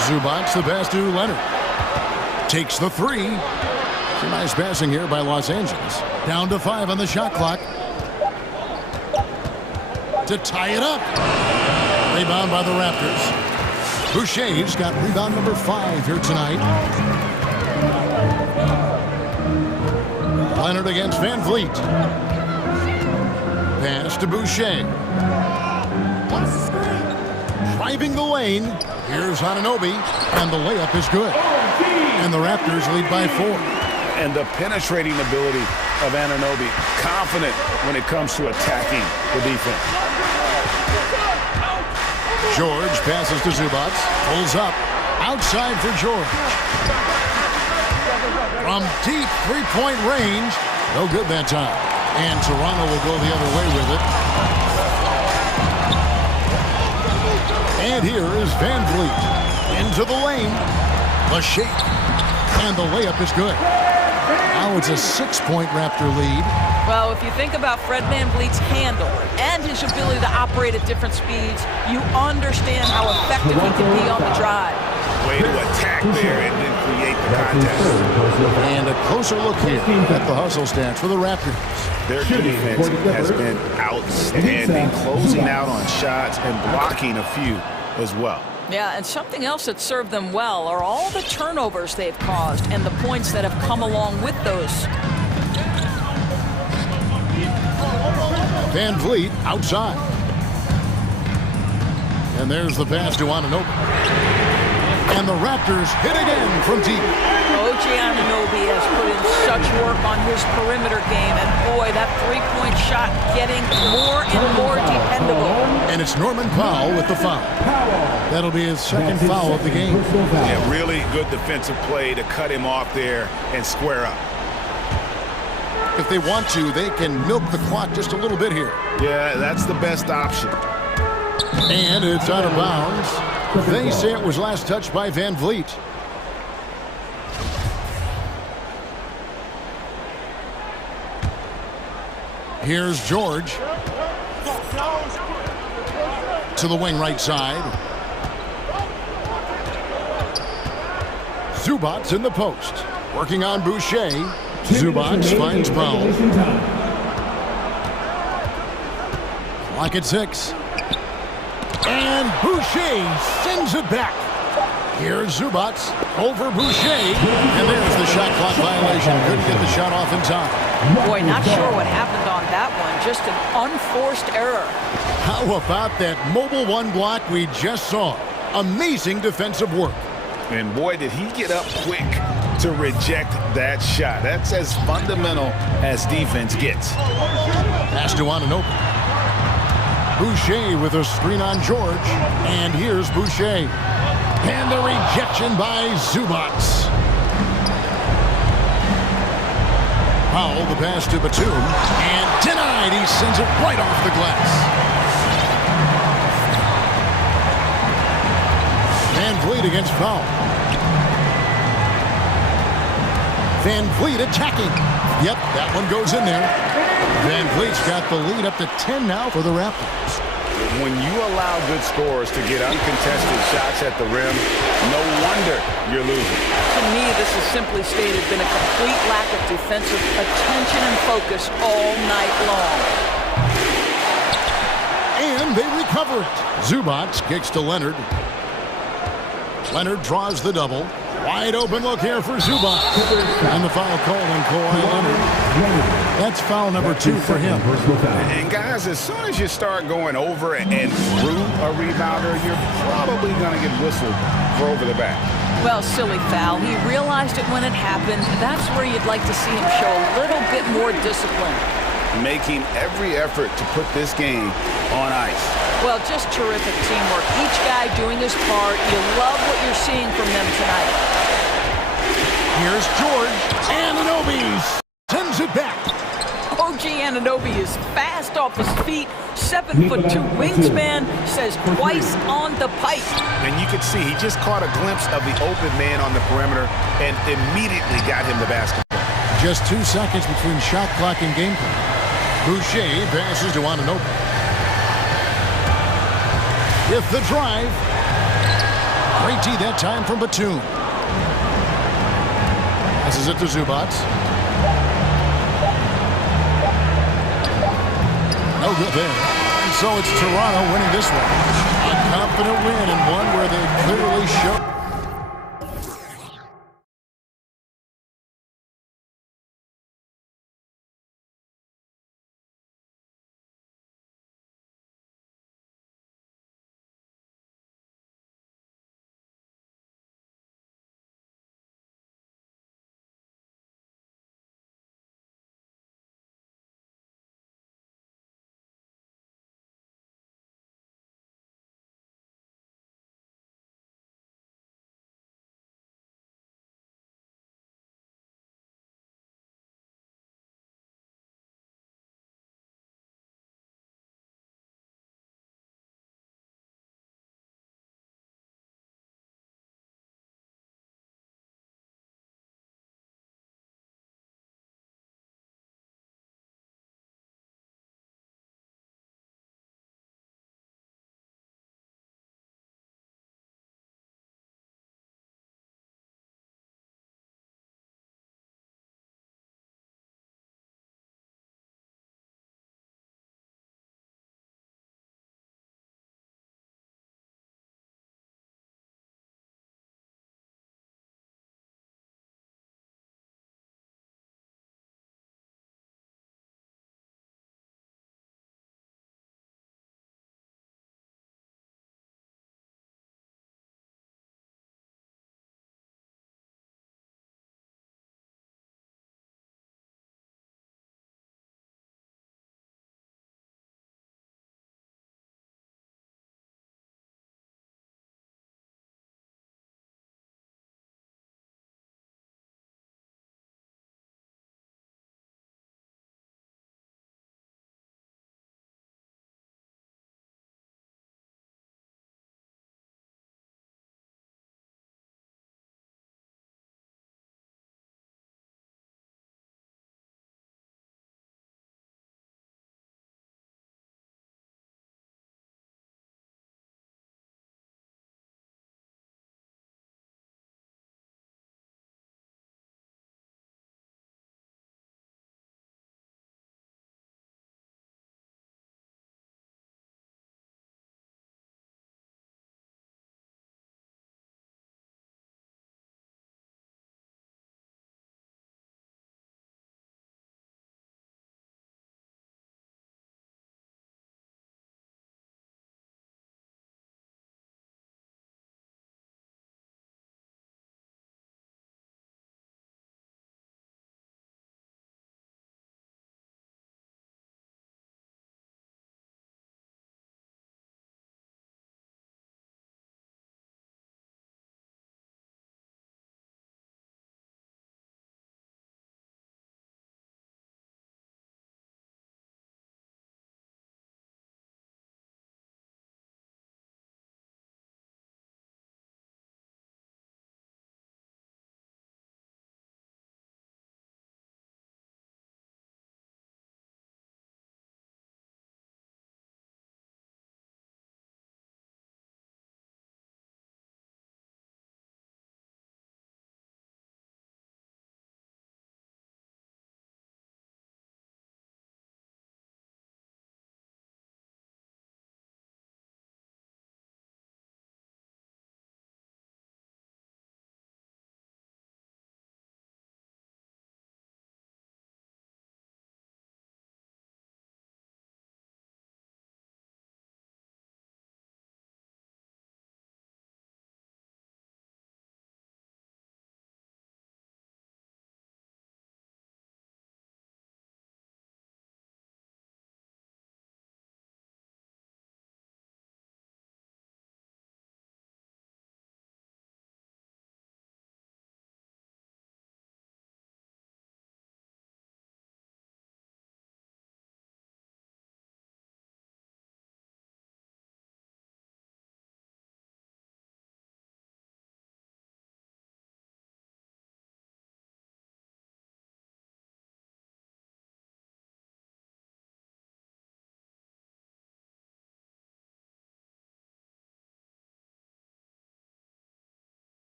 Zubac the pass to Leonard. Takes the 3. Some nice passing here by Los Angeles. Down to 5 on the shot clock. To tie it up. Rebound by the Raptors. Boucher's got rebound number 5 here tonight. Leonard against VanVleet. Pass to Boucher. Driving the lane. Here's Anunoby, and the layup is good. And the Raptors lead by 4. And the penetrating ability of Anunoby, confident when it comes to attacking the defense. George passes to Zubac, pulls up, outside for George. From deep three-point range, no good that time. And Toronto will go the other way with it. And here is VanVleet into the lane. The shake, and the layup is good. Now it's a 6-point Raptor lead. Well, if you think about Fred VanVleet's handle and his ability to operate at different speeds, you understand how effective he can be on the drive. Way to attack there and then create the contest. And a closer look here at the hustle stats for the Raptors. Their defense has been outstanding, closing out on shots and blocking a few as well. Yeah, and something else that served them well are all the turnovers they've caused and the points that have come along with those. VanVleet outside. And there's the pass to Anunoby. And the Raptors hit again from deep. OG Anunoby has put in such work on his perimeter game, and boy, that three-point shot getting more and more dependable. And it's Norman Powell with the foul. That'll be his second foul of the game. Yeah, really good defensive play to cut him off there and square up. If they want to, they can milk the clock just a little bit here. Yeah, that's the best option. And it's out of bounds. They say it was last touched by VanVleet. Here's George. To the wing right side. Zubats in the post. Working on Boucher. Zubats finds Powell. Clock at 6. And Boucher sends it back. Here's Zubats over Boucher. And there's the shot clock violation. Couldn't get the shot off in time. Boy, not sure what happened on that one. Just an unforced error. How about that mobile one block we just saw? Amazing defensive work. And boy, did he get up quick to reject that shot. That's as fundamental as defense gets. Pass to open. Boucher with a screen on George. And here's Boucher. And the rejection by Zubats. Powell, the pass to Batum. And denied. He sends it right off the glass. Van Vliet against Powell. Van Vliet attacking. Yep, that one goes in there. Van Vliet's got the lead up to 10 now for the Raptors. When you allow good scorers to get uncontested shots at the rim, no wonder you're losing. To me, this has simply stated been a complete lack of defensive attention and focus all night long. And they recover it. Zubats kicks to Leonard. Leonard draws the double. Wide open look here for Zubats. And the foul call on Kawhi Leonard. That's foul number 2 for him. And guys, as soon as you start going over and through a rebounder, you're probably going to get whistled for over the back. Well, silly foul. He realized it when it happened. That's where you'd like to see him show a little bit more discipline. Making every effort to put this game on ice. Well, just terrific teamwork. Each guy doing his part. You love what you're seeing from them tonight. Here's George. Anunoby sends it back. OG Anunoby is fast off his feet. 7'2" wingspan, says twice on the pipe. And you could see he just caught a glimpse of the open man on the perimeter and immediately got him the basketball. Just 2 seconds between shot clock and game clock. Boucher passes to Anunoby. With the drive. Great D that time from Batum. Passes it to Zubats. No good there. And so it's Toronto winning this one. A confident win and one where they clearly show.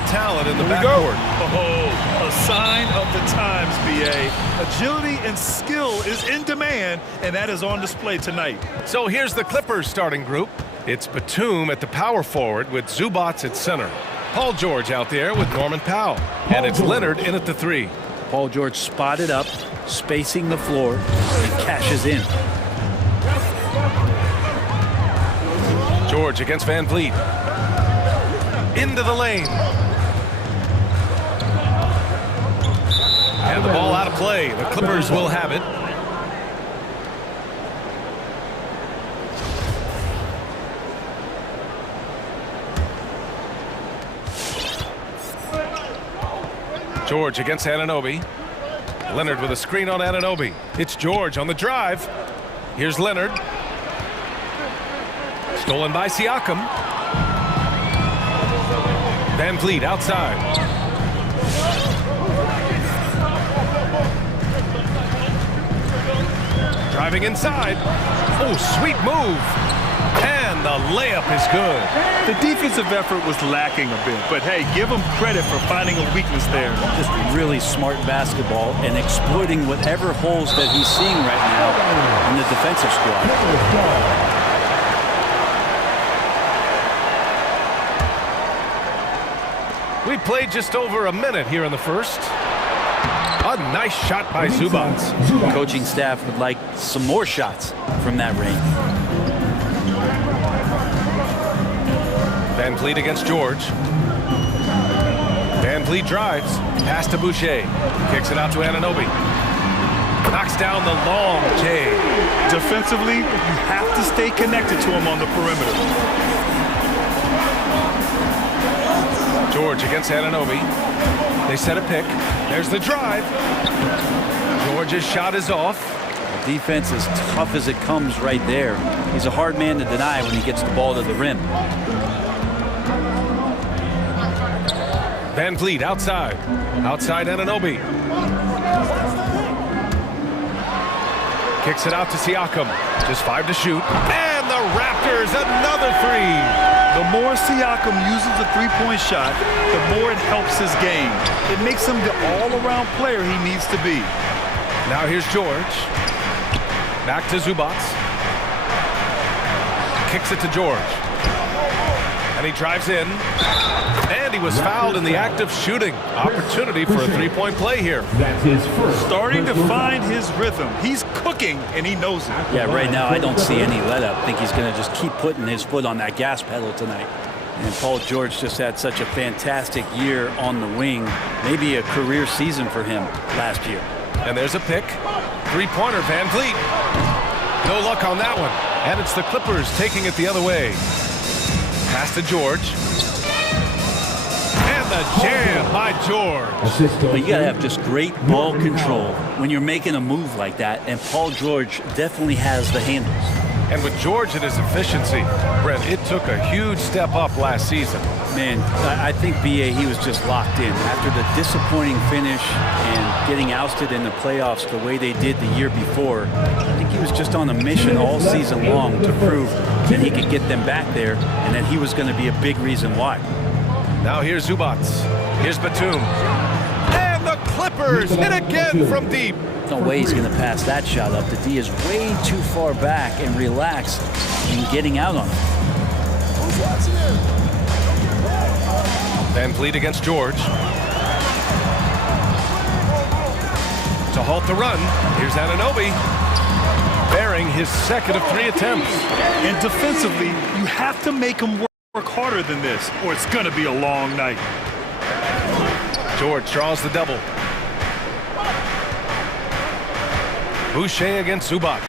of talent in the backcourt. Oh, a sign of the times, BA. Agility and skill is in demand, and that is on display tonight. So here's the Clippers starting group. It's Batum at the power forward with Zubac at center. Paul George out there with Norman Powell. And it's Leonard in at the 3. Paul George spotted up, spacing the floor, and cashes in. George against Van Vliet. Into the lane. And the ball out of play. The Clippers will have it. George against Anunoby. Leonard with a screen on Anunoby. It's George on the drive. Here's Leonard. Stolen by Siakam. Van Vliet outside. Driving inside. Oh, sweet move. And the layup is good. The defensive effort was lacking a bit, but hey, give him credit for finding a weakness there. Just really smart basketball and exploiting whatever holes that he's seeing right now in the defensive squad. We played just over a minute here in the first. A nice shot by Zubac. The coaching staff would like some more shots from that range. Van Vliet against George. Van Vliet drives. Pass to Boucher. Kicks it out to Anunoby. Knocks down the long J. Defensively, you have to stay connected to him on the perimeter. George against Anunoby. They set a pick. There's the drive. George's shot is off. The defense is tough as it comes right there. He's a hard man to deny when he gets the ball to the rim. Van Vliet outside. Outside Anunoby. Kicks it out to Siakam. Just 5 to shoot. And the Raptors another 3. The more Siakam uses the three-point shot, the more it helps his game. It makes him the all-around player he needs to be. Now here's George. Back to Zubac. Kicks it to George. And he drives in. And he was fouled in the act of shooting. Opportunity for a three-point play here. That's his first. Starting to find his rhythm. He's cooking, and he knows it. Yeah, right now I don't see any let-up. I think he's going to just keep putting his foot on that gas pedal tonight. And Paul George just had such a fantastic year on the wing. Maybe a career season for him last year. And there's a pick. Three-pointer, Van Vliet. No luck on that one. And it's the Clippers taking it the other way. Pass to George. And the jam by George. But you got to have just great ball control when you're making a move like that. And Paul George definitely has the handles. And with George and his efficiency, Brent, it took a huge step up last season. Man, I think BA, he was just locked in. After the disappointing finish and getting ousted in the playoffs the way they did the year before, I think he was just on a mission all season long to prove that he could get them back there and that he was going to be a big reason why. Now here's Zubac. Here's Batum. And the Clippers hit again from deep. No way he's going to pass that shot up. The D is way too far back and relaxed in getting out on it. Van Vliet against George. To halt the run, here's Anunoby. Bearing his second of 3 attempts. And defensively, you have to make him work harder than this, or it's going to be a long night. George draws the double. Boucher against Zubac.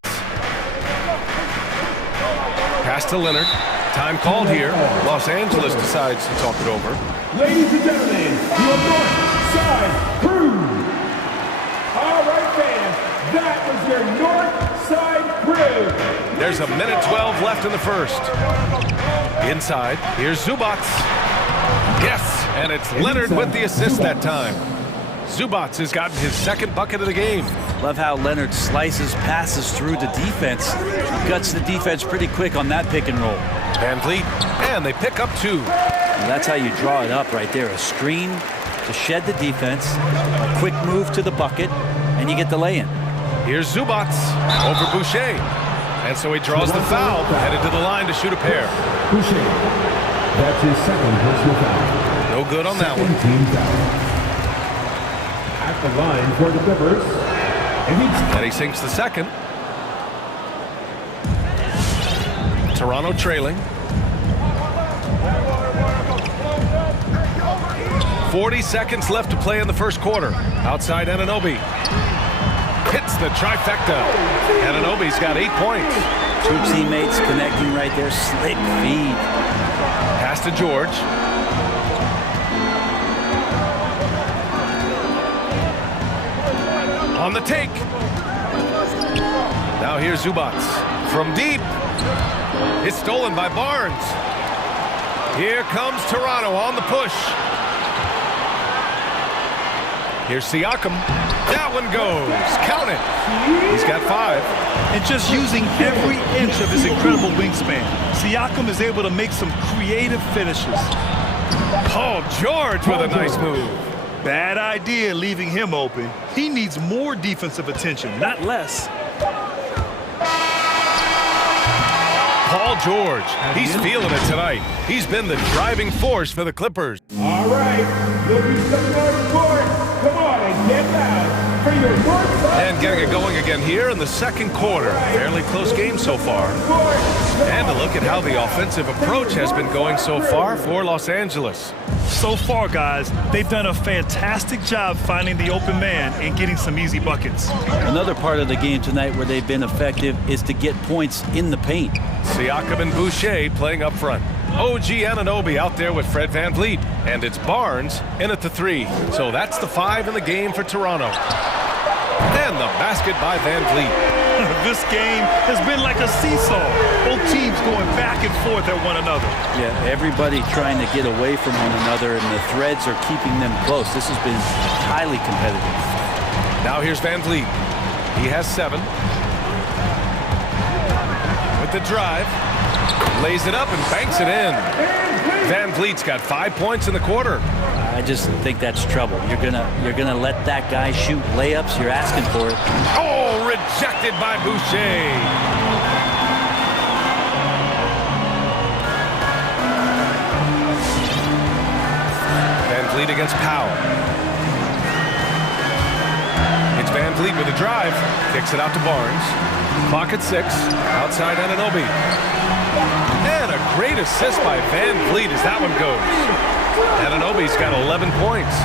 Pass to Leonard. Time called here. Los Angeles decides to talk it over. Ladies and gentlemen, your North Side Crew. All right, fans, that was your North Side Crew. There's a minute 12 left in the first. Inside, here's Zubac. Yes, and it's Leonard with the assist that time. Zubac has gotten his second bucket of the game. Love how Leonard slices passes through the defense. Guts the defense pretty quick on that pick and roll. Van Vliet, and they pick up 2. Well, that's how you draw it up right there. A screen to shed the defense, a quick move to the bucket, and you get the lay-in. Here's Zubats over Boucher. And so he draws the foul, headed to the line to shoot a pair. Boucher. That's his second personal foul. No good on that one. Team foul. At the line for the Clippers. And he sinks the second. Toronto trailing. 40 seconds left to play in the first quarter. Outside Anunoby. Hits the trifecta. Anunoby's got 8 points. Two teammates connecting right there. Slick feed. Pass to George. On the take. Now here's Zubats. From deep. It's stolen by Barnes. Here comes Toronto on the push. Here's Siakam. That one goes. Count it. He's got 5. And just using every inch of his incredible wingspan, Siakam is able to make some creative finishes. Paul George with a nice move. Bad idea leaving him open. He needs more defensive attention, not less. Paul George, he's feeling it tonight. He's been the driving force for the Clippers. All right, looking some more court. Come on and get out for your work. And getting it going again here in the second quarter. Fairly close game so far. And a look at how the offensive approach has been going so far for Los Angeles. So far, guys, they've done a fantastic job finding the open man and getting some easy buckets. Another part of the game tonight where they've been effective is to get points in the paint. Siakam and Boucher playing up front. OG Anunoby out there with Fred VanVleet. And it's Barnes in at the 3. So that's the 5 in the game for Toronto. And the basket by VanVleet. This game has been like a seesaw. Both teams going back and forth at one another. Yeah, everybody trying to get away from one another, and the threads are keeping them close. This has been highly competitive. Now here's VanVleet. He has 7. With the drive. Lays it up and banks it in. VanVleet's got 5 points in the quarter. I just think that's trouble. You're gonna let that guy shoot layups. You're asking for it. Oh, rejected by Boucher. VanVleet against Powell. It's VanVleet with a drive. Kicks it out to Barnes. Clock at 6. Outside Anunoby. And a great assist by VanVleet as that one goes. Anunoby's got 11 points.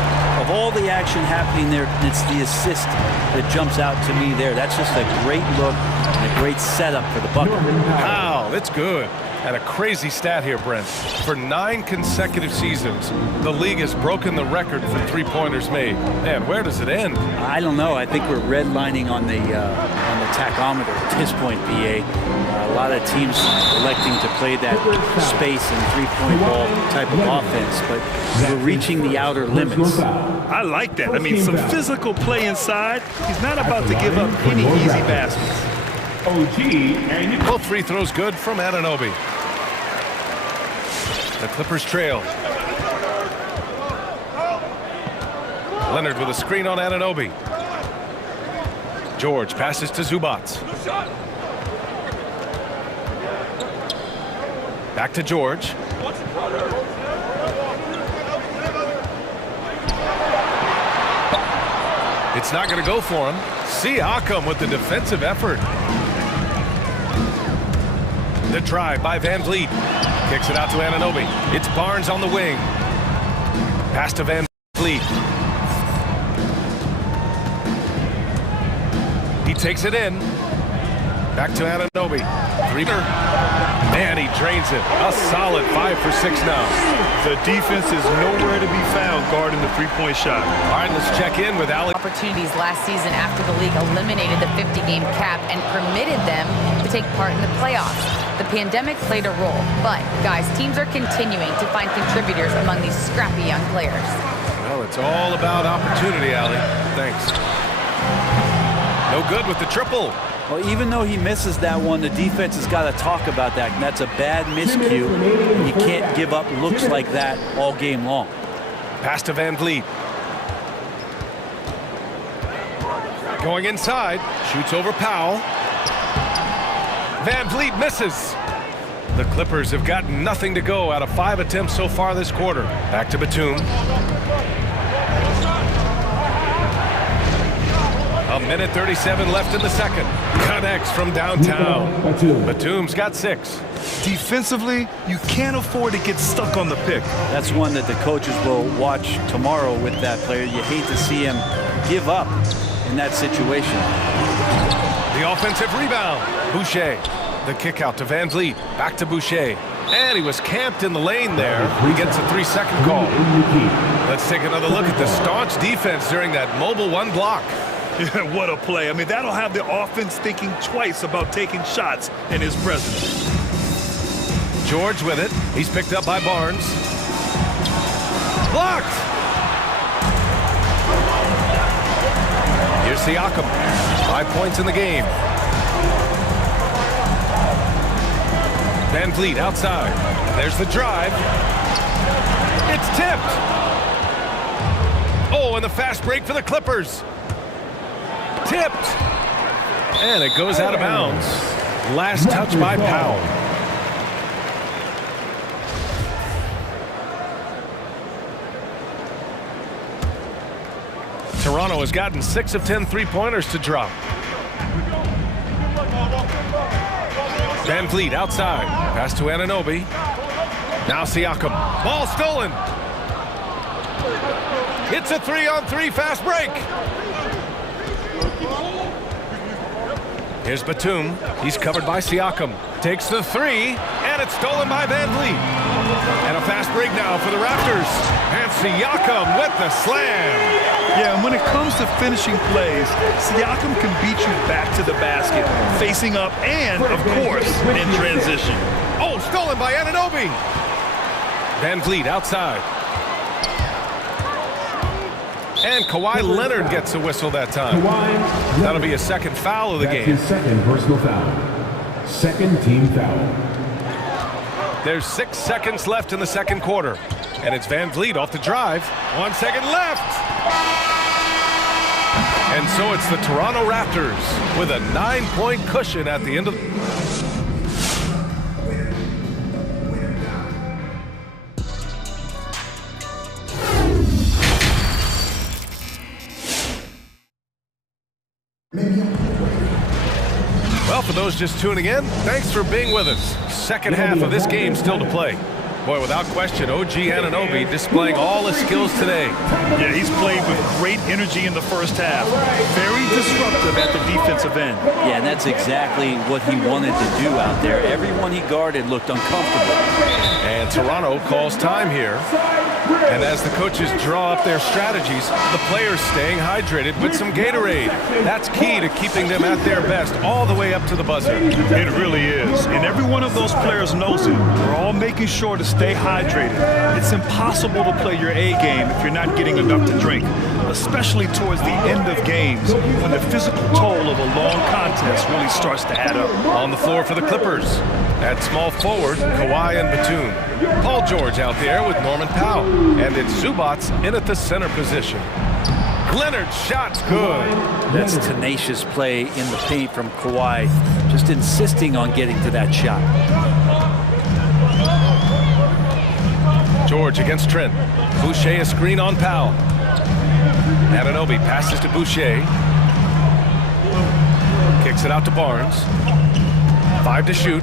Of all the action happening there, it's the assist that jumps out to me there. That's just a great look and a great setup for the bucket. Wow, that's good. And a crazy stat here, Brent. For 9 consecutive seasons, the league has broken the record for three-pointers made. Man, where does it end? I don't know. I think we're redlining on the tachometer at this point, BA. A lot of teams electing to play that space and three-point ball type of offense, but we're reaching the outer limits. I like that. I mean, some physical play inside. He's not about to give up any easy baskets. Both free throws good from Anunoby. The Clippers trail. Leonard with a screen on Anunoby. George passes to Zubats. Back to George. It's not going to go for him. Siakam with the defensive effort. The drive by VanVleet. Kicks it out to Anunoby. It's Barnes on the wing. Pass to VanVleet. He takes it in. Back to Anunoby. Three-pointer. Man, he drains it. A solid 5 for 6 now. The defense is nowhere to be found guarding the three-point shot. All right, let's check in with Alex. Opportunities last season after the league eliminated the 50-game cap and permitted them to take part in the playoffs. The pandemic played a role, but, guys, teams are continuing to find contributors among these scrappy young players. Well, it's all about opportunity, Allie. Thanks. No good with the triple. Well, even though he misses that one, the defense has got to talk about that. And that's a bad miscue. You can't give up looks like that all game long. Pass to Van Vliet. Going inside, shoots over Powell. Van Vliet misses. The Clippers have gotten nothing to go out of 5 attempts so far this quarter. Back to Batum. A minute 37 left in the second. Connects from downtown. Batum's got 6. Defensively, you can't afford to get stuck on the pick. That's one that the coaches will watch tomorrow with that player. You hate to see him give up in that situation. The offensive rebound. Boucher. The kick out to Van Vliet. Back to Boucher. And he was camped in the lane there. He gets a 3-second call. Let's take another look at the staunch defense during that mobile 1 block. Yeah, what a play. I mean, that'll have the offense thinking twice about taking shots in his presence. George with it. He's picked up by Barnes. Blocked! Here's Siakam. 5 points in the game. Van Vliet outside. There's the drive. It's tipped. Oh, and the fast break for the Clippers. Tipped. And it goes out of bounds. Last touch by Powell. Toronto has gotten 6 of 10 3-pointers to drop. Van Vliet outside. Pass to Anunoby. Now Siakam. Ball stolen. It's a 3-on-3 fast break. Here's Batum. He's covered by Siakam. Takes the 3, and it's stolen by Van Vliet. And a fast break now for the Raptors. And Siakam with the slam. Yeah, and when it comes to finishing plays, Siakam can beat you back to the basket, facing up and, of course, in transition. Oh, stolen by Anunoby. Van Vliet outside. And Kawhi Leonard gets a whistle that time. That'll be a second foul of the game. His second personal foul. Second team foul. There's 6 seconds left in the second quarter. And it's Van Vliet off the drive. 1 second left. And so it's the Toronto Raptors with a 9-point cushion at the end of the... Well, for those just tuning in, thanks for being with us. Second half of this game still to play. Boy, without question, OG Anunoby displaying all his skills today. Yeah, he's played with great energy in the first half. Very disruptive at the defensive end. Yeah, and that's exactly what he wanted to do out there. Everyone he guarded looked uncomfortable. And Toronto calls time here. And as the coaches draw up their strategies, the players staying hydrated with some Gatorade. That's key to keeping them at their best all the way up to the buzzer. It really is. And every one of those players knows it. We're all making sure to stay hydrated. It's impossible to play your A game if you're not getting enough to drink, especially towards the end of games when the physical toll of a long contest really starts to add up. On the floor for the Clippers. At small forward, Kawhi and Batum. Paul George out there with Norman Powell. And it's Zubats in at the center position. Leonard's shot's good. That's tenacious play in the paint from Kawhi. Just insisting on getting to that shot. George against Trent. Boucher a screen on Powell. Anunoby passes to Boucher. Kicks it out to Barnes. 5 to shoot.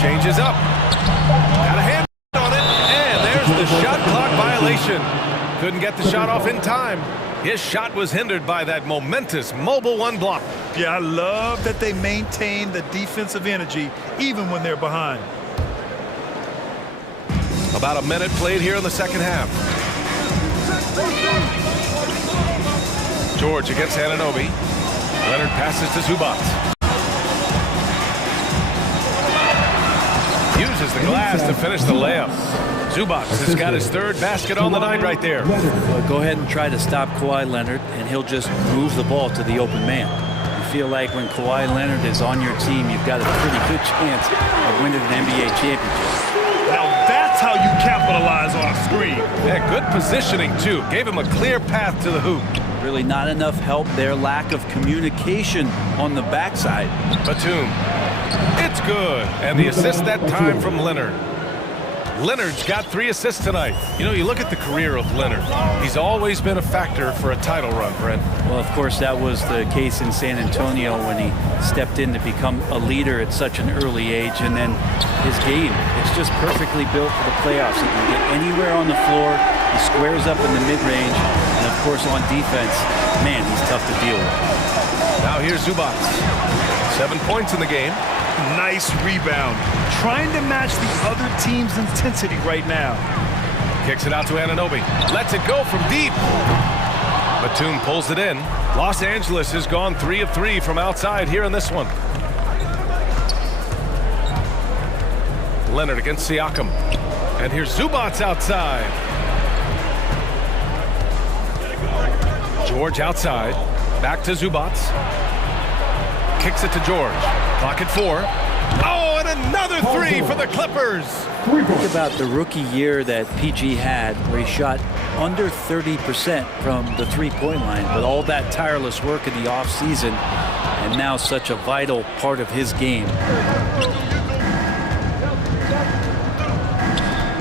Changes up. Got a hand on it. And there's the shot clock violation. Couldn't get the shot off in time. His shot was hindered by that momentous mobile 1 block. Yeah, I love that they maintain the defensive energy even when they're behind. About a minute played here in the second half. George against Anunoby. Leonard passes to Zubats. Uses the glass to finish the layup. Zubats has got his 3rd basket on the night right there. Well, go ahead and try to stop Kawhi Leonard, and he'll just move the ball to the open man. You feel like when Kawhi Leonard is on your team, you've got a pretty good chance of winning an NBA championship. Now that's how you capitalize on a screen. Yeah, good positioning, too. Gave him a clear path to the hoop. Really not enough help there. Lack of communication on the backside. Batum. It's good. And the assist that time from Leonard. Leonard's got 3 assists tonight. You know, you look at the career of Leonard. He's always been a factor for a title run, Brent. Well, of course, that was the case in San Antonio when he stepped in to become a leader at such an early age. And then his game, it's just perfectly built for the playoffs. He can get anywhere on the floor. He squares up in the mid-range. And, of course, on defense, man, he's tough to deal with. Now here's Zubac. 7 points in the game. Nice rebound. Trying to match the other team's intensity right now. Kicks it out to Anunoby. Lets it go from deep. Batum pulls it in. Los Angeles has gone 3 of 3 from outside here in this one. Leonard against Siakam. And here's Zubac outside. George outside. Back to Zubac. Kicks it to George. Clock at 4. Oh, and another 3 for the Clippers. Think about the rookie year that PG had, where he shot under 30% from the three-point line, but all that tireless work in the offseason, and now such a vital part of his game.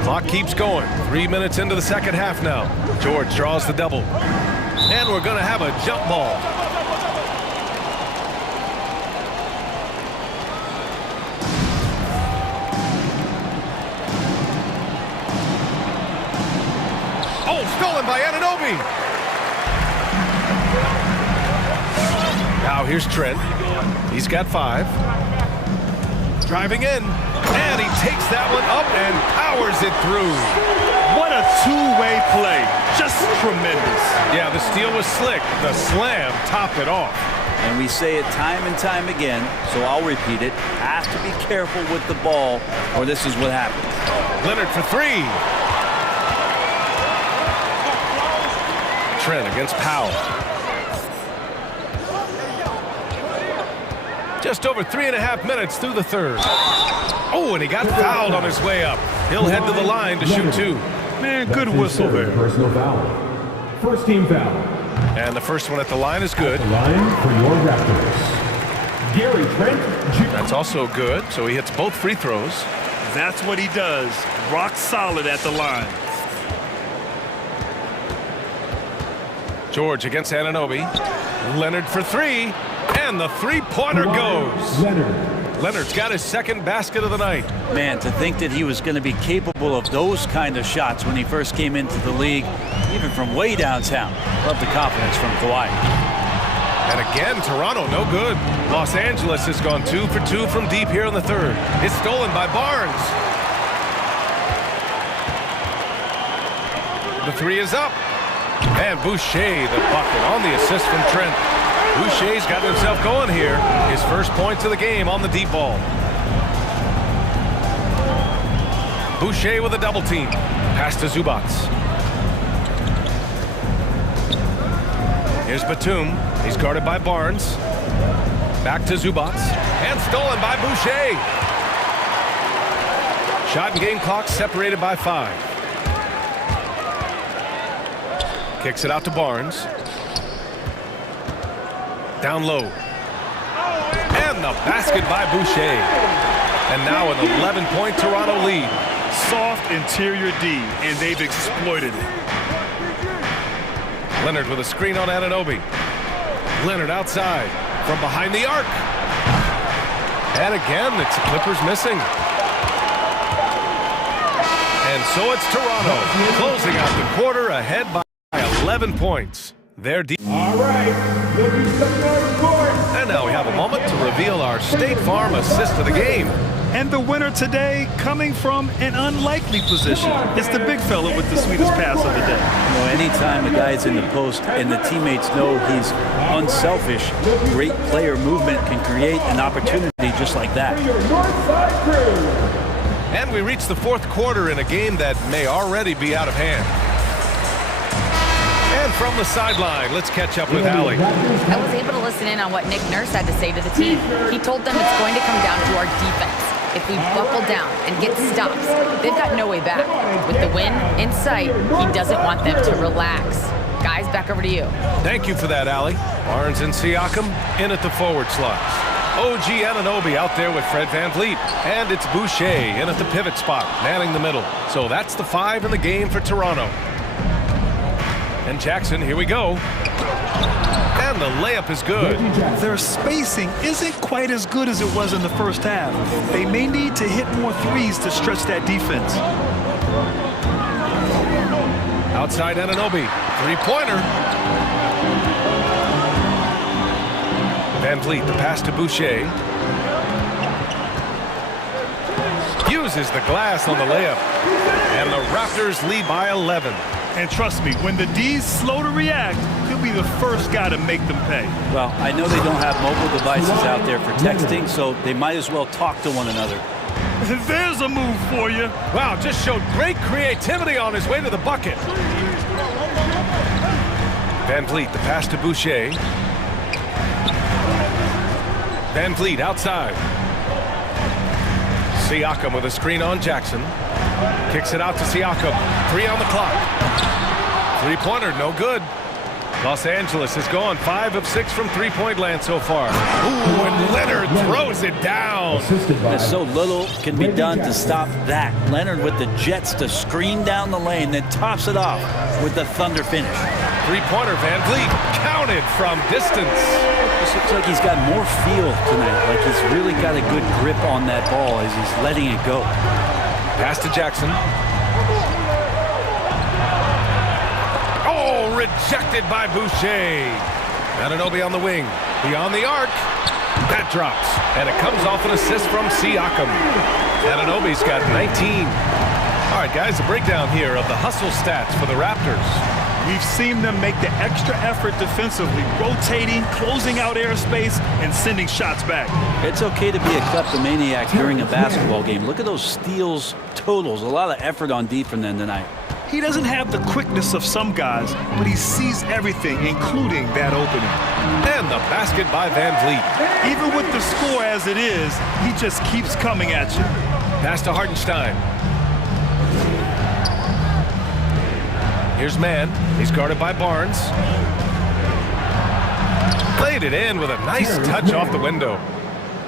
Clock keeps going. 3 minutes into the second half now. George draws the double. And we're going to have a jump ball. Stolen by Anunoby. Now here's Trent. He's got 5. Driving in. And he takes that one up and powers it through. What a two-way play. Just tremendous. Yeah, the steal was slick. The slam topped it off. And we say it time and time again, so I'll repeat it. Have to be careful with the ball, or this is what happens. Leonard for 3. Trent against Powell. Just over 3.5 minutes through the third. Oh, and he got fouled on his way up. He'll head to the line to shoot 2. Man, good whistle there. Personal foul. First team foul. And the first one at the line is good. Line for your Raptors. Gary Trent Jr. That's also good, so he hits both free throws. That's what he does. Rock solid at the line. George against Anunoby. Leonard for 3. And the three-pointer goes. Leonard's got his second basket of the night. Man, to think that he was going to be capable of those kind of shots when he first came into the league, even from way downtown. Love the confidence from Kawhi. And again, Toronto, no good. Los Angeles has gone 2 for 2 from deep here in the third. It's stolen by Barnes. The 3 is up. And Boucher, the bucket on the assist from Trent. Boucher's got himself going here. His first points of the game on the deep ball. Boucher with a double team. Pass to Zubac. Here's Batum. He's guarded by Barnes. Back to Zubac. And stolen by Boucher. Shot and game clock separated by 5. Kicks it out to Barnes. Down low. And the basket by Boucher. And now an 11-point Toronto lead. Soft interior D, and they've exploited it. Leonard with a screen on Anunoby. Leonard outside from behind the arc. And again, it's the Clippers missing. And so it's Toronto closing out the quarter ahead by 11 points. They're deep. All right, looking something on the court. And now we have a moment to reveal our State Farm assist of the game. And the winner today coming from an unlikely position. It's the big fella with the sweetest pass of the day. You know, anytime a guy's in the post and the teammates know he's unselfish, great player movement can create an opportunity just like that. And we reach the fourth quarter in a game that may already be out of hand. And from the sideline, let's catch up with Allie. I was able to listen in on what Nick Nurse had to say to the team. He told them it's going to come down to our defense. If we buckle down and get stops, they've got no way back. With the win in sight, he doesn't want them to relax. Guys, back over to you. Thank you for that, Allie. Barnes and Siakam in at the forward slots. OG Anunoby out there with Fred VanVleet. And it's Boucher in at the pivot spot, manning the middle. So that's the 5 in the game for Toronto. And Jackson, here we go. And the layup is good. Their spacing isn't quite as good as it was in the first half. They may need to hit more threes to stretch that defense. Outside Anunoby, three-pointer. VanVleet, the pass to Boucher. Uses the glass on the layup. And the Raptors lead by 11. And trust me, when the D's slow to react, he'll be the first guy to make them pay. Well, I know they don't have mobile devices out there for texting, so they might as well talk to one another. There's a move for you. Wow, just showed great creativity on his way to the bucket. VanVleet, the pass to Boucher. VanVleet outside. Siakam with a screen on Jackson. Kicks it out to Siakam. 3 on the clock. Three-pointer, no good. Los Angeles has gone 5 of 6 from three-point land so far. Ooh, and Leonard throws it down. There's so little can be done to stop that. Leonard with the jets to screen down the lane, then tops it off with the thunder finish. Three-pointer, VanVleet counted from distance. This looks like he's got more feel tonight, like he's really got a good grip on that ball as he's letting it go. Pass to Jackson. Oh, rejected by Boucher. Anunoby on the wing. Beyond the arc. That drops. And it comes off an assist from Siakam. Anunoby's got 19. All right, guys, a breakdown here of the hustle stats for the Raptors. We've seen them make the extra effort defensively, rotating, closing out airspace, and sending shots back. It's okay to be a kleptomaniac during a basketball game. Look at those steals totals. A lot of effort on D from them tonight. He doesn't have the quickness of some guys, but he sees everything, including that opening. And the basket by VanVleet. Even with the score as it is, he just keeps coming at you. Pass to Hartenstein. Here's Mann. He's guarded by Barnes. Played it in with a nice touch off the window.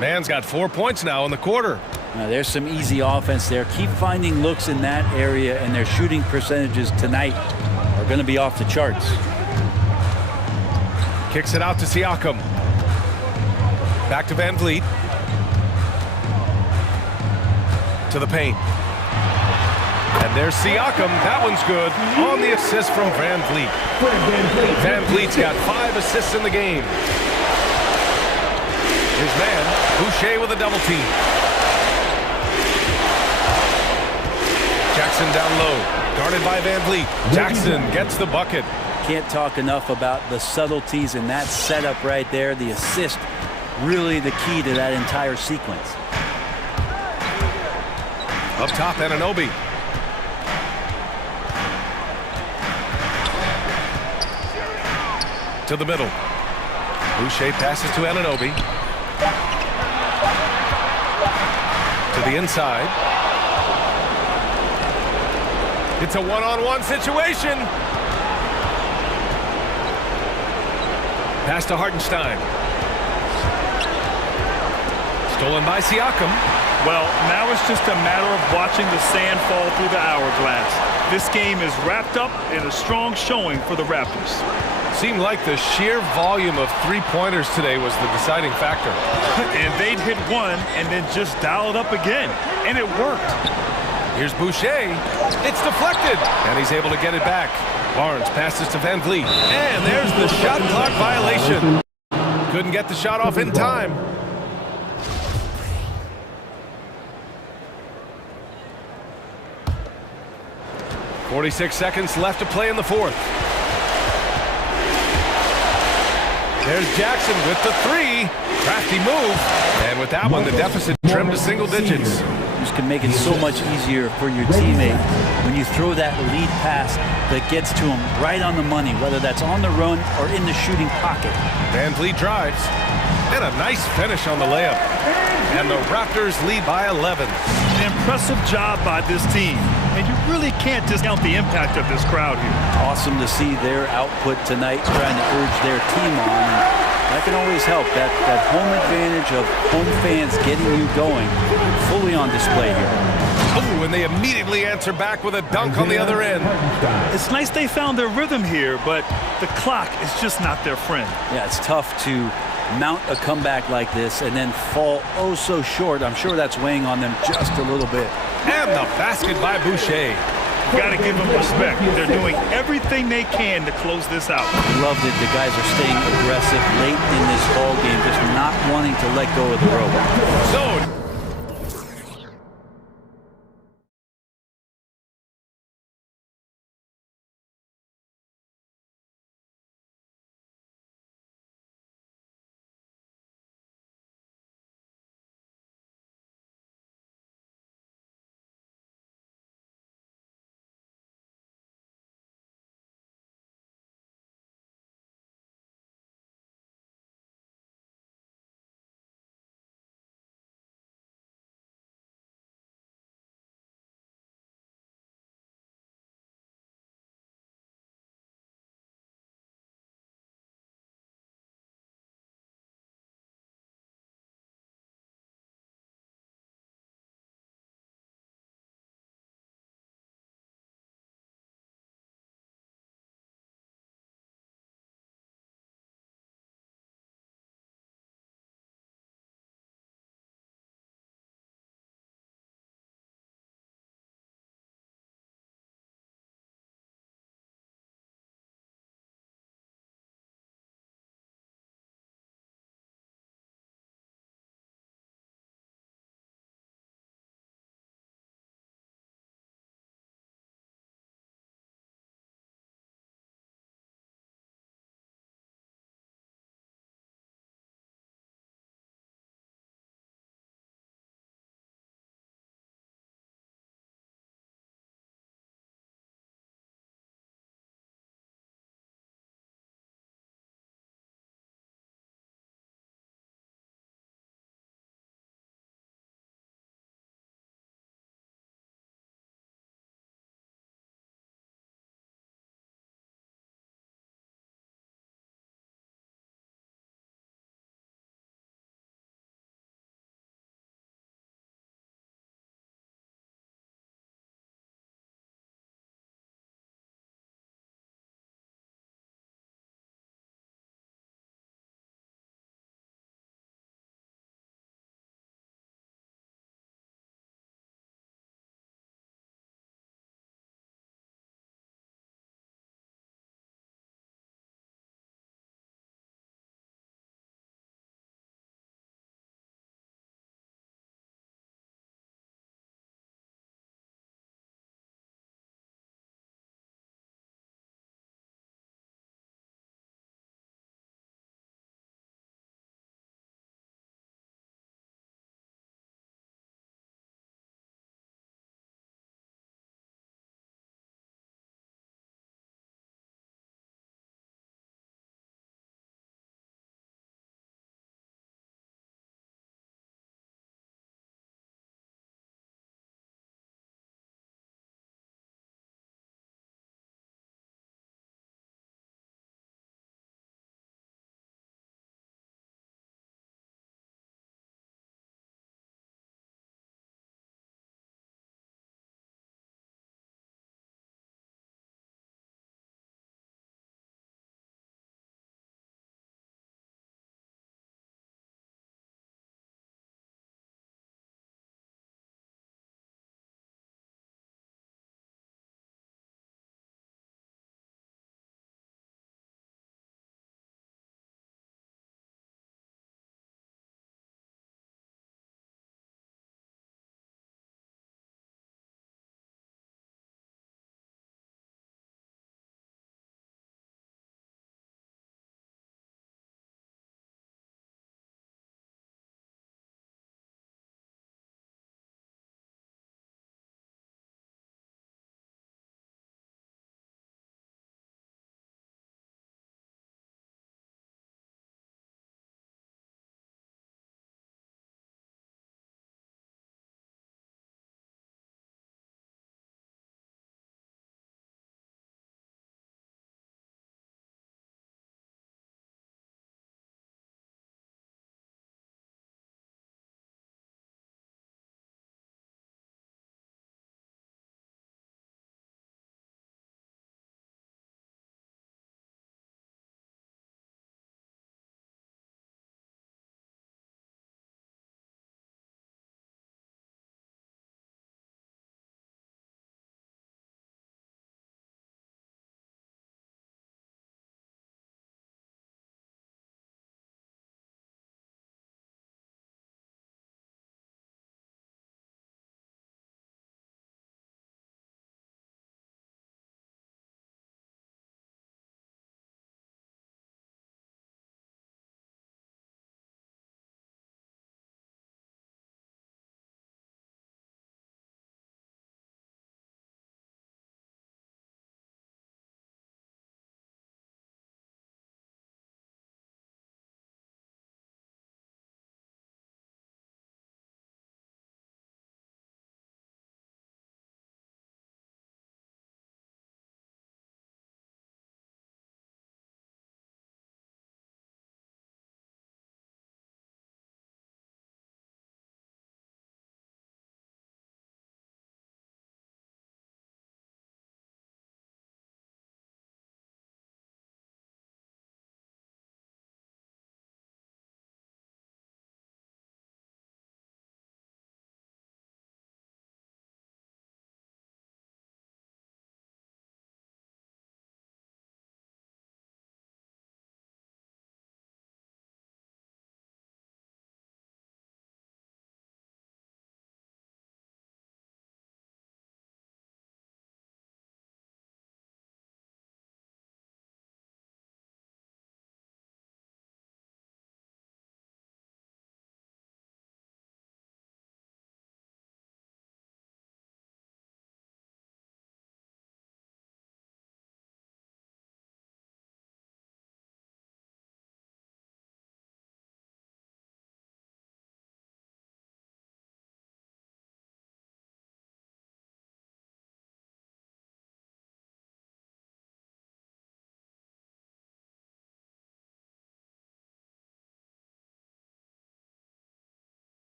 Mann's got 4 points now in the quarter. Now, there's some easy offense there. Keep finding looks in that area, and their shooting percentages tonight are going to be off the charts. Kicks it out to Siakam. Back to VanVleet. To the paint. And there's Siakam. That one's good. On the assist from VanVleet. VanVleet's got 5 assists in the game. His man, Boucher with a double team. Jackson down low. Guarded by VanVleet. Jackson gets the bucket. Can't talk enough about the subtleties in that setup right there. The assist, really the key to that entire sequence. Up top, Anunoby. To the middle. Boucher passes to Anunoby. To the inside. It's a one-on-one situation. Pass to Hartenstein. Stolen by Siakam. Well, now it's just a matter of watching the sand fall through the hourglass. This game is wrapped up in a strong showing for the Raptors. Seemed like the sheer volume of three-pointers today was the deciding factor. And they'd hit one and then just dial it up again. And it worked. Here's Boucher. It's deflected. And he's able to get it back. Barnes passes to VanVleet. And there's the shot clock violation. Couldn't get the shot off in time. .46 seconds left to play in the fourth. There's Jackson with the three. Crafty move. And with that one, the deficit trimmed to single digits. He's can make it so much easier for your teammate when you throw that lead pass that gets to him right on the money, whether that's on the run or in the shooting pocket. Van Vliet drives. And a nice finish on the layup. And the Raptors lead by 11. An impressive job by this team. And you really can't discount the impact of this crowd here. Awesome to see their output tonight, trying to urge their team on. And that can always help. That home advantage of home fans getting you going, fully on display here. Oh, and they immediately answer back with a dunk on the other end. It's nice they found their rhythm here, but the clock is just not their friend. Yeah, it's tough to mount a comeback like this and then fall oh so short. I'm sure that's weighing on them just a little bit. And the basket by Boucher. Got to give them respect. They're doing everything they can to close this out. Loved it. The guys are staying aggressive late in this ball game, just not wanting to let go of the rope. So